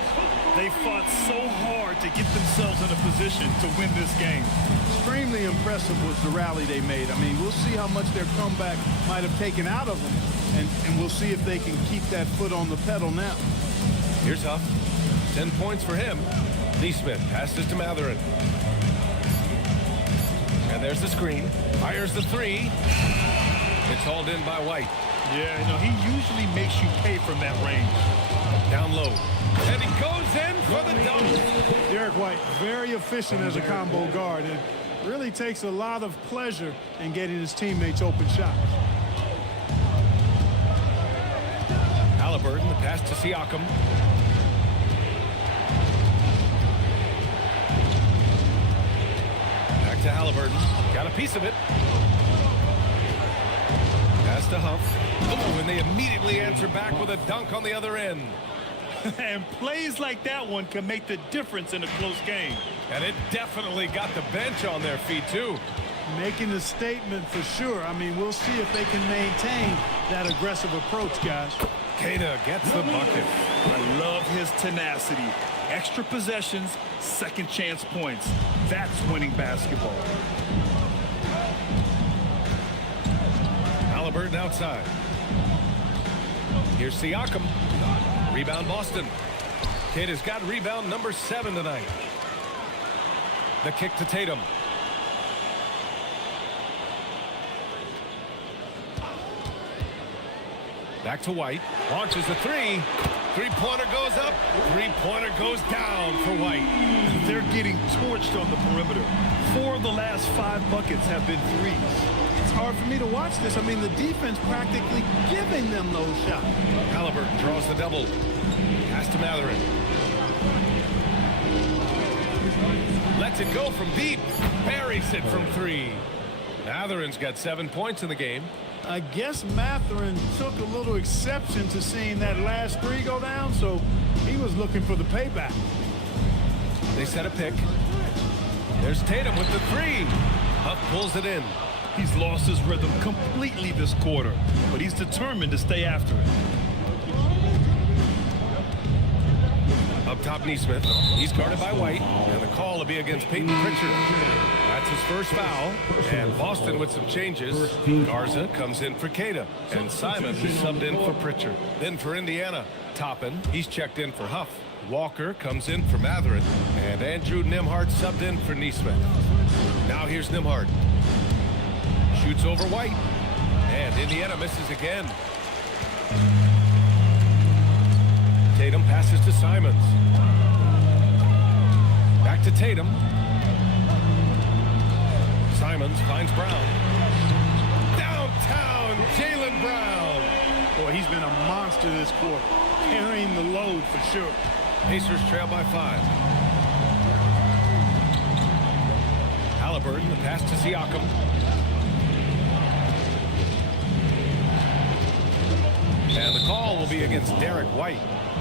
They fought so hard to get themselves in a position to win this game. Extremely impressive was the rally they made. I mean, we'll see how much their comeback might have taken out of them, and we'll see if they can keep that foot on the pedal now. Here's Huff. 10 points for him. Neesmith passes to Matherin. And there's the screen. Fires the 3. It's hauled in by White. Yeah, you know, he usually makes you pay from that range. Down low. And he goes in for the dunk. Derek White, very efficient as a combo guard, and really takes a lot of pleasure in getting his teammates open shots. Halliburton, the pass to Siakam. Back to Halliburton. Got a piece of it. Pass to Huff. Oh, and they immediately answer back with a dunk on the other end. And plays like that one can make the difference in a close game. And it definitely got the bench on their feet, too. Making a statement for sure. I mean, we'll see if they can maintain that aggressive approach, guys. Keita gets the bucket. I love his tenacity. Extra possessions, second chance points. That's winning basketball. Halliburton outside. Here's Siakam. Rebound Boston. Keita's got rebound number 7 tonight. The kick to Tatum. Back to White. Launches a 3. Three-pointer goes up. Three-pointer goes down for White. They're getting torched on the perimeter. 4 of the last 5 buckets have been threes. It's hard for me to watch this. I mean, the defense practically giving them those shots. Halliburton draws the double. Pass to Matherin. Lets it go from deep. Buries it from 3. Matherin's got 7 points in the game. I guess Matherin took a little exception to seeing that last 3 go down, so he was looking for the payback. They set a pick. There's Tatum with the 3. Huff pulls it in. He's lost his rhythm completely this quarter, but he's determined to stay after it. Up top, Neesmith. He's guarded by White, and the call will be against Peyton Pritchard. That's his first foul, and Boston with some changes. Garza comes in for Keita, and Simon is subbed in for Pritchard. Then for Indiana, Toppin, he's checked in for Huff. Walker comes in for Matherin, and Andrew Nembhard subbed in for Neesmith. Now here's Nembhard. Shoots over White, and Indiana misses again. Tatum passes to Simons. Back to Tatum. Simons finds Brown. Downtown, Jaylen Brown. Boy, he's been a monster this quarter, carrying the load for sure. Pacers trail by 5. Halliburton, the pass to Siakam. And the call will be against Derek White.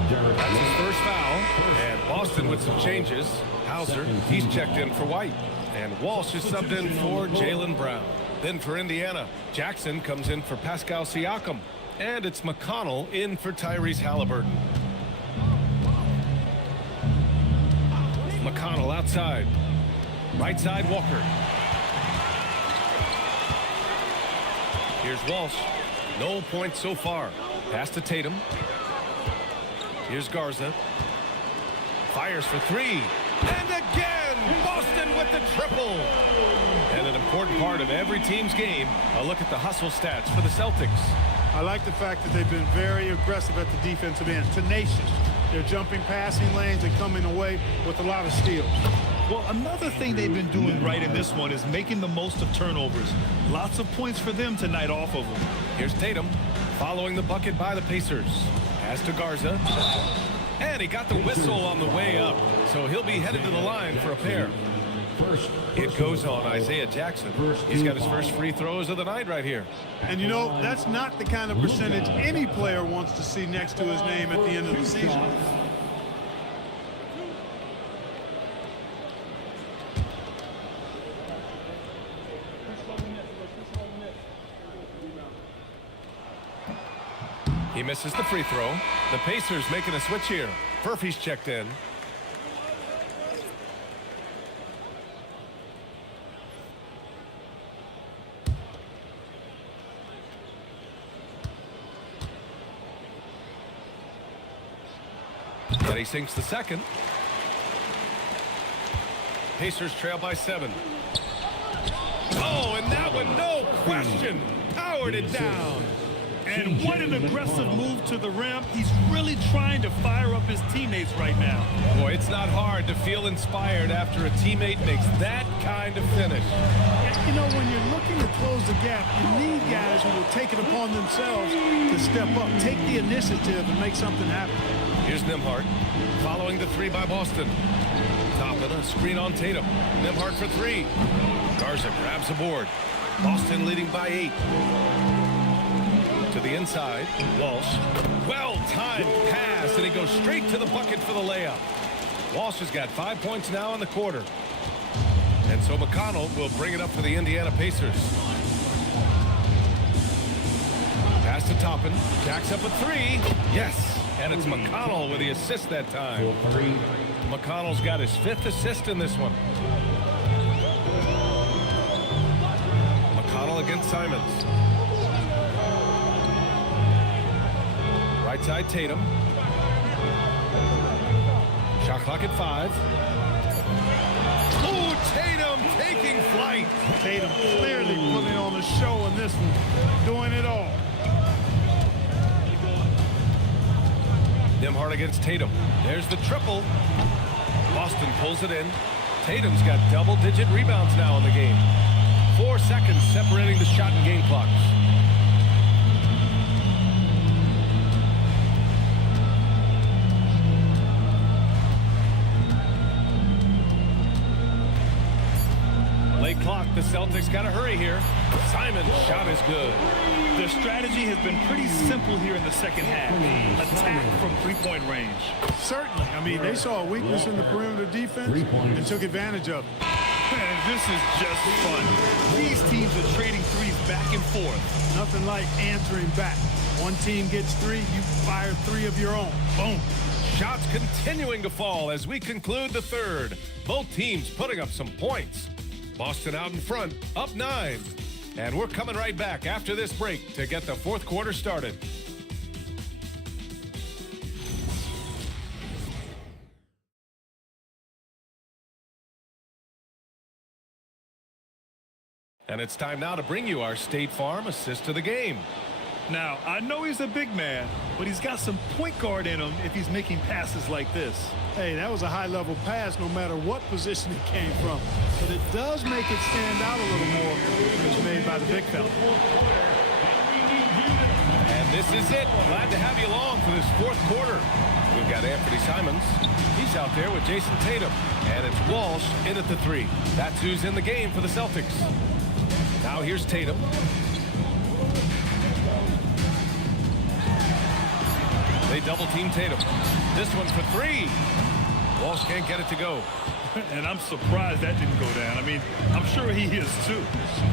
That's his first foul. And Boston with some changes. Hauser, he's checked in for White. And Walsh is subbed in for Jaylen Brown. Then for Indiana, Jackson comes in for Pascal Siakam. And it's McConnell in for Tyrese Halliburton. McConnell outside. Right side, Walker. Here's Walsh. No points so far. Pass to Tatum. Here's Garza. Fires for 3. And again, Boston with the triple. And an important part of every team's game, a look at the hustle stats for the Celtics. I like the fact that they've been very aggressive at the defensive end, tenacious. They're jumping passing lanes and coming away with a lot of steals. Well, another thing they've been doing right in this one is making the most of turnovers. Lots of points for them tonight off of them. Here's Tatum following the bucket by the Pacers. Pass to Garza. And he got the whistle on the way up, so he'll be headed to the line for a pair. It goes on Isaiah Jackson. He's got his first free throws of the night right here. And, you know, that's not the kind of percentage any player wants to see next to his name at the end of the season. He misses the free throw. The Pacers making a switch here. Murphy's checked in. And he sinks the second. Pacers trail by 7. Oh, and that one, no question, powered it down. And what an aggressive move to the rim. He's really trying to fire up his teammates right now. Boy, it's not hard to feel inspired after a teammate makes that kind of finish. You know, when you're looking to close the gap, you need guys who will take it upon themselves to step up, take the initiative, and make something happen. Here's Nembhard following the 3 by Boston. Top of a screen on Tatum. Nembhard for 3. Garza grabs the board. Boston leading by 8. To the inside, Walsh. Well-timed pass, and he goes straight to the bucket for the layup. Walsh has got 5 points now in the quarter. And so McConnell will bring it up for the Indiana Pacers. Pass to Toppin. Jacks up a 3. Yes. And it's McConnell with the assist that time. McConnell's got his 5th assist in this one. McConnell against Simons. Right side, Tatum. Shot clock at 5. Oh, Tatum taking flight. Tatum clearly putting on a show in this one, doing it all. Nembhard against Tatum. There's the triple. Boston pulls it in. Tatum's got double-digit rebounds now in the game. 4 seconds separating the shot and game clocks. Late clock. The Celtics got to hurry here. Simon's shot is good. Their strategy has been pretty simple here in the second half. Attack from three-point range. Certainly. I mean, they saw a weakness in the perimeter defense and took advantage of it. Man, this is just fun. These teams are trading threes back and forth. Nothing like answering back. One team gets 3, you fire 3 of your own. Boom. Shots continuing to fall as we conclude the third. Both teams putting up some points. Boston out in front, up 9. And we're coming right back after this break to get the fourth quarter started. And it's time now to bring you our State Farm assist to the game. Now, I know he's a big man, but he's got some point guard in him if he's making passes like this. Hey, that was a high-level pass no matter what position it came from. But it does make it stand out a little more when it's made by the big fella. And this is it. Glad to have you along for this fourth quarter. We've got Anthony Simons. He's out there with Jason Tatum. And it's Walsh in at the 3. That's who's in the game for the Celtics. Now here's Tatum. They double-team Tatum. This one for 3. Walsh can't get it to go. And I'm surprised that didn't go down. I mean, I'm sure he is too.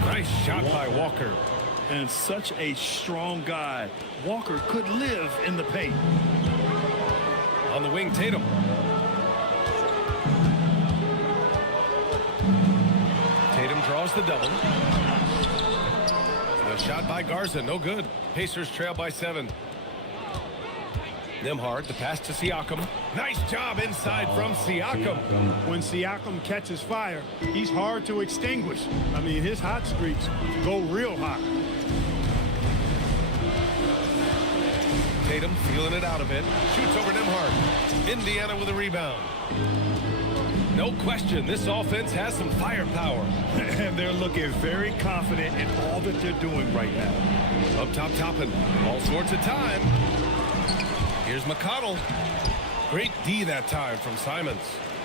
Nice shot by Walker. And such a strong guy. Walker could live in the paint. On the wing, Tatum. Tatum draws the double. A shot by Garza, no good. Pacers trail by 7. Nembhard, the pass to Siakam. Nice job inside from Siakam. When Siakam catches fire, he's hard to extinguish. I mean, his hot streaks go real hot. Tatum feeling it out a bit. Shoots over Nembhard. Indiana with a rebound. No question, this offense has some firepower. And they're looking very confident in all that they're doing right now. Up top, Toppin. All sorts of time. Here's McConnell. Great D that time from Simons.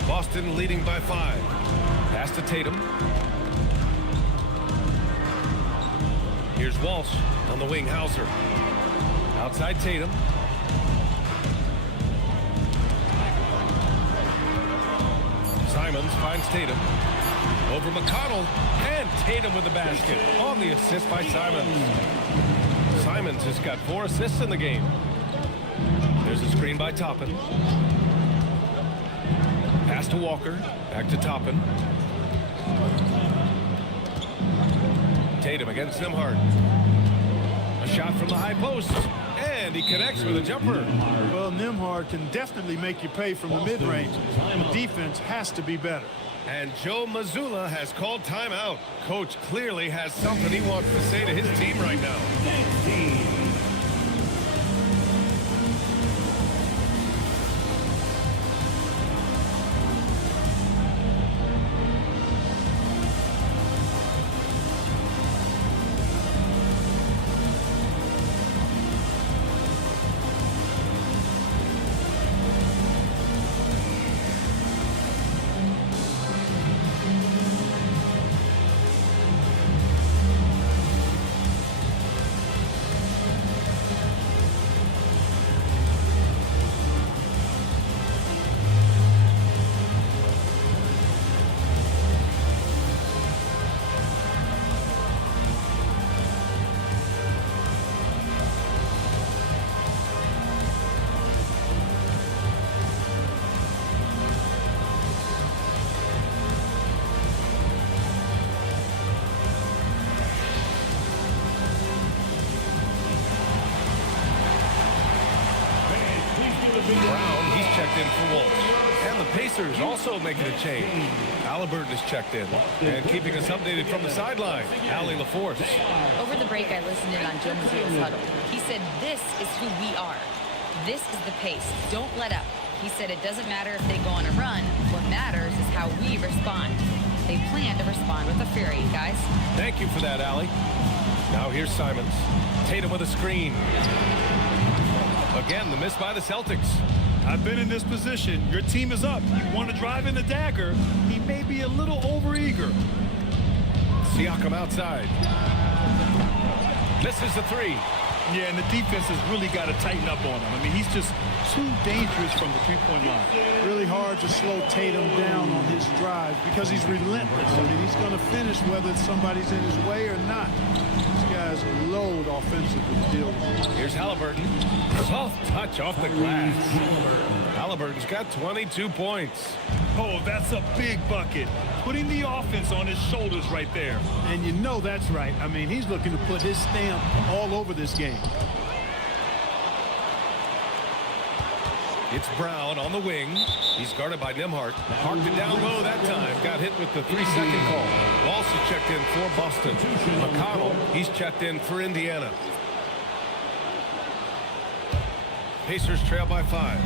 Boston leading by 5. Pass to Tatum. Here's Walsh on the wing, Hauser. Outside Tatum. Simons finds Tatum. Over McConnell. And Tatum with the basket. On the assist by Simons. Simons has got 4 assists in the game. There's a screen by Toppin. Pass to Walker. Back to Toppin. Tatum against Nembhard. A shot from the high post. And he connects with a jumper. Well, Nembhard can definitely make you pay from the mid-range. The defense has to be better. And Joe Mazzulla has called timeout. Coach clearly has something he wants to say to his team right now. Brown, he's checked in for Walsh. And the Pacers also making a change. Halliburton is checked in. And keeping us updated from the sideline, Allie LaForce. Over the break, I listened in on Joe Mazzulla's huddle. He said, this is who we are. This is the pace. Don't let up. He said it doesn't matter if they go on a run. What matters is how we respond. They plan to respond with a fury, guys. Thank you for that, Allie. Now here's Simons. Tatum with a screen. Again, the miss by the Celtics. I've been in this position. Your team is up. You want to drive in the dagger. He may be a little overeager. Siakam outside. Misses the 3. Yeah, and the defense has really got to tighten up on him. I mean, he's just too dangerous from the three-point line. Really hard to slow Tatum down on his drive because he's relentless. I mean, he's going to finish whether somebody's in his way or not. This guy's load offensively to deal with. Here's Halliburton. Soft touch off the glass. Halliburton's got 22 points. Oh, that's a big bucket. Putting the offense on his shoulders right there. And you know that's right. I mean, he's looking to put his stamp all over this game. It's Brown on the wing. He's guarded by Nembhard. Parked it down low that time. Got hit with the 3-second call. Also checked in for Boston. McConnell, he's checked in for Indiana. Pacers trail by 5.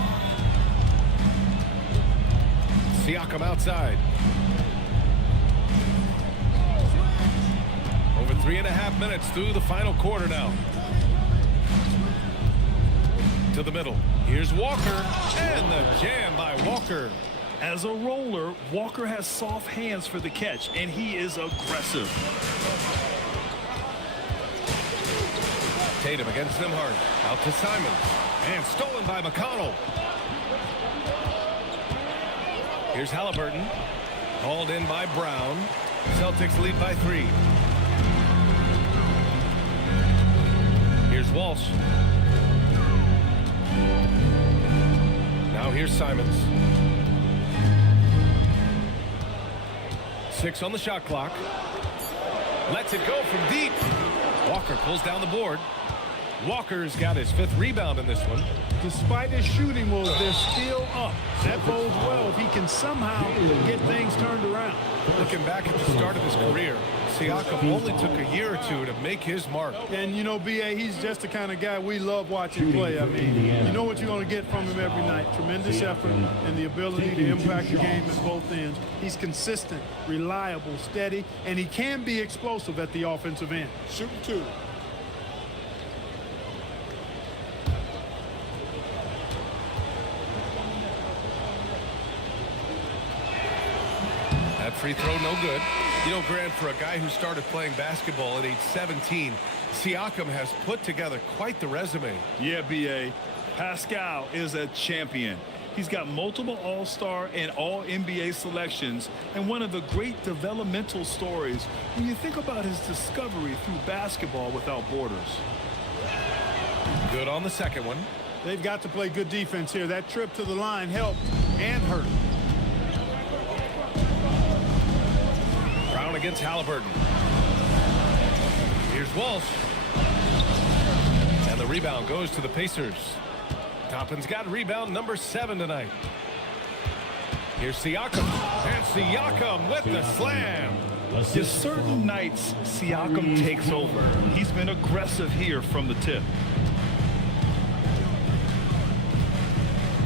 Siakam outside. Over 3.5 minutes through the final quarter now. To the middle. Here's Walker, and the jam by Walker. As a roller, Walker has soft hands for the catch, and he is aggressive. Tatum against Nembhard. Out to Simons. And stolen by McConnell. Here's Halliburton. Hauled in by Brown. Celtics lead by 3. Here's Walsh. Now here's Simons. 6 on the shot clock. Lets it go from deep. Walker pulls down the board. Walker's got his 5th rebound in this one. Despite his shooting woes, they're still up. That bodes well if he can somehow get things turned around. Looking back at the start of his career, Siakam only took a year or 2 to make his mark. And, you know, B.A., he's just the kind of guy we love watching play. I mean, you know what you're going to get from him every night. Tremendous effort and the ability to impact the game at both ends. He's consistent, reliable, steady, and he can be explosive at the offensive end. Shooting 2. That free throw no good. You know, Grant, for a guy who started playing basketball at age 17, Siakam has put together quite the resume. Yeah, B.A. Pascal is a champion. He's got multiple All-Star and All-NBA selections, and one of the great developmental stories when you think about his discovery through basketball without borders. Good on the second one. They've got to play good defense here. That trip to the line helped and hurt. Brown against Halliburton. Here's Walsh. And the rebound goes to the Pacers. Toppin's got rebound number 7 tonight. Here's Siakam. And Siakam with the slam. There's certain nights Siakam takes over. He's been aggressive here from the tip.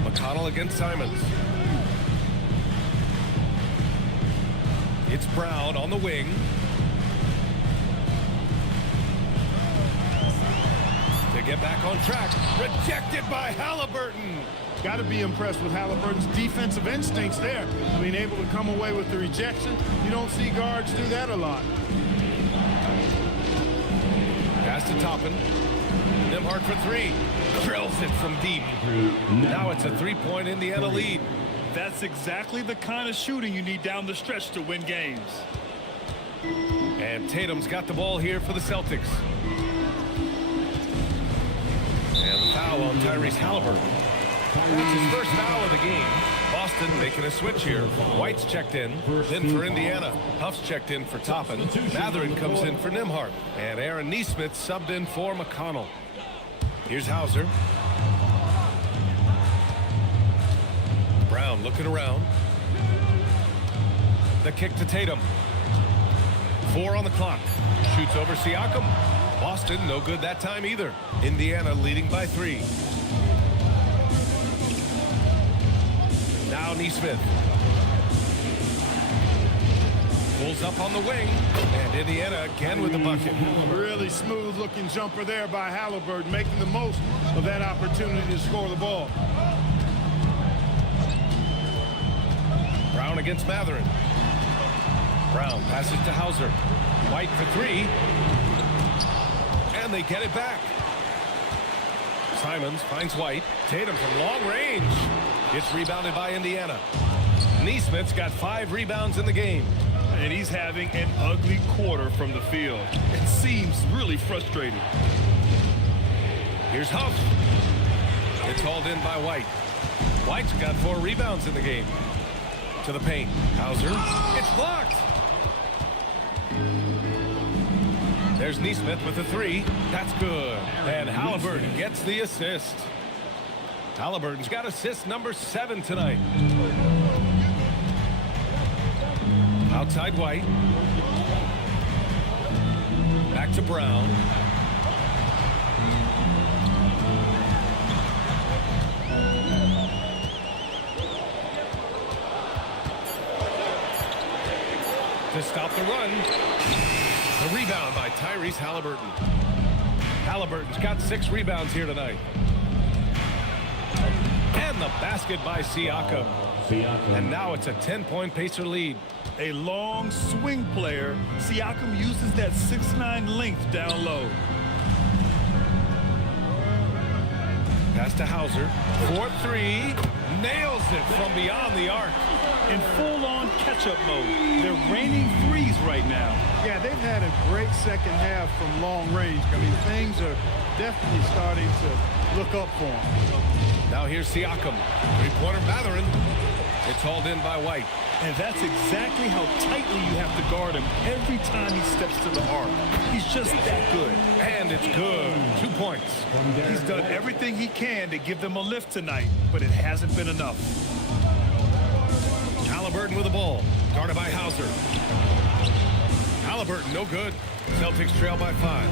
McConnell against Simons. It's Brown on the wing. To get back on track. Rejected by Halliburton. Got to be impressed with Halliburton's defensive instincts there. I mean, able to come away with the rejection. You don't see guards do that a lot. Pass to Toppin. Nembhard for 3. Drills it from deep. Now it's a 3-point Indiana lead. That's exactly the kind of shooting you need down the stretch to win games. And Tatum's got the ball here for the Celtics. And the foul on Tyrese Halliburton. That's his first foul of the game. Boston making a switch here. White's checked in. Then for Indiana. Huff's checked in for Toppin. Mathurin comes in for Nembhard. And Aaron Nesmith subbed in for McConnell. Here's Hauser. Brown looking around. The kick to Tatum. 4 on the clock. Shoots over Siakam. Boston no good that time either. Indiana leading by 3. Now Nesmith. Pulls up on the wing. And Indiana again with the bucket. Really smooth looking jumper there by Halliburton, making the most of that opportunity to score the ball. Brown against Mathurin. Brown passes to Hauser. White for 3. And they get it back. Simons finds White. Tatum from long range. It's rebounded by Indiana. Nesmith's got 5 rebounds in the game. And he's having an ugly quarter from the field. It seems really frustrating. Here's Huff. It's hauled in by White. White's got 4 rebounds in the game. To the paint. Hauser. It's blocked. There's Nesmith with a 3. That's good. And Halliburton gets the assist. Halliburton's got assist number 7 tonight. Outside White. Back to Brown. to stop the run. The rebound by Tyrese Halliburton. Halliburton's got 6 rebounds here tonight. And the basket by Siakam. And now it's a 10-point Pacer lead. A long swing player, Siakam uses that 6'9" length down low. Pass to Hauser. 4-3. Nails it from beyond the arc. In full-on catch-up mode. They're raining threes right now. Yeah, they've had a great second half from long range. I mean, things are definitely starting to look up for them. Now here's Siakam. Three-pointer Mathurin. It's hauled in by White. And that's exactly how tightly you have to guard him every time he steps to the arc. He's just that good. And it's good. 2 points. He's done everything he can to give them a lift tonight, but it hasn't been enough. Halliburton with the ball. Guarded by Hauser. Halliburton, no good. Celtics trail by 5.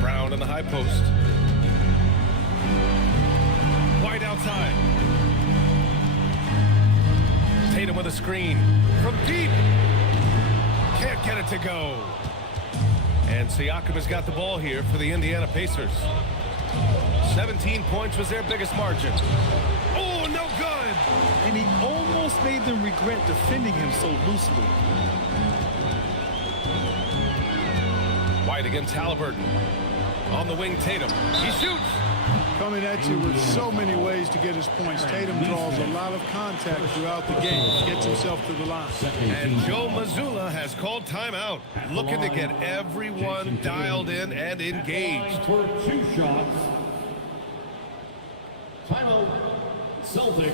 Brown in the high post. White outside. Tatum with a screen. From deep. Can't get it to go. And Siakam has got the ball here for the Indiana Pacers. 17 points was their biggest margin. Oh, no good. And he almost made them regret defending him so loosely. White against Halliburton. On the wing, Tatum. He shoots. Coming at you with so many ways to get his points. Tatum draws a lot of contact throughout the game. Gets himself to the line. And Joe Mazzulla has called timeout. Looking to get everyone dialed in and engaged. For 2 shots. Timeout, Celtics.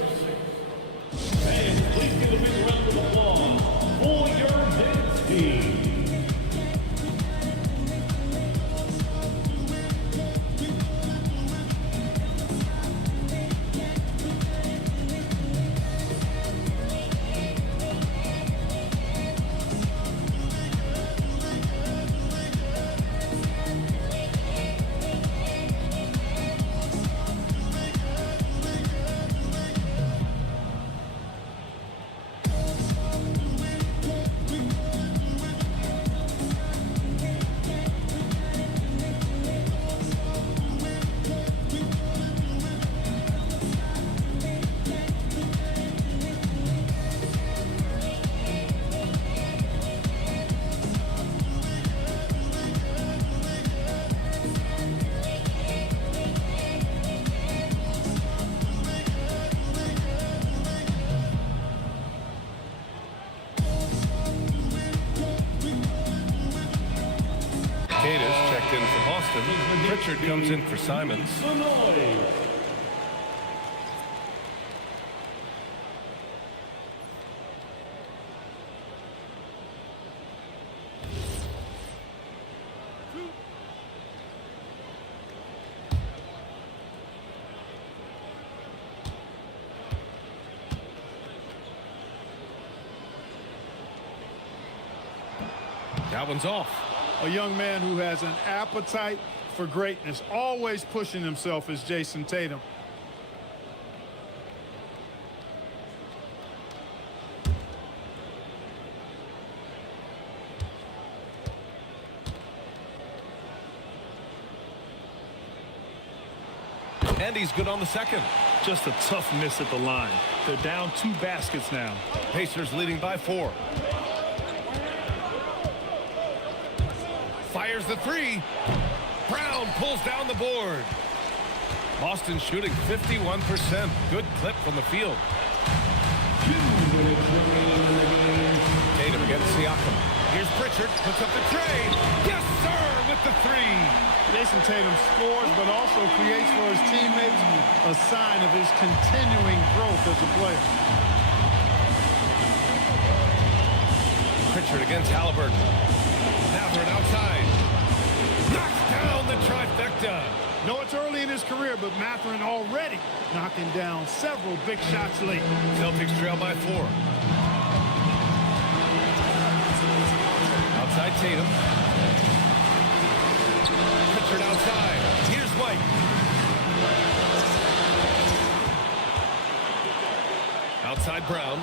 And please give a big round of applause for your dance team. Checked in for Boston. Pritchard comes in for Simons. That one's off. A young man who has an appetite for greatness, always pushing himself, is Jason Tatum. And he's good on the second. Just a tough miss at the line. They're down 2 baskets now. Pacers leading by 4. Fires the 3. Brown pulls down the board. Boston shooting 51%. Good clip from the field. Tatum against Siakam. Here's Pritchard. Puts up the tray. Yes, sir, with the 3. Jason Tatum scores, but also creates for his teammates a sign of his continuing growth as a player. Pritchard against Halliburton. Mathurin outside. Knocks down the trifecta. No, it's early in his career, but Mathurin already knocking down several big shots late. Celtics trail by 4. Outside Tatum. Pritchard outside. Here's White. Outside Brown.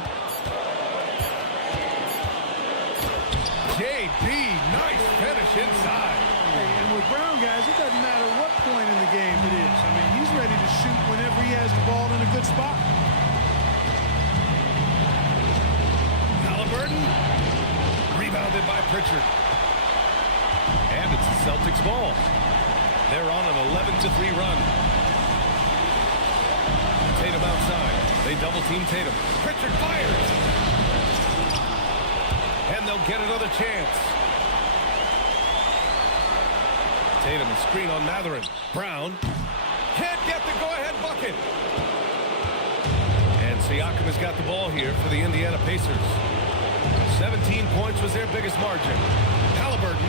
KD, nice finish inside. And with Brown, guys, it doesn't matter what point in the game it is. I mean, he's ready to shoot whenever he has the ball in a good spot. Halliburton, rebounded by Pritchard. And it's the Celtics ball. They're on an 11-3 run. Tatum outside. They double team Tatum. Pritchard fires. And they'll get another chance. Tatum a screen on Mathurin. Brown can't get the go-ahead bucket. And Siakam has got the ball here for the Indiana Pacers. 17 points was their biggest margin. Halliburton.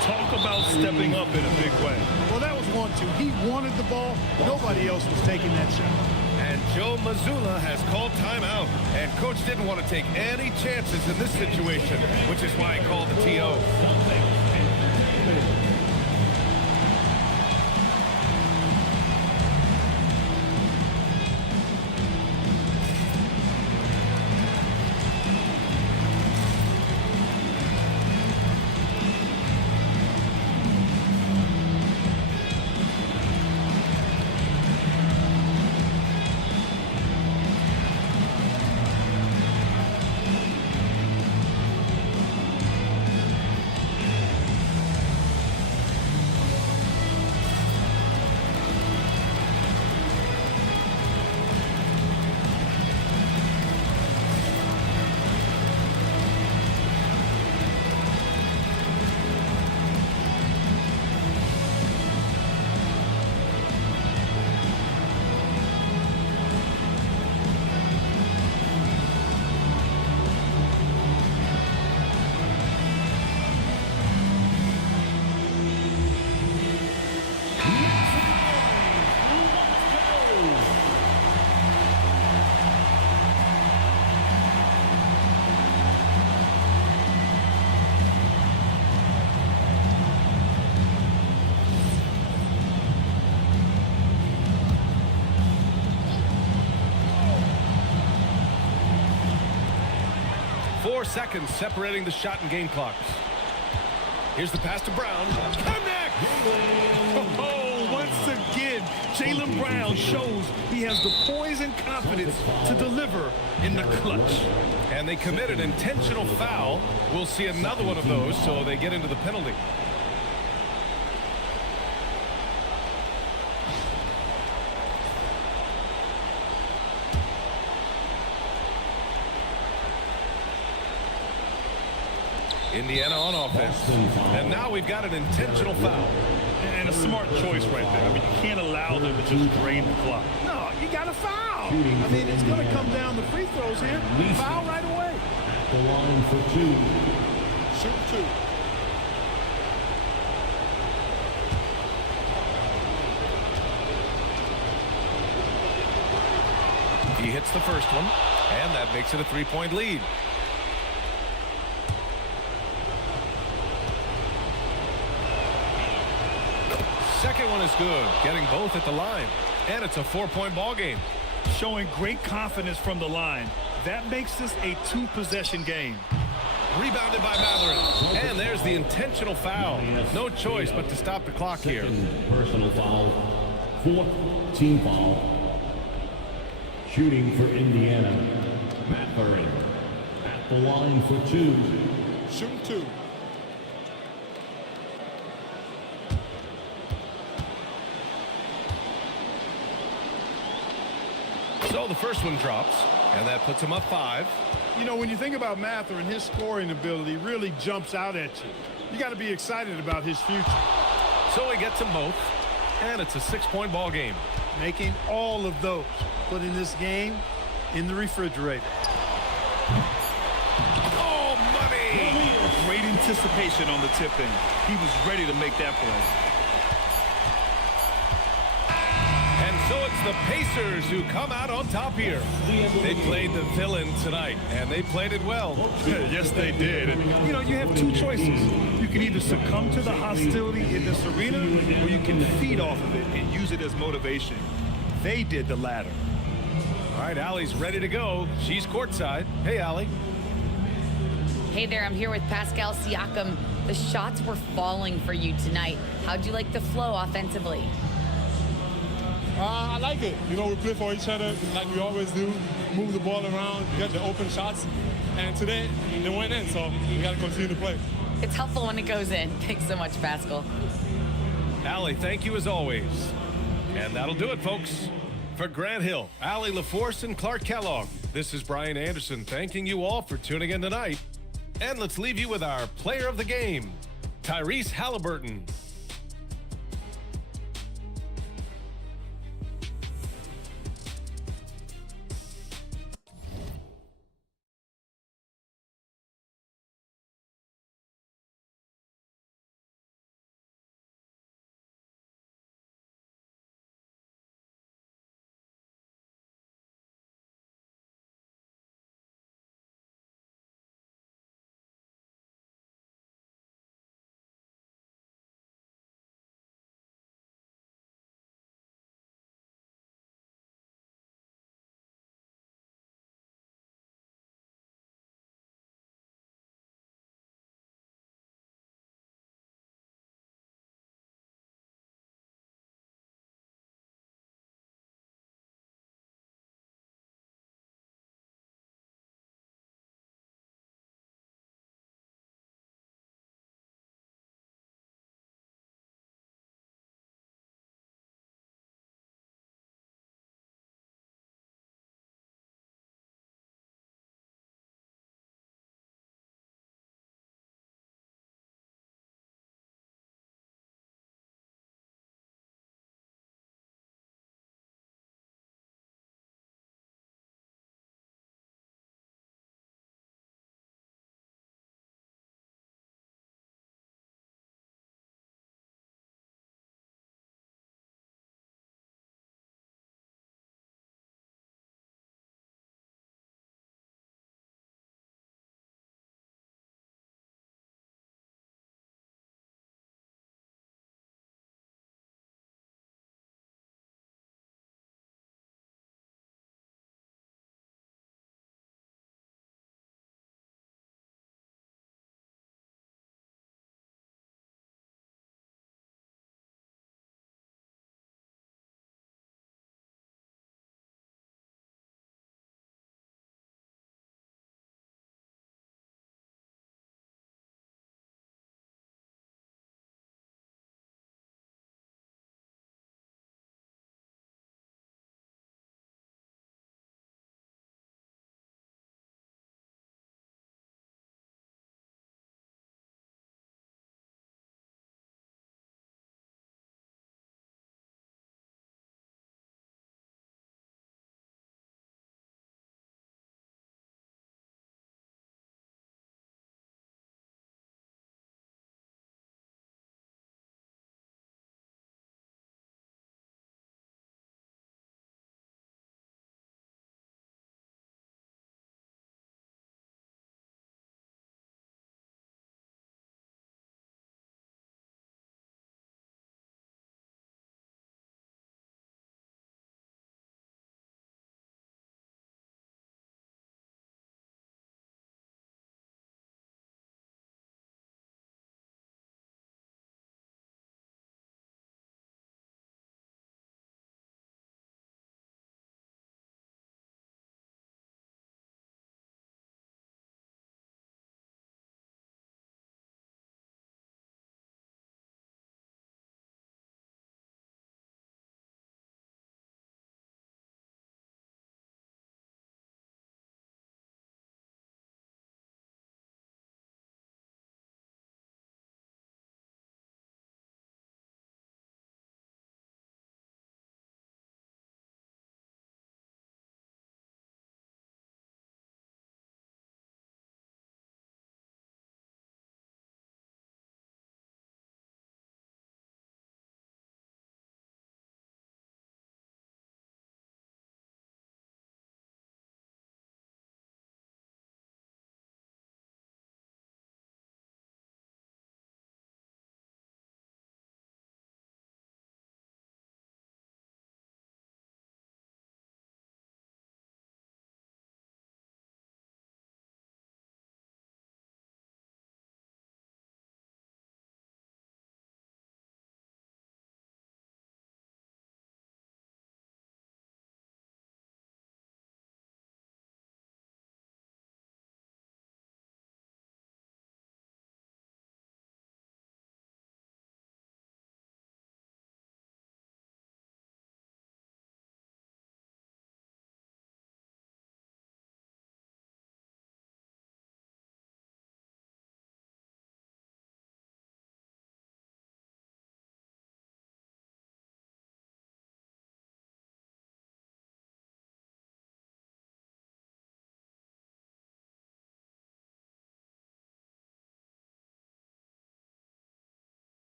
Talk about stepping up in a big way. Well, that was 1-2. He wanted the ball. Nobody else was taking that shot. And Joe Mazzulla has called timeout. And coach didn't want to take any chances in this situation, which is why he called the TO. Seconds separating the shot and game clocks. Here's the pass to Brown. Connect! Oh, once again, Jaylen Brown shows he has the poise and confidence to deliver in the clutch. And they commit an intentional foul. We'll see another one of those, so they get into the penalty. Indiana on offense. And now we've got an intentional foul. And a smart choice right there. I mean, you can't allow them to just drain the clock. No, you got to foul. I mean, it's going to come down to free throws here. Foul right away. The line for 2. Shoot 2. He hits the first one, and that makes it a 3-point lead. Second one is good, getting both at the line. And it's a 4-point ball game. Showing great confidence from the line. That makes this a 2-possession game. Rebounded by Mathurin. And there's the intentional foul. No choice but to stop the clock here. Personal foul. 4th team foul. Shooting for Indiana, Mathurin. At the line for 2. Shoot 2. So the first one drops, and that puts him up 5. You know, when you think about Mathurin, his scoring ability really jumps out at you. You got to be excited about his future. So he gets them both, and it's a 6-point ball game. Making all of those, putting this game in the refrigerator. Oh, money! Great anticipation on the tip in. He was ready to make that play. And so it's the Pacers who come out on top here. They played the villain tonight, and they played it well. Yes, they did. And, you know, you have 2 choices. You can either succumb to the hostility in this arena, or you can feed off of it and use it as motivation. They did the latter. All right, Allie's ready to go. She's courtside. Hey, Allie. Hey there, I'm here with Pascal Siakam. The shots were falling for you tonight. How'd you like the flow offensively? I like it. You know, we play for each other like we always do. Move the ball around, get the open shots. And today, they went in, so we got to continue to play. It's helpful when it goes in. Thanks so much, Pascal. Allie, thank you as always. And that'll do it, folks. For Grant Hill, Allie LaForce, and Clark Kellogg, this is Brian Anderson thanking you all for tuning in tonight. And let's leave you with our player of the game, Tyrese Halliburton.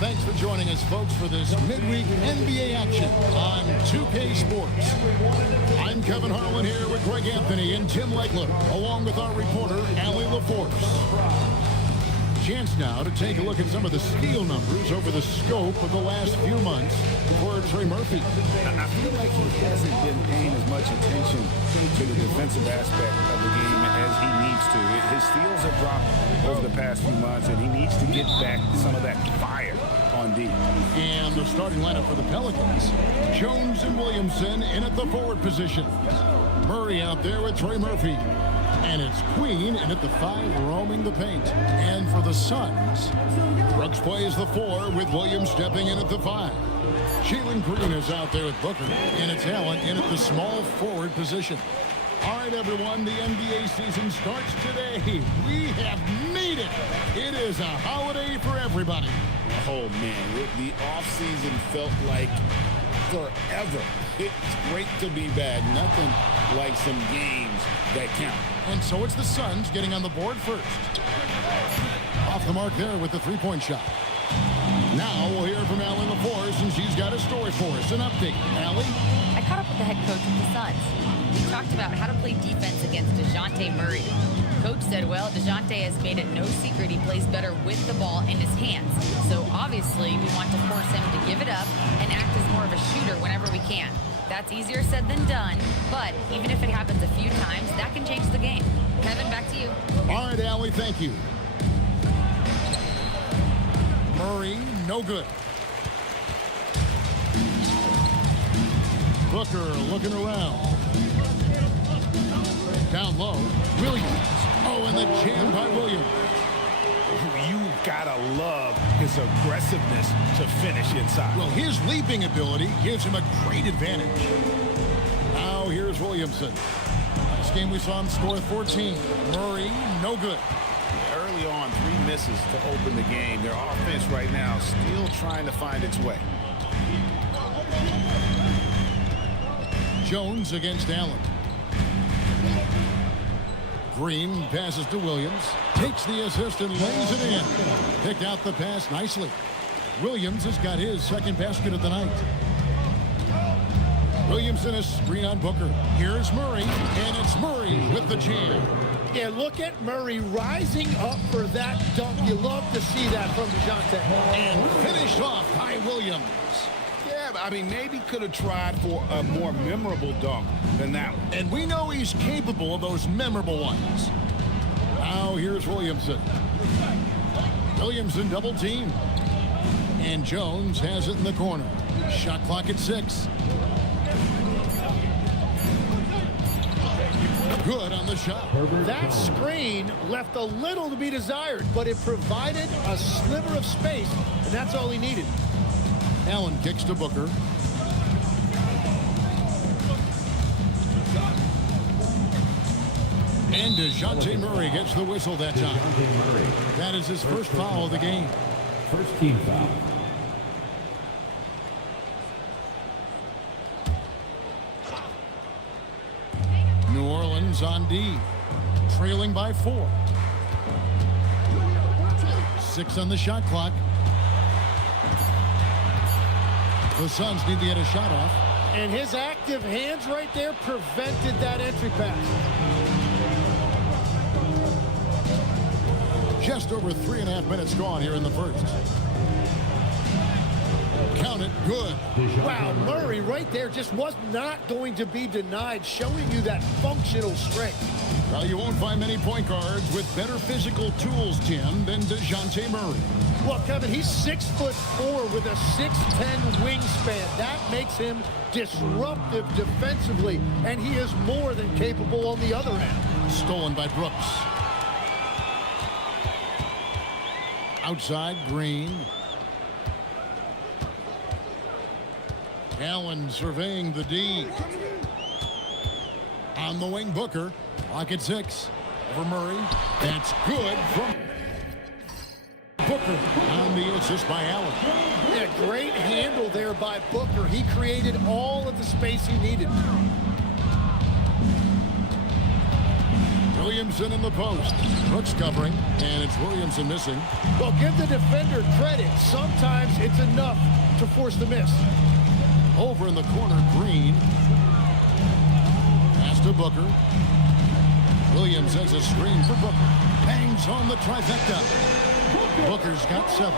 Thanks for joining us, folks, for this midweek NBA action on 2K Sports. I'm Kevin Harlan here with Greg Anthony and Tim Legler, along with our reporter, Allie LaForce. Chance now to take a look at some of the steal numbers over the scope of the last few months for Trey Murphy. I feel like he hasn't been paying as much attention to the defensive aspect of the game as he needs to. His steals have dropped over the past few months, and he needs to get back some of that fire on D. And the starting lineup for the Pelicans: Jones and Williamson in at the forward position. Murray out there with Trey Murphy. And it's Queen in at the 5, roaming the paint. And for the Suns, Brooks plays the 4 with Williams stepping in at the 5. Jalen Green is out there with Booker, and it's Allen in at the small forward position. All right, everyone, the NBA season starts today. We have made it. It is a holiday for everybody. Oh, man, the offseason felt like forever. It's great to be back. Nothing like some games that count. And so it's the Suns getting on the board first. Off the mark there with the three-point shot. Now we'll hear from Allie LaForce, and she's got a story for us. An update. Allie? I caught up with the head coach of the Suns. We talked about how to play defense against DeJounte Murray. Coach said, well, DeJounte has made it no secret he plays better with the ball in his hands. So obviously we want to force him to give it up and act as more of a shooter whenever we can. That's easier said than done, but even if it happens a few times, that can change the game. Kevin, back to you. All right, Allie, thank you. Murray, no good. Booker looking around. Down low, Williams. Oh, and the jam by Williams. You gotta love his aggressiveness to finish inside. Well, his leaping ability gives him a great advantage. Now here's Williamson. Last game we saw him score 14. Murray, no good. Early on, 3 misses to open the game. Their offense right now still trying to find its way. Jones against Allen. Green passes to Williams, takes the assist and lays it in. Picked out the pass nicely. Williams has got his second basket of the night. Williamson a screen on Booker. Here's Murray, and it's Murray with the jam. Yeah, look at Murray rising up for that dunk. You love to see that from DeJounte. And finished off by Williams. Yeah, I mean, maybe could have tried for a more memorable dunk than that one. And we know he's capable of those memorable ones. Now here's Williamson. Williamson double team. And Jones has it in the corner. Shot clock at 6. Good on the shot. That screen left a little to be desired, but it provided a sliver of space, and that's all he needed. Allen kicks to Booker. And DeJounte Murray gets the whistle that time. That is his first foul of the game. First team foul. New Orleans on D, trailing by 4. 6 on the shot clock. The Suns need to get a shot off. And his active hands right there prevented that entry pass. Just over 3.5 minutes gone here in the first. Count it, good. Wow, Murray right there just was not going to be denied, showing you that functional strength. Well, you won't find many point guards with better physical tools, Tim, than DeJounte Murray. Well, Kevin, he's 6'4" with a 6'10" wingspan. That makes him disruptive defensively, and he is more than capable on the other end. Stolen by Brooks. Outside, Green. Allen surveying the D. On the wing, Booker. Clock at 6. Over Murray. That's good from Booker. On the assist by Allen. Yeah, great handle there by Booker. He created all of the space he needed. Williamson in the post. Brooks covering, and it's Williamson missing. Well, give the defender credit. Sometimes it's enough to force the miss. Over in the corner, Green. Pass to Booker. Williams has a screen for Booker. Bangs on the trifecta. Booker's got 7.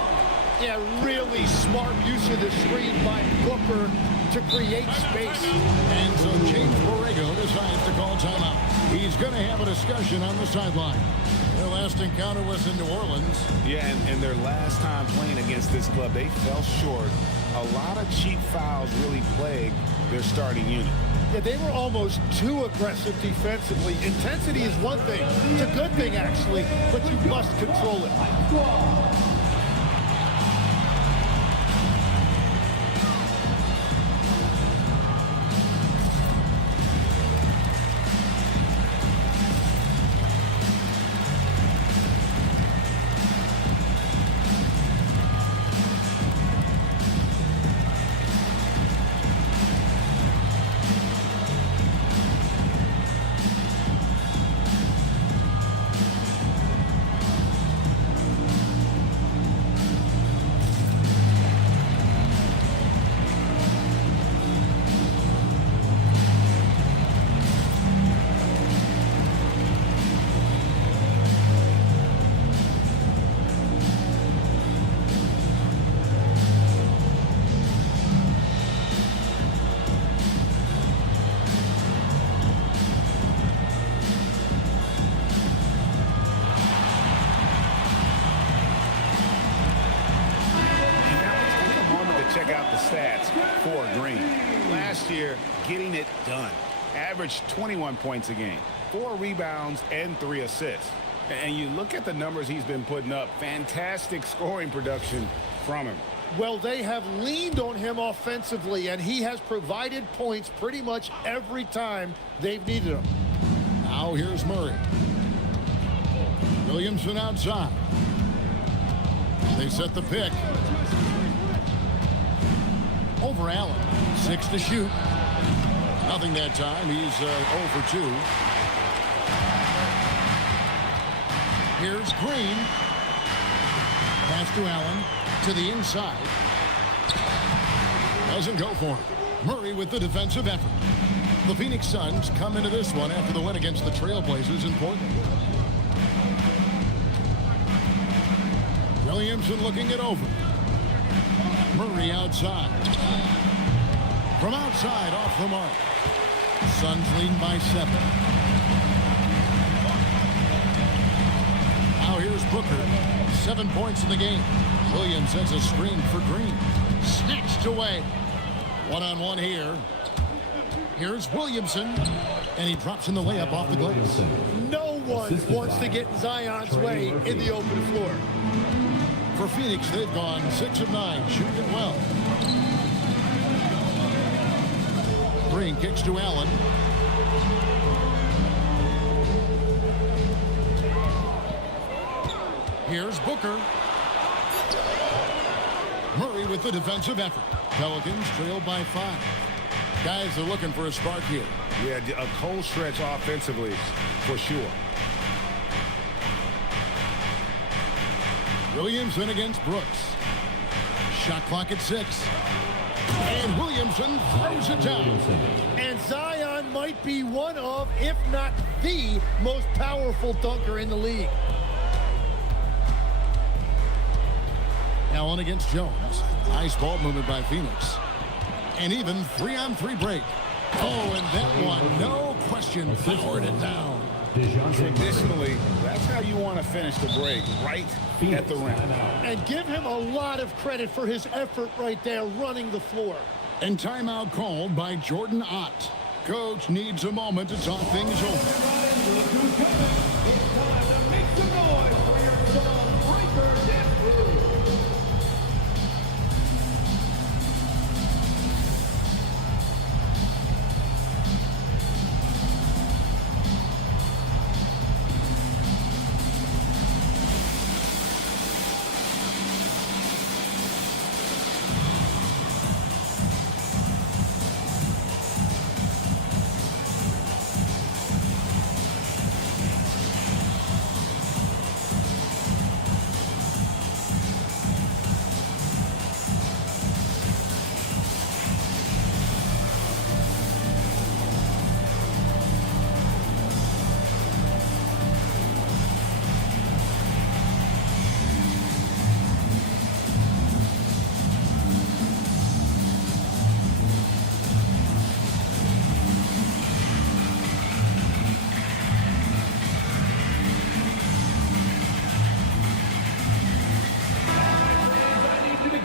Yeah, really smart use of the screen by Booker to create space. And so James Borrego decides to call timeout. He's going to have a discussion on the sideline. Their last encounter was in New Orleans. Yeah, and their last time playing against this club, they fell short. A lot of cheap fouls really plagued their starting unit. Yeah, they were almost too aggressive defensively. Intensity is one thing. It's a good thing, actually, but you must control it. Check out the stats for Green. Last year, getting it done. Averaged 21 points a game, 4 rebounds, and 3 assists. And you look at the numbers he's been putting up, fantastic scoring production from him. Well, they have leaned on him offensively, and he has provided points pretty much every time they've needed him. Now here's Murray. Williamson outside. They set the pick. Over Allen. 6 to shoot. Nothing that time. He's 0 for 2. Here's Green. Pass to Allen. To the inside. Doesn't go for it. Murray with the defensive effort. The Phoenix Suns come into this one after the win against the Trailblazers in Portland. Williamson looking it over. Murray outside. From outside off the mark. Suns lead by 7. Now here's Booker. 7 points in the game. Williams has a screen for Green. Snatched away. One-on-one here. Here's Williamson. And he drops in the layup off the glass. No one wants to get Zion's way in the open floor. For Phoenix, they've gone 6 of 9, shooting it well. Green kicks to Allen. Here's Booker. Murray with the defensive effort. Pelicans trail by 5. Guys are looking for a spark here. Yeah, a cold stretch offensively for sure. Williamson against Brooks. Shot clock at 6. And Williamson throws it down. And Zion might be one of, if not the most powerful dunker in the league. Allen against Jones. Nice ball movement by Phoenix. And even 3-on-3 break. Oh, and that one, no question, powered it down. Traditionally, that's how you want to finish the break, right at the rim. And give him a lot of credit for his effort right there running the floor. And timeout called by Jordan Ott. Coach needs a moment to talk things over.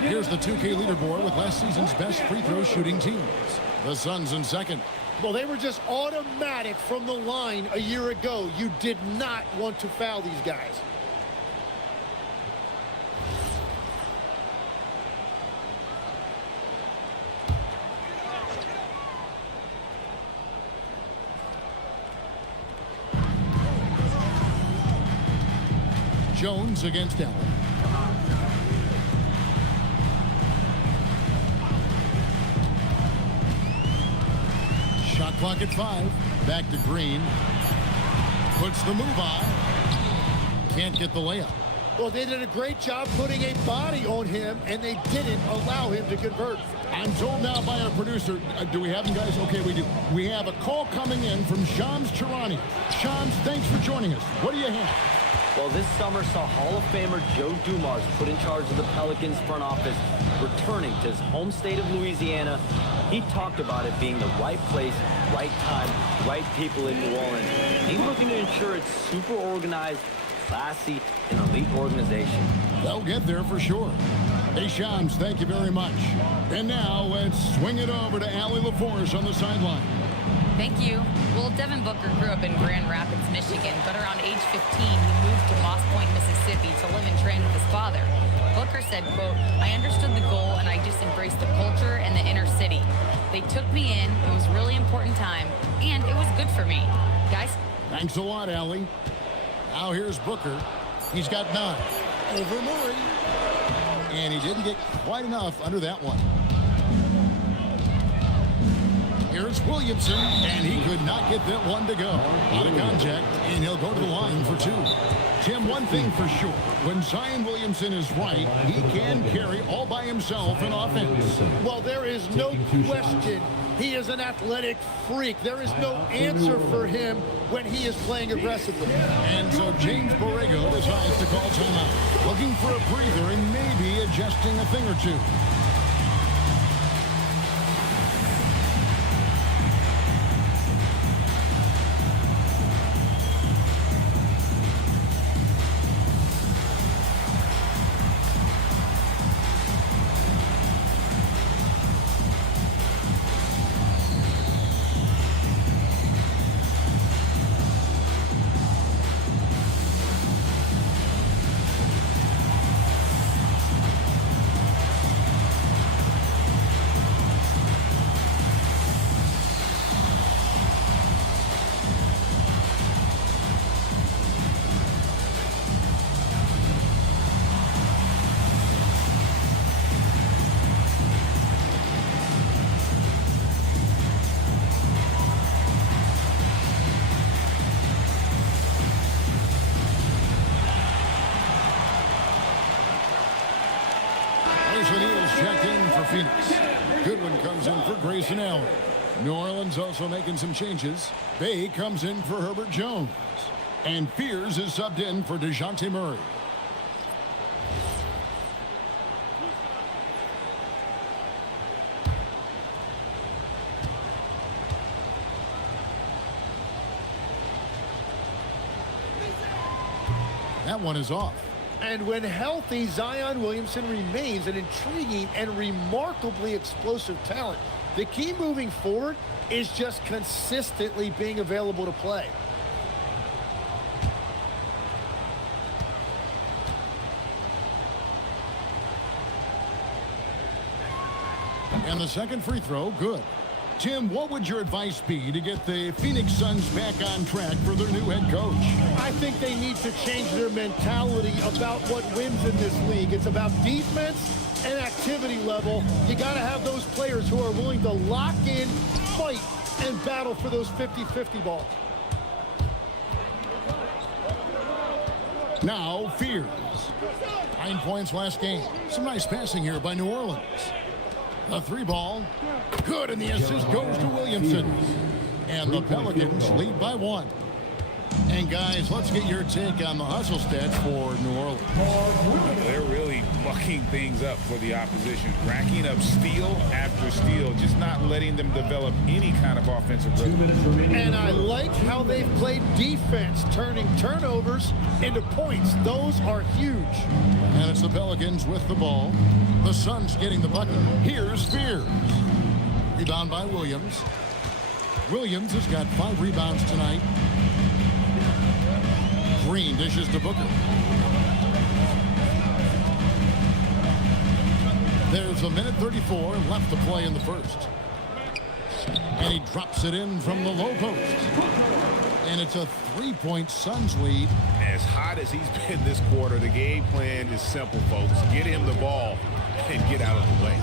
Here's the 2K leaderboard with last season's best free throw shooting teams. The Suns in second. Well, they were just automatic from the line a year ago. You did not want to foul these guys. Jones against Allen. Shot clock at 5. Back to Green. Puts the move on. Can't get the layup. Well, they did a great job putting a body on him, and they didn't allow him to convert. I'm told now by our producer, do we have him, guys? Okay, we do. We have a call coming in from Shams Charania. Shams, thanks for joining us. What do you have? Well, this summer saw Hall of Famer Joe Dumars put in charge of the Pelicans front office, returning to his home state of Louisiana. He talked about it being the right place, right time, right people in New Orleans. He's looking to ensure it's super organized, classy, and elite organization. They'll get there for sure. Hey, Shams, thank you very much. And now let's swing it over to Allie LaForce on the sideline. Thank you. Well, Devin Booker grew up in Grand Rapids, Michigan, but around age 15, he moved to Moss Point, Mississippi to live and train with his father. Booker said, quote, "I understood the goal and I just embraced the culture and the inner city. They took me in. It was a really important time, and it was good for me." Guys? Thanks a lot, Allie. Now here's Booker. He's got 9. Over Murray. And he didn't get quite enough under that one. Here's Williamson, and he could not get that one to go. Out of contact, and he'll go to the line for 2. Jim, one thing for sure, when Zion Williamson is right, he can carry all by himself in offense. Well, there is no question he is an athletic freak. There is no answer for him when he is playing aggressively. And so James Borrego decides to call timeout, looking for a breather and maybe adjusting a thing or two. Goodwin comes in for Grayson Allen. New Orleans also making some changes. Bay comes in for Herbert Jones. And Fears is subbed in for DeJounte Murray. That one is off. And when healthy, Zion Williamson remains an intriguing and remarkably explosive talent. The key moving forward is just consistently being available to play. And the second free throw, good. Tim, what would your advice be to get the Phoenix Suns back on track for their new head coach? I think they need to change their mentality about what wins in this league. It's about defense and activity level. You got to have those players who are willing to lock in, fight, and battle for those 50-50 balls. Now, Fears. 9 points last game. Some nice passing here by New Orleans. The 3 ball, good, and the assist goes to Williamson. And the Pelicans lead by 1. And guys, let's get your take on the hustle stats for New Orleans. They're really mucking things up for the opposition, racking up steal after steal, just not letting them develop any kind of offensive rhythm. And I like how they've played defense, turning turnovers into points. Those are huge. And it's the Pelicans with the ball. The Suns getting the bucket. Here's Fears. Rebound by Williams. Williams has got 5 rebounds tonight. Green dishes to Booker. There's a minute 34 left to play in the first. And he drops it in from the low post. And it's a 3-point Suns lead. As hot as he's been this quarter, the game plan is simple, folks. Get him the ball and get out of the way.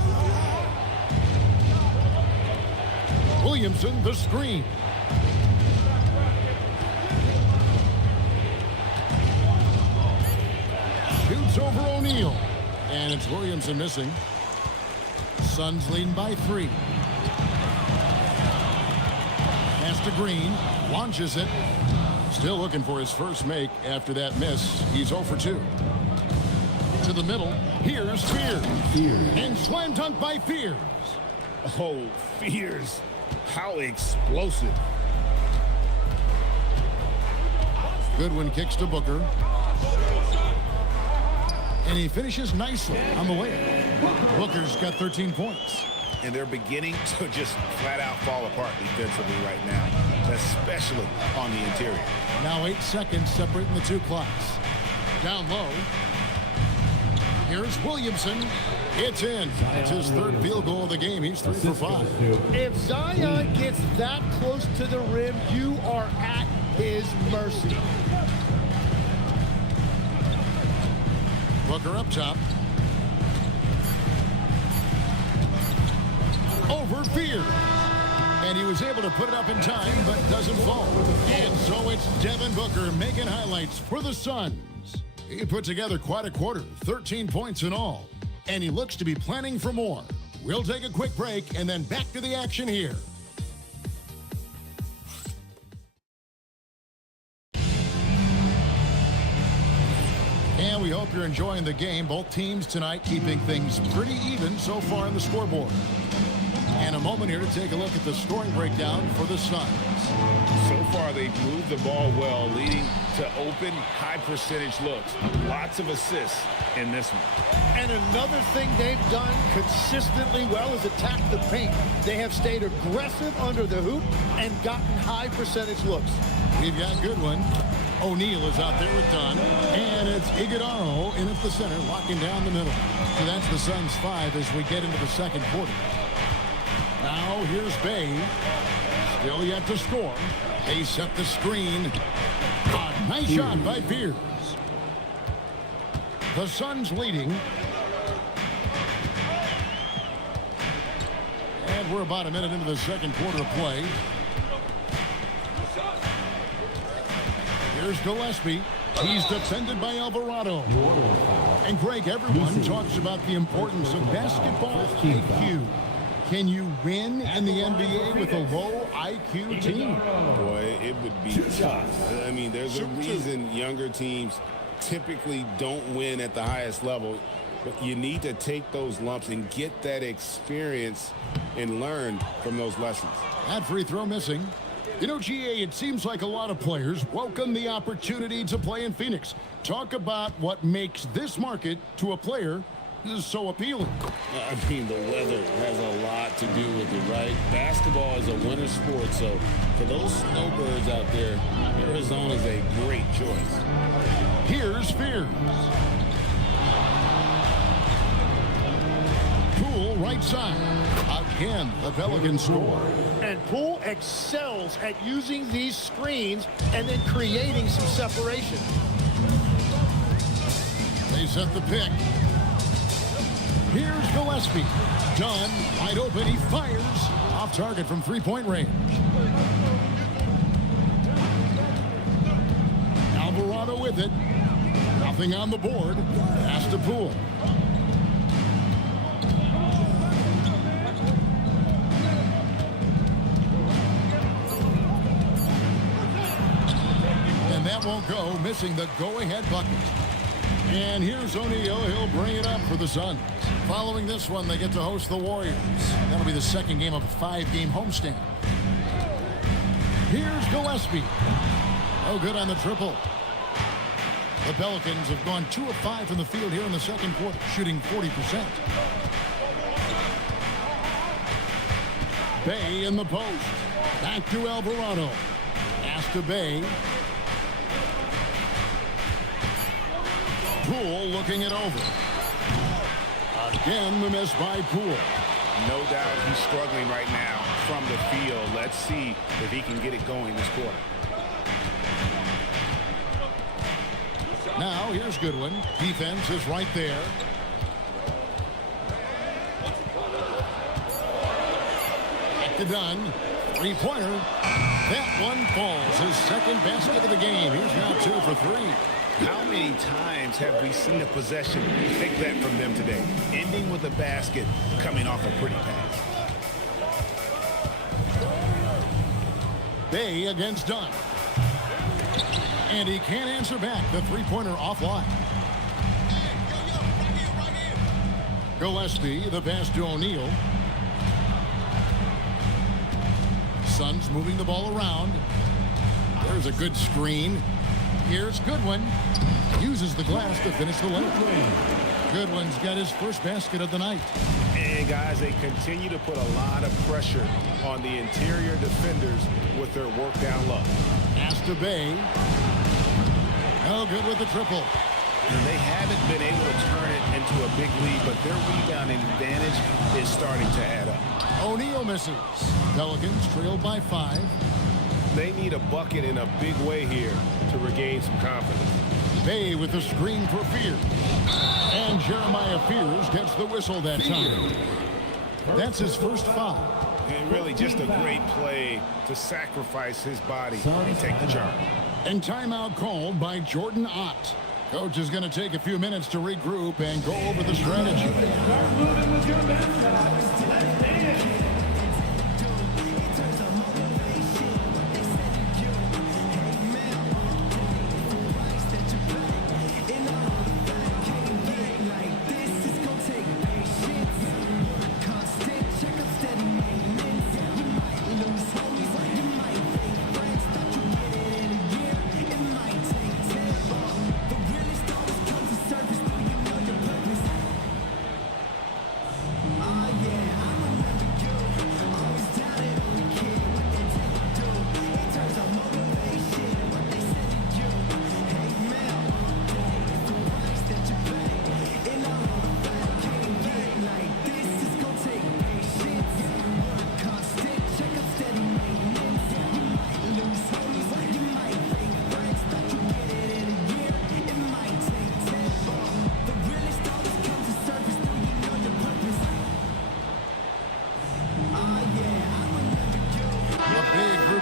Williamson, the screen. Shoots over O'Neal. And it's Williamson missing. Suns leading by 3. Pass to Green. Launches it. Still looking for his first make after that miss. He's 0 for 2. To the middle. Here's Fears. And slam dunk by Fears. Oh, Fears. How explosive. Goodwin kicks to Booker. And he finishes nicely on the layup. Booker's got 13 points. And they're beginning to just flat out fall apart defensively right now, especially on the interior. Now 8 seconds separating the two clocks. Down low. Here's Williamson. It's in. It's his 3rd field goal of the game. He's 3 for 5. If Zion gets that close to the rim, you are at his mercy. Booker up top. Over Fears. And he was able to put it up in time, but doesn't fall. And so it's Devin Booker making highlights for the Suns. He put together quite a quarter, 13 points in all. And he looks to be planning for more. We'll take a quick break and then back to the action here. And we hope you're enjoying the game. Both teams tonight keeping things pretty even so far on the scoreboard. And a moment here to take a look at the scoring breakdown for the Suns. So far, they've moved the ball well, leading to open, high-percentage looks. Lots of assists in this one. And another thing they've done consistently well is attack the paint. They have stayed aggressive under the hoop and gotten high-percentage looks. We've got Goodwin. O'Neal is out there with Dunn. And it's Iguodala in at the center, locking down the middle. So that's the Suns 5 as we get into the second quarter. Now here's Bay. Still yet to score. They set the screen. A nice shot by Fears. The Suns leading. And we're about a minute into the second quarter of play. Here's Gillespie. He's defended by Alvarado. And Greg, everyone talks about the importance of basketball IQ. Can you win in the NBA with a low IQ team? Boy, it would be tough. I mean, there's a reason younger teams typically don't win at the highest level. But you need to take those lumps and get that experience and learn from those lessons. That free throw missing. You know, GA, it seems like a lot of players welcome the opportunity to play in Phoenix. Talk about what makes this market to a player is so appealing. I mean, the weather has a lot to do with it, right? Basketball is a winter sport, so for those snowbirds out there, Arizona is a great choice. Here's Fears. Poole right side. Again, the Pelicans score. And Poole excels at using these screens and then creating some separation. They set the pick. Here's Gillespie. Dunn, wide open. He fires. Off target from three-point range. Alvarado with it. Nothing on the board. Pass to Poole. That won't go, missing the go-ahead bucket. And here's O'Neal. He'll bring it up for the Suns. Following this one, they get to host the Warriors. That'll be the second game of a 5-game homestand. Here's Gillespie. No good on the triple. The Pelicans have gone 2 of 5 from the field here in the second quarter, shooting 40%. Bay in the post. Back to Alvarado. Pass to Bay. Poole looking it over. Again, the miss by Poole. No doubt he's struggling right now from the field. Let's see if he can get it going this quarter. Now, here's Goodwin. Defense is right there. Back to Dunn. Three-pointer. That one falls. His second basket of the game. He's now 2 for 3. How many times have we seen a possession take that from them today? Ending with a basket, coming off a pretty pass. Bay against Dunn. And he can't answer back. The three-pointer offline. Gillespie, the pass to O'Neal. Suns moving the ball around. There's a good screen. Here's Goodwin. Uses the glass to finish the layup. Goodwin's got his first basket of the night. And guys, they continue to put a lot of pressure on the interior defenders with their work down low. Pass to Bay. No good with the triple. And they haven't been able to turn it into a big lead, but their rebounding advantage is starting to add up. O'Neal misses. Pelicans trailed by 5. They need a bucket in a big way here to regain some confidence. Bay with the screen for Fears. And Jeremiah Fears gets the whistle that time. That's his first foul. And really just a great play to sacrifice his body and take the charge. And timeout called by Jordan Ott. Coach is going to take a few minutes to regroup and go over the strategy.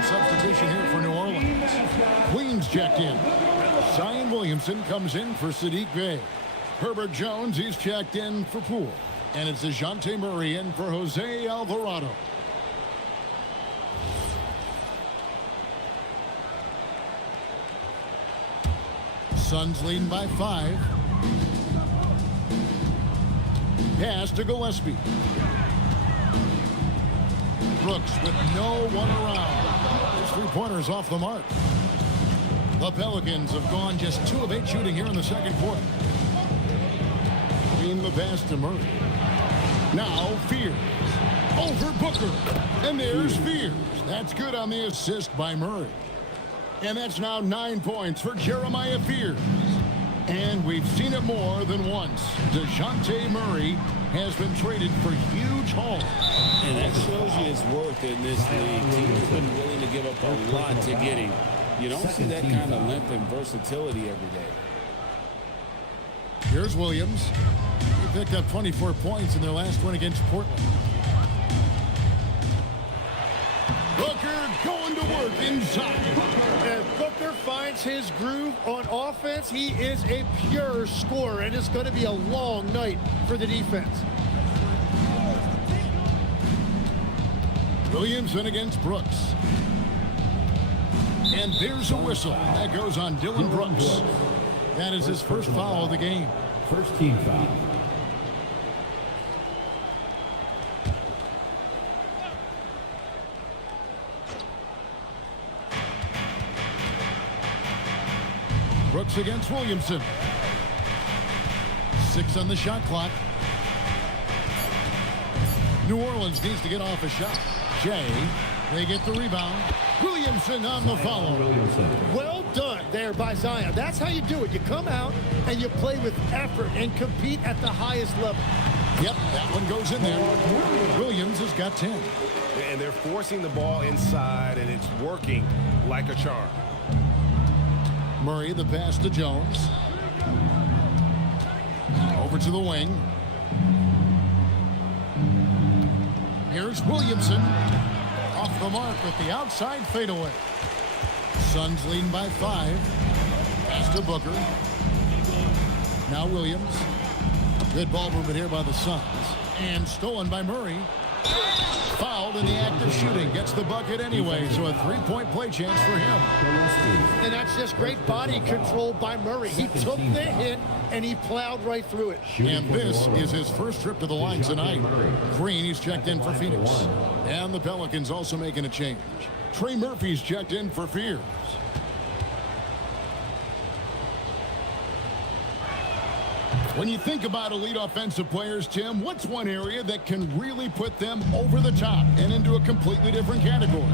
Substitution here for New Orleans. Queens checked in. Zion Williamson comes in for Sadiq Bey. Herbert Jones, he's checked in for Poole. And it's DeJounte Murray in for Jose Alvarado. Suns leading by 5. Pass to Gillespie. Brooks with no one around. His three-pointers off the mark. The Pelicans have gone just 2 of 8 shooting here in the second quarter. In the pass to Murray. Now Fears. Over Booker. And there's Fears. That's good on the assist by Murray. And that's now 9 points for Jeremiah Fears. And we've seen it more than once. DeJounte Murray has been traded for huge hauls. And that shows you his worth in this league. Teams have been willing to give up a lot to get him. You don't see that kind of length and versatility every day. Here's Williams. He picked up 24 points in their last one against Portland. Booker going to work inside. As Booker finds his groove on offense, he is a pure scorer, and it's going to be a long night for the defense. Williamson against Brooks. And there's a whistle. That goes on Dylan Brooks. That is his first foul of the game. First team foul. Brooks against Williamson. 6 on the shot clock. New Orleans needs to get off a shot. Jay, they get the rebound. Williamson on the follow. Well done there by Zion. That's how you do it. You come out and you play with effort and compete at the highest level. Yep, that one goes in there. Williams has got 10. And they're forcing the ball inside, and it's working like a charm. Murray, the pass to Jones. Over to the wing. Here's Williamson. Off the mark with the outside fadeaway. Suns leading by 5. Pass to Booker. Now Williams. Good ball movement here by the Suns. And stolen by Murray. Fouled in the act of shooting. Gets the bucket anyway, so a 3-point play chance for him. And that's just great body control by Murray. He took the hit and he plowed right through it. And this is his first trip to the line tonight. Green, he's checked in for Phoenix. And the Pelicans also making a change. Trey Murphy's checked in for Fears. When you think about elite offensive players, Tim, what's one area that can really put them over the top and into a completely different category?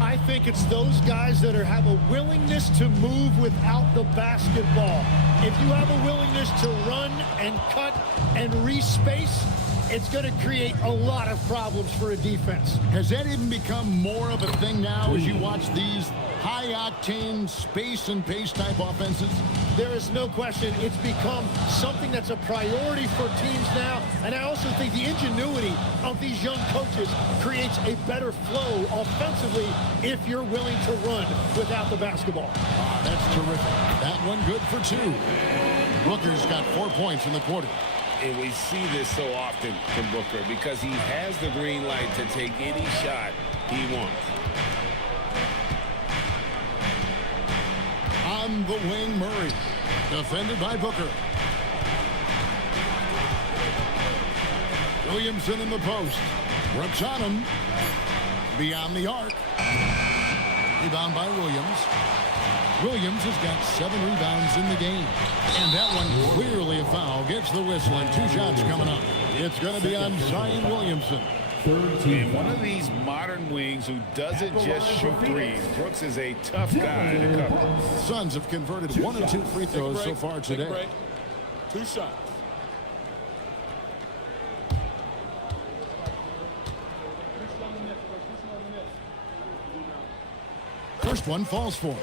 I think it's those guys that have a willingness to move without the basketball. If you have a willingness to run and cut and respace, it's going to create a lot of problems for a defense. Has that even become more of a thing now as you watch these high-octane space and pace type offenses? There is no question it's become something that's a priority for teams now. And I also think the ingenuity of these young coaches creates a better flow offensively if you're willing to run without the basketball. That's terrific. That one good for 2. Booker's got 4 points in the quarter. And we see this so often from Booker because he has the green light to take any shot he wants. On the wing, Murray. Defended by Booker. Williamson in the post. Brooks on him. Beyond the arc. Rebound by Williams. Williams has got 7 rebounds in the game. And that one clearly a foul. Gets the whistle and 2 shots coming up. It's going to be on Zion Williamson. And one of these modern wings who doesn't just shoot threes. Brooks is a tough guy to cover. Suns have converted 1 of 2 free throws so far today. 2 shots. First one falls for him.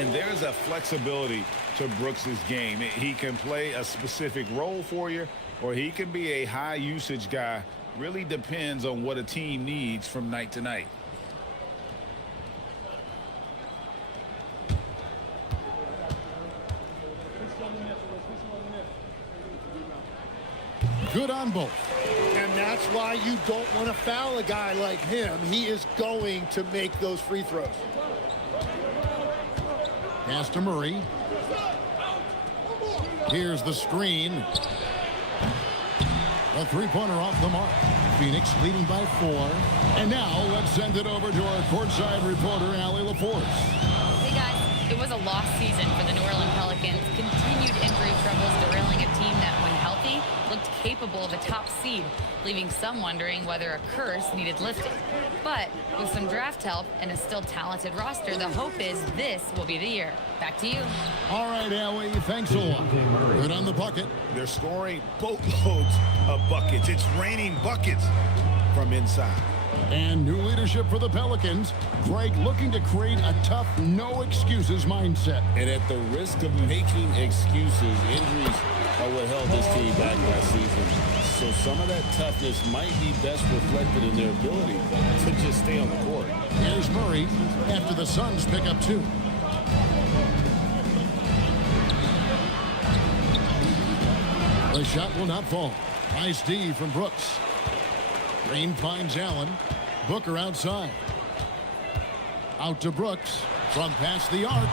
And there's a flexibility to Brooks's game. He can play a specific role for you, or he can be a high usage guy. Really depends on what a team needs from night to night. Good on both. And that's why you don't want to foul a guy like him. He is going to make those free throws. Pass to Murray. Here's the screen. A 3-pointer off the mark. Phoenix leading by 4. And now let's send it over to our courtside reporter, Allie LaForce. Hey guys, it was a lost season for the New Orleans Pelicans. Continued injury troubles derailing a team that, when healthy, looked capable of a top seed, leaving some wondering whether a curse needed lifting. But with some draft help and a still talented roster, the hope is this will be the year. Back to you. All right, Allie, thanks a lot. Good on the bucket. They're scoring boatloads of buckets. It's raining buckets from inside. And new leadership for the Pelicans. Greg looking to create a tough, no-excuses mindset. And at the risk of making excuses, injuries are what held this team back last season. So some of that toughness might be best reflected in their ability to just stay on the court. Here's Murray after the Suns pick up 2. The shot will not fall. Nice D from Brooks. Green finds Allen. Booker outside. Out to Brooks. From past the arc.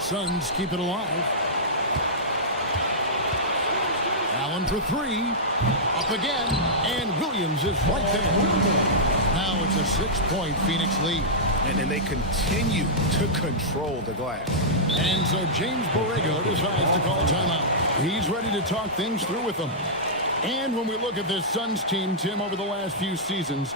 Suns keep it alive. Allen for three. Up again. And Williams is right there. Now it's a 6-point Phoenix lead. And then they continue to control the glass. And so James Borrego decides to call timeout. He's ready to talk things through with them. And when we look at this Suns team, Tim, over the last few seasons,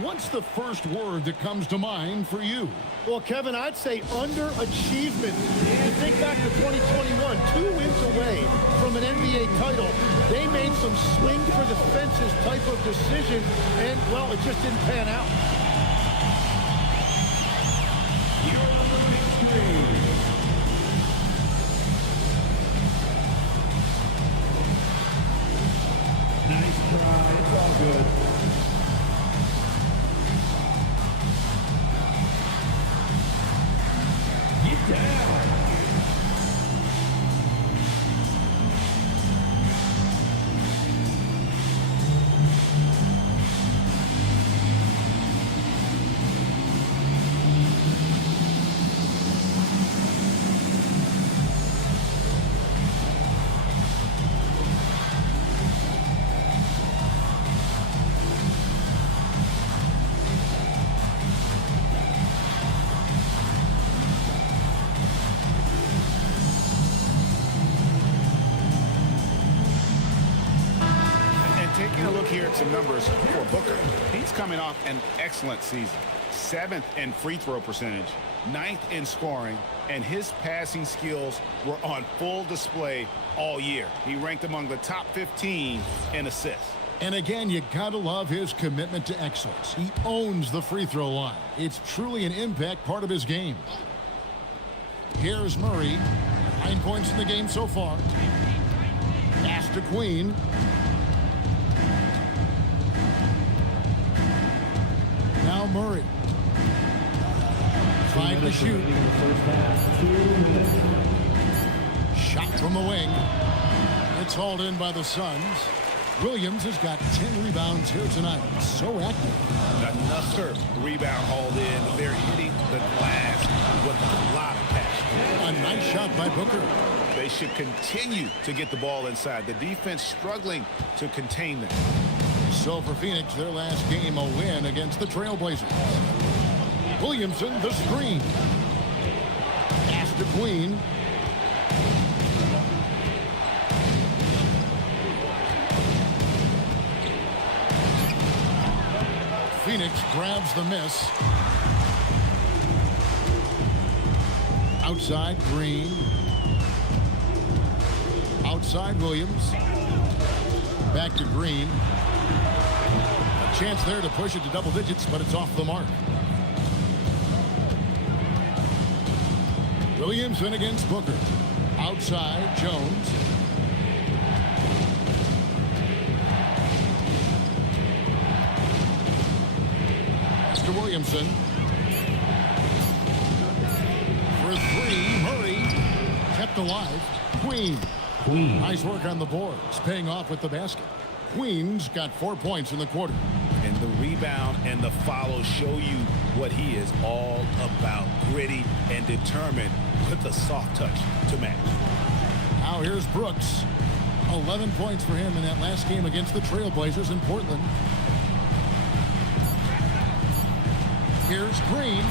what's the first word that comes to mind for you? Well, Kevin, I'd say underachievement. You think back to 2021, 2 wins away from an NBA title. They made some swing for the fences type of decision, and, well, it just didn't pan out. Nice try. It's all good. Get down. Taking a look here at some numbers for Booker. He's coming off an excellent season. 7th in free throw percentage, 9th in scoring, and his passing skills were on full display all year. He ranked among the top 15 in assists. And again, you gotta love his commitment to excellence. He owns the free throw line. It's truly an impact part of his game. Here's Murray. 9 points in the game so far. Pass to Queen. Now Murray. 5 to shoot. Shot from the wing. It's hauled in by the Suns. Williams has got 10 rebounds here tonight. So active. Another rebound hauled in. They're hitting the glass with a lot of passion. A nice shot by Booker. They should continue to get the ball inside. The defense struggling to contain them. So for Phoenix, their last game, a win against the Trailblazers. Williamson, the screen. Pass to Queen. Phoenix grabs the miss. Outside, Green. Outside, Williams. Back to Green. Chance there to push it to double digits, but it's off the mark. Williamson against Booker. Outside, Jones. To Williamson. For three, Murray. Kept alive. Queen. Nice work on the boards, paying off with the basket. Queen's got 4 points in the quarter. And the rebound and the follow show you what he is all about. Gritty and determined with a soft touch to match. Now here's Brooks. 11 points for him in that last game against the Trailblazers in Portland. Here's Green.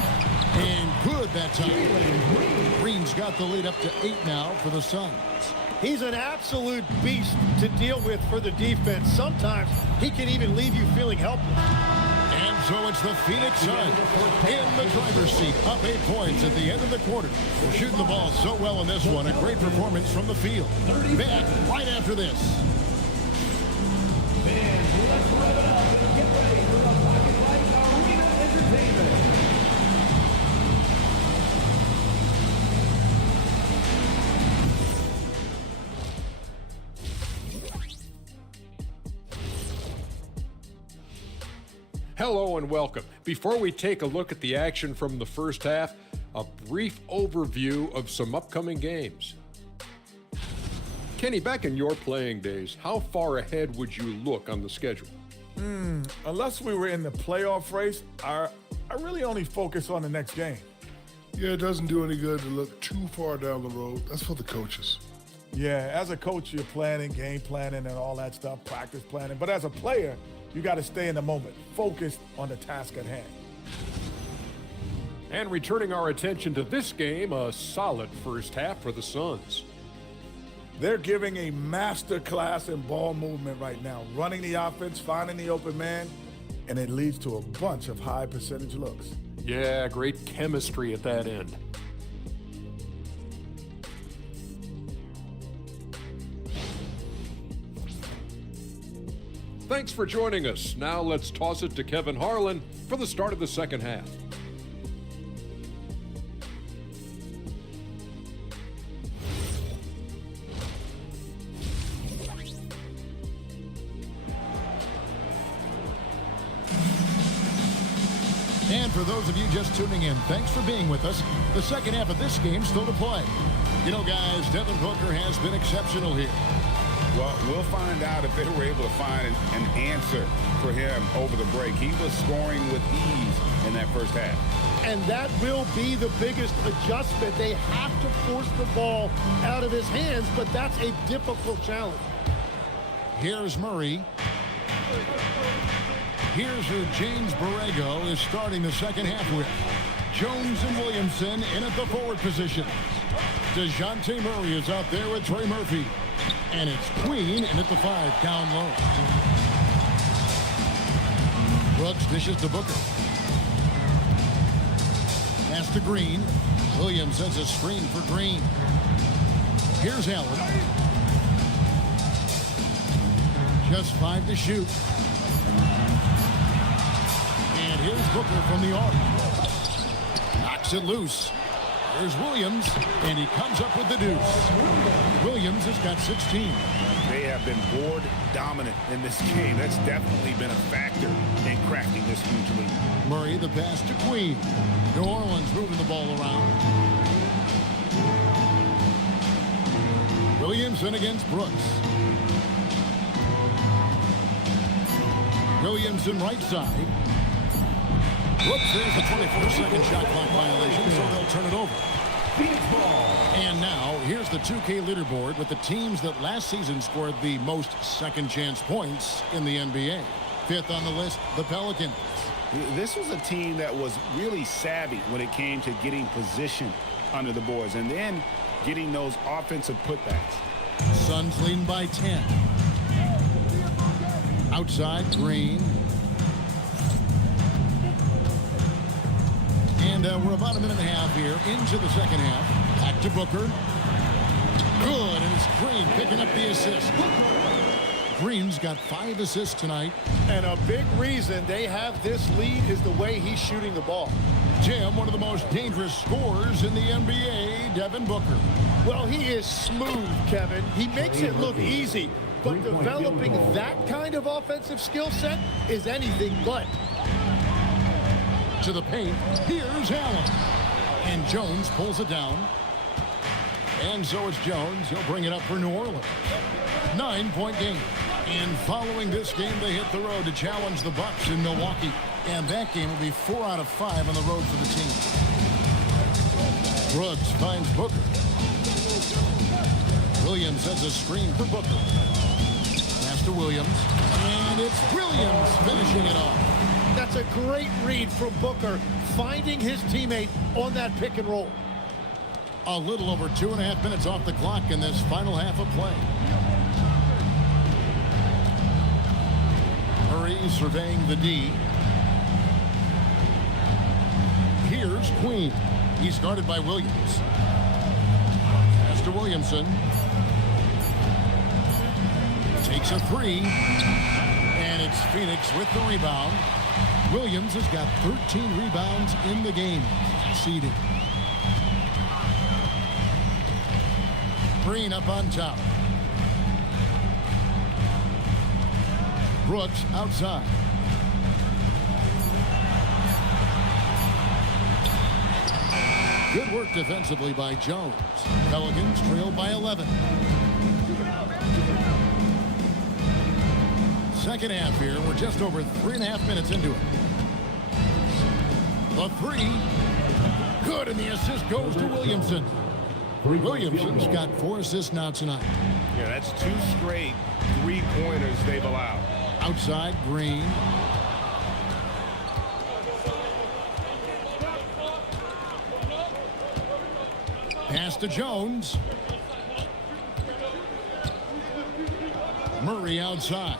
And good that time. Green's got the lead up to 8 now for the Suns. He's an absolute beast to deal with for the defense. Sometimes he can even leave you feeling helpless. And so it's the Phoenix Suns in the driver's seat, up 8 points at the end of the quarter. They're shooting the ball so well in this one. A great performance from the field. Back right after this. Fans, let's rev it up and get ready for the Pocket Light Arena Entertainment. Hello and welcome. Before we take a look at the action from the first half, a brief overview of some upcoming games. Kenny, back in your playing days, how far ahead would you look on the schedule? Unless we were in the playoff race, our I really only focus on the next game. Yeah, it doesn't do any good to look too far down the road. That's for the coaches. Yeah, as a coach, you're planning, game planning, and all that stuff, practice planning. But as a player, you got to stay in the moment, focused on the task at hand. And returning our attention to this game, a solid first half for the Suns. They're giving a master class in ball movement right now, running the offense, finding the open man, and it leads to a bunch of high percentage looks. Yeah, great chemistry at that end. Thanks for joining us. Now let's toss it to Kevin Harlan for the start of the second half. And for those of you just tuning in, thanks for being with us. The second half of this game still to play. You know, guys, Devin Booker has been exceptional here. Well, we'll find out if they were able to find an answer for him over the break. He was scoring with ease in that first half. And that will be the biggest adjustment. They have to force the ball out of his hands, but that's a difficult challenge. Here's Murray. Here's who James Borrego is starting the second half with. Jones and Williamson in at the forward position. DeJounte Murray is out there with Trey Murphy. And it's Queen in at the 5 down low. Brooks dishes to Booker. Pass to Green. Williams sends a screen for Green. Here's Allen. Just 5 to shoot. And here's Booker from the arc. Knocks it loose. There's Williams, and he comes up with the deuce. Williams has got 16. They have been board dominant in this game. That's definitely been a factor in crafting this huge lead. Murray the pass to Queen. New Orleans moving the ball around. Williamson against Brooks. Williamson right side. Whoops, there's a 24-second shot clock violation, so they'll turn it over. And now, here's the 2K leaderboard with the teams that last season scored the most second-chance points in the NBA. 5th on the list, the Pelicans. This was a team that was really savvy when it came to getting position under the boards and then getting those offensive putbacks. Suns leading by 10. Outside, Green. And we're about a minute and a half here into the second half. Back to Booker. Good, and it's Green picking up the assist. Green's got 5 assists tonight. And a big reason they have this lead is the way he's shooting the ball. Jim, one of the most dangerous scorers in the NBA, Devin Booker. Well, he is smooth, Kevin. He makes it look easy, but developing that kind of offensive skill set is anything but. To the paint, here's Allen. And Jones pulls it down. And so it's Jones. He'll bring it up for New Orleans. 9-point game. And following this game, they hit the road to challenge the Bucks in Milwaukee. And that game will be 4 out of 5 on the road for the team. Brooks finds Booker. Williams has a screen for Booker. Pass to Williams. And it's Williams finishing it off. That's a great read from Booker, finding his teammate on that pick and roll. A little over 2.5 minutes off the clock in this final half of play. Murray surveying the D. Here's Queen. He's guarded by Williams. Pass to Williamson. Takes a 3. And it's Phoenix with the rebound. Williams has got 13 rebounds in the game. Seeding. Green up on top. Brooks outside. Good work defensively by Jones. Pelicans trail by 11. Second half here. We're just over 3.5 minutes into it. The three. Good, and the assist goes to Williamson. Williamson's got 4 assists now tonight. Yeah, that's 2 straight three-pointers they've allowed. Outside, Green. Pass to Jones. Murray outside.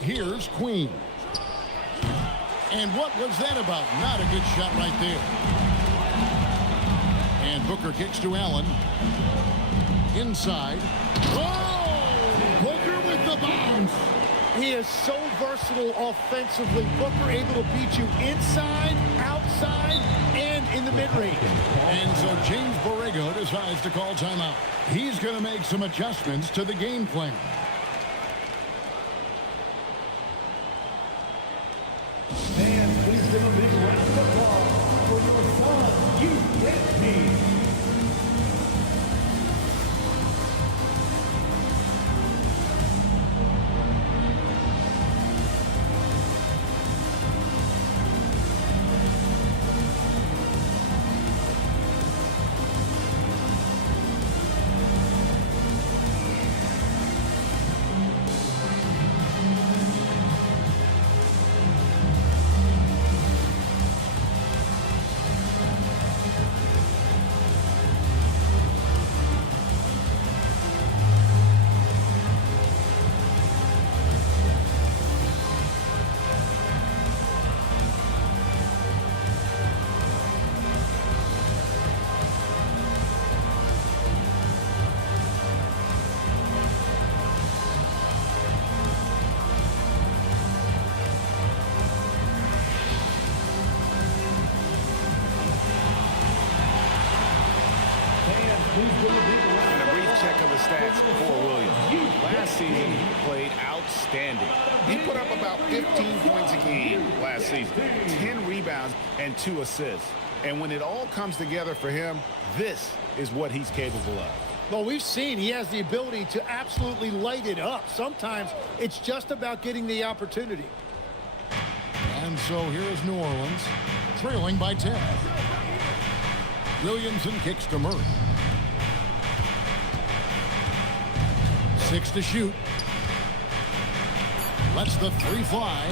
Here's Queen. And what was that about? Not a good shot right there. And Booker kicks to Allen. Inside. Oh! Booker with the bounce. He is so versatile offensively. Booker able to beat you inside, outside, and in the mid-range. And so James Borrego decides to call timeout. He's going to make some adjustments to the game plan. And please give a big round of applause for your son, youth team. And a brief check of the stats for Williams. Last season, he played outstanding. He put up about 15 points a game last season, 10 rebounds, and 2 assists. And when it all comes together for him, this is what he's capable of. Well, we've seen he has the ability to absolutely light it up. Sometimes it's just about getting the opportunity. And so here's New Orleans, trailing by 10. Williamson kicks to Murray. 6 to shoot. Lets the 3 fly.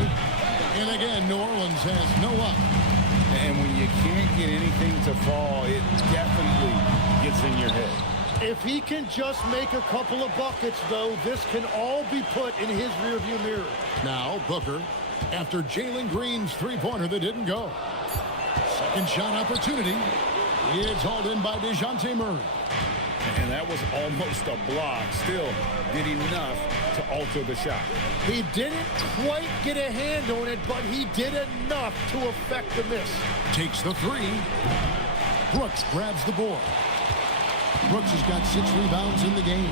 And again, New Orleans has no up. And when you can't get anything to fall, it definitely gets in your head. If he can just make a couple of buckets, though, this can all be put in his rearview mirror. Now Booker, after Jalen Green's three-pointer that didn't go. Second shot opportunity. It's hauled in by DeJounte Murray. And that was almost a block. Still did enough to alter the shot. He didn't quite get a hand on it, but he did enough to affect the miss. Takes the 3. Brooks grabs the board. Brooks has got 6 rebounds in the game.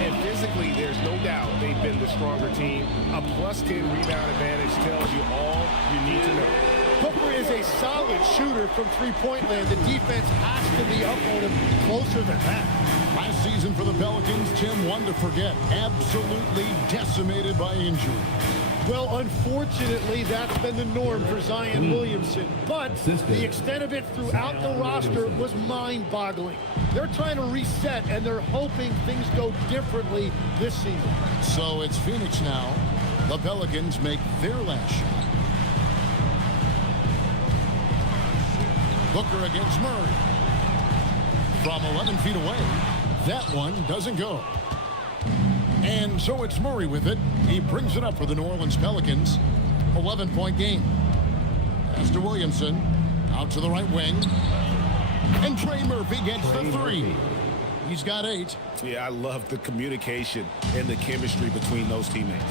And physically, there's no doubt they've been the stronger team. A +10 rebound advantage tells you all you need to know. Booker is a solid shooter from three-point land. The defense has to be up on him closer than that. Last season for the Pelicans, Tim, one to forget. Absolutely decimated by injury. Well, unfortunately, that's been the norm for Zion Williamson. But the extent of it throughout the roster was mind-boggling. They're trying to reset, and they're hoping things go differently this season. So it's Phoenix now. The Pelicans make their last shot. Booker against Murray. From 11 feet away, that one doesn't go. And so it's Murray with it. He brings it up for the New Orleans Pelicans. 11-point game. Pass to Williamson. Out to the right wing. And Trey Murphy gets the 3. He's got 8. Yeah, I love the communication and the chemistry between those teammates.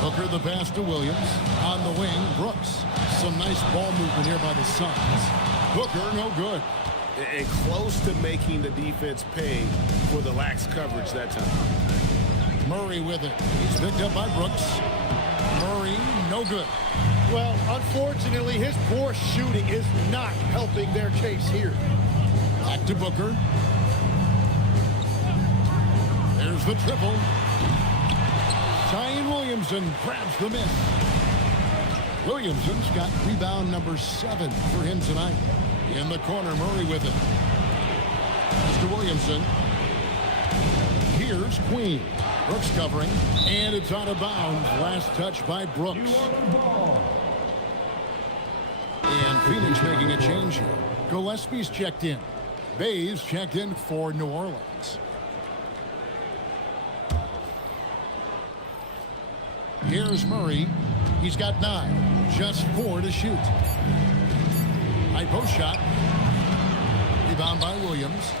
Booker the pass to Williams. On the wing, Brooks. Some nice ball movement here by the Suns. Booker, no good. And close to making the defense pay for the lax coverage that time. Murray with it. He's picked up by Brooks. Murray, no good. Well, unfortunately, his poor shooting is not helping their case here. Back to Booker. There's the triple. Zion Williamson grabs the miss. Williamson's got rebound number 7 for him tonight. In the corner, Murray with it. Mr. Williamson. Here's Queen. Brooks covering, and it's out of bounds. Last touch by Brooks. And Phoenix making a change here. Gillespie's checked in. Bayes checked in for New Orleans. Here's Murray. He's got 9. Just 4 to shoot. High post shot. Rebound by Williams.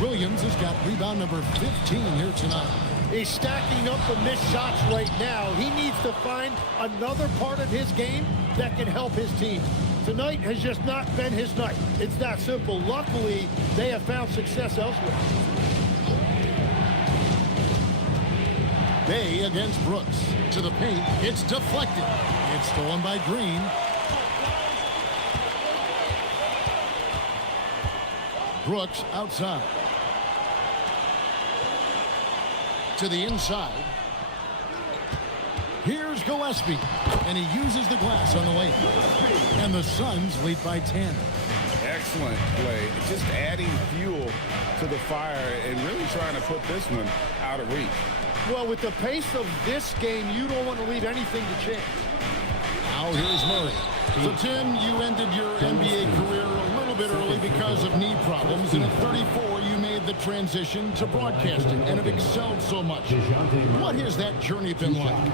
Williams has got rebound number 15 here tonight. He's stacking up the missed shots right now. He needs to find another part of his game that can help his team. Tonight has just not been his night. It's that simple. Luckily, they have found success elsewhere. Bay against Brooks. To the paint. It's deflected. It's stolen by Green. Brooks outside. To the inside. Here's Gillespie. And he uses the glass on the way. And the Suns lead by 10. Excellent play. Just adding fuel to the fire and really trying to put this one out of reach. Well, with the pace of this game, you don't want to leave anything to chance. Now here's Murray. So, Tim, you ended your NBA career a little bit early because of knee problems, and at 34, you made the transition to broadcasting and have excelled so much. What has that journey been like?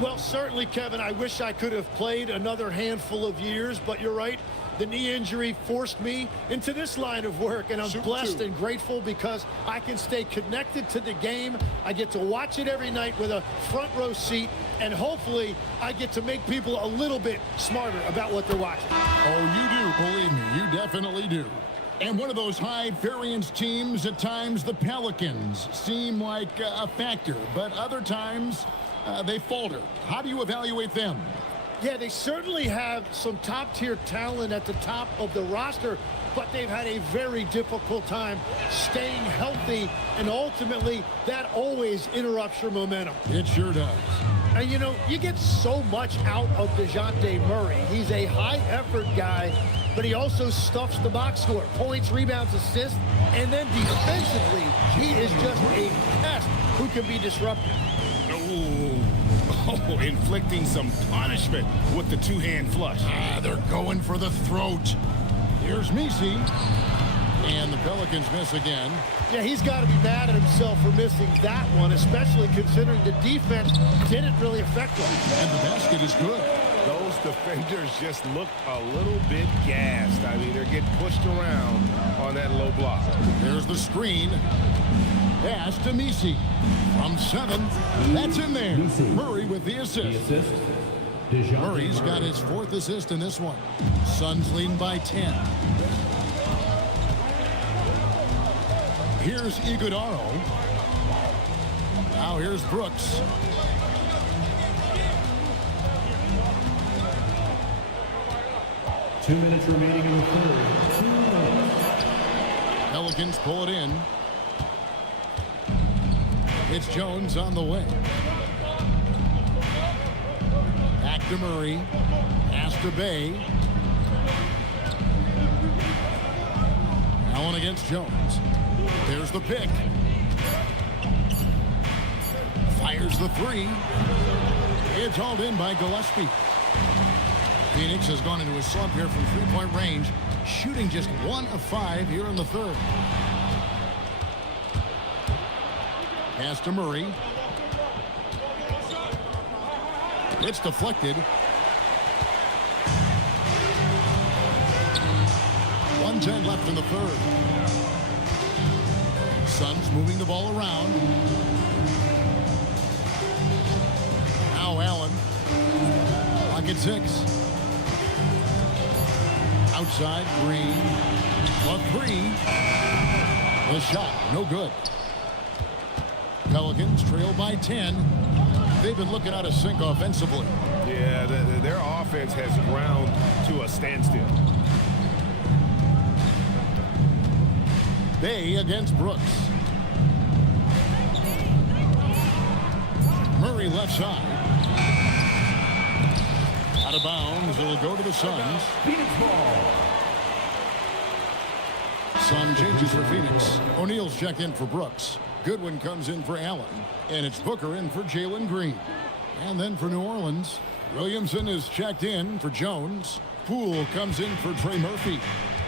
Well, certainly, Kevin, I wish I could have played another handful of years, but you're right. The knee injury forced me into this line of work, and I'm blessed and grateful because I can stay connected to the game. I get to watch it every night with a front row seat, and hopefully I get to make people a little bit smarter about what they're watching. Oh, you do, believe me, you definitely do. And one of those high variance teams, at times the Pelicans seem like a factor, but other times they falter. How do you evaluate them? Yeah, they certainly have some top-tier talent at the top of the roster, but they've had a very difficult time staying healthy, and ultimately, that always interrupts your momentum. It sure does. And, you know, you get so much out of DeJounte Murray. He's a high-effort guy, but he also stuffs the box score. Points, rebounds, assists, and then defensively, he is just a pest who can be disruptive. Oh, inflicting some punishment with the two-hand flush. They're going for the throat. Here's Messi. And the Pelicans miss again. Yeah, he's got to be mad at himself for missing that one, especially considering the defense didn't really affect him. And the basket is good. Those defenders just look a little bit gassed. I mean, they're getting pushed around on that low block. There's the screen. Pass to Messi. From 7. That's in there. Murray with the assist. Murray's got his 4th assist in this one. Suns leading by 10. Here's Iguodaro. Now here's Brooks. Two minutes remaining in the third. 2 minutes. Pelicans pull it in. It's Jones on the way. Back to Murray. Pass to Bay. Allen against Jones. There's the pick. Fires the 3. It's hauled in by Gillespie. Phoenix has gone into a slump here from three-point range, shooting just 1 of 5 here in the third. Pass to Murray. It's deflected. 1:10 left in the third. Suns moving the ball around. Now Allen. Clock at 6. Outside, Green. A 3. The shot, no good. Pelicans trail by 10. They've been looking out of sync offensively. Yeah, their offense has ground to a standstill. Bay against Brooks. Murray left side. Out of bounds. It'll go to the Suns. Phoenix ball. Sun changes for Phoenix. O'Neal's checked in for Brooks. Goodwin comes in for Allen. And it's Booker in for Jalen Green. And then for New Orleans, Williamson is checked in for Jones. Poole comes in for Trey Murphy.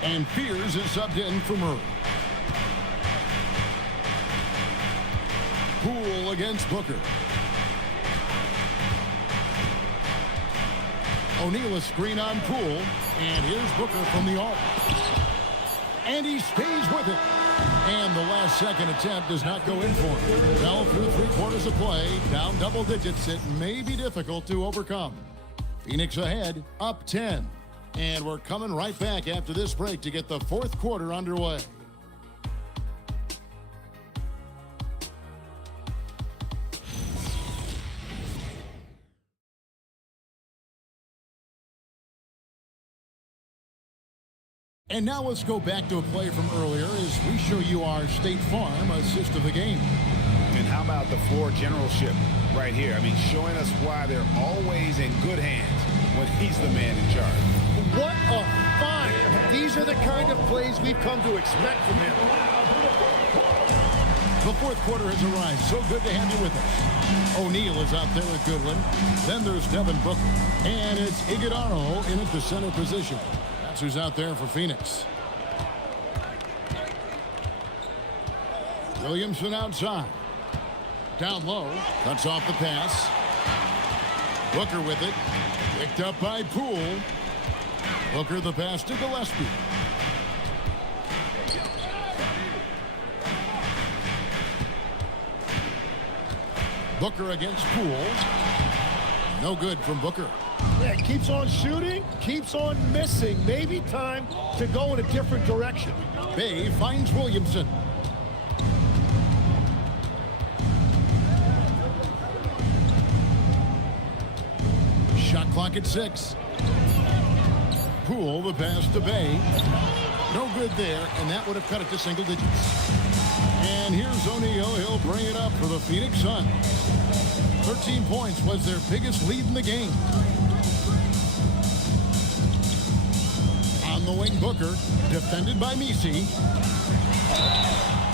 And Fears is subbed in for Murray. Poole against Booker. O'Neal a screen on Poole. And here's Booker from the arc. And he stays with it. And the last second attempt does not go in for him. Fell through 3/4 of play. Down double digits. It may be difficult to overcome. Phoenix ahead, up 10. And we're coming right back after this break to get the fourth quarter underway. And now let's go back to a play from earlier as we show you our State Farm assist of the game. And how about the floor generalship right here? I mean, showing us why they're always in good hands when he's the man in charge. What a find. These are the kind of plays we've come to expect from him. The fourth quarter has arrived. So good to have you with us. O'Neal is out there with Goodwin. Then there's Devin Booker. And it's Iguodala in at the center position. That's who's out there for Phoenix. Williamson outside. Down low. Cuts off the pass. Booker with it. Picked up by Poole. Booker the pass to Gillespie. Booker against Poole. No good from Booker. Yeah, keeps on shooting, keeps on missing. Maybe time to go in a different direction. Bay finds Williamson. Shot clock at 6. Poole the pass to Bay. No good there, and that would have cut it to single digits. And here's O'Neal. He'll bring it up for the Phoenix Suns. 13 points was their biggest lead in the game. On the wing, Booker, defended by Messi.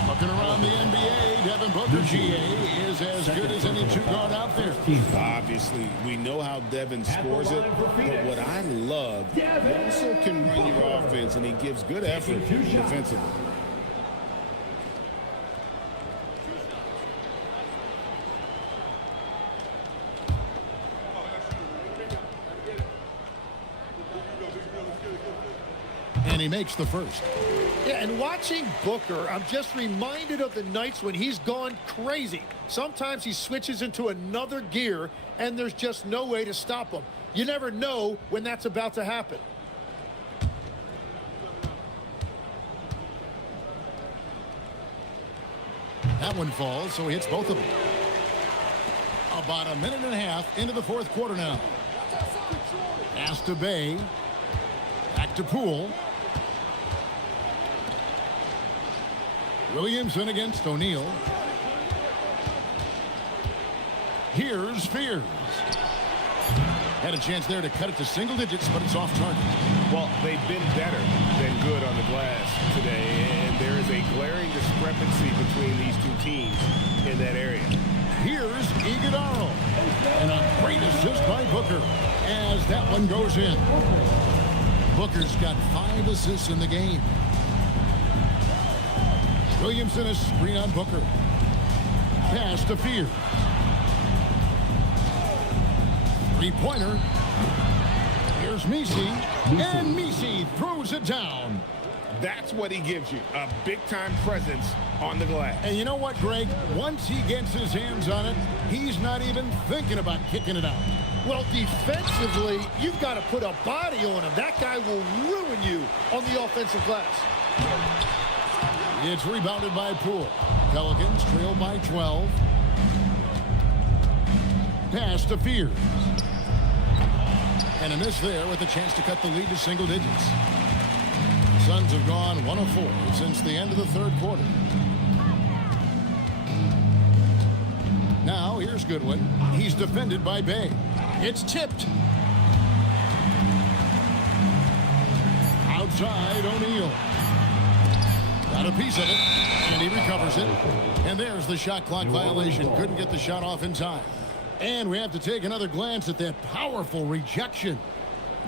Looking around the NBA, Devin Booker, GA, is as good as any two-guard out there. Obviously, we know how Devin scores it, but what I love, he also can run your offense, and he gives good effort defensively. And he makes the first. Yeah, and watching Booker, I'm just reminded of the nights when he's gone crazy. Sometimes he switches into another gear, and there's just no way to stop him. You never know when that's about to happen. That one falls, so he hits both of them. About a minute and a half into the fourth quarter now. Pass to Bay. Back to Poole. Williamson against O'Neal. Here's Fears. Had a chance there to cut it to single digits, but it's off target. Well, they've been better than good on the glass today, and there is a glaring discrepancy between these two teams in that area. Here's Iguodala. And a great assist by Booker as that one goes in. Booker's got 5 assists in the game. Williamson a screen on Booker. Pass to Fears. Three-pointer. Here's Messi. And Messi throws it down. That's what he gives you, a big-time presence on the glass. And you know what, Greg? Once he gets his hands on it, he's not even thinking about kicking it out. Well, defensively, you've got to put a body on him. That guy will ruin you on the offensive glass. It's rebounded by Poole. Pelicans trail by 12. Pass to Fears. And a miss there with a chance to cut the lead to single digits. Suns have gone 1 of 4 since the end of the third quarter. Now here's Goodwin. He's defended by Bay. It's tipped. side, O'Neal. Got a piece of it, and he recovers it. And there's the shot clock violation. Couldn't get the shot off in time. And we have to take another glance at that powerful rejection.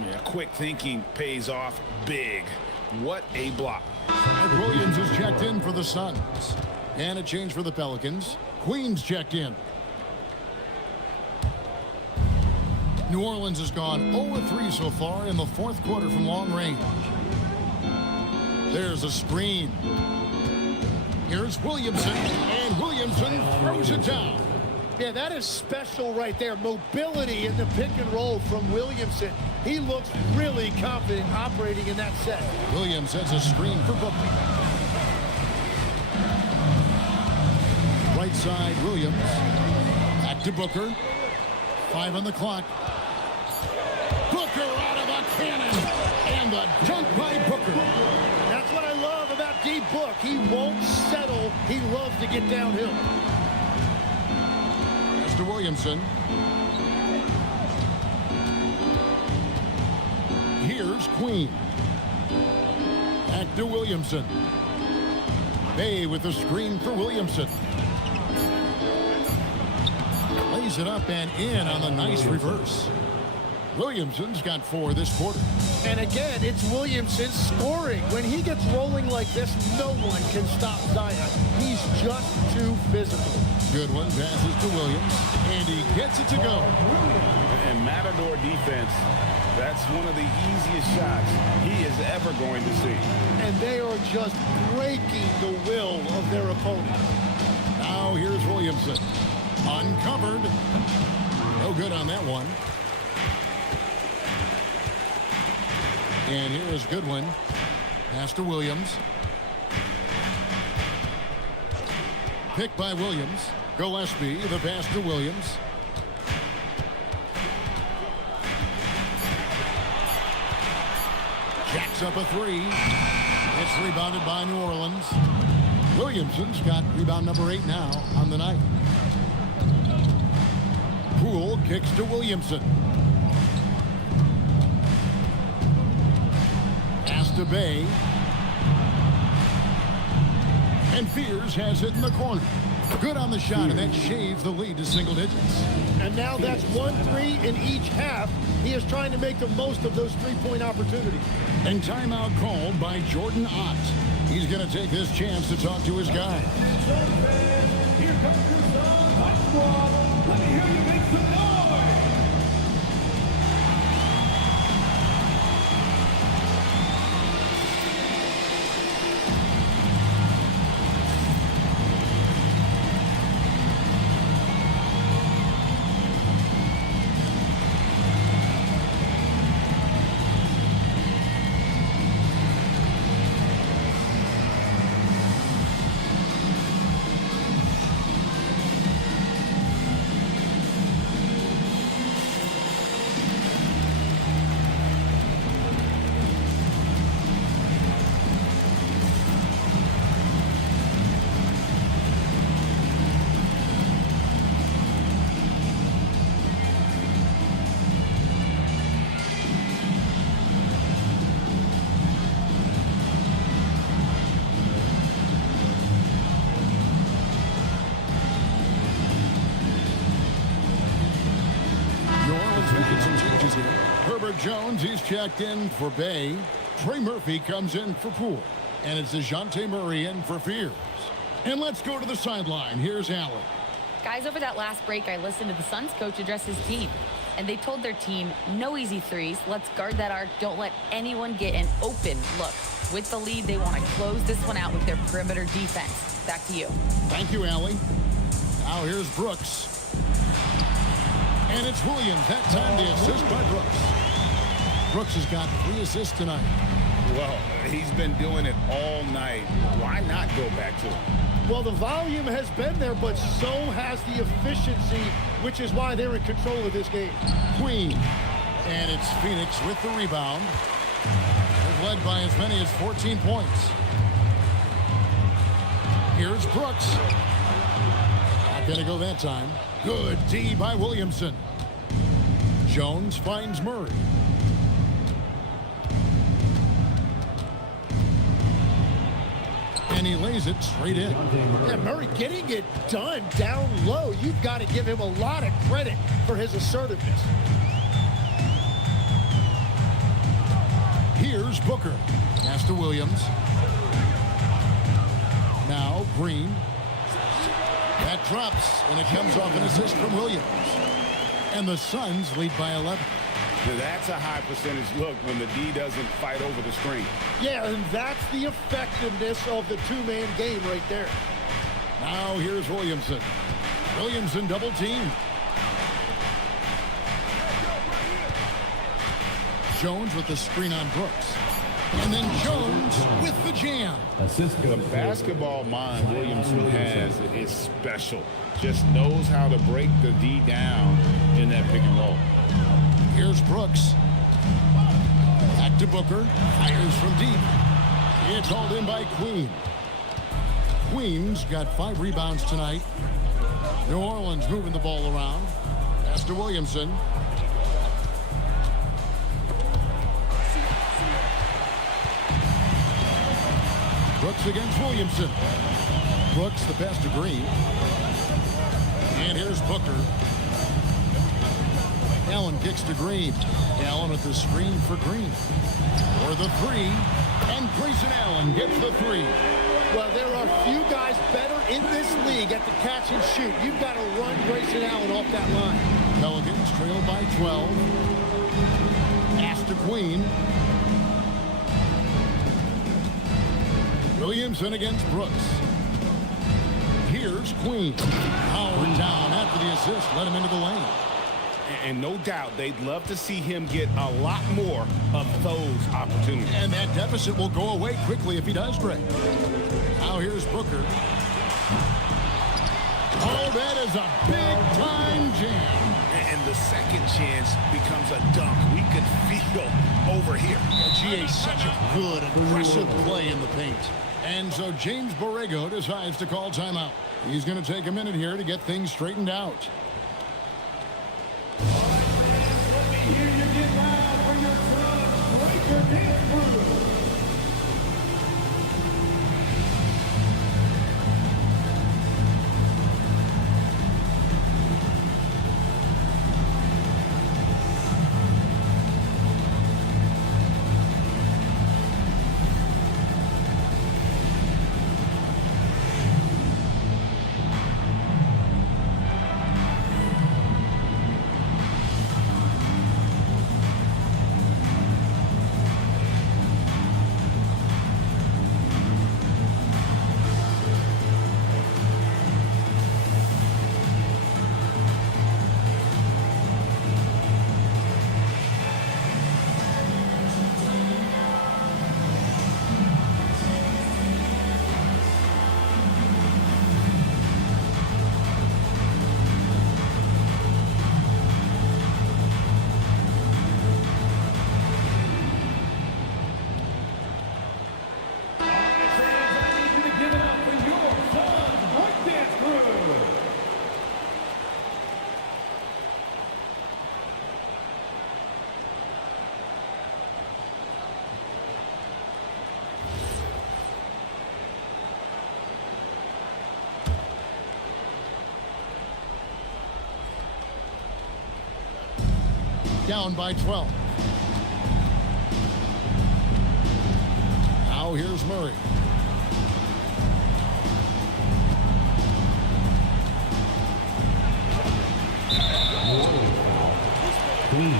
Yeah, quick thinking pays off big. What a block. And Williams is checked in for the Suns. And a change for the Pelicans. Queens checked in. New Orleans has gone 0-3 so far in the fourth quarter from long range. There's a screen. Here's Williamson, and Williamson throws it down. Yeah, that is special right there. Mobility in the pick and roll from Williamson. He looks really confident operating in that set. Williams sets a screen for Booker. Right side, Williams. Back to Booker. 5 on the clock. Booker out of a cannon. And the dunk by Booker. That's what I love about D-Book. He won't settle. He loves to get downhill. To Williamson. Here's Queen. Back to Williamson. Bay with the screen for Williamson. Lays it up and in on the nice reverse. Williamson's got 4 this quarter. And again, it's Williamson scoring. When he gets rolling like this, no one can stop Zion. He's just too physical. Good one, passes to Williams, and he gets it to go. And Matador defense, that's one of the easiest shots he is ever going to see. And they are just breaking the will of their opponent. Now here's Williamson. Uncovered. No good on that one. And here is Goodwin. Pass to Williams. Pick by Williams. Gillespie, the pass to Williams. Jacks up a 3. It's rebounded by New Orleans. Williamson's got rebound number 8 now on the night. Poole kicks to Williamson. Pass to Bay. And Fears has it in the corner. Good on the shot, and that shaves the lead to single digits. And now that's 1-3 in each half. He is trying to make the most of those three-point opportunities. And timeout called by Jordan Ott. He's going to take this chance to talk to his guy. Here comes your son, Hot Squad. Let me hear you make some noise. Herbert Jones, he's checked in for Bay. Trey Murphy comes in for Poole. And it's DeJounte Murray in for Fears. And let's go to the sideline. Here's Allen. Guys, over that last break, I listened to the Suns coach address his team. And they told their team, no easy threes. Let's guard that arc. Don't let anyone get an open look. With the lead, they want to close this one out with their perimeter defense. Back to you. Thank you, Allie. Now here's Brooks. And it's Williams. That time the assist by Brooks. Brooks has got 3 assists tonight. Well, he's been doing it all night. Why not go back to him? Well, the volume has been there, but so has the efficiency, which is why they're in control of this game. Queen. And it's Phoenix with the rebound. They've led by as many as 14 points. Here's Brooks. Not going to go that time. Good D by Williamson. Jones finds Murray. And he lays it straight in. Yeah, Murray getting it done down low. You've got to give him a lot of credit for his assertiveness. Here's Booker. Pass to Williams. Now Green. That drops, and it comes off an assist from Williams. And the Suns lead by 11. Now, that's a high percentage look when the D doesn't fight over the screen. Yeah, and that's the effectiveness of the two-man game right there. Now here's Williamson. Williamson double team. Jones with the screen on Brooks. And then Jones with the jam. The basketball mind Williamson has is special. Just knows how to break the D down in that pick and roll. Here's Brooks. Back to Booker. Fires from deep. It's hauled in by Queen. Queen's got 5 rebounds tonight. New Orleans moving the ball around. Pass to Williamson. Brooks against Williamson. Brooks the pass to Green. And here's Booker. Allen kicks to Green. Allen with the screen for Green. For the 3. And Grayson Allen gets the 3. Well, there are few guys better in this league at the catch and shoot. You've got to run Grayson Allen off that line. Pelicans trail by 12. Pass to Queen. Williamson against Brooks. Here's Queen. Howard down after the assist. Let him into the lane. And no doubt they'd love to see him get a lot more of those opportunities. And that deficit will go away quickly if he does, Greg. Now here's Booker. Oh, that is a big-time jam. And the second chance becomes a dunk. We could feel over here. GA's such a good, aggressive play in the paint. And so James Borrego decides to call timeout. He's going to take a minute here to get things straightened out. Here you get loud for your Suns Breaker Dance Crew. Down by 12. Now here's Murray. Queen.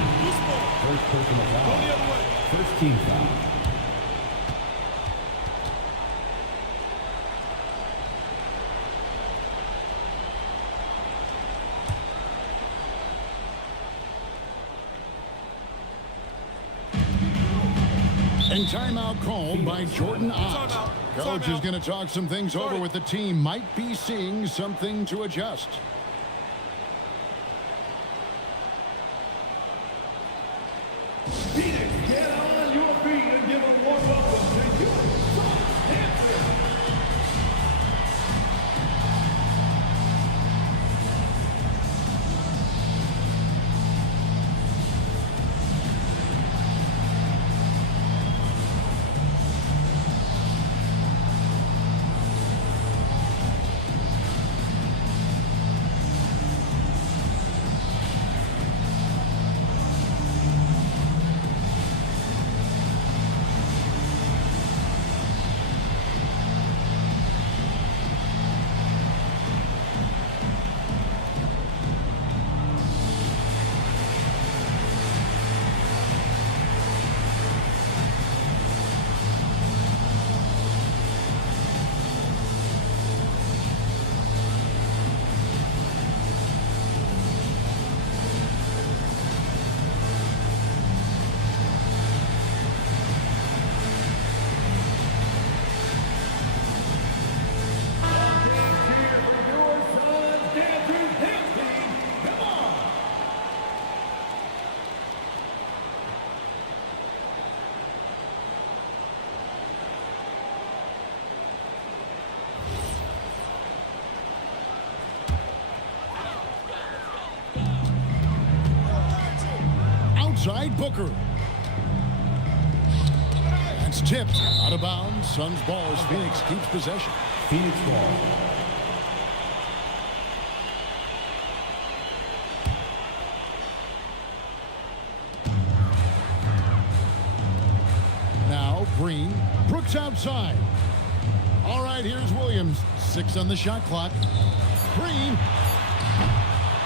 First personal foul. First team foul. And timeout called by Jordan Ott. Coach is going to talk some things over with the team. Might be seeing something to adjust. Phoenix, get on your feet and give a warm welcome to your Suns dancers. outside, Booker. That's tipped out of bounds. Suns ball as Phoenix keeps possession. Phoenix ball. Now Green. Brooks outside. All right, here's Williams. 6 on the shot clock. Green.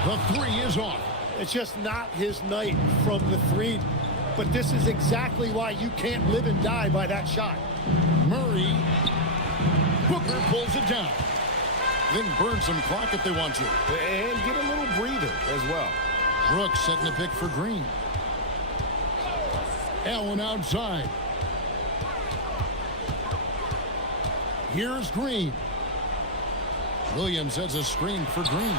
The 3 is off. It's just not his night from the 3. But this is exactly why you can't live and die by that shot. Murray. Booker pulls it down. Then burn some clock if they want to. And get a little breather as well. Brooks setting a pick for Green. Allen outside. Here's Green. Williams has a screen for Green.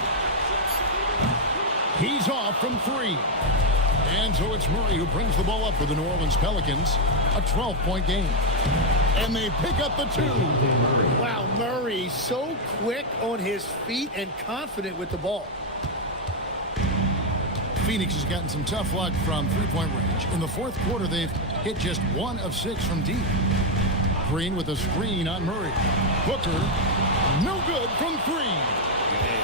He's off from 3. And so it's Murray who brings the ball up for the New Orleans Pelicans. A 12-point game. And they pick up the 2. Wow, Murray so quick on his feet and confident with the ball. Phoenix has gotten some tough luck from three-point range. In the fourth quarter, they've hit just 1 of 6 from deep. Green with a screen on Murray. Booker, no good from 3.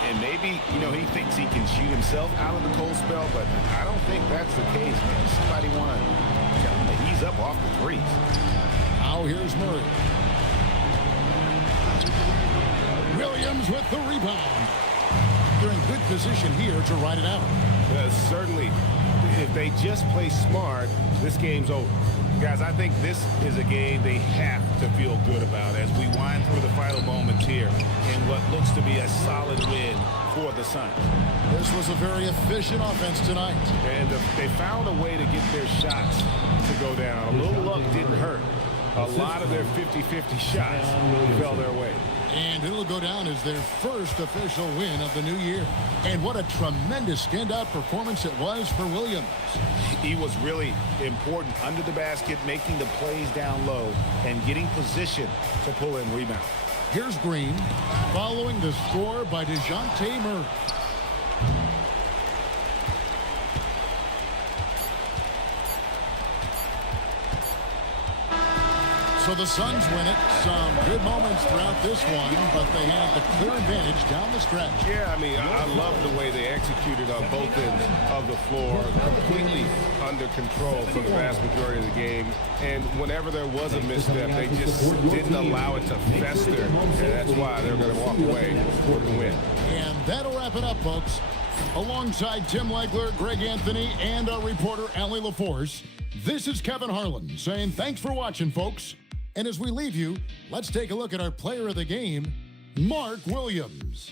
And maybe, you know, he thinks he can shoot himself out of the cold spell, but I don't think that's the case, man. Somebody want to tell him to ease up off the threes. Now here's Murray. Williams with the rebound. They're in good position here to ride it out. Certainly, if they just play smart, this game's over. Guys, I think this is a game they have to feel good about as we wind through the final moments here in what looks to be a solid win for the Suns. This was a very efficient offense tonight. And they found a way to get their shots to go down. A little luck didn't hurt. A lot of their 50-50 shots fell their way. And it'll go down as their first official win of the new year. And what a tremendous standout performance it was for Williams. He was really important under the basket, making the plays down low and getting position to pull in rebounds. Here's Green, following the score by DeJounte Murray. So the Suns win it. Some good moments throughout this one, but they had the clear advantage down the stretch. Yeah, I mean, I love the way they executed on both ends of the floor, completely under control for the vast majority of the game. And whenever there was a misstep, they just didn't allow it to fester. And that's why they're going to walk away with the win. And that'll wrap it up, folks. Alongside Tim Legler, Greg Anthony, and our reporter, Allie LaForce, this is Kevin Harlan saying thanks for watching, folks. And as we leave you, let's take a look at our player of the game, Mark Williams.